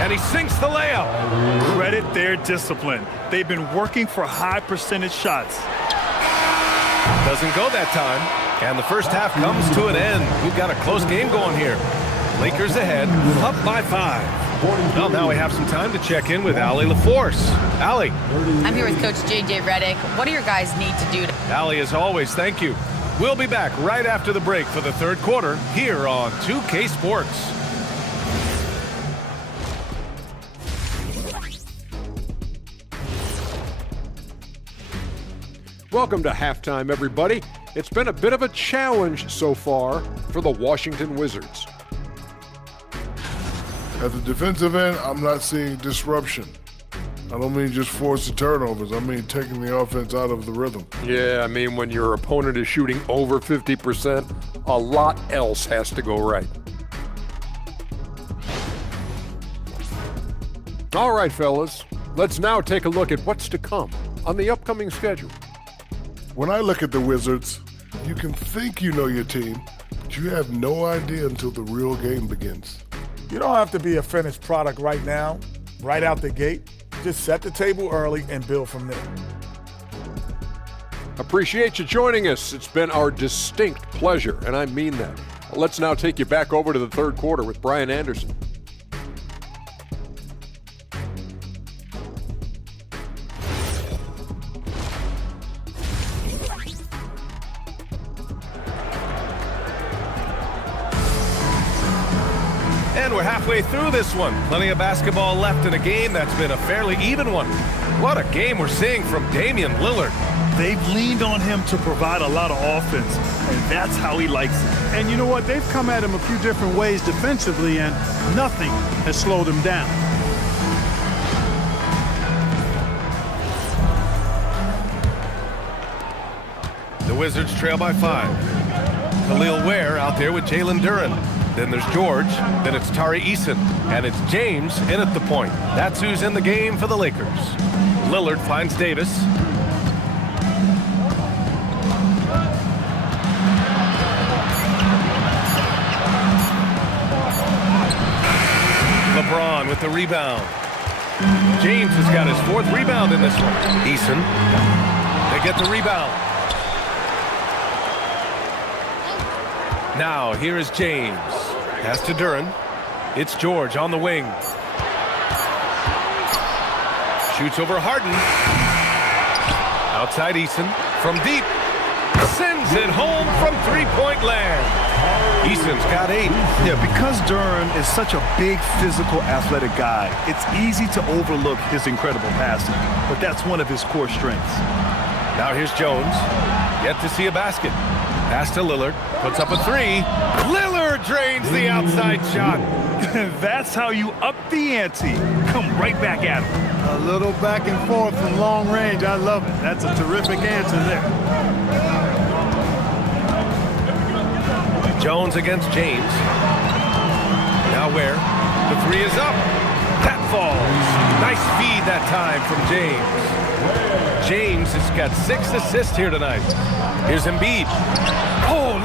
And he sinks the layup. Credit their discipline. They've been working for high percentage shots. Doesn't go that time. And the first half comes to an end. We've got a close game going here. Lakers ahead, up by 5. Well, now we have some time to check in with Allie LaForce. Allie. I'm here with Coach J.J. Redick. What do your guys need to do? Allie, as always, thank you. We'll be back right after the break for the third quarter here on 2K Sports. Welcome to halftime, everybody. It's been a bit of a challenge so far for the Washington Wizards. At the defensive end, I'm not seeing disruption. I don't mean just forced turnovers. I mean taking the offense out of the rhythm. Yeah, I mean when your opponent is shooting over 50%, a lot else has to go right. All right, fellas, let's now take a look at what's to come on the upcoming schedule. When I look at the Wizards, you can think you know your team, but you have no idea until the real game begins. You don't have to be a finished product right now, right out the gate. Just set the table early and build from there. Appreciate you joining us. It's been our distinct pleasure, and I mean that. Let's now take you back over to the third quarter with Brian Anderson. And we're halfway through this one. Plenty of basketball left in a game that's been a fairly even one. What a game we're seeing from Damian Lillard. They've leaned on him to provide a lot of offense, and that's how he likes it. And you know what? They've come at him a few different ways defensively, and nothing has slowed him down. The Wizards trail by 5. Khalil Ware out there with Jalen Duren. Then there's George, then it's Tari Eason, and it's James in at the point. That's who's in the game for the Lakers. Lillard finds Davis. LeBron with the rebound. James has got his 4th rebound in this one. Eason, they get the rebound. Now, here is James. Pass to Duren. It's George on the wing. Shoots over Harden. Outside Eason. From deep. Sends it home from three-point land. Eason's got 8. Yeah, because Duren is such a big, physical, athletic guy, it's easy to overlook his incredible passing, but that's one of his core strengths. Now here's Jones. Yet to see a basket. Pass to Lillard. Puts up a 3. Lillard drains the outside shot. That's how you up the ante. Come right back at him. A little back and forth from long range. I love it. That's a terrific answer there. Jones against James. Now Ware. The 3 is up. That falls. Nice feed that time from James. James has got 6 assists here tonight. Here's Embiid.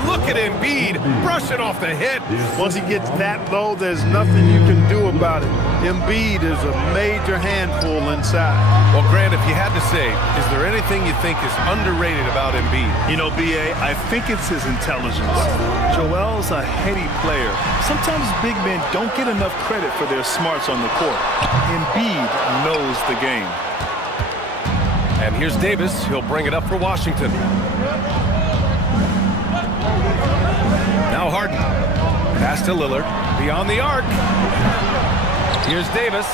Look at Embiid brushing off the hit. Once he gets that low, there's nothing you can do about it. Embiid is a major handful inside. Well, Grant, if you had to say, is there anything you think is underrated about Embiid? You know, B.A., I think it's his intelligence. Joel's a heady player. Sometimes big men don't get enough credit for their smarts on the court. Embiid knows the game. And here's Davis. He'll bring it up for Washington. Now Harden. Pass to Lillard. Beyond the arc. Here's Davis.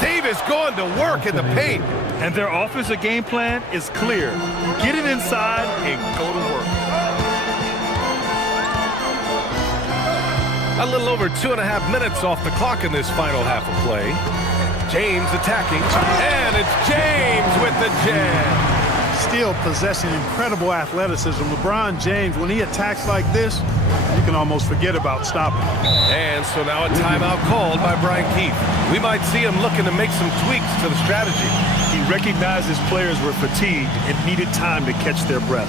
Davis going to work in the paint. And their offensive game plan is clear. Get it inside and go to work. A little over 2.5 minutes off the clock in this final half of play. James attacking, and it's James with the jam. Still possessing incredible athleticism. LeBron James, when he attacks like this, you can almost forget about stopping. And so now a timeout called by Brian Keefe. We might see him looking to make some tweaks to the strategy. He recognized his players were fatigued and needed time to catch their breath.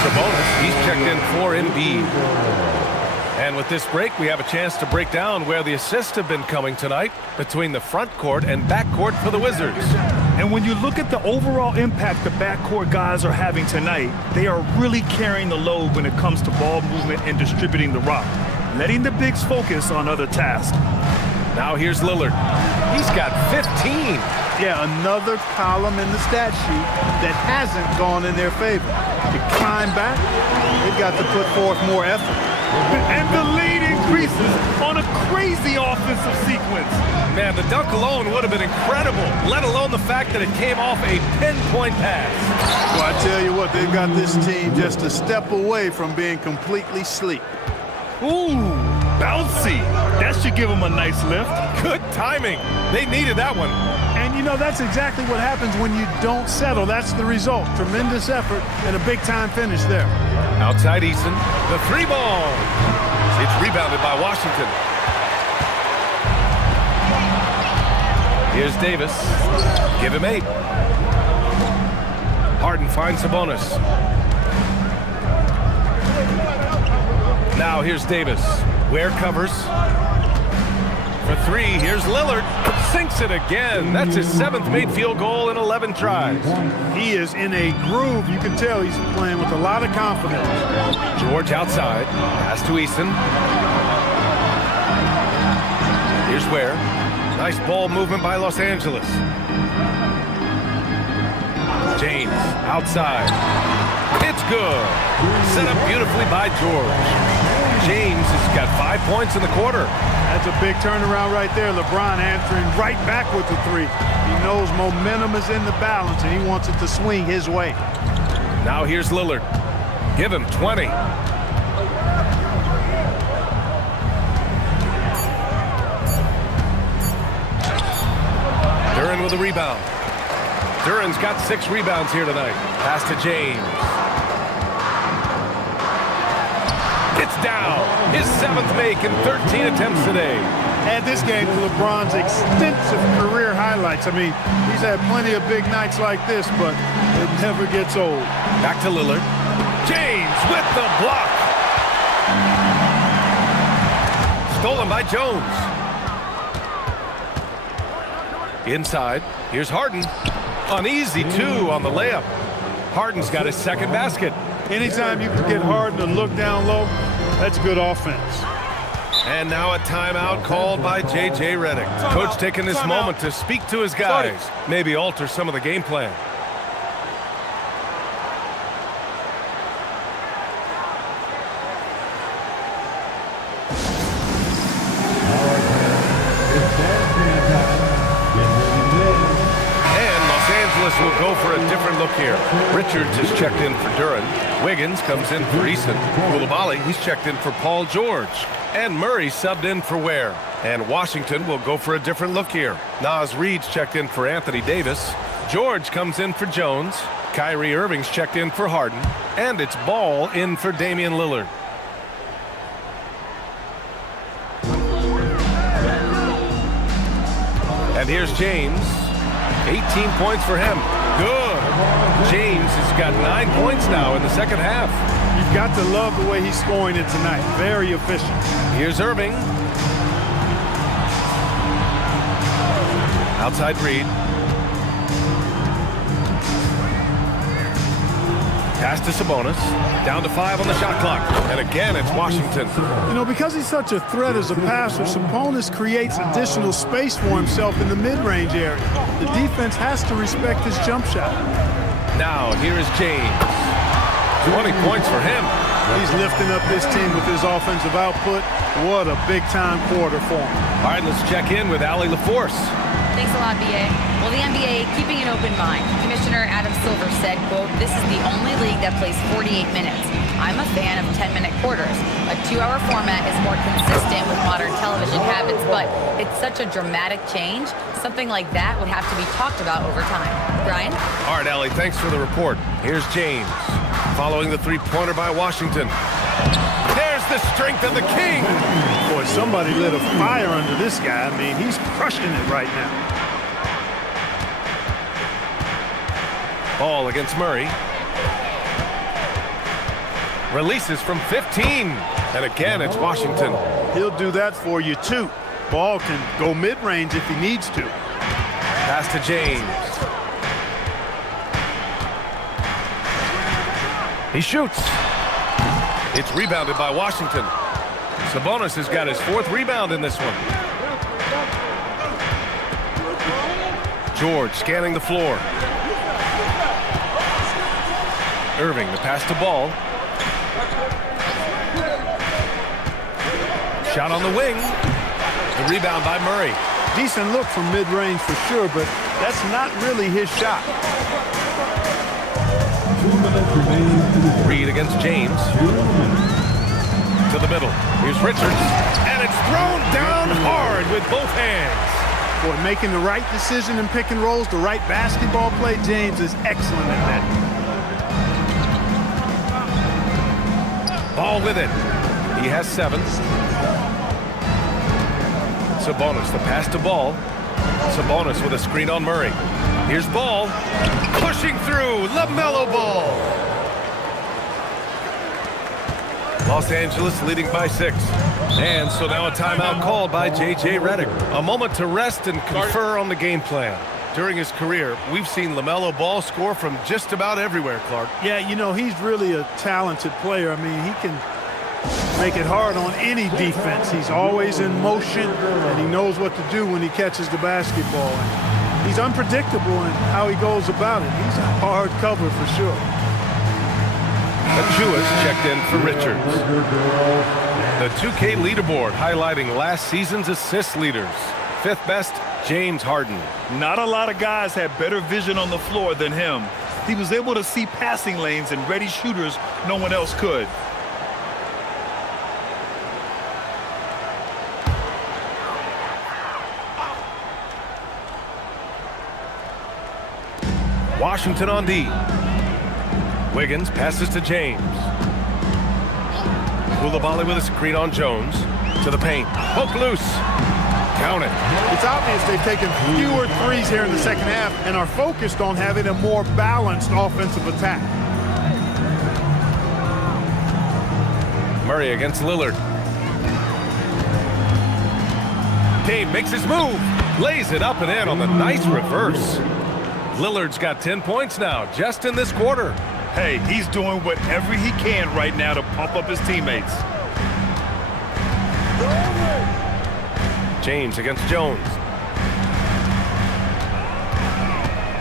Sabonis, he's checked in for Embiid. And with this break, we have a chance to break down where the assists have been coming tonight between the front court and back court for the Wizards. And when you look at the overall impact the backcourt guys are having tonight, they are really carrying the load when it comes to ball movement and distributing the rock, letting the bigs focus on other tasks. Now here's Lillard. He's got 15. Yeah, another column in the stat sheet that hasn't gone in their favor. To climb back, they've got to put forth more effort. And the lead increases on a crazy offensive sequence. Man, the dunk alone would have been incredible, let alone the fact that it came off a pinpoint pass. Well, I tell you what, they've got this team just a step away from being completely asleep. Ooh, bouncy. That should give them a nice lift. Good timing. They needed that one. And, you know, that's exactly what happens when you don't settle. That's the result. Tremendous effort and a big-time finish there. Outside Eason, the three ball. It's rebounded by Washington. Here's Davis. Give him 8. Harden finds Sabonis. Now here's Davis. Ware covers. For 3, here's Lillard. Sinks it again. That's his 7th made field goal in 11 tries. He is in a groove. You can tell he's playing with a lot of confidence. George outside. Pass to Eason. Here's Ware. Nice ball movement by Los Angeles. James outside. It's good. Set up beautifully by George. James has got 5 points in the quarter. That's a big turnaround right there. LeBron answering right back with the 3. He knows momentum is in the balance, and he wants it to swing his way. Now here's Lillard. Give him 20. Duren with a rebound. Duren's got 6 rebounds here tonight. Pass to James. It's down. His 7th make in 13 attempts today. Add this game to LeBron's extensive career highlights. I mean, he's had plenty of big nights like this, but it never gets old. Back to Lillard. James with the block. Stolen by Jones. Inside. Here's Harden. Uneasy 2 on the layup. Harden's got his 2nd basket. Anytime you can get Harden to look down low, that's good offense. And now a timeout called by J.J. Redick. Coach taking this moment to speak to his guys, maybe alter some of the game plan. Will go for a different look here. Richards is checked in for Duren. Wiggins comes in for Eason. Coulibaly, he's checked in for Paul George. And Murray subbed in for Ware. And Washington will go for a different look here. Naz Reid's checked in for Anthony Davis. George comes in for Jones. Kyrie Irving's checked in for Harden. And it's Ball in for Damian Lillard. And here's James. 18 points for him. Good. James has got 9 points now in the second half. You've got to love the way he's scoring it tonight. Very efficient. Here's Irving. Outside Reed. Pass to Sabonis. Down to 5 on the shot clock. And again, it's Washington. You know, because he's such a threat as a passer, Sabonis creates additional space for himself in the mid-range area. The defense has to respect his jump shot. Now, here is James. 20 points for him. He's lifting up this team with his offensive output. What a big-time quarter for him. All right, let's check in with Allie LaForce. Thanks a lot, B.A. Well, the NBA keeping an open mind. Commissioner Adam Silver said, quote, "This is the only league that plays 48 minutes. I'm a fan of 10-minute quarters. A 2-hour format is more consistent with modern television habits, but it's such a dramatic change. Something like that would have to be talked about over time." Brian? All right, Allie, thanks for the report. Here's James. Following the three-pointer by Washington. There's the strength of the king. Boy, somebody lit a fire under this guy. I mean, he's crushing it right now. Ball against Murray. Releases from 15. And again, it's Washington. He'll do that for you, too. Ball can go mid-range if he needs to. Pass to James. He shoots. It's rebounded by Washington. Sabonis has got his 4th rebound in this one. George scanning the floor. Irving, the pass to Ball. Shot on the wing. The rebound by Murray. Decent look from mid-range for sure, but that's not really his shot. Reed against James. To the middle. Here's Richards. And it's thrown down hard with both hands. Boy, making the right decision in pick and rolls, the right basketball play. James is excellent at that. Ball with it. He has 7. Sabonis, the pass to Ball. Sabonis with a screen on Murray. Here's Ball. Pushing through. LaMelo Ball. Los Angeles leading by 6. And so now a timeout called by J.J. Redick. A moment to rest and confer on the game plan. During his career, we've seen LaMelo Ball score from just about everywhere, Clark. Yeah, you know, he's really a talented player. I mean, he can make it hard on any defense. He's always in motion, and he knows what to do when he catches the basketball. And he's unpredictable in how he goes about it. He's a hard cover for sure. Achua's checked in for Richards. The 2K leaderboard highlighting last season's assist leaders. 5th best, James Harden. Not a lot of guys had better vision on the floor than him. He was able to see passing lanes and ready shooters no one else could. Washington on D. Wiggins passes to James. Coulibaly with a screen on Jones. To the paint. Poke loose. Count it. It's obvious they've taken fewer threes here in the second half and are focused on having a more balanced offensive attack. Murray against Lillard. Dame makes his move. Lays it up and in on the nice reverse. Lillard's got 10 points now, just in this quarter. Hey, he's doing whatever he can right now to pump up his teammates. James against Jones.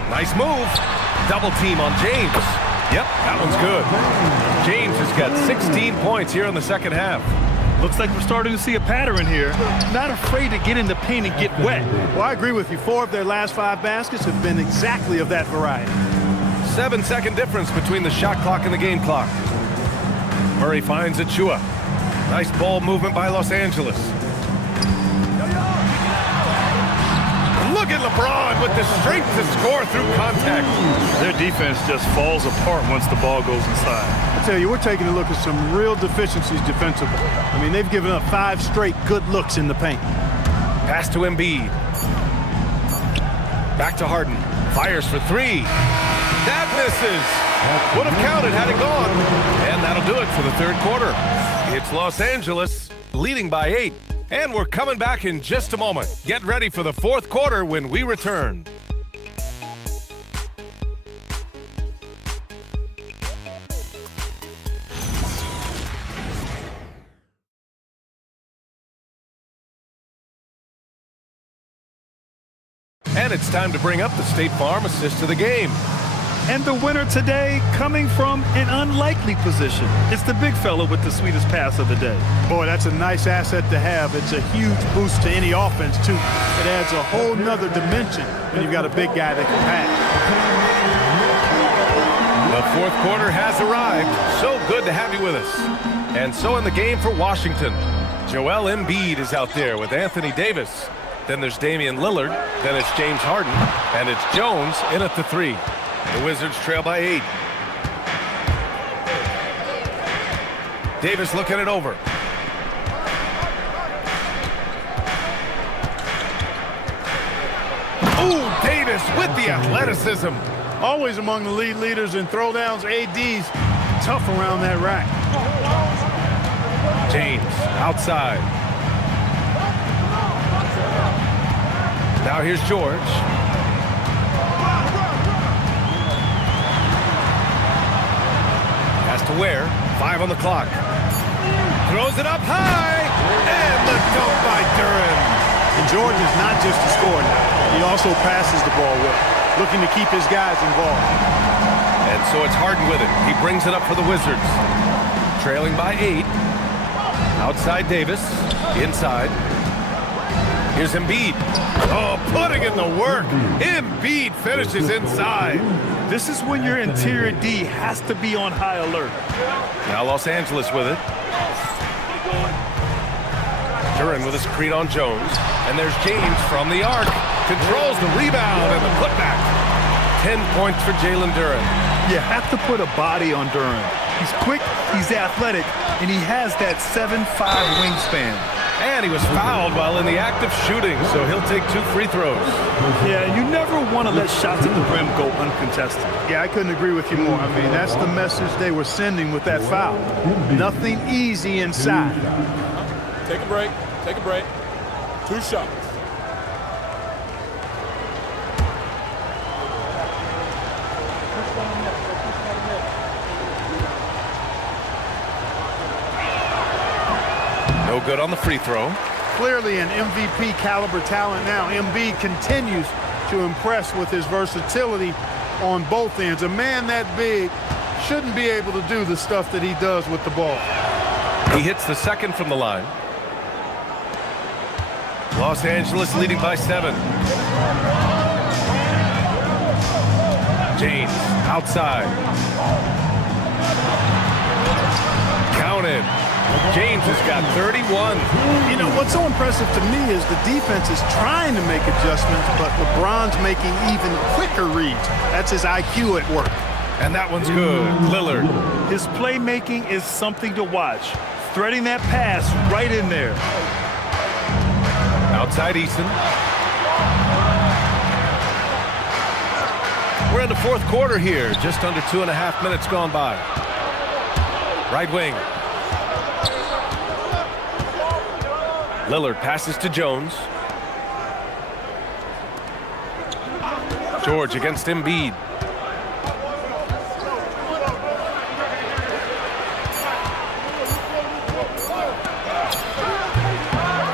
Nice move. Double team on James. Yep, that one's good. James has got 16 points here in the second half. Looks like we're starting to see a pattern here. Not afraid to get in the paint and get wet. Well, I agree with you. 4 of their last 5 baskets have been exactly of that variety. 7-second difference between the shot clock and the game clock. Murray finds Achua. Nice ball movement by Los Angeles. Look at LeBron with the strength to score through contact. Their defense just falls apart once the ball goes inside. I tell you, we're taking a look at some real deficiencies defensively. I mean, they've given up 5 straight good looks in the paint. Pass to Embiid. Back to Harden. Fires for 3. That misses. Would have counted had it gone. And that'll do it for the third quarter. It's Los Angeles leading by 8. And we're coming back in just a moment. Get ready for the fourth quarter when we return. And it's time to bring up the State Farm assist of the game. And the winner today coming from an unlikely position. It's the big fella with the sweetest pass of the day. Boy, that's a nice asset to have. It's a huge boost to any offense, too. It adds a whole nother dimension when you've got a big guy that can pass. The fourth quarter has arrived. So good to have you with us. And so in the game for Washington, Joel Embiid is out there with Anthony Davis. Then there's Damian Lillard. Then it's James Harden. And it's Jones in at the 3. The Wizards trail by 8. Davis looking it over. Ooh, Davis with the athleticism. Always among the lead leaders in throwdowns. AD's tough around that rack. James outside. Now here's George. Has to wear. 5 on the clock. Throws it up high. And the dunk by Duren. And George is not just a scorer now. He also passes the ball well, looking to keep his guys involved. And so it's Harden with it. He brings it up for the Wizards. Trailing by 8. Outside Davis. Inside. Here's Embiid. Oh, putting in the work. Embiid finishes inside. This is when your interior D has to be on high alert. Now Los Angeles with it. Duren with a screen on Jones. And there's James from the arc. Controls the rebound and the putback. 10 points for Jalen Duren. You have to put a body on Duren. He's quick, he's athletic, and he has that 7'5" wingspan. And he was fouled while in the act of shooting, so he'll take 2 free throws. Yeah, you never want to let shots at the rim go uncontested. Yeah, I couldn't agree with you more. I mean, that's the message they were sending with that foul. Nothing easy inside. Take a break. Take a break. 2 shots. No good on the free throw. Clearly an MVP caliber talent now. Embiid continues to impress with his versatility on both ends. A man that big shouldn't be able to do the stuff that he does with the ball. He hits the second from the line. Los Angeles leading by 7. James outside. Counted. James has got 31. You know, what's so impressive to me is the defense is trying to make adjustments, but LeBron's making even quicker reads. That's his IQ at work. And that one's good. Lillard. His playmaking is something to watch. Threading that pass right in there. Outside Eason. We're in the fourth quarter here. Just under 2.5 minutes gone by. Right wing. Lillard passes to Jones. George against Embiid.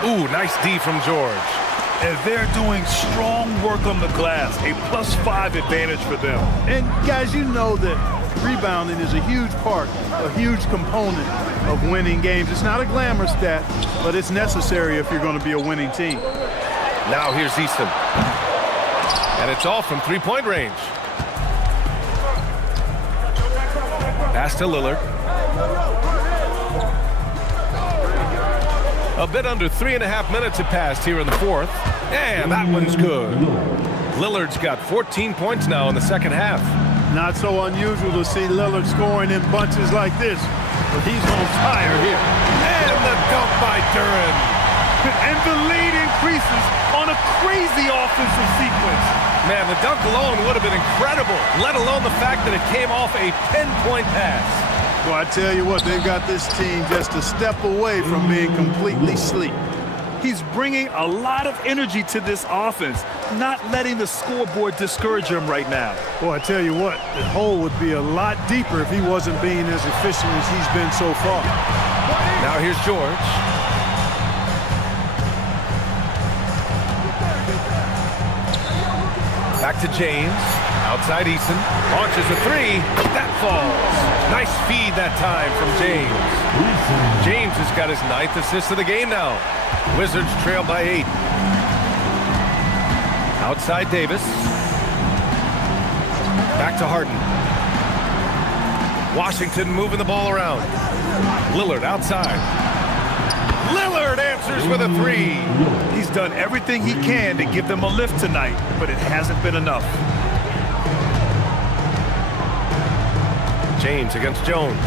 Ooh, nice D from George. And they're doing strong work on the glass. A +5 advantage for them. And guys, you know that rebounding is a huge part, a huge component of winning games. It's not a glamour stat, but it's necessary if you're going to be a winning team. Now here's Easton. And it's all from 3-point range. Pass to Lillard. A bit under 3.5 minutes have passed here in the fourth. And that one's good. Lillard's got 14 points now in the second half. Not so unusual to see Lillard scoring in bunches like this, but he's on fire here. And the dunk by Duren. And the lead increases on a crazy offensive sequence. Man, the dunk alone would have been incredible, let alone the fact that it came off a pinpoint pass. Well, I tell you what, they've got this team just a step away from being completely asleep. He's bringing a lot of energy to this offense, not letting the scoreboard discourage him right now. Boy, I tell you what, the hole would be a lot deeper if he wasn't being as efficient as he's been so far. Now here's George. Back to James. Outside Eason. Launches a three. That falls. Nice feed that time from James. James has got his 9th assist of the game now. Wizards trail by 8. Outside Davis. Back to Harden. Washington moving the ball around. Lillard outside. Lillard answers with a three. He's done everything he can to give them a lift tonight, but it hasn't been enough. James against Jones.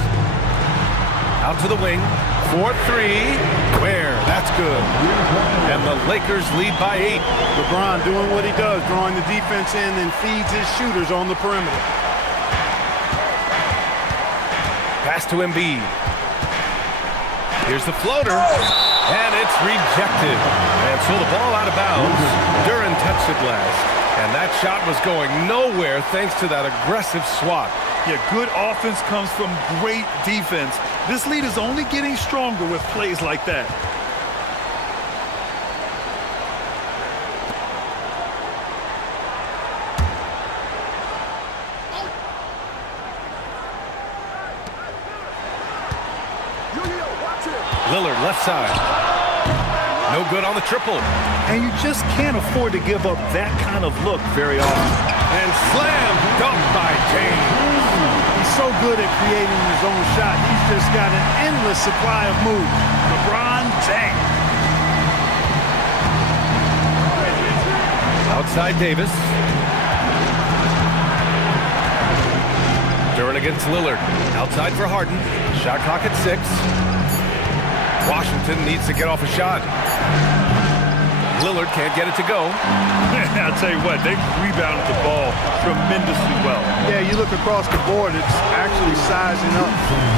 Out to the wing. 4-3. Where? That's good. And the Lakers lead by 8. LeBron doing what he does, drawing the defense in and feeds his shooters on the perimeter. Pass to Embiid. Here's the floater. And it's rejected. And so the ball out of bounds. Duren touched it last. And that shot was going nowhere thanks to that aggressive swat. Yeah, good offense comes from great defense. This lead is only getting stronger with plays like that. Lillard left side. No good on the triple. And you just can't afford to give up that kind of look very often. And slam dunk by James. He's so good at creating his own shot. He's just got an endless supply of moves. LeBron James. Outside Davis. Duren against Lillard. Outside for Harden. Shot clock at 6. Washington needs to get off a shot. Lillard can't get it to go. I'll tell you what, they rebounded the ball tremendously well. Yeah, you look across the board, it's actually sizing up,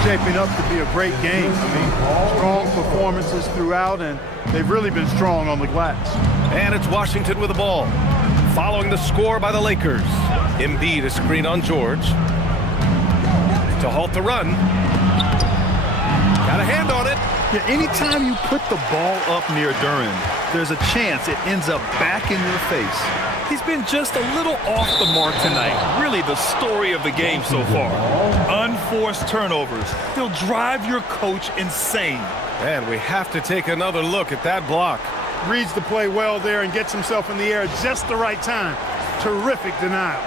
shaping up to be a great game. I mean, strong performances throughout, and they've really been strong on the glass. And it's Washington with the ball. Following the score by the Lakers. Embiid a screen on George. To halt the run. Got a hand on it. Yeah, anytime you put the ball up near Duren, there's a chance it ends up back in your face. He's been just a little off the mark tonight. Really the story of the game so far. Unforced turnovers. They'll drive your coach insane. And we have to take another look at that block. Reads the play well there and gets himself in the air at just the right time. Terrific denial.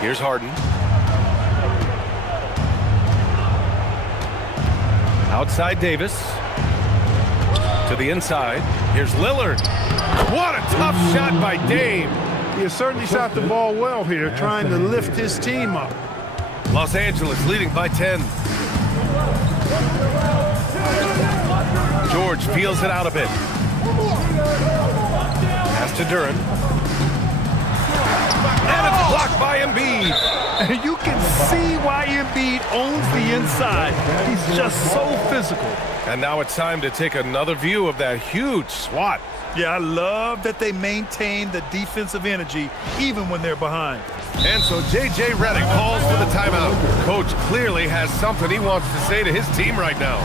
Here's Harden. Outside Davis. To the inside. Here's Lillard. What a tough shot by Dame. He has certainly shot the ball well here, trying to lift his team up. Los Angeles leading by 10. George feels it out a bit. Pass to Duren. And it's blocked by Embiid. And you can see why Embiid owns the inside. He's just so physical. And now it's time to take another view of that huge swat. Yeah, I love that they maintain the defensive energy even when they're behind. And so J.J. Redick calls for the timeout. Coach clearly has something he wants to say to his team right now.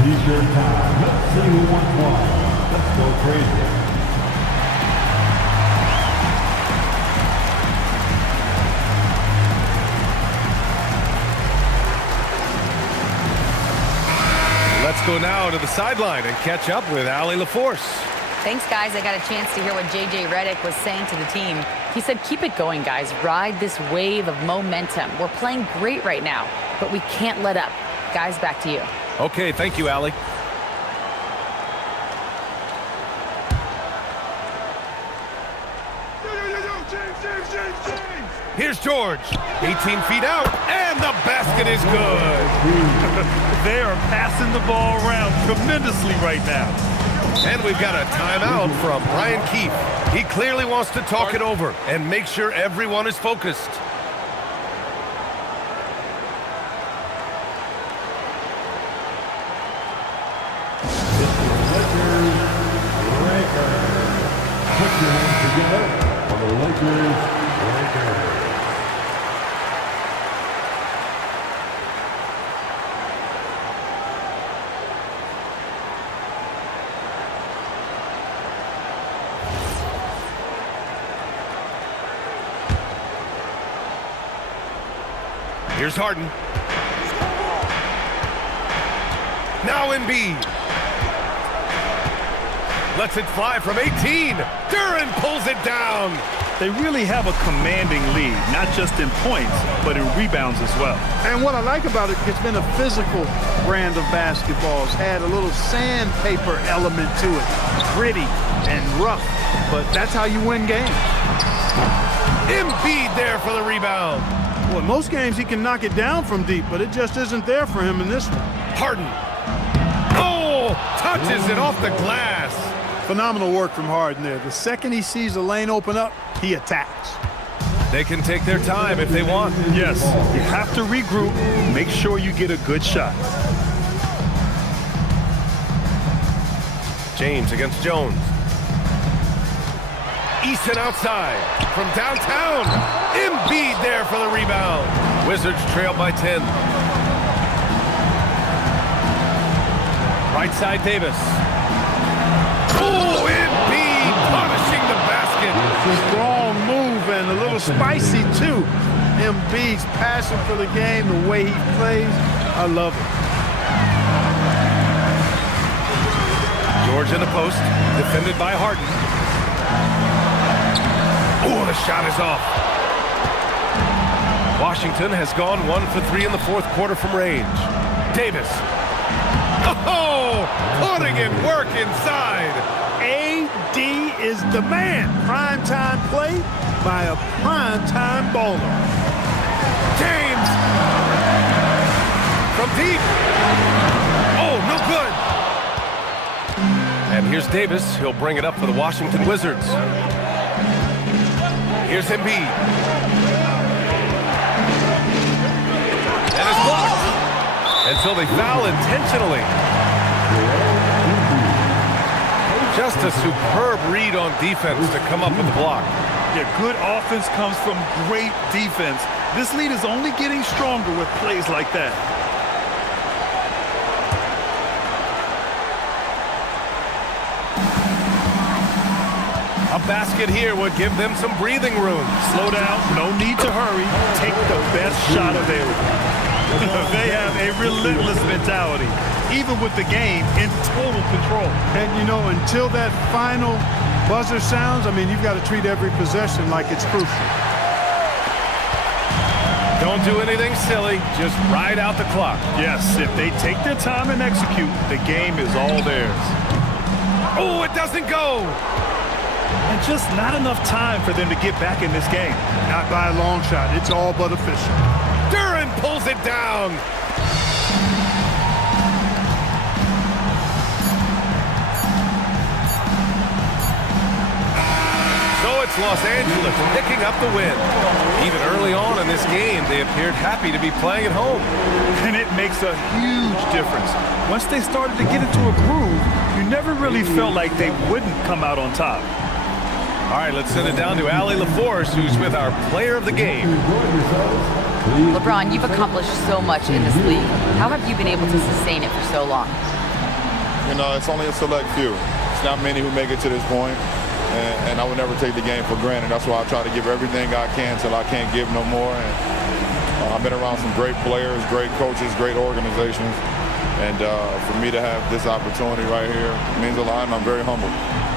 T-shirt time. Let's see who wants one. Let's go crazy. Let's go now to the sideline and catch up with Allie LaForce. Thanks, guys. I got a chance to hear what J.J. Redick was saying to the team. He said, keep it going, guys. Ride this wave of momentum. We're playing great right now, but we can't let up. Guys, back to you. Okay, thank you, Allie. Here's George. 18 feet out, and the basket is good. They are passing the ball around tremendously right now. And we've got a timeout from Brian Keefe. He clearly wants to talk it over and make sure everyone is focused. Put your hands together for the Lakers. Here's Harden. Now Embiid. Lets it fly from 18. Duren pulls it down. They really have a commanding lead, not just in points, but in rebounds as well. And what I like about it, it's been a physical brand of basketball. It's had a little sandpaper element to it. Gritty and rough, but that's how you win games. Embiid there for the rebound. Well, in most games he can knock it down from deep, but it just isn't there for him in this one. Harden. Oh, touches it off the glass. Phenomenal work from Harden there. The second he sees a lane open up, he attacks. They can take their time if they want. Yes, you have to regroup. Make sure you get a good shot. James against Jones. Easton outside from downtown. Embiid there for the rebound. Wizards trail by 10. Right side, Davis. Oh, Embiid punishing the basket. Strong move and a little spicy, too. Embiid's passion for the game, the way he plays, I love it. George in the post, defended by Harden. Oh, the shot is off. Washington has gone 1 for 3 in the fourth quarter from range. Davis. Oh, putting in work inside. AD is the man. Primetime play by a primetime baller. James. From deep. Oh, no good. And here's Davis. He'll bring it up for the Washington Wizards. Here's Embiid. And it's blocked until they foul intentionally. Just a superb read on defense to come up with the block. Yeah, good offense comes from great defense. This lead is only getting stronger with plays like that. A basket here would give them some breathing room. Slow down, no need to hurry. Take the best shot available. They have a relentless mentality, even with the game in total control. And, you know, until that final buzzer sounds, I mean, you've got to treat every possession like it's crucial. Don't do anything silly. Just ride out the clock. Yes, if they take their time and execute, the game is all theirs. Oh, it doesn't go. And just not enough time for them to get back in this game. Not by a long shot. It's all but official. Duren pulls it down. So it's Los Angeles picking up the win. Even early on in this game, they appeared happy to be playing at home. And it makes a huge difference. Once they started to get into a groove, you never really felt like they wouldn't come out on top. All right, let's send it down to Allie LaForce, who's with our player of the game. LeBron, you've accomplished so much in this league. How have you been able to sustain it for so long? You know, it's only a select few. It's not many who make it to this point, and I would never take the game for granted. That's why I try to give everything I can till I can't give no more. And I've been around some great players, great coaches, great organizations, and for me to have this opportunity right here means a lot, and I'm very humbled.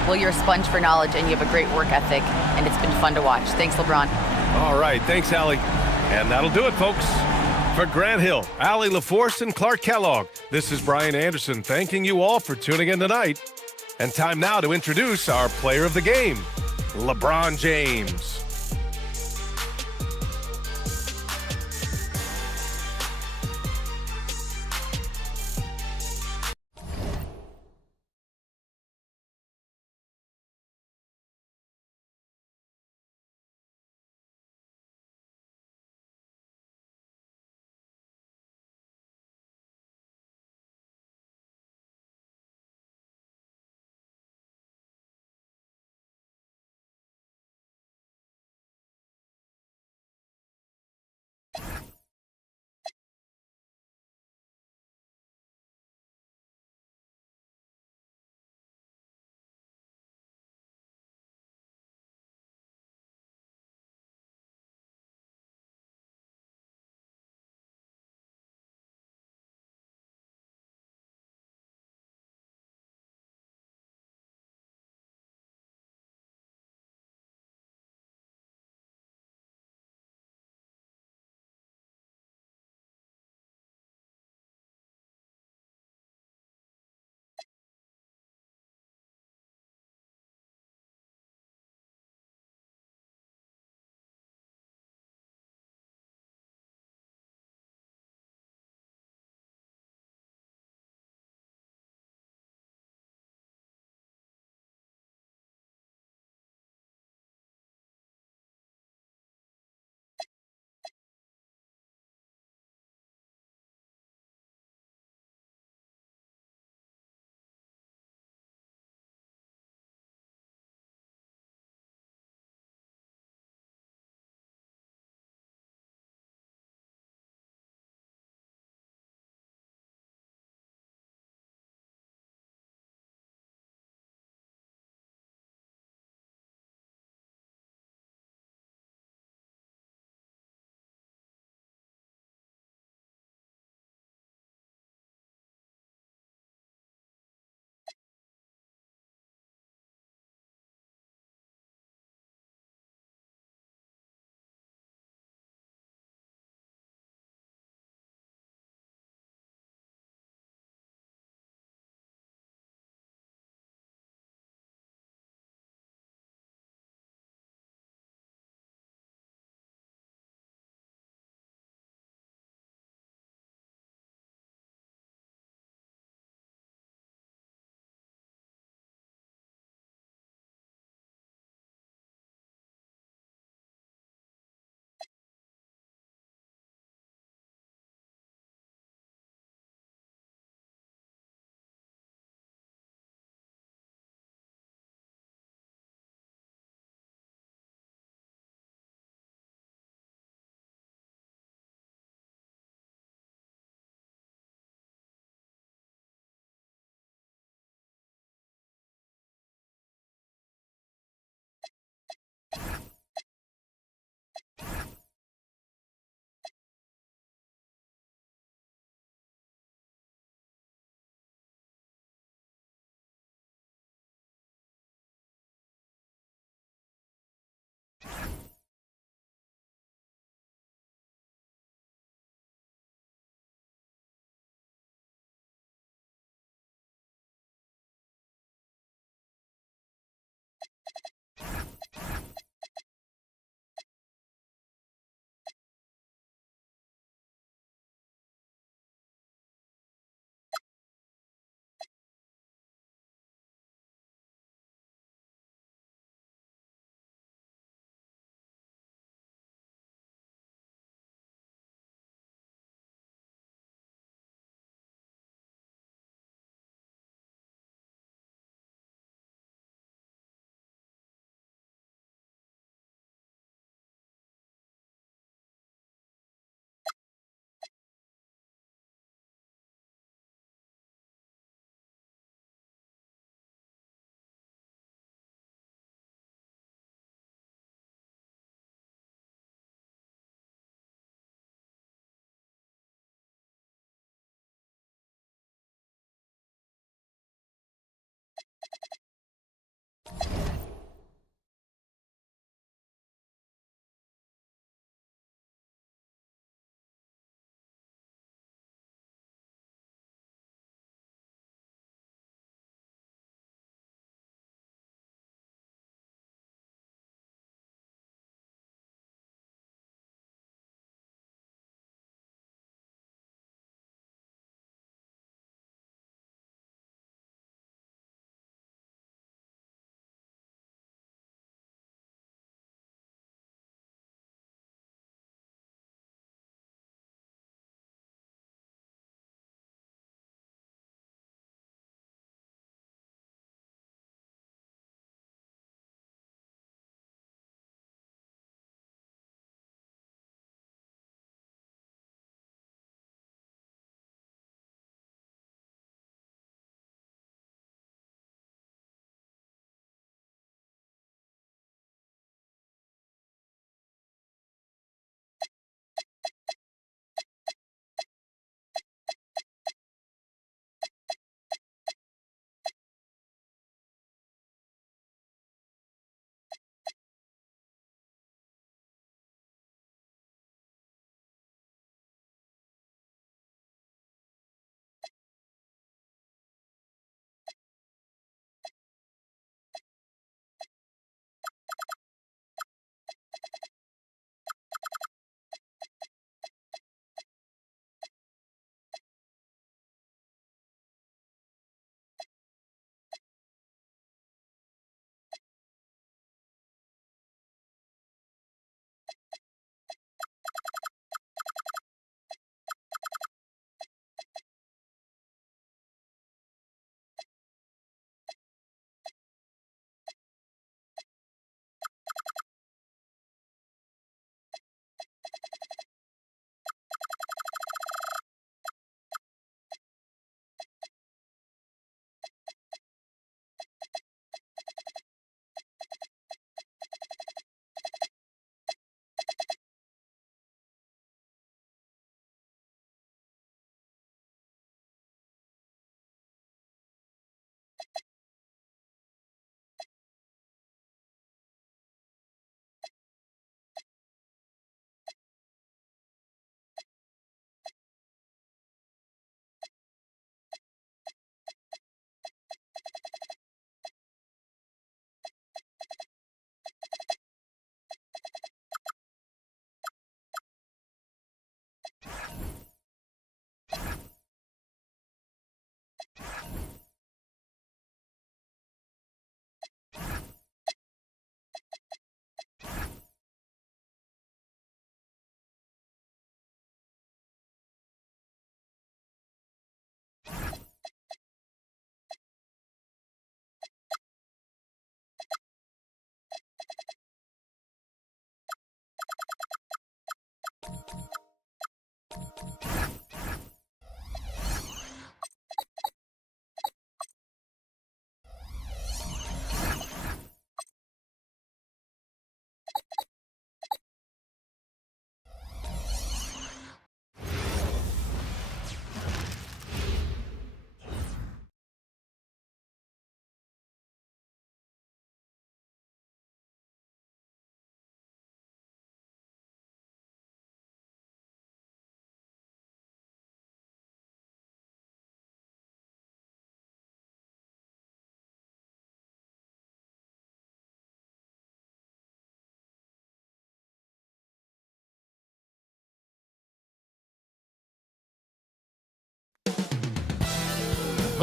Well, you're a sponge for knowledge, and you have a great work ethic, and it's been fun to watch. Thanks, LeBron. All right, thanks, Allie. And that'll do it, folks. For Grant Hill, Allie LaForce, and Clark Kellogg, this is Brian Anderson thanking you all for tuning in tonight. And time now to introduce our player of the game, LeBron James.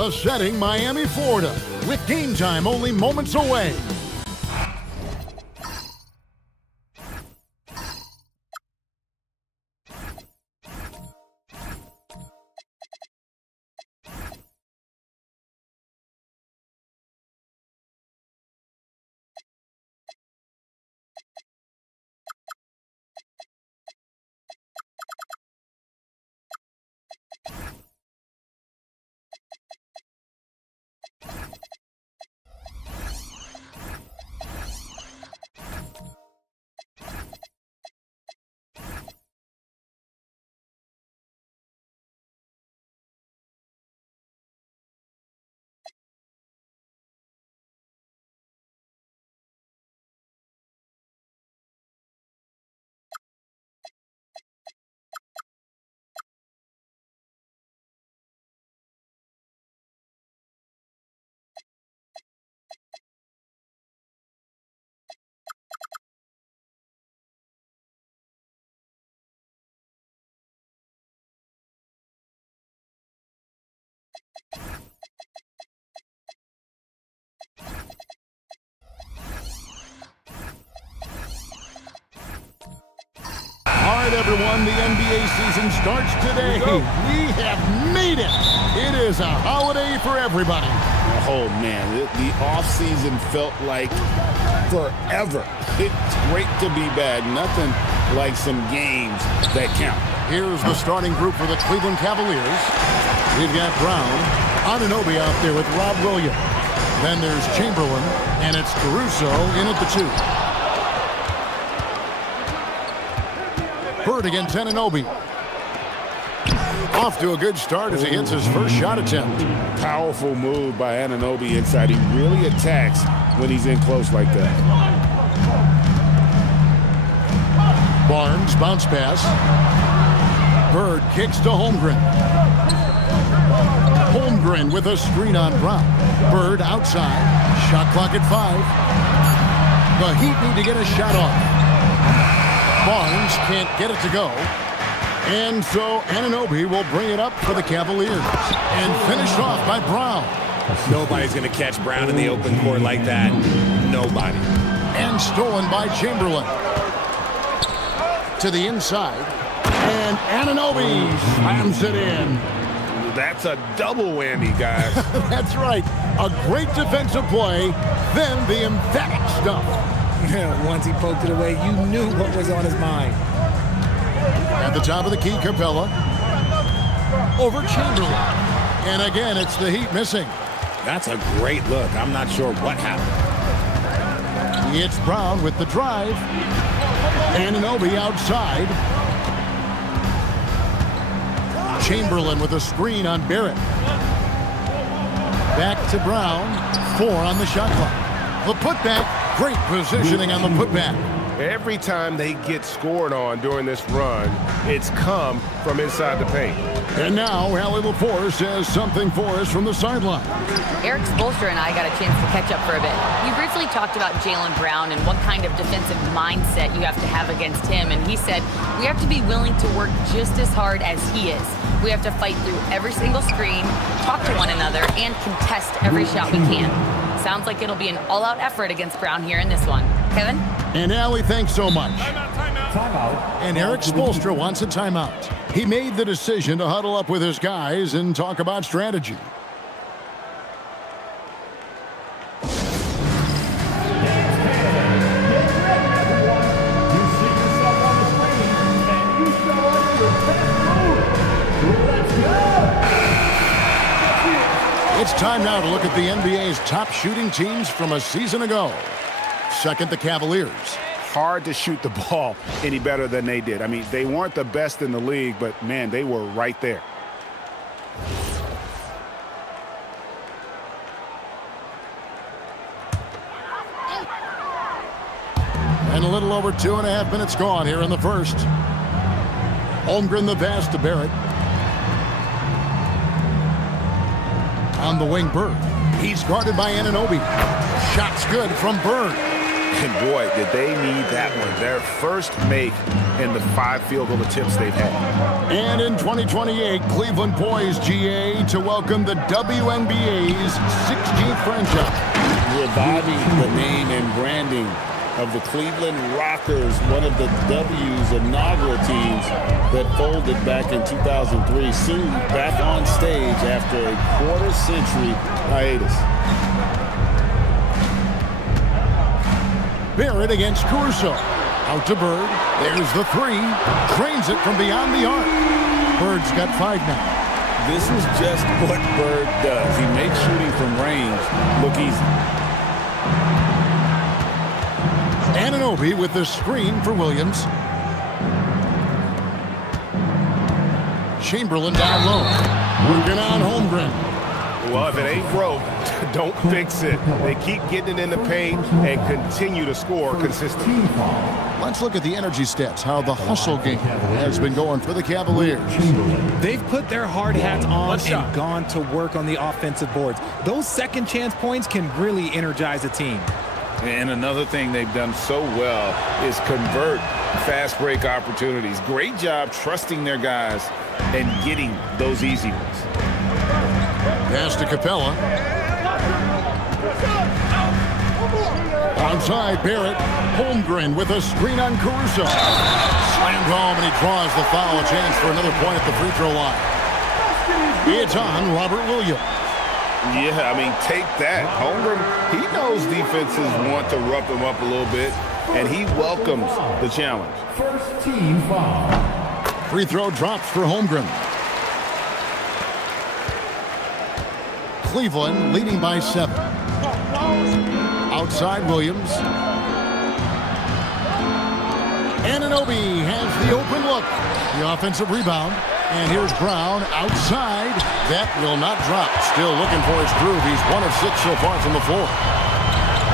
The setting, Miami, Florida, with game time only moments away. everyone. The NBA season starts today. We have made it. It is a holiday for everybody. Oh, man, the offseason felt like forever. It's great to be back. Nothing like some games that count. Here's the starting group for the Cleveland Cavaliers. We've got Brown, Anunoby out there with Rob Williams. Then there's Chamberlain, and it's Caruso in at the 2. Bird against Anunoby. Off to a good start as he hits his first shot attempt. Powerful move by Anunoby inside. He really attacks when he's in close like that. Barnes, bounce pass. Bird kicks to Holmgren. Holmgren with a screen on Brown. Bird outside. Shot clock at 5. The Heat need to get a shot off. Barnes can't get it to go. And so Anunoby will bring it up for the Cavaliers. And finished off by Brown. Nobody's going to catch Brown in the open court like that. Nobody. And stolen by Chamberlain. To the inside. And Anunoby slams it in. That's a double whammy, guys. That's right. A great defensive play, then the emphatic stuff. Once he poked it away, you knew what was on his mind. At the top of the key, Capella. Over Chamberlain. And again, it's the Heat missing. That's a great look. I'm not sure what happened. It's Brown with the drive. Anunoby outside. Chamberlain with a screen on Barrett. Back to Brown. 4 on the shot clock. The putback. Great positioning on the putback. Every time they get scored on during this run, it's come from inside the paint. And now, Allie LaForce has something for us from the sideline. Eric Spoelstra and I got a chance to catch up for a bit. You briefly talked about Jaylen Brown and what kind of defensive mindset you have to have against him, and he said, we have to be willing to work just as hard as he is. We have to fight through every single screen, talk to one another, and contest every shot we can. Sounds like it'll be an all-out effort against Brown here in this one. Kevin? And Allie, thanks so much. Timeout. And Eric Spoelstra wants a timeout. He made the decision to huddle up with his guys and talk about strategy. It's time now to look at the NBA's top shooting teams from a season ago. Second, the Cavaliers. Hard to shoot the ball any better than they did. I mean, they weren't the best in the league, but, man, they were right there. And a little over 2.5 minutes gone here in the first. Holmgren the pass to Barrett. On the wing, Bird. He's guarded by Anunoby. Shot's good from Bird. And boy, did they need that one. Their first make in the 5 field goal attempts they've had. And in 2028, Cleveland poised, GA, to welcome the WNBA's 16th franchise. Reviving the name and branding of the Cleveland Rockers, one of the W's inaugural teams that folded back in 2003, soon back on stage after a quarter-century hiatus. Barrett against Caruso. Out to Bird. There's the 3. Trains it from beyond the arc. Bird's got 5 now. This is just what Bird does. He makes shooting from range look easy. Anunoby with the screen for Williams. Chamberlain down low. Working on Holmgren. Well, if it ain't broke, don't fix it. They keep getting it in the paint and continue to score consistently. Let's look at the energy stats, how the hustle game has been going for the Cavaliers. They've put their hard hats on and gone to work on the offensive boards. Those second chance points can really energize a team. And another thing they've done so well is convert fast break opportunities. Great job trusting their guys and getting those easy ones. Pass to Capella. Outside, Barrett. Holmgren with a screen on Caruso. Slammed home, and he draws the foul. A chance for another point at the free throw line. It's on Robert Williams. Yeah, I mean, take that. Holmgren, he knows defenses want to rough him up a little bit, and he welcomes the challenge. First team foul. Free throw drops for Holmgren. Cleveland leading by 7. Outside Williams. Anunoby has the open look. The offensive rebound. And here's Brown outside. That will not drop. Still looking for his groove. He's 1 of 6 so far from the floor.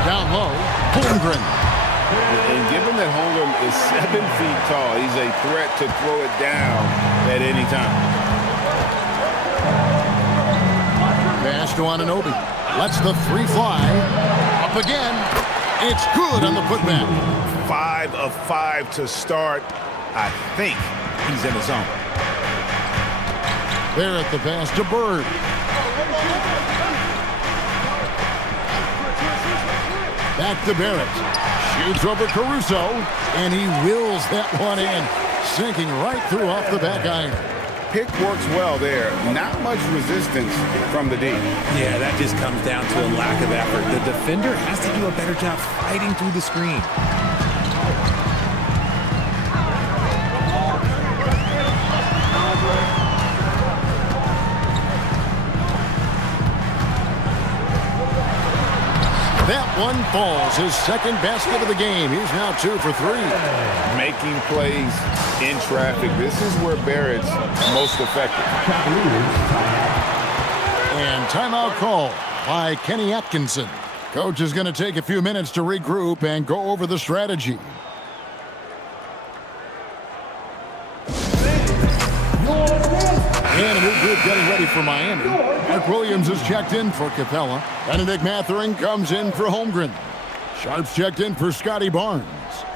Down low, Holmgren. And given that Holmgren is 7 feet tall, he's a threat to throw it down at any time. Pass to Anunoby. Lets the 3 fly. Up again. It's good on the putback. 5 of 5 to start. I think he's in the zone. Barrett the pass to Bird. Back to Barrett. Shoots over Caruso, and he wills that one in. Sinking right through off the back iron. Pick works well there. Not much resistance from the D. Yeah, that just comes down to a lack of effort. The defender has to do a better job fighting through the screen. That one falls. His second basket of the game. He's now 2 for 3. Making plays in traffic. This is where Barrett's most effective. And timeout call by Kenny Atkinson. Coach is going to take a few minutes to regroup and go over the strategy. And a new group getting ready for Miami. Mark Williams is checked in for Capella. Benedict Mathurin comes in for Holmgren. Sharp's checked in for Scotty Barnes.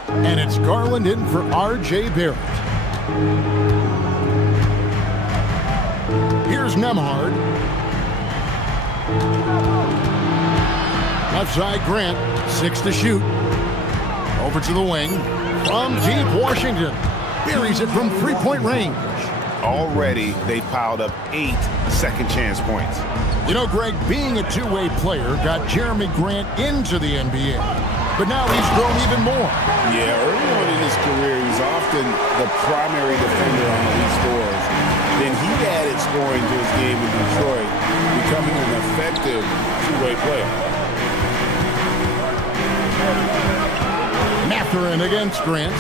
And it's Garland in for R.J. Barrett. Here's Nembhard. Left side, Grant. 6 to shoot. Over to the wing. From deep, Washington. Buries it from three-point range. Already, they've piled up 8 second chance points. You know, Greg, being a two-way player got Jeremy Grant into the NBA. But now he's grown even more. Yeah, early on in his career, he was often the primary defender on the league scores. Then he added scoring to his game in Detroit, becoming an effective two-way player. Mathurin against Grant.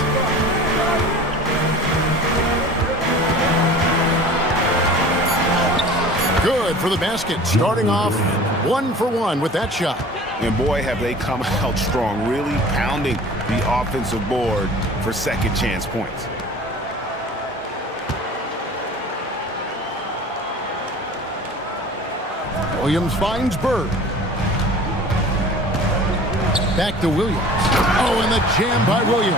Good for the basket. Starting off 1 for 1 with that shot. And boy, have they come out strong, really pounding the offensive board for second chance points. Williams finds Bird. Back to Williams. Oh, and the jam by Williams.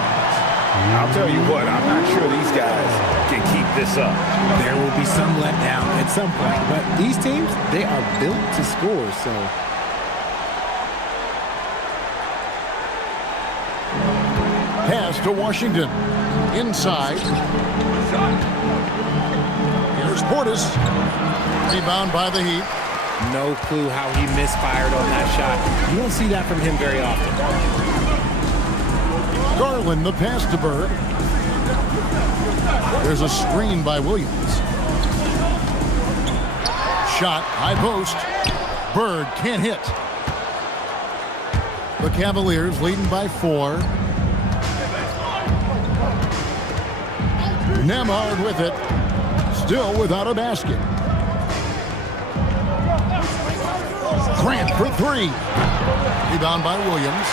I'll tell you what, I'm not sure these guys can keep this up. There will be some letdown at some point, but these teams, they are built to score, so. Pass to Washington. Inside. Here's Portis. Rebound by the Heat. No clue how he misfired on that shot. You don't see that from him very often. Garland, the pass to Bird. There's a screen by Williams. Shot, high post. Bird can't hit. The Cavaliers leading by 4. Nembhard with it. Still without a basket. Grant for 3. Rebound by Williams.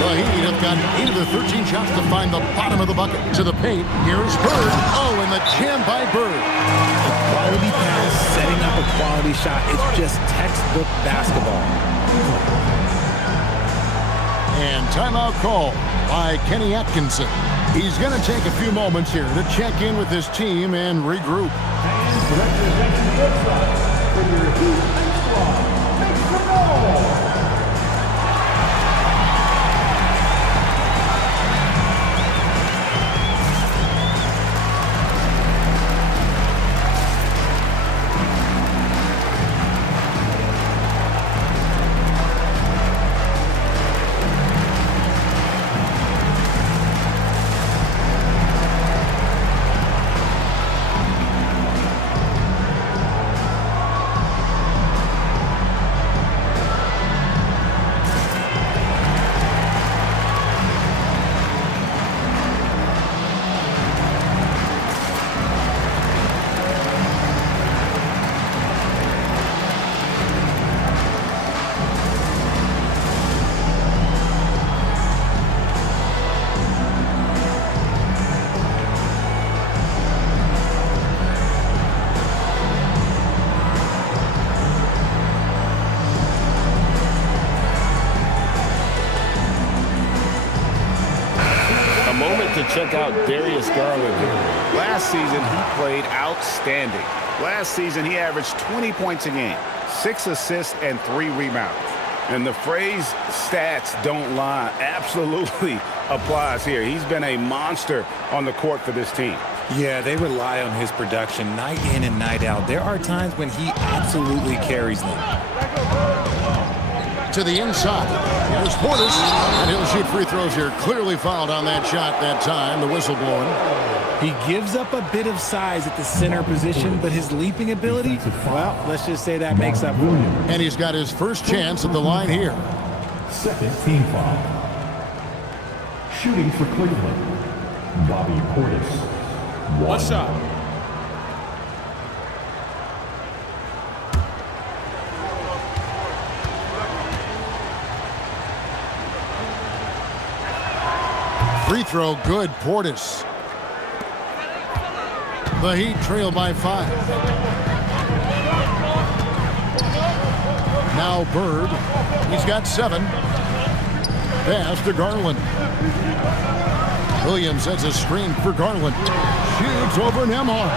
The Heat have gotten 8 of the 13 shots to find the bottom of the bucket. To the paint. Here's Bird. Oh, and the jam by Bird. A quality pass, setting up a quality shot. It's just textbook basketball. And timeout call by Kenny Atkinson. He's going to take a few moments here to check in with his team and regroup. check out Darius Garland here. Last season, he played outstanding. Last season, he averaged 20 points a game, 6 assists, and 3 rebounds. And the phrase stats don't lie absolutely applies here. He's been a monster on the court for this team. Yeah, they rely on his production night in and night out. There are times when he absolutely carries them. To the inside. Here's Portis, and he'll shoot free throws here. Clearly fouled on that shot that time. The whistle blowing. He gives up a bit of size at the center position, but his leaping ability, well, let's just say that makes up for him. And he's got his first chance at the line here. Second team foul. Shooting for Cleveland, Bobby Portis. One shot. Free throw good, Portis. The Heat trail by 5. Now Bird. He's got 7. Pass to Garland. Williams sets a screen for Garland. Shoots over Nembhard.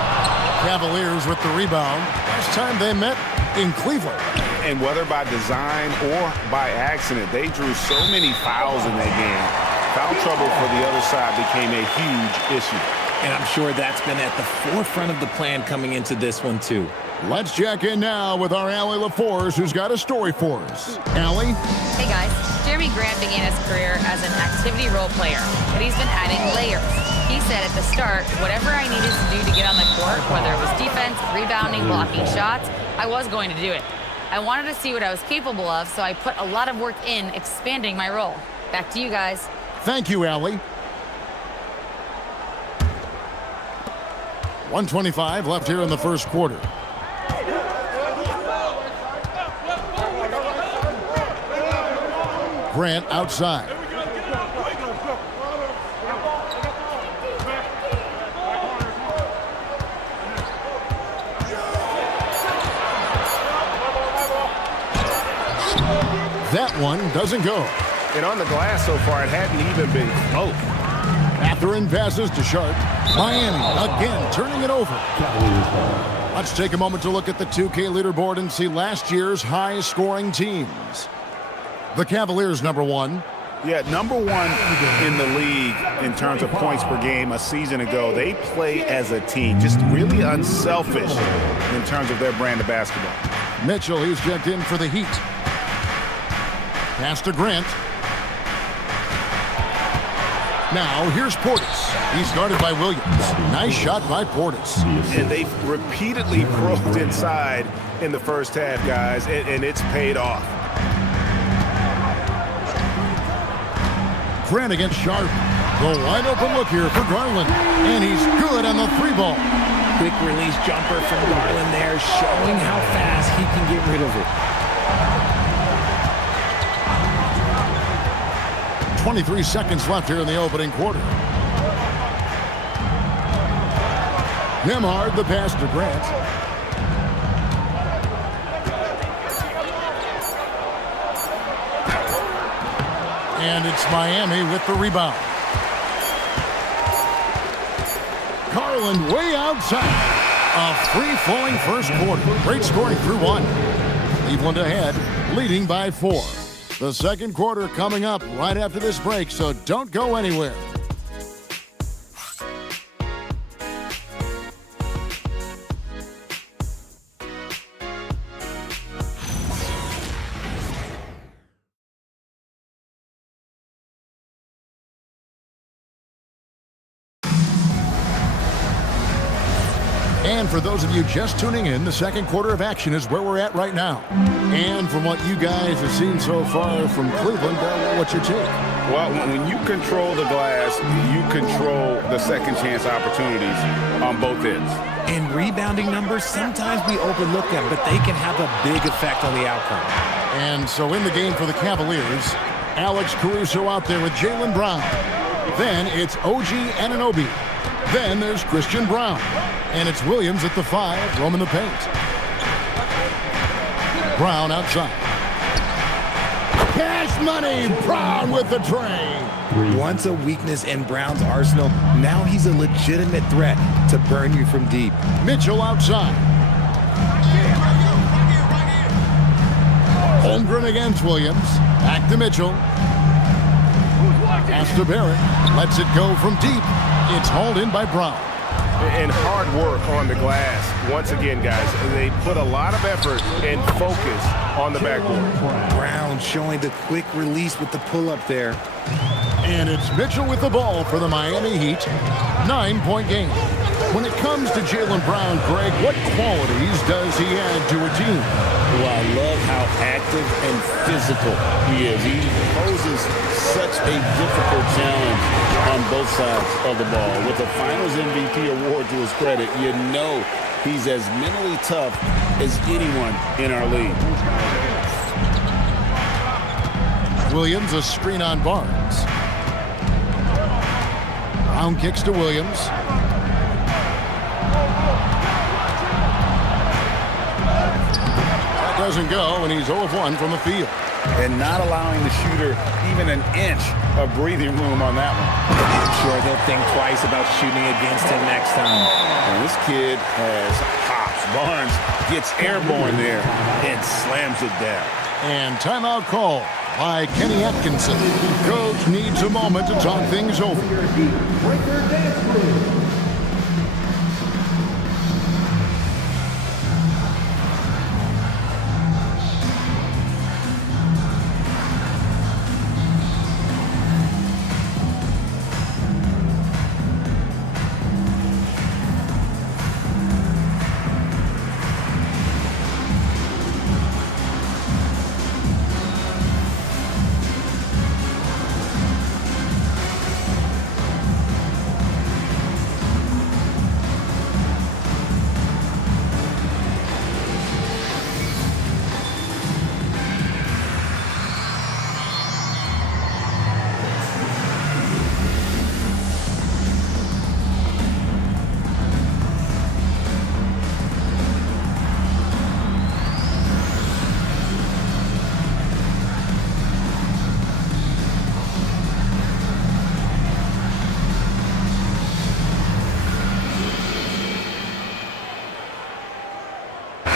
Cavaliers with the rebound. Last time they met in Cleveland. And whether by design or by accident, they drew so many fouls in that game. Foul trouble for the other side became a huge issue. And I'm sure that's been at the forefront of the plan coming into this one, too. Let's check in now with our Allie LaForce, who's got a story for us. Allie? Hey, guys. Jeremy Grant began his career as an activity role player, but he's been adding layers. He said at the start, whatever I needed to do to get on the court, whether it was defense, rebounding, blocking shots, I was going to do it. I wanted to see what I was capable of, so I put a lot of work in expanding my role. Back to you guys. Thank you, Allie. 1:25 left here in the first quarter. Grant outside. That one doesn't go. And on the glass so far, it hadn't even been close. Catherine passes to Sharp. Miami again turning it over. Let's take a moment to look at the 2K leaderboard and see last year's high-scoring teams. The Cavaliers, number 1. Yeah, number 1 in the league in terms of points per game a season ago. They play as a team, just really unselfish in terms of their brand of basketball. Mitchell, he's checked in for the Heat. Pass to Grant. Now, here's Portis. He's guarded by Williams. Nice shot by Portis. And they've repeatedly probed inside in the first half, guys, and it's paid off. Grant against Sharp. The wide open look here for Garland. And he's good on the 3-ball. Quick release jumper from Garland there, showing how fast he can get rid of it. 23 seconds left here in the opening quarter. Nembhard, the pass to Grant. And it's Miami with the rebound. Garland way outside. A free-flowing first quarter. Great scoring through 1. Cleveland ahead, leading by 4. The second quarter coming up right after this break, so don't go anywhere. And for those of you just tuning in, the second quarter of action is where we're at right now. And from what you guys have seen so far from Cleveland, what's your take? Well, when you control the glass, you control the second chance opportunities on both ends. And rebounding numbers, sometimes we overlook them, but they can have a big effect on the outcome. And so in the game for the Cavaliers, Alex Caruso out there with Jaylen Brown. Then it's OG Anunoby. Then there's Christian Braun. And it's Williams at the 5, roaming the paint. Brown outside. Cash money, Brown with the tray. Once a weakness in Brown's arsenal, now he's a legitimate threat to burn you from deep. Mitchell outside. Holmgren against Williams. Back to Mitchell. Pass to Barrett. Lets it go from deep. It's hauled in by Brown. And hard work on the glass. Once again, guys, they put a lot of effort and focus on the backboard. Brown showing the quick release with the pull-up there. And it's Mitchell with the ball for the Miami Heat. 9-point game. When it comes to Jaylen Brown, Greg, what qualities does he add to a team? Well, I love how active and physical he is. He poses such a difficult challenge on both sides of the ball. With the Finals MVP award to his credit, you know he's as mentally tough as anyone in our league. Williams, a screen on Barnes. Brown kicks to Williams. That doesn't go, and he's 0 of 1 from the field. And not allowing the shooter even an inch of breathing room on that one. I'm sure they'll think twice about shooting against him next time. And this kid has hops. Barnes gets airborne there and slams it down. And timeout call by Kenny Atkinson. Coach needs a moment to talk things over.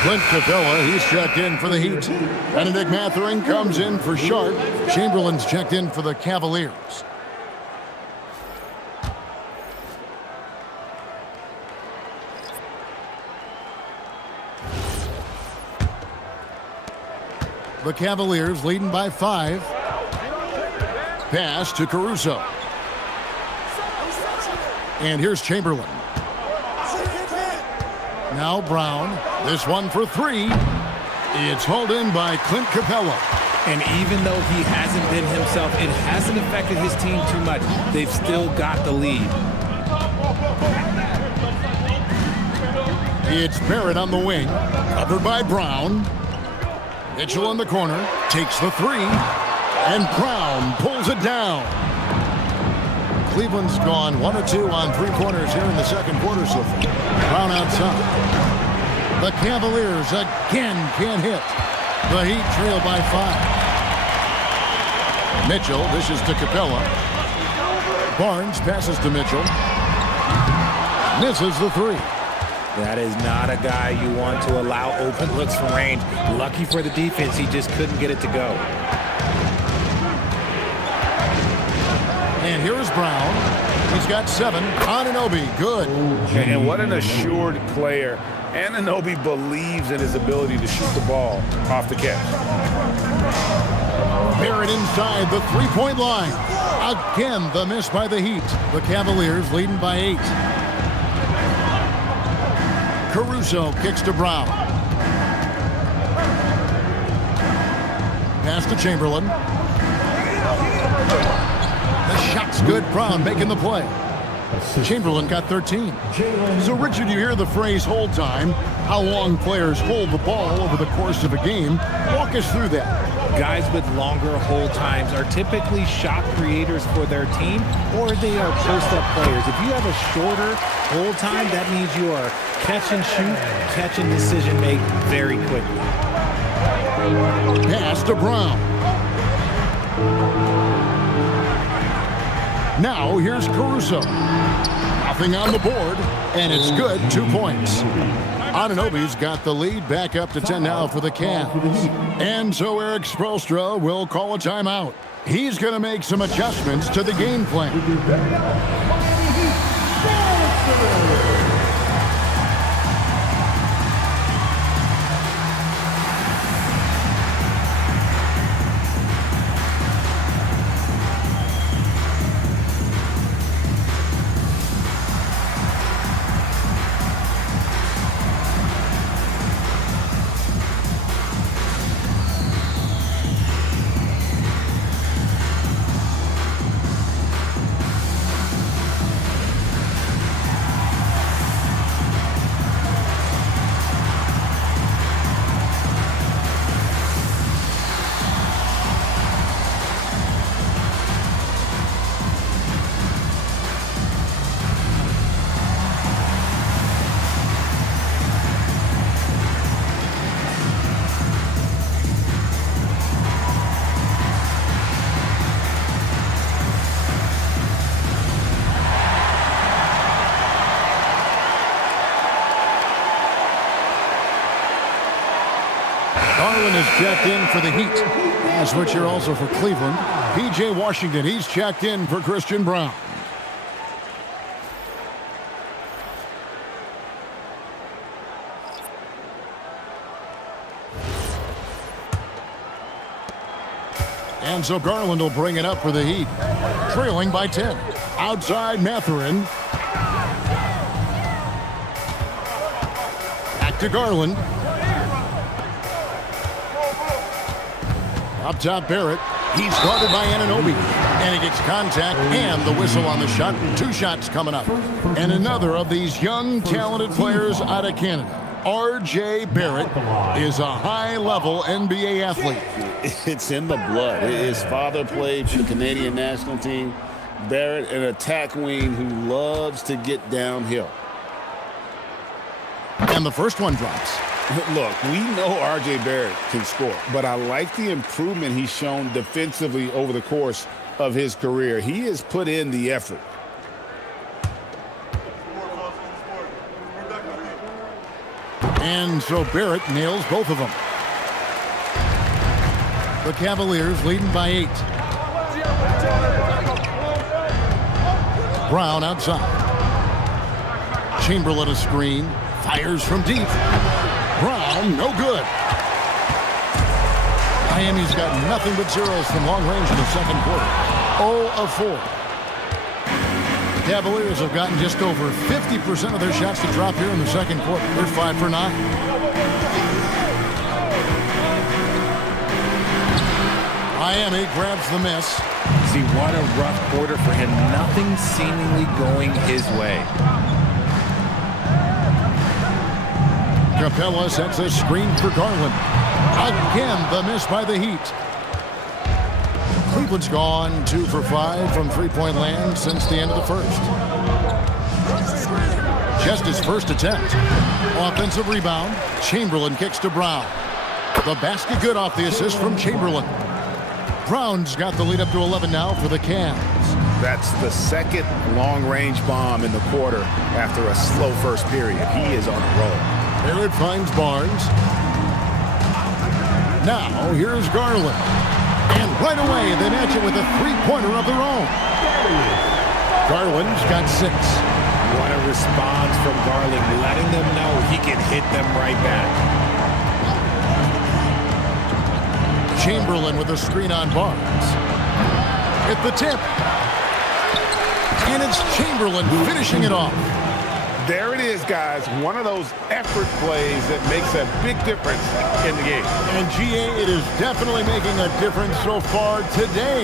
Clint Capella, he's checked in for the Heat. Benedict Mathurin comes in for Sharp. Chamberlain's checked in for the Cavaliers. The Cavaliers leading by 5. Pass to Caruso. And here's Chamberlain. Now Brown. This one for 3. It's hauled in by Clint Capella. And even though he hasn't been himself, it hasn't affected his team too much. They've still got the lead. It's Barrett on the wing. Covered by Brown. Mitchell in the corner. Takes the 3. And Brown pulls it down. Cleveland's gone 1 of 2 on 3-pointers here in the second quarter so far. Brown outside. The Cavaliers again can't hit. The Heat trail by 5. Mitchell dishes to Capella. Barnes passes to Mitchell. Misses the 3. That is not a guy you want to allow open looks from range. Lucky for the defense, he just couldn't get it to go. And here's Brown. He's got 7. Anunoby, good. And what an assured player. Anunoby believes in his ability to shoot the ball off the catch. Barrett inside the 3-point line. Again, the miss by the Heat. The Cavaliers leading by 8. Caruso kicks to Brown. Pass to Chamberlain. The shot's good. Brown making the play. Chamberlain got 13. So, Richard, you hear the phrase hold time. How long players hold the ball over the course of a game. Walk us through that. Guys with longer hold times are typically shot creators for their team, or they are post-up players. If you have a shorter hold time, that means you are catch and shoot, catch and decision make very quickly. Pass to Brown. Now here's Caruso. Nothing on the board, and it's good. 2 points. Anunoby's got the lead back up to 10 now for the Cavs. And so Eric Spoelstra will call a timeout. He's going to make some adjustments to the game plan. Garland is checked in for the Heat. As switch here also for Cleveland. P.J. Washington, he's checked in for Christian Braun. And so Garland will bring it up for the Heat. Trailing by 10. Outside Mathurin. Back to Garland. Up top, Barrett. He's guarded by Anunoby. And he gets contact and the whistle on the shot. 2 shots coming up. And another of these young, talented players out of Canada. R.J. Barrett is a high-level NBA athlete. It's in the blood. His father played for the Canadian national team. Barrett, an attack wing who loves to get downhill. And the first one drops. Look, we know R.J. Barrett can score, but I like the improvement he's shown defensively over the course of his career. He has put in the effort. And so Barrett nails both of them. The Cavaliers leading by 8. Brown outside. Chamberlain a screen. Fires from deep. Brown, no good. Miami's got nothing but zeros from long range in the second quarter. 0 of 4. The Cavaliers have gotten just over 50% of their shots to drop here in the second quarter. They're 5 for 9. Miami grabs the miss. See, what a rough quarter for him. Nothing seemingly going his way. Capella sets a screen for Garland. Again, the miss by the Heat. Cleveland's gone 2 for 5 from three-point land since the end of the first. Just his first attempt. Offensive rebound. Chamberlain kicks to Brown. The basket good off the assist from Chamberlain. Brown's got the lead up to 11 now for the Cavs. That's the second long-range bomb in the quarter after a slow first period. He is on a roll. Barrett finds Barnes. Now, here's Garland. And right away, they match it with a three-pointer of their own. Garland's got 6. What a response from Garland, letting them know he can hit them right back. Chamberlain with a screen on Barnes. At the tip. And it's Chamberlain finishing it off. There it is, guys. One of those effort plays that makes a big difference in the game. And GA, it is definitely making a difference so far today.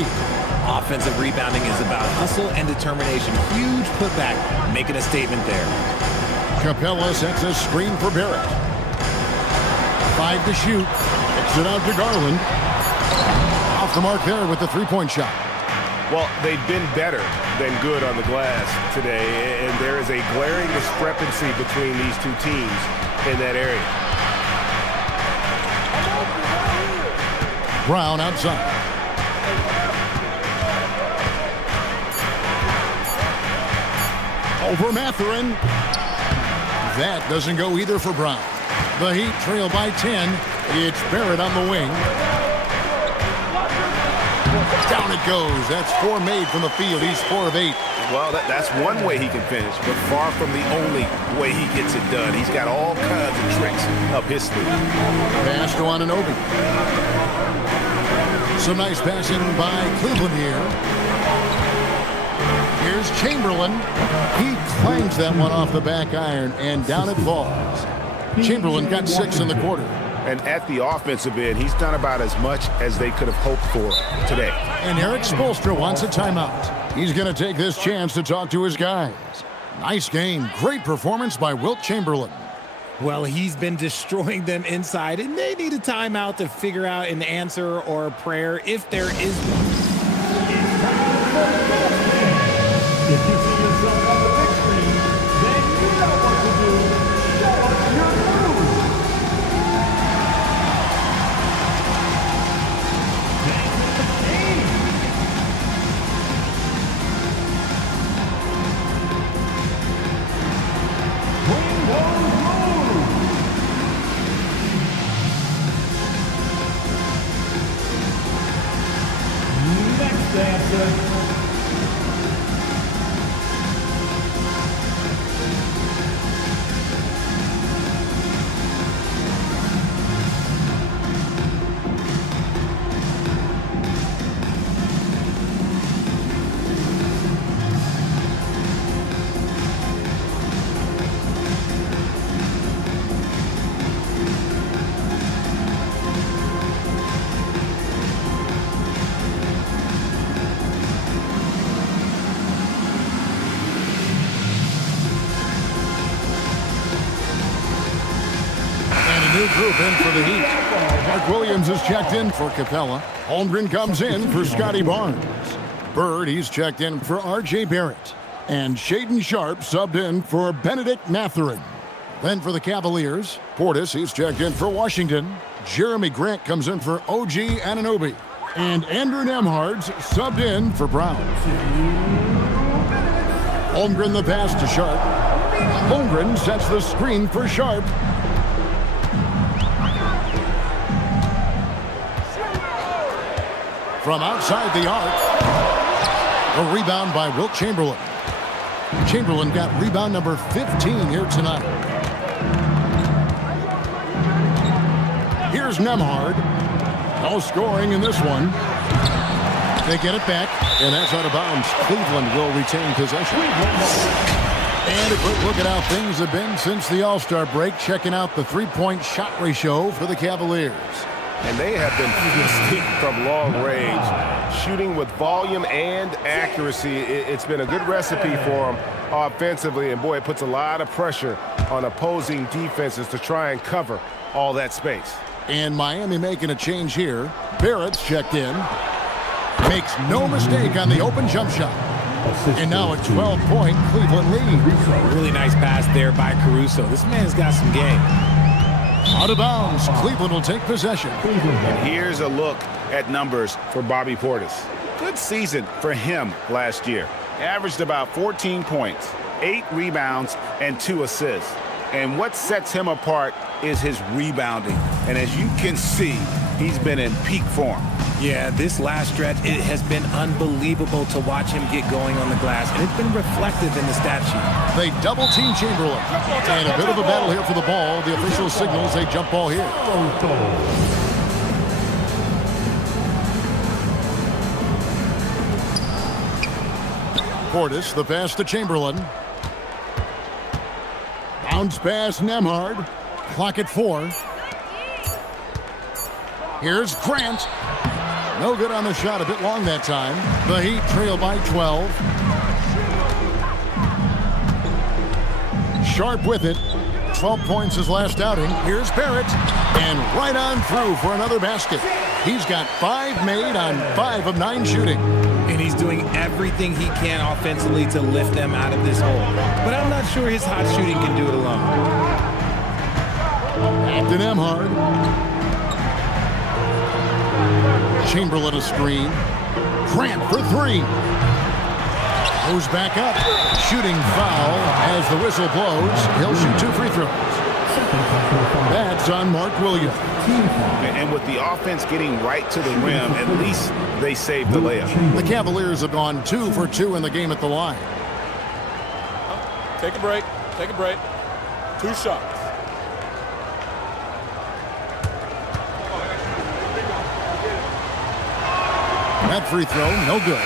Offensive rebounding is about hustle and determination. Huge putback, making a statement there. Capella sets a screen for Barrett. 5 to shoot. Kicks it out to Garland. Off the mark there with the three-point shot. Well, they've been better than good on the glass today, and there is a glaring discrepancy between these two teams in that area. Brown outside. Over Mathurin. That doesn't go either for Brown. The Heat trail by 10. It's Barrett on the wing. Down it goes. That's 4 made from the field. He's 4 of 8. Well, that's one way he can finish, but far from the only way he gets it done. He's got all kinds of tricks up his sleeve. Pass to Anunoby. Some nice passing by Cleveland here. Here's Chamberlain. He clangs that one off the back iron, and down it falls. Chamberlain got 6 in the quarter. And at the offensive end, he's done about as much as they could have hoped for today. And Eric Spoelstra wants a timeout. He's going to take this chance to talk to his guys. Nice game. Great performance by Wilt Chamberlain. Well, he's been destroying them inside, and they need a timeout to figure out an answer or a prayer if there is one. If you see yourself on the big screen, then you know what to do. Show us your move. Next dancer. New group in for the Heat. Mark Williams is checked in for Capella. Holmgren comes in for Scotty Barnes. Bird, he's checked in for R.J. Barrett. And Shaedon Sharpe subbed in for Benedict Mathurin. Then for the Cavaliers, Portis, he's checked in for Washington. Jeremy Grant comes in for O.G. Anunoby. And Andrew Nembhard's subbed in for Brown. Holmgren the pass to Sharpe. Holmgren sets the screen for Sharpe. From outside the arc, a rebound by Wilt Chamberlain. Chamberlain got rebound number 15 here tonight. Here's Nembhard. No scoring in this one. They get it back, and that's out of bounds. Cleveland will retain possession. And a quick look at how things have been since the All-Star break, checking out the three-point shot ratio for the Cavaliers. And they have been feasting from long range, shooting with volume and accuracy. It's been a good recipe for them offensively, and boy, it puts a lot of pressure on opposing defenses to try and cover all that space. And Miami making a change here. Barrett's checked in. Makes no mistake on the open jump shot. And now a 12-point Cleveland lead. Really nice pass there by Caruso. This man's got some game. Out of bounds. Cleveland will take possession. And here's a look at numbers for Bobby Portis. Good season for him last year. Averaged about 14 points, 8 rebounds, and 2 assists. And what sets him apart is his rebounding. And as you can see, he's been in peak form. Yeah, this last stretch, it has been unbelievable to watch him get going on the glass, and it's been reflective in the stat sheet. They double-team Chamberlain. And a bit of a battle here for the ball. The official signals a jump ball here. Portis, the pass to Chamberlain. Bounce pass, Nembhard. Clock at 4. Here's Grant. No good on the shot, a bit long that time. The Heat trail by 12. Sharpe with it. 12 points his last outing. Here's Barrett. And right on through for another basket. He's got 5 made on 5 of 9 shooting. And he's doing everything he can offensively to lift them out of this hole. But I'm not sure his hot shooting can do it alone. Back to Nembhard. Chamberlain a screen. Grant for 3. Goes back up. Shooting foul as the whistle blows. He'll shoot 2 free throws. That's on Mark Williams. And with the offense getting right to the rim, at least they saved the layup. The Cavaliers have gone 2 for 2 in the game at the line. Take a break. Take a break. 2 shots. That free throw, no good.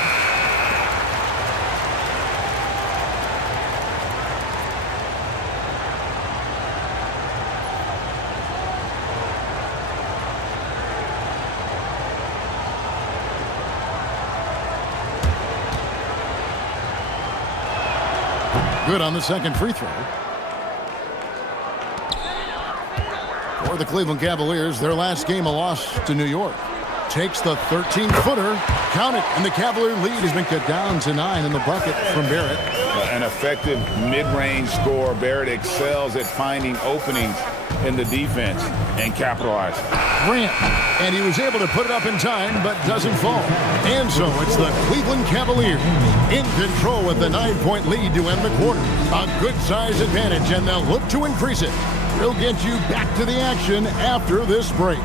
Good on the second free throw. For the Cleveland Cavaliers, their last game a loss to New York. Takes the 13-footer. Count it. And the Cavalier lead has been cut down to 9 in the bucket from Barrett. An effective mid-range scorer. Barrett excels at finding openings in the defense and capitalizing. Grant. And he was able to put it up in time, but doesn't fall. And so it's the Cleveland Cavaliers in control with the 9-point lead to end the quarter. A good size advantage, and they'll look to increase it. We'll get you back to the action after this break.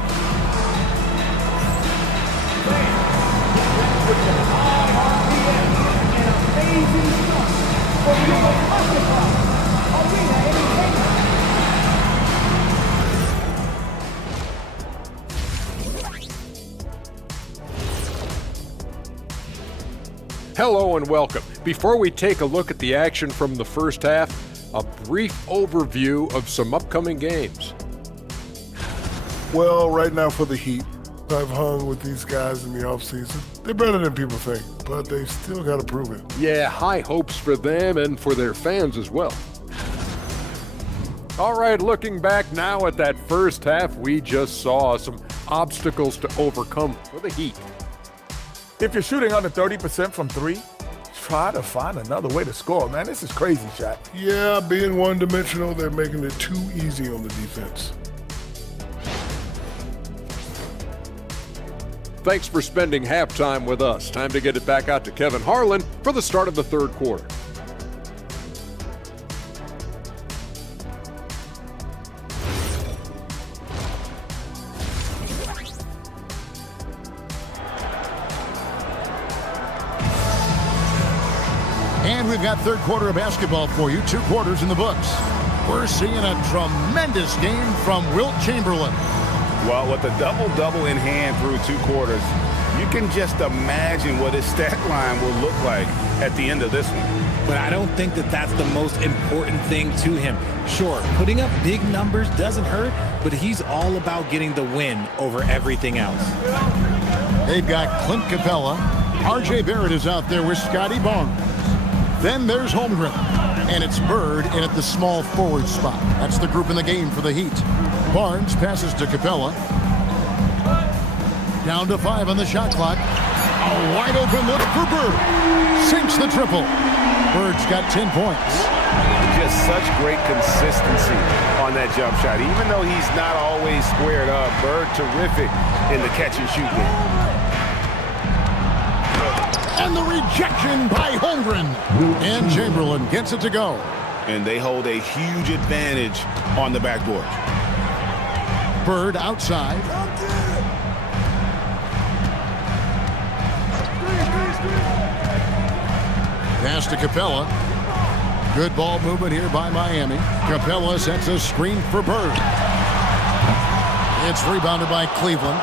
Hello and welcome. Before we take a look at the action from the first half, a brief overview of some upcoming games. Well, right now for the Heat, I've hung with these guys in the offseason. They're better than people think, but they still got to prove it. Yeah, high hopes for them and for their fans as well. All right, looking back now at that first half, we just saw some obstacles to overcome for the Heat. If you're shooting under 30% from 3, try to find another way to score, man. This is crazy, Shaq. Yeah, being one-dimensional, they're making it too easy on the defense. Thanks for spending halftime with us. Time to get it back out to Kevin Harlan for the start of the third quarter. And we've got third quarter of basketball for you. 2 quarters in the books. We're seeing a tremendous game from Wilt Chamberlain. Well, with a double-double in hand through 2 quarters, you can just imagine what his stat line will look like at the end of this one. But I don't think that that's the most important thing to him. Sure, putting up big numbers doesn't hurt, but he's all about getting the win over everything else. They've got Clint Capella. R.J. Barrett is out there with Scotty Barnes. Then there's Holmgren. And it's Bird in at the small forward spot. That's the group in the game for the Heat. Barnes passes to Capella. Down to 5 on the shot clock. A wide open look for Bird. Sinks the triple. Bird's got 10 points. Just such great consistency on that jump shot. Even though he's not always squared up, Bird terrific in the catch and shoot game. And the rejection by Holmgren. And Chamberlain gets it to go. And they hold a huge advantage on the backboard. Bird outside. Pass to Capella. Good ball movement here by Miami. Capella sets a screen for Bird. It's rebounded by Cleveland.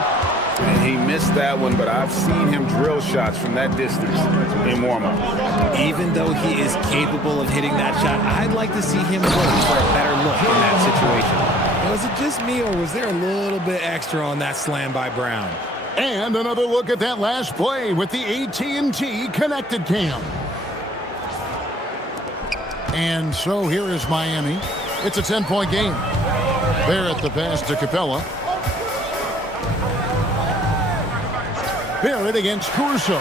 And he missed that one, but I've seen him drill shots from that distance in warm-up. Even though he is capable of hitting that shot, I'd like to see him look for a better look in that situation. Was it just me, or was there a little bit extra on that slam by Brown? And another look at that last play with the AT&T connected cam. And so here is Miami. It's a 10-point game. Barrett the pass to Capella. Barrett against Caruso.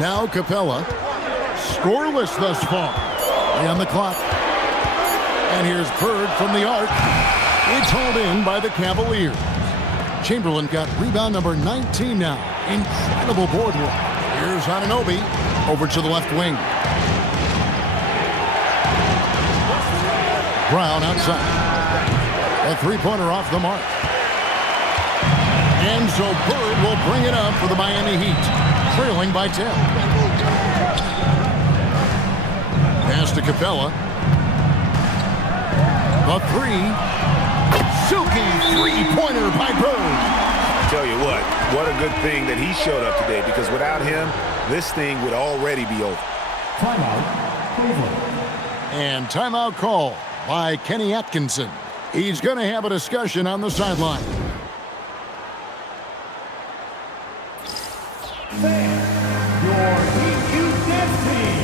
Now Capella. Scoreless thus far. On the clock. And here's Bird from the arc. It's hauled in by the Cavaliers. Chamberlain got rebound number 19 now. Incredible boardwalk. Here's Anunoby over to the left wing. Brown outside. A three-pointer off the mark. And so Bird will bring it up for the Miami Heat, trailing by 10. Pass to Capella. The three. Silky three-pointer by Bird. Tell you what a good thing that he showed up today, because without him, this thing would already be over. Timeout, Cleveland. And timeout call by Kenny Atkinson. He's going to have a discussion on the sideline. Your Heat team.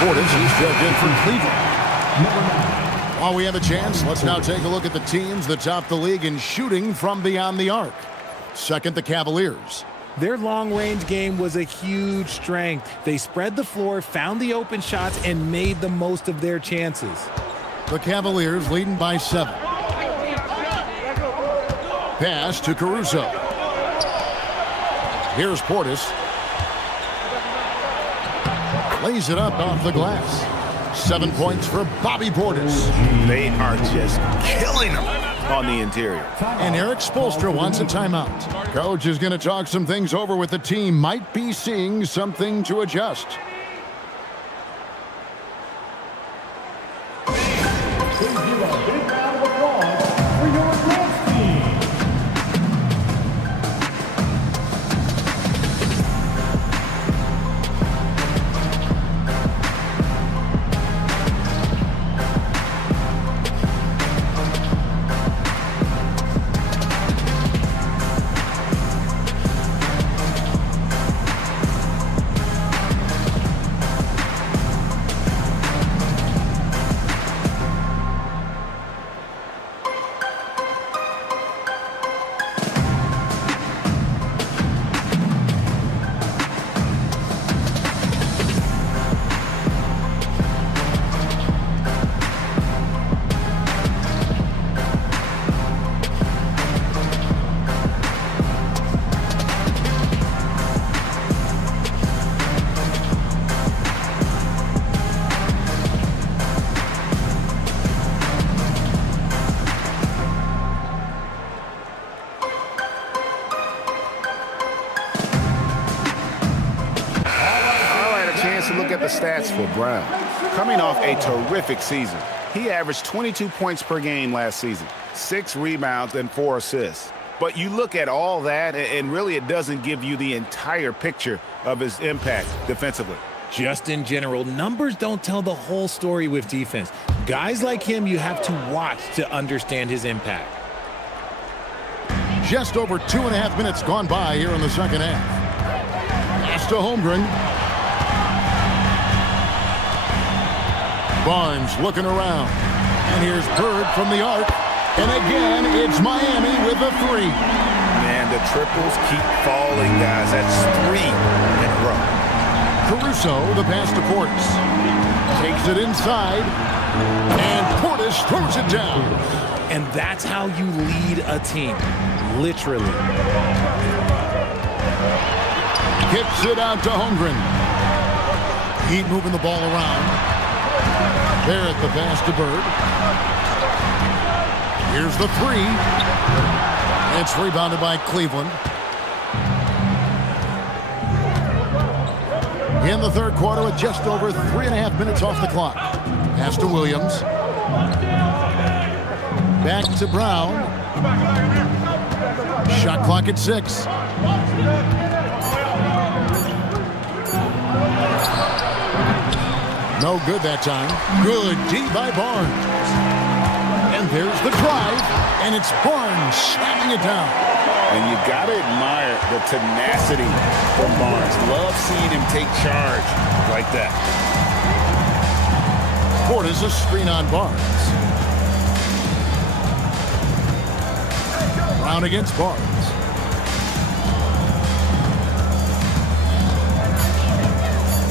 Portis is checked in for Cleveland. While we have a chance, let's now take a look at the teams that top the league in shooting from beyond the arc. Second, the Cavaliers. Their long-range game was a huge strength. They spread the floor, found the open shots, and made the most of their chances. The Cavaliers leading by 7. Pass to Caruso. Here's Portis. Lays it up off the glass. 7 points for Bobby Portis. They are just killing them on the interior. And Eric Spoelstra wants a timeout. Coach is going to talk some things over with the team. Might be seeing something to adjust. Stats for Brown. Coming off a terrific season, he averaged 22 points per game last season, 6 rebounds and 4 assists. But you look at all that, and really it doesn't give you the entire picture of his impact defensively. Just in general, numbers don't tell the whole story with defense. Guys like him, you have to watch to understand his impact. Just over 2.5 minutes gone by here in the second half. Pass to Holmgren. Barnes looking around. And here's Bird from the arc. And again, it's Miami with a 3. Man, the triples keep falling, guys. That's 3 in a row. Caruso, the pass to Portis. Takes it inside. And Portis throws it down. And that's how you lead a team. Literally. Kicks it out to Holmgren. Heat moving the ball around. Barrett the pass to Bird. Here's the three. It's rebounded by Cleveland. In the third quarter with just over 3.5 minutes off the clock. Pass to Williams. Back to Brown. Shot clock at 6. No good that time. Good D by Barnes. And there's the drive, and it's Barnes slamming it down. And you got to admire the tenacity from Barnes. Love seeing him take charge like that. Portis a screen on Barnes. Brown against Barnes.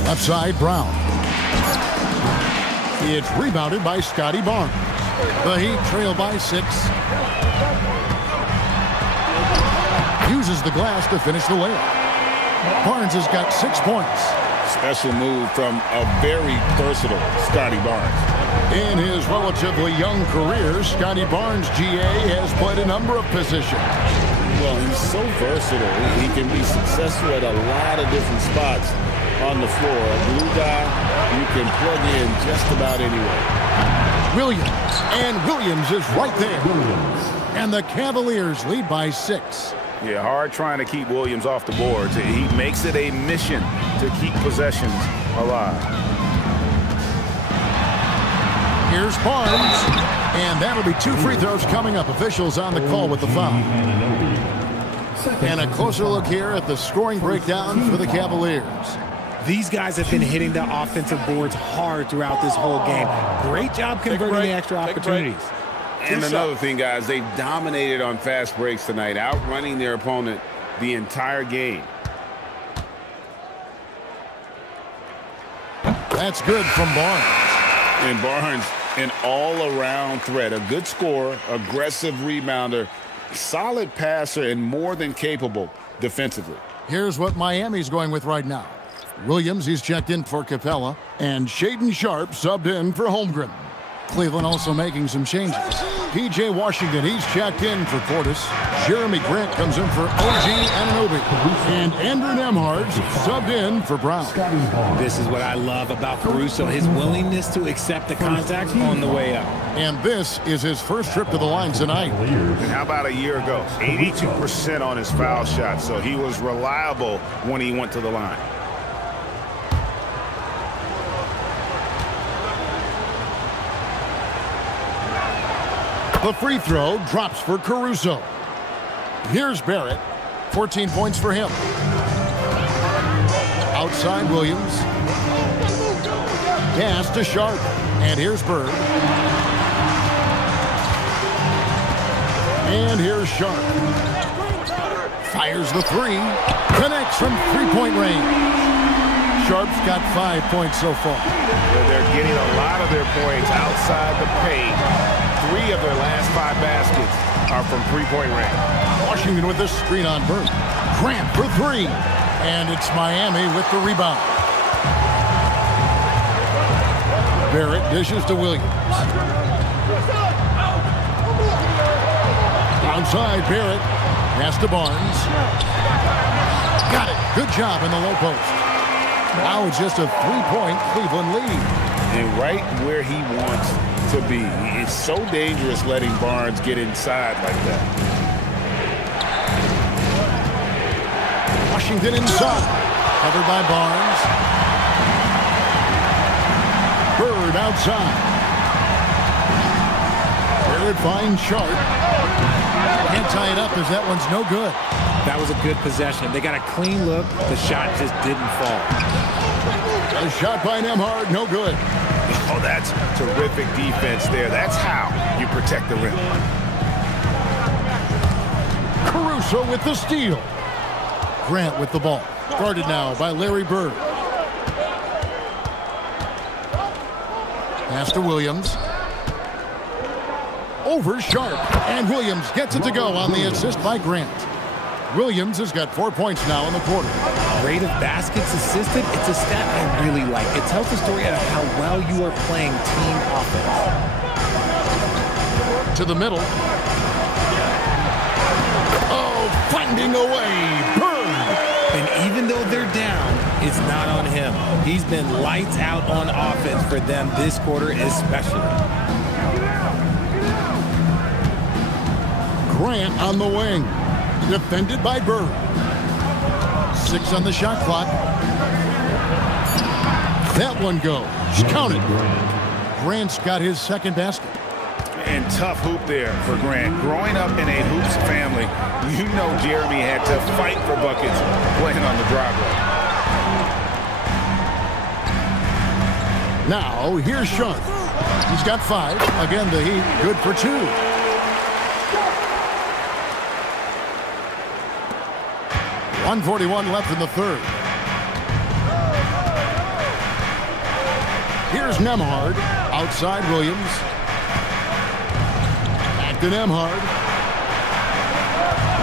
Left side, Brown. It's rebounded by Scotty Barnes. The Heat trail by 6. Uses the glass to finish the layup. Barnes has got 6 points. Special move from a very versatile Scotty Barnes. In his relatively young career, Scotty Barnes, GA, has played a number of positions. Well, he's so versatile. He can be successful at a lot of different spots on the floor. A blue guy you can plug in just about anywhere. Williams, and Williams is right there. And the Cavaliers lead by 6. Yeah, hard trying to keep Williams off the boards. He makes it a mission to keep possessions alive. Here's Barnes, and that'll be 2 free throws coming up. Officials on the call with the foul. And a closer look here at the scoring breakdown for the Cavaliers. These guys have been hitting the offensive boards hard throughout this whole game. Great job converting the extra opportunities. And another thing, guys, they've dominated on fast breaks tonight, outrunning their opponent the entire game. That's good from Barnes. And Barnes, an all-around threat. A good scorer, aggressive rebounder, solid passer, and more than capable defensively. Here's what Miami's going with right now. Williams, he's checked in for Capella, and Shaedon Sharpe subbed in for Holmgren. Cleveland also making some changes. P.J. Washington, he's checked in for Portis. Jeremy Grant comes in for OG Anunoby. And Andrew Nembhard subbed in for Brown. This is what I love about Caruso, his willingness to accept the contact on the way up. And this is his first trip to the line tonight. And how about a year ago? 82% on his foul shot, so he was reliable when he went to the line. The free throw drops for Caruso. Here's Barrett. 14 points for him. Outside Williams. Pass to Sharpe. And here's Bird. And here's Sharpe. Fires the 3. Connects from three-point range. Sharpe's got 5 points so far. They're getting a lot of their points outside the paint. 3 of their last 5 baskets are from three-point range. Washington with the screen on Bird. Grant for 3. And it's Miami with the rebound. Barrett dishes to Williams. Outside Barrett. Pass to Barnes. Got it. Good job in the low post. Now it's just a 3-point Cleveland lead. And right where he wants to be. It's so dangerous letting Barnes get inside like that. Washington inside. Covered by Barnes. Bird outside. Barrett finds Sharpe. Can't tie it up as that one's no good. That was a good possession. They got a clean look. The shot just didn't fall. A shot by Nembhard, no good. Oh, that's terrific defense there. That's how you protect the rim. Caruso with the steal. Grant with the ball. Guarded now by Larry Bird. Pass to Williams. Over Sharpe. And Williams gets it to go on the assist by Grant. Williams has got 4 points now in the quarter. Rate of baskets assisted, it's a stat I really like. It tells the story of how well you are playing team offense. To the middle. Oh, finding a way. Bird. And even though they're down, it's not on him. He's been lights out on offense for them this quarter especially. Grant on the wing. Defended by Bird. 6 on the shot clock. That one goes. Count it. Grant's got his second basket. And tough hoop there for Grant. Growing up in a hoops family, you know Jeremy had to fight for buckets playing on the driveway. Now, here's Sharp. He's got 5. Again, the Heat good for 2. .141 left in the third. Here's Nembhard. Outside Williams. Back to Nembhard.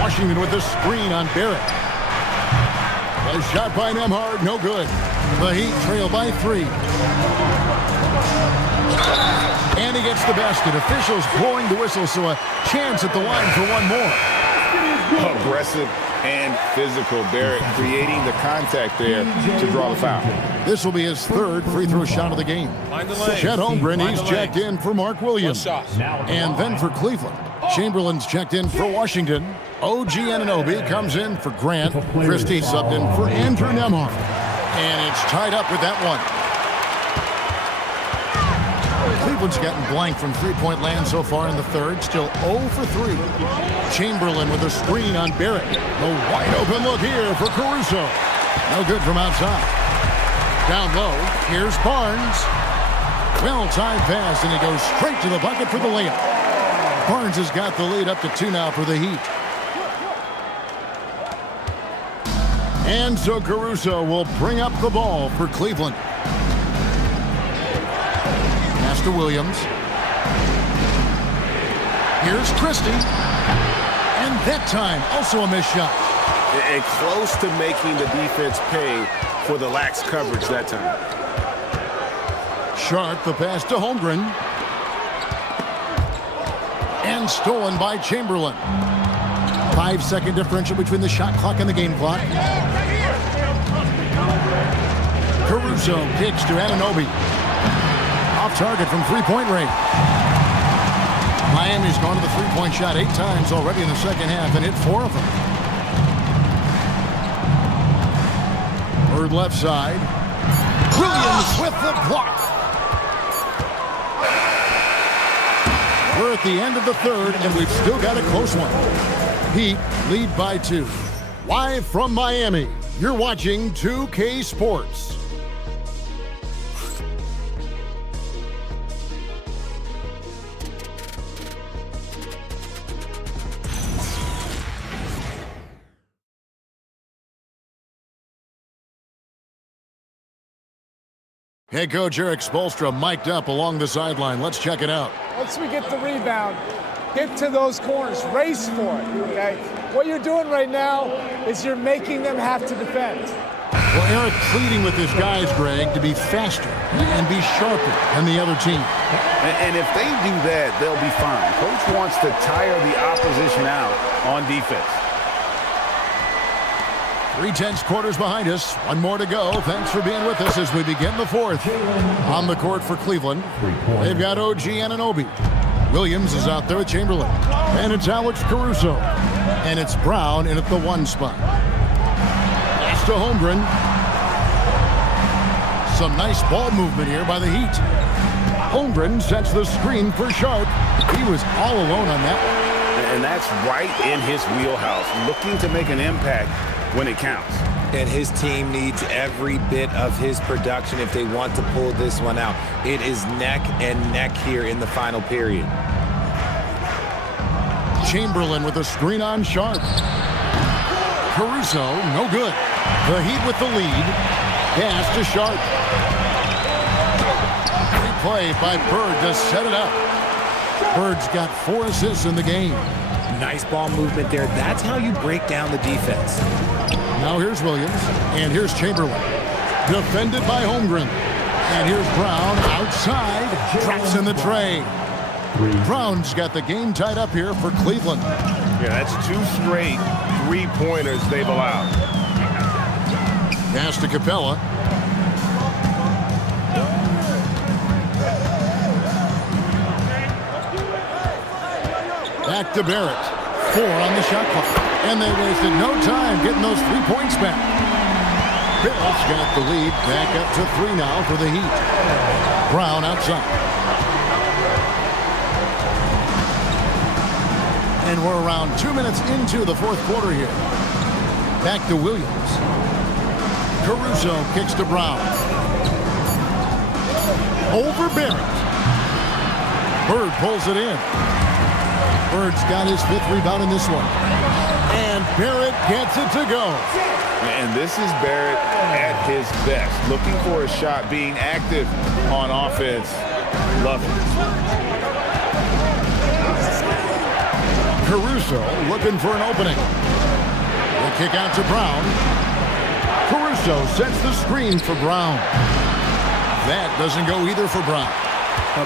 Washington with the screen on Barrett. A shot by Nembhard, no good. The Heat trail by 3. And he gets the basket. Officials blowing the whistle, so a chance at the line for one more. Aggressive and physical. Barrett creating the contact there to draw the foul. This will be his third free throw shot of the game. Chet Holmgren, he's checked in for Mark Williams. And then for Cleveland, Chamberlain's checked in for Washington. OG Anunoby comes in for Grant. Christie subbed in for Andrew Nembhard. And it's tied up with that one. Cleveland's gotten blank from three-point land so far in the third. Still 0 for 3. Chamberlain with a screen on Barrett. A wide open look here for Caruso. No good from outside. Down low, here's Barnes. Well-timed pass, and he goes straight to the bucket for the layup. Barnes has got the lead up to 2 now for the Heat. And so Caruso will bring up the ball for Cleveland. Pass to Williams. Here's Christie. And that time, also a missed shot. And close to making the defense pay for the lax coverage that time. Sharp, the pass to Holmgren. And stolen by Chamberlain. 5-second differential between the shot clock and the game clock. Caruso kicks to Anunoby. Off target from three-point range. Miami's gone to the three-point shot 8 times already in the second half and hit 4 of them. Bird left side. Williams with the block. We're at the end of the third, and we've still got a close one. Heat lead by 2. Live from Miami, you're watching 2K Sports. Head coach Eric Spoelstra mic'd up along the sideline. Let's check it out. Once we get the rebound, get to those corners, race for it, okay? What you're doing right now is you're making them have to defend. Well, Eric pleading with his guys, Greg, to be faster and be sharper than the other team. And if they do that, they'll be fine. Coach wants to tire the opposition out on defense. 3/10 quarters behind us. One more to go. Thanks for being with us as we begin the fourth. On the court for Cleveland, they've got OG Anunoby. Williams is out there with Chamberlain. And it's Alex Caruso. And it's Brown in at the 1 spot. Pass to Holmgren. Some nice ball movement here by the Heat. Holmgren sets the screen for Sharp. He was all alone on that one. And that's right in his wheelhouse, looking to make an impact when it counts. And his team needs every bit of his production if they want to pull this one out. It is neck and neck here in the final period. Chamberlain with a screen on Sharp. Caruso, no good. The Heat with the lead. Pass to Sharp. Great play by Bird to set it up. Bird's got 4 assists in the game. Nice ball movement there. That's how you break down the defense. Now here's Williams, and here's Chamberlain. Defended by Holmgren. And here's Brown outside. Drops in the tray. Brown's got the game tied up here for Cleveland. Yeah, that's 2 straight three-pointers they've allowed. Pass to Capella. Back to Barrett. 4 on the shot clock. And they wasted no time getting those 3 points back. Barrett's got the lead. Back up to 3 now for the Heat. Brown outside. And we're around 2 minutes into the fourth quarter here. Back to Williams. Caruso kicks to Brown. Over Barrett. Bird pulls it in. Bird's got his 5th rebound in this one. And Barrett gets it to go. And this is Barrett at his best. Looking for a shot, being active on offense. Love it. Caruso looking for an opening. The kick out to Brown. Caruso sets the screen for Brown. That doesn't go either for Brown.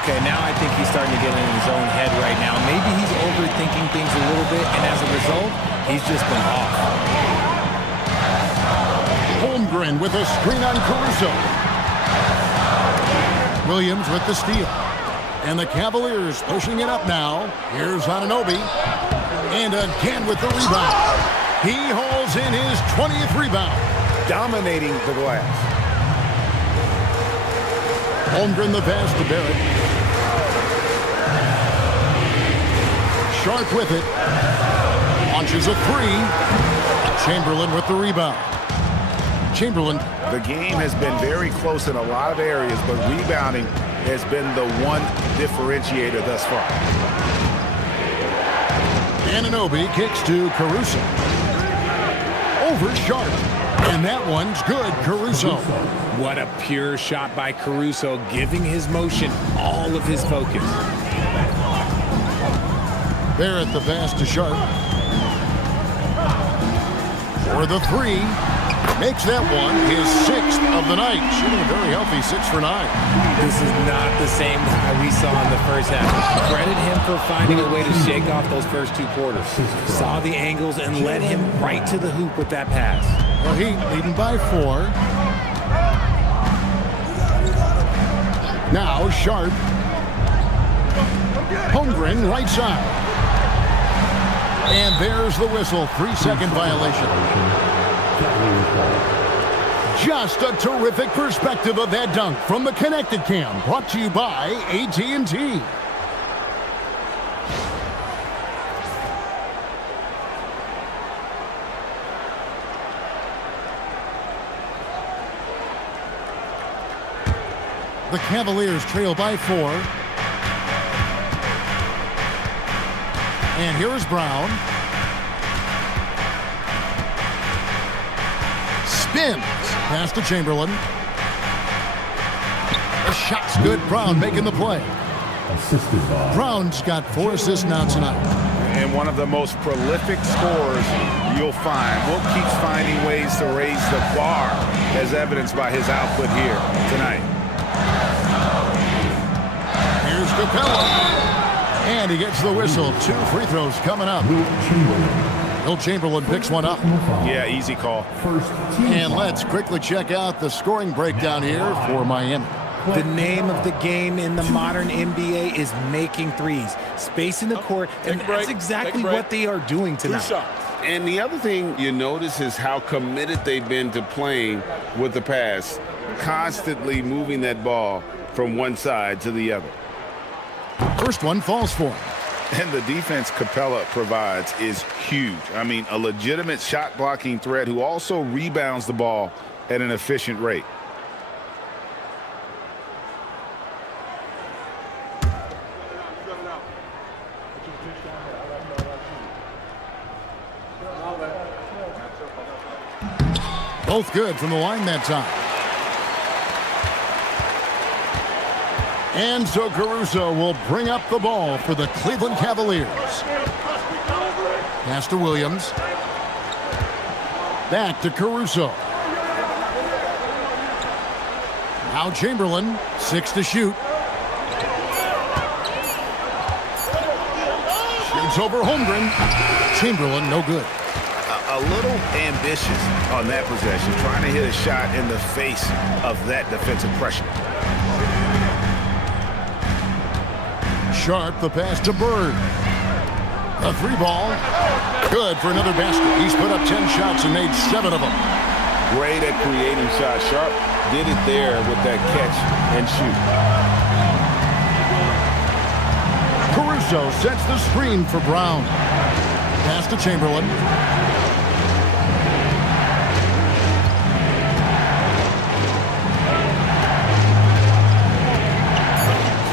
Okay, now I think he's starting to get in his own head right now. Maybe he's overthinking things a little bit, and as a result, he's just been off. Holmgren with a screen on Caruso. Williams with the steal. And the Cavaliers pushing it up now. Here's Anunoby. And again with the rebound. He hauls in his 20th rebound. Dominating the glass. Holmgren the pass to Barrett. Sharp with it. Launches a 3. Chamberlain with the rebound. Chamberlain. The game has been very close in a lot of areas, but rebounding has been the one differentiator thus far. Anunoby kicks to Caruso. Over Sharp. And that one's good, Caruso. What a pure shot by Caruso, giving his motion all of his focus. Barrett the pass to Sharp. For the 3. Makes that one his 6th of the night. Shooting a very healthy 6 for 9. This is not the same guy we saw in the first half. Credit him for finding a way to shake off those first 2 quarters. Saw the angles and led him right to the hoop with that pass. Well, Heat leading by 4. Now Sharp. Holmgren right side. And there's the whistle. 3-second violation. Just a terrific perspective of that dunk from the Connected Cam. Brought to you by AT&T. The Cavaliers trail by 4. And here is Brown. Spins. Pass to Chamberlain. The shot's good. Brown making the play. Brown's got 4 assists now tonight. And one of the most prolific scorers you'll find. Will keeps finding ways to raise the bar, as evidenced by his output here tonight. Here's Capella. And he gets the whistle. 2 free throws coming up. Will Chamberlain picks one up. Yeah, easy call. And let's quickly check out the scoring breakdown here for Miami. The name of the game in the modern NBA is making threes, spacing the court, and that's exactly what they are doing tonight. And the other thing you notice is how committed they've been to playing with the pass, constantly moving that ball from one side to the other. First one falls for him. And the defense Capella provides is huge. I mean, a legitimate shot blocking threat who also rebounds the ball at an efficient rate. Both good from the line that time. And so Caruso will bring up the ball for the Cleveland Cavaliers. Pass to Williams. Back to Caruso. Now Chamberlain, 6 to shoot. It's over Holmgren. Chamberlain, no good. A little ambitious on that possession, trying to hit a shot in the face of that defensive pressure. Sharp, the pass to Bird. A 3-ball. Good for another basket. He's put up 10 shots and made 7 of them. Great at creating shots. Sharp did it there with that catch and shoot. Caruso sets the screen for Brown. Pass to Chamberlain.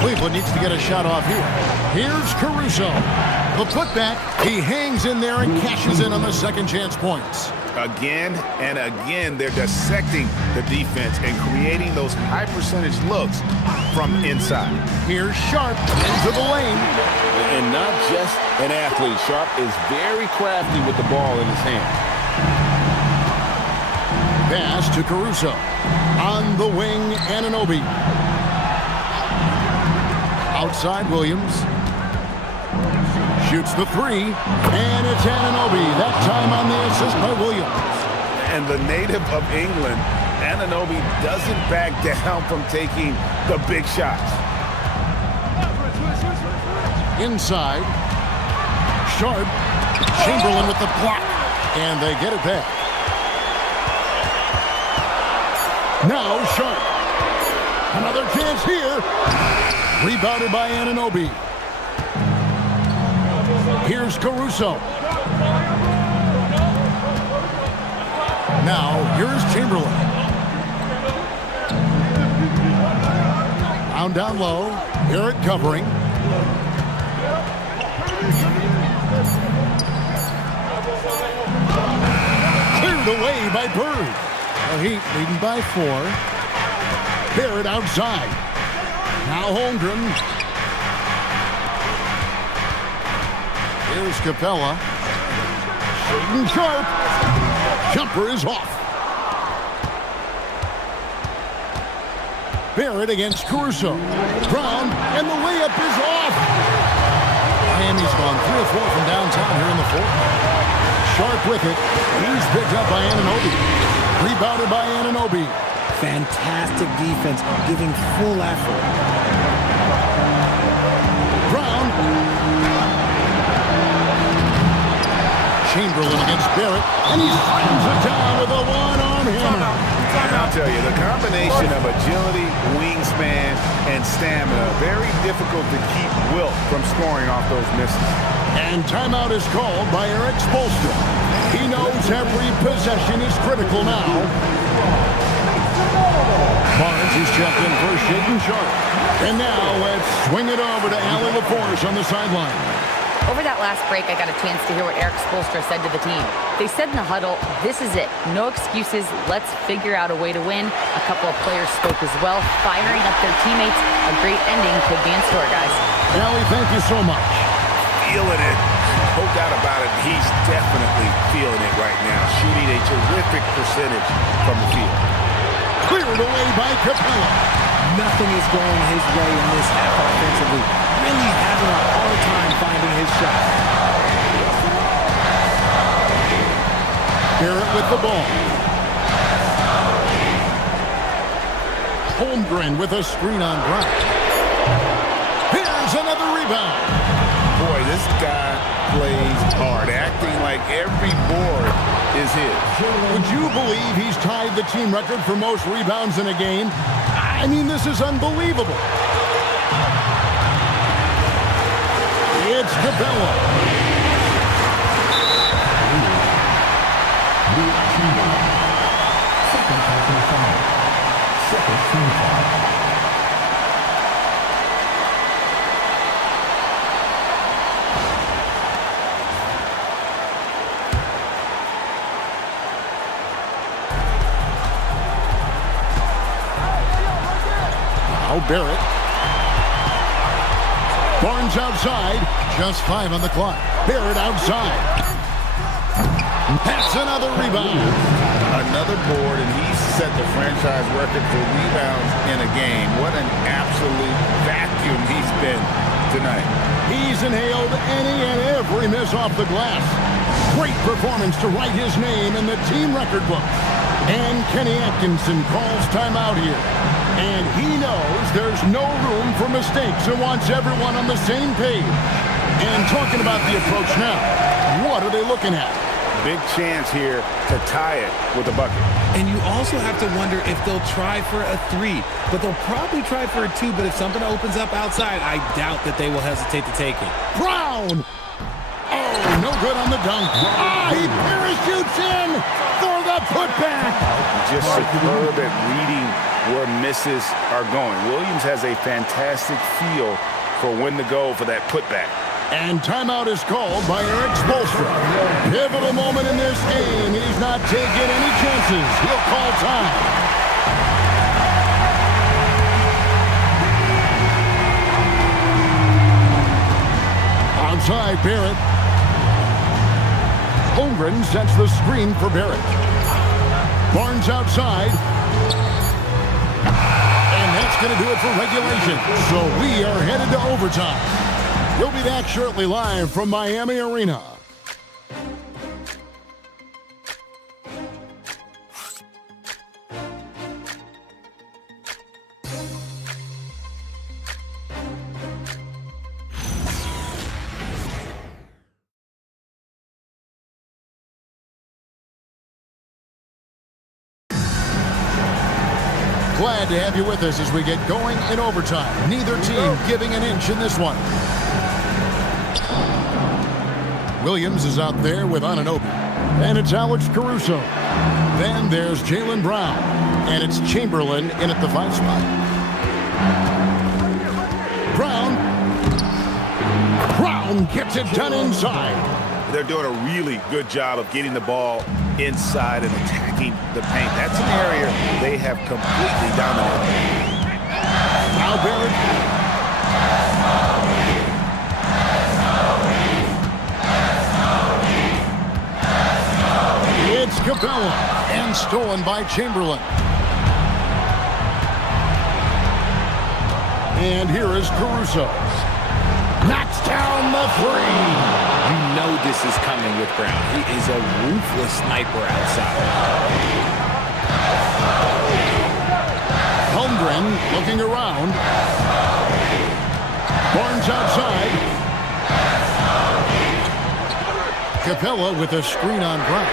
Cleveland needs to get a shot off here. Here's Caruso. The putback. He hangs in there and cashes in on the second chance points. Again and again, they're dissecting the defense and creating those high percentage looks from inside. Here's Sharp into the lane. And not just an athlete. Sharp is very crafty with the ball in his hand. Pass to Caruso. On the wing, Anunoby. Outside Williams. Shoots the 3. And it's Anunoby. That time on the assist by Williams. And the native of England, Anunoby doesn't back down from taking the big shots. Inside. Sharp. Chamberlain with the block. And they get it back. Now Sharp. Another chance here. Rebounded by Anunoby. Here's Caruso. Now, here's Chamberlain. Down low. Barrett covering. Cleared away by Bird. The Heat leading by 4. Barrett outside. Now Holmgren. Here's Capella. Shaedon Sharpe. Jumper is off. Barrett against Caruso. Brown, and the layup is off. Miami's gone 3 or 4 from downtown here in the fourth. Sharpe with it. He's picked up by Anunoby. Rebounded by Anunoby. Fantastic defense, giving full effort. Brown. Chamberlain against Barrett, and he slams it down with a one-arm hammer. I'll tell you, the combination of agility, wingspan, and stamina, very difficult to keep Wilt from scoring off those misses. And timeout is called by Eric Spoelstra. He knows every possession is critical now. Barnes is checked in for Shaedon Sharpe. And now let's swing it over to Allie LaForce on the sideline. Over that last break, I got a chance to hear what Eric Spoelstra said to the team. They said in the huddle, this is it. No excuses. Let's figure out a way to win. A couple of players spoke as well, firing up their teammates. A great ending could be in store, guys. Allie, thank you so much. Feeling it. No doubt about it. He's definitely feeling it right now. Shooting a terrific percentage from the field. Cleared away by Capella. Nothing is going his way in this half offensively. Really having a hard time finding his shot. Barrett with the ball. Holmgren with a screen on Brown. Here's another rebound. Boy, this guy plays hard, acting like every board is his. Would you believe he's tied the team record for most rebounds in a game? I mean, this is unbelievable. It's Capella. Now Barrett. Barnes outside. Just 5 on the clock. Barrett outside. That's another rebound. Another board, and he's set the franchise record for rebounds in a game. What an absolute vacuum he's been tonight. He's inhaled any and every miss off the glass. Great performance to write his name in the team record book. And Kenny Atkinson calls timeout here. And he knows there's no room for mistakes and wants everyone on the same page. And talking about the approach now, what are they looking at? Big chance here to tie it with a bucket. And you also have to wonder if they'll try for a 3. But they'll probably try for a 2. But if something opens up outside, I doubt that they will hesitate to take it. Brown! Oh, no good on the dunk. He parachutes in for the putback. Just superb at reading where misses are going. Williams has a fantastic feel for when to go for that putback. And timeout is called by Eric Spoelstra. Pivotal moment in this game. He's not taking any chances. He'll call time. Outside, Barrett. Holmgren sets the screen for Barrett. Barnes outside. And that's going to do it for regulation. So we are headed to overtime. We'll be back shortly live from Miami Arena. Glad to have you with us as we get going in overtime. Neither team giving an inch in this one. Williams is out there with Anunoby. And it's Alex Caruso. Then there's Jaylen Brown. And it's Chamberlain in at the 5 spot. Brown gets it done inside. They're doing a really good job of getting the ball inside and attacking the paint. That's an area they have completely dominated. Now Barrett. It's Capella, and stolen by Chamberlain. And here is Caruso. Knocks down the 3. You know this is coming with Brown. He is a ruthless sniper outside. Holmgren looking around. Barnes outside. Capella with a screen on Brown.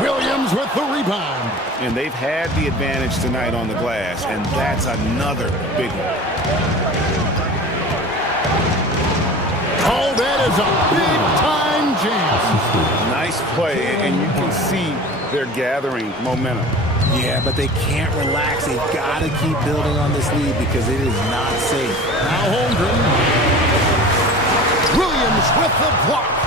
Williams with the rebound. And they've had the advantage tonight on the glass, and that's another big one. Oh, that is a big-time chance. Nice play, and you can see they're gathering momentum. Yeah, but they can't relax. They've got to keep building on this lead because it is not safe. Now Holmgren. Williams with the block.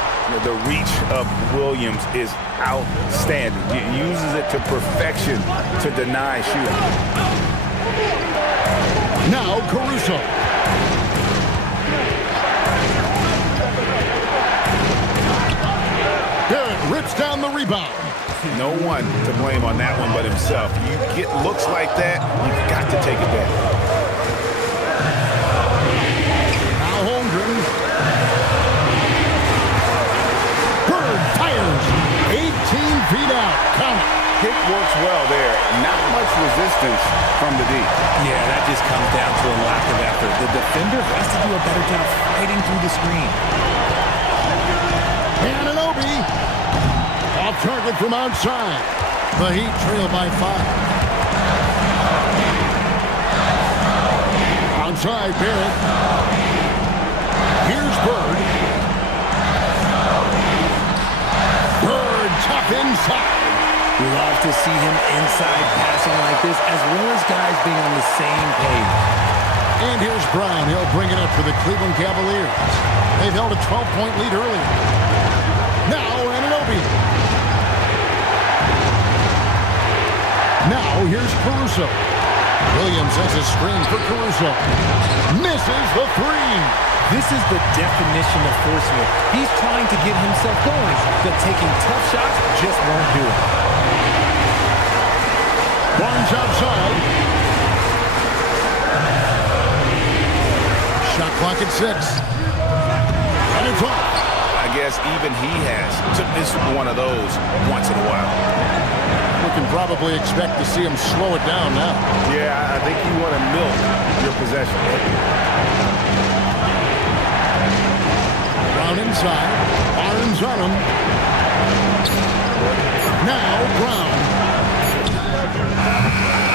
The reach of Williams is outstanding. He uses it to perfection to deny shooting. Now Caruso. Barrett rips down the rebound. No one to blame on that one but himself. You get looks like that, you've got to take it back. Now Holmgren. Bird fires. 18 feet out. Count it. Kick works well there. Not much resistance from the D. Yeah, that just comes down to a lack of effort. The defender has to do a better job fighting through the screen. Anunoby. Off target from outside. The Heat trail by 5. Outside Barrett. Here's Bird. Bird tough inside. Love to see him inside passing like this, as well as guys being on the same page. And here's Brown. He'll bring it up for the Cleveland Cavaliers. They've held a 12-point lead earlier. Now Anunoby. Now here's Caruso. Williams has a screen for Caruso. Misses the 3. This is the definition of forcing it. He's trying to get himself going, but taking tough shots just won't do it. Barnes outside. Shot clock at 6. And it's off. I guess even he has to miss one of those once in a while. We can probably expect to see him slow it down now. Yeah, I think you want to milk your possession. Brown inside. Barnes on him. Now Brown.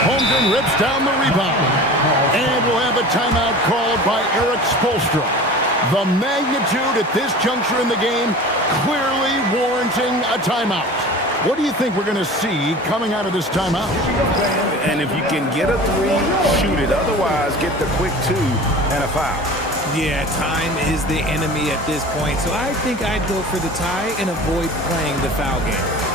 Holmgren rips down the rebound. And we'll have a timeout called by Erik Spoelstra. The magnitude at this juncture in the game clearly warranting a timeout. What do you think we're going to see coming out of this timeout? And if you can get a three, shoot it. Otherwise, get the quick two and a foul. Yeah, time is the enemy at this point, so I think I'd go for the tie and avoid playing the foul game.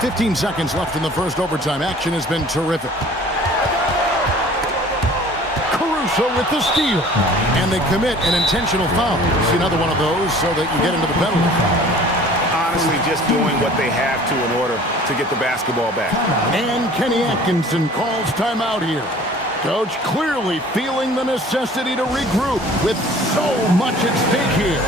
Fifteen seconds left in the first overtime. Action has been terrific. Caruso with the steal. And they commit an intentional foul. See another one of those so they can get into the penalty. Honestly, just doing what they have to in order to get the basketball back. And Kenny Atkinson calls timeout here. Coach clearly feeling the necessity to regroup with so much at stake here.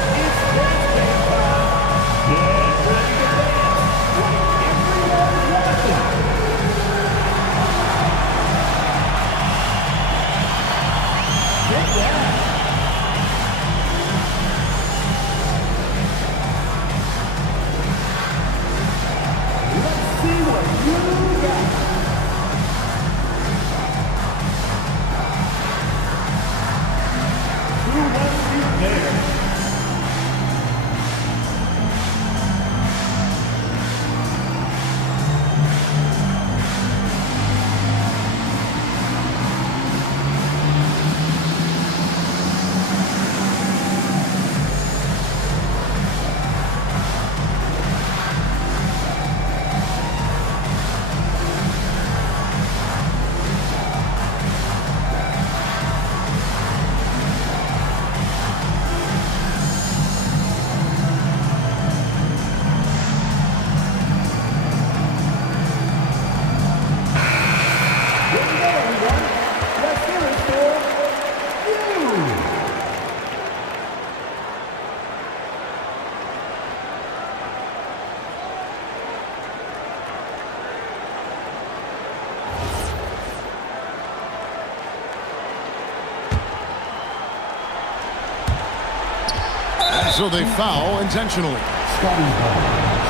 So they foul intentionally. Scotty Barnes.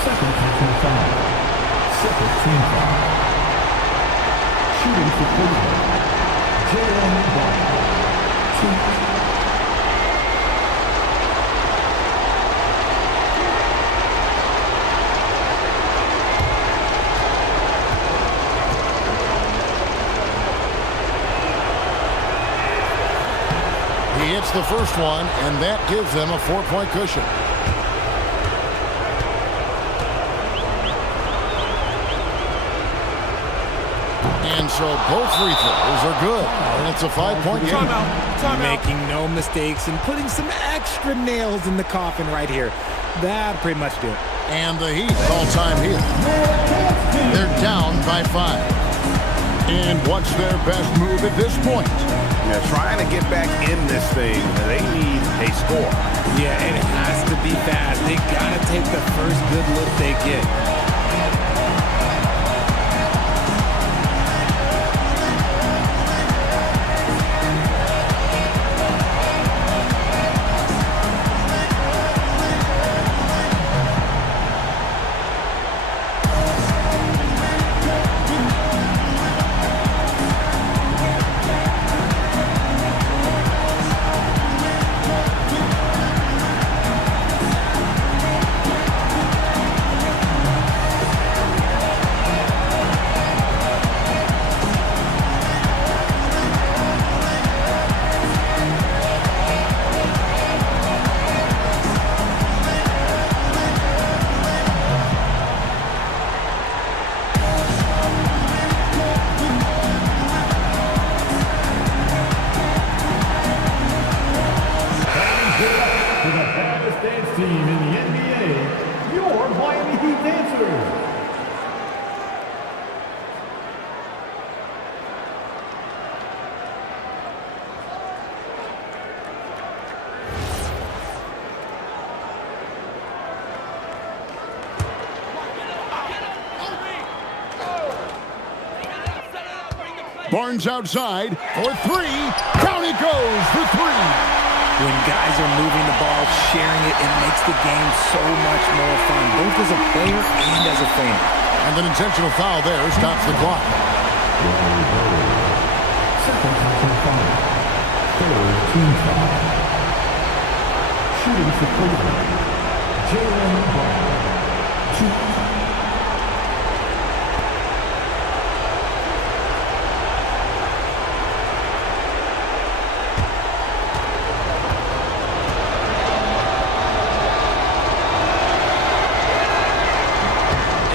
Second team foul. Second team foul. Shooting for Cleveland. Jaylen Brown. He hits the first one, and that gives them a 4-point cushion. And so both free throws are good. And it's a 5-point game. Making no mistakes and putting some extra nails in the coffin right here. That pretty much do it. And the Heat call time here. They're down by 5. And what's their best move at this point? Yeah, trying to get back in this thing, they need a score. Yeah, it has to be fast. They got to take the first good look they get. Barnes outside for three. Down he goes for three. When guys are moving the ball, sharing it, it makes the game so much more fun, both as a player and as a fan. And an intentional foul there stops the clock. Second personal foul. Third team foul. Shooting for Cleveland, Jaylen Brown. 2.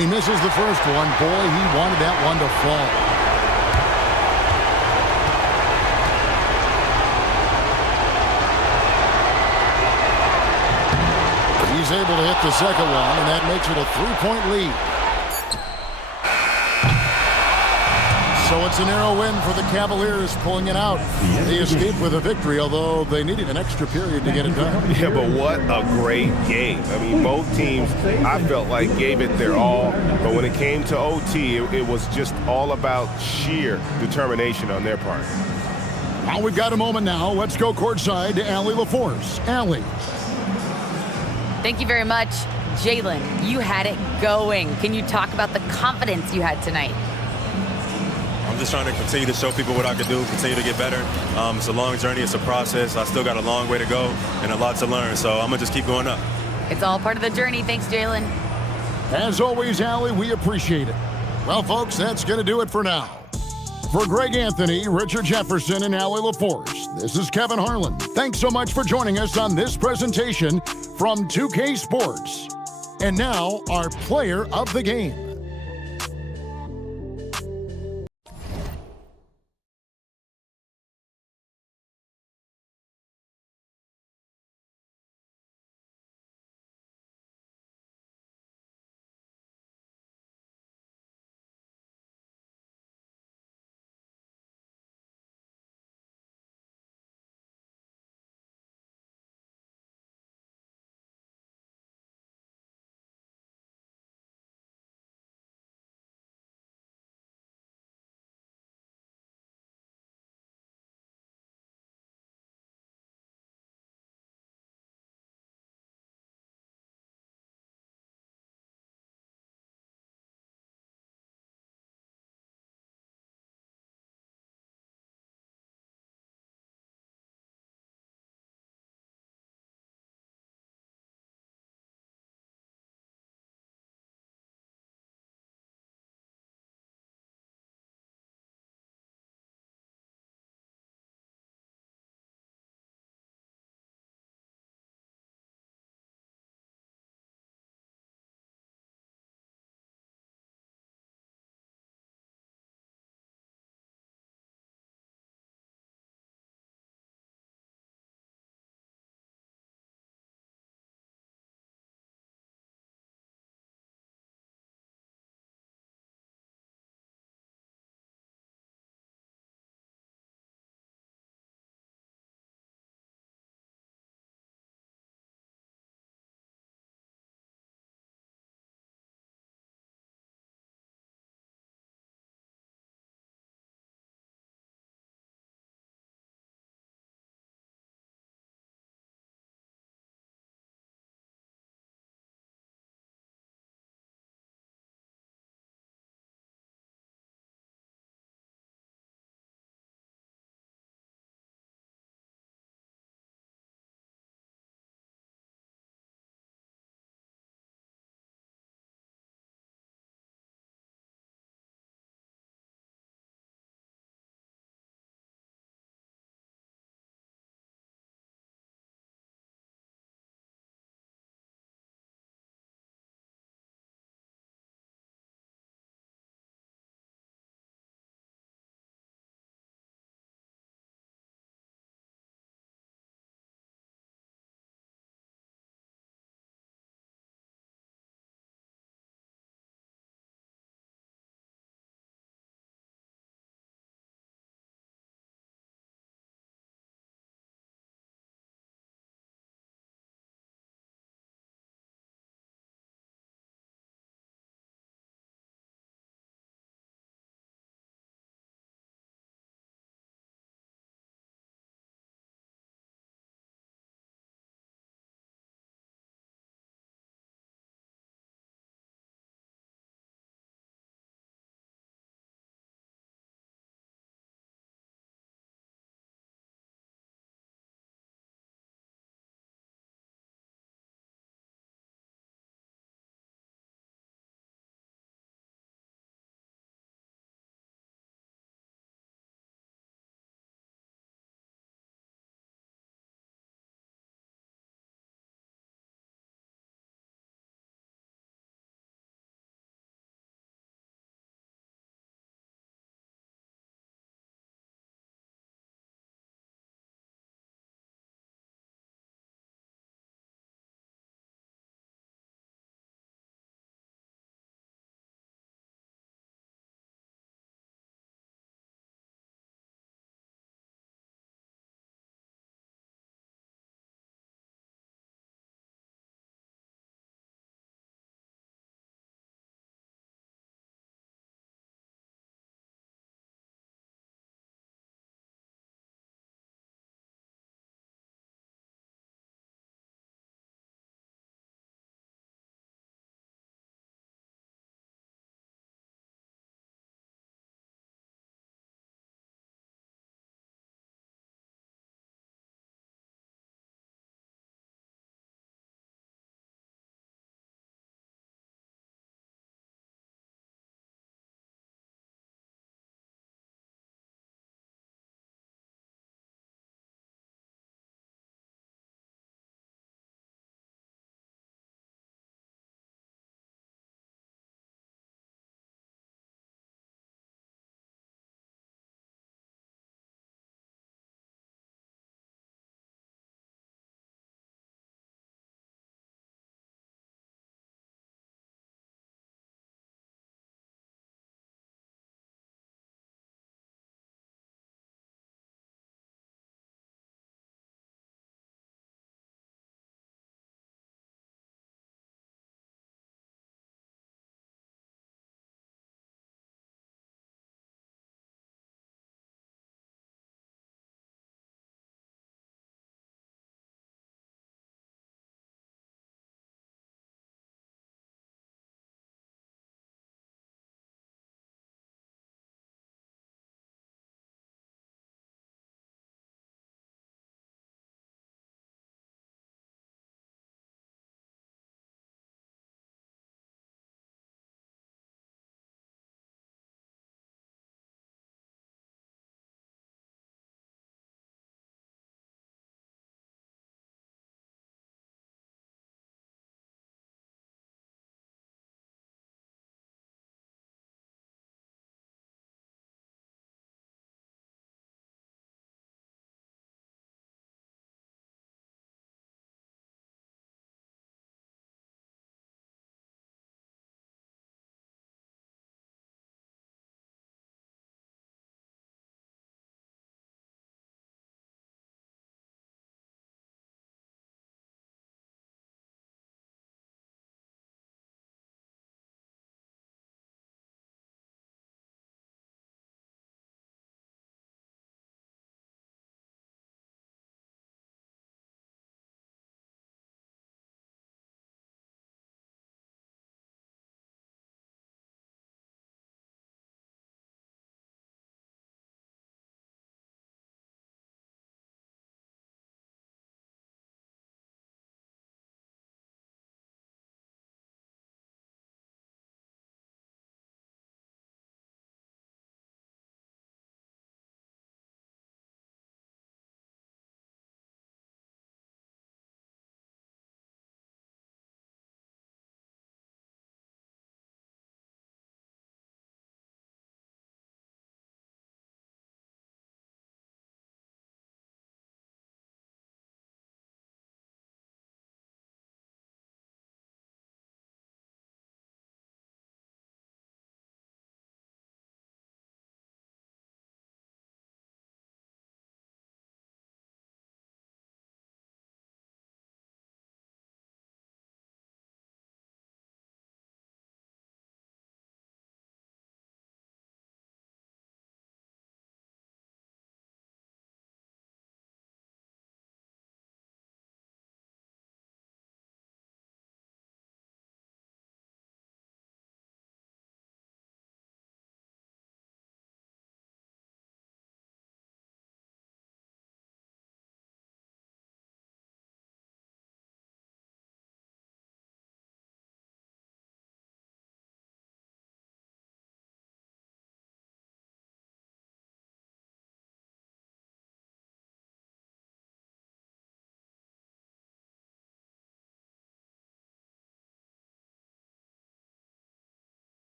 He misses the first one. Boy, he wanted that one to fall. He's able to hit the second one, and that makes it a 3-point lead. So it's a narrow win for the Cavaliers, pulling it out. They escaped with a victory, although they needed an extra period to get it done. Yeah, but what a great game. I mean, both teams, I felt like, gave it their all. But when it came to OT, it was just all about sheer determination on their part. Well, we've got a moment now. Let's go courtside to Allie LaForce. Allie. Thank you very much. Jaylen, you had it going. Can you talk about the confidence you had tonight? I'm just trying to continue to show people what I can do, continue to get better. It's a long journey. It's a process. I still got a long way to go and a lot to learn, so I'm going to just keep going up. It's all part of the journey. Thanks, Jaylen. As always, Allie, we appreciate it. Well, folks, that's going to do it for now. For Greg Anthony, Richard Jefferson, and Allie LaForce, this is Kevin Harlan. Thanks so much for joining us on this presentation from 2K Sports. And now, our player of the game.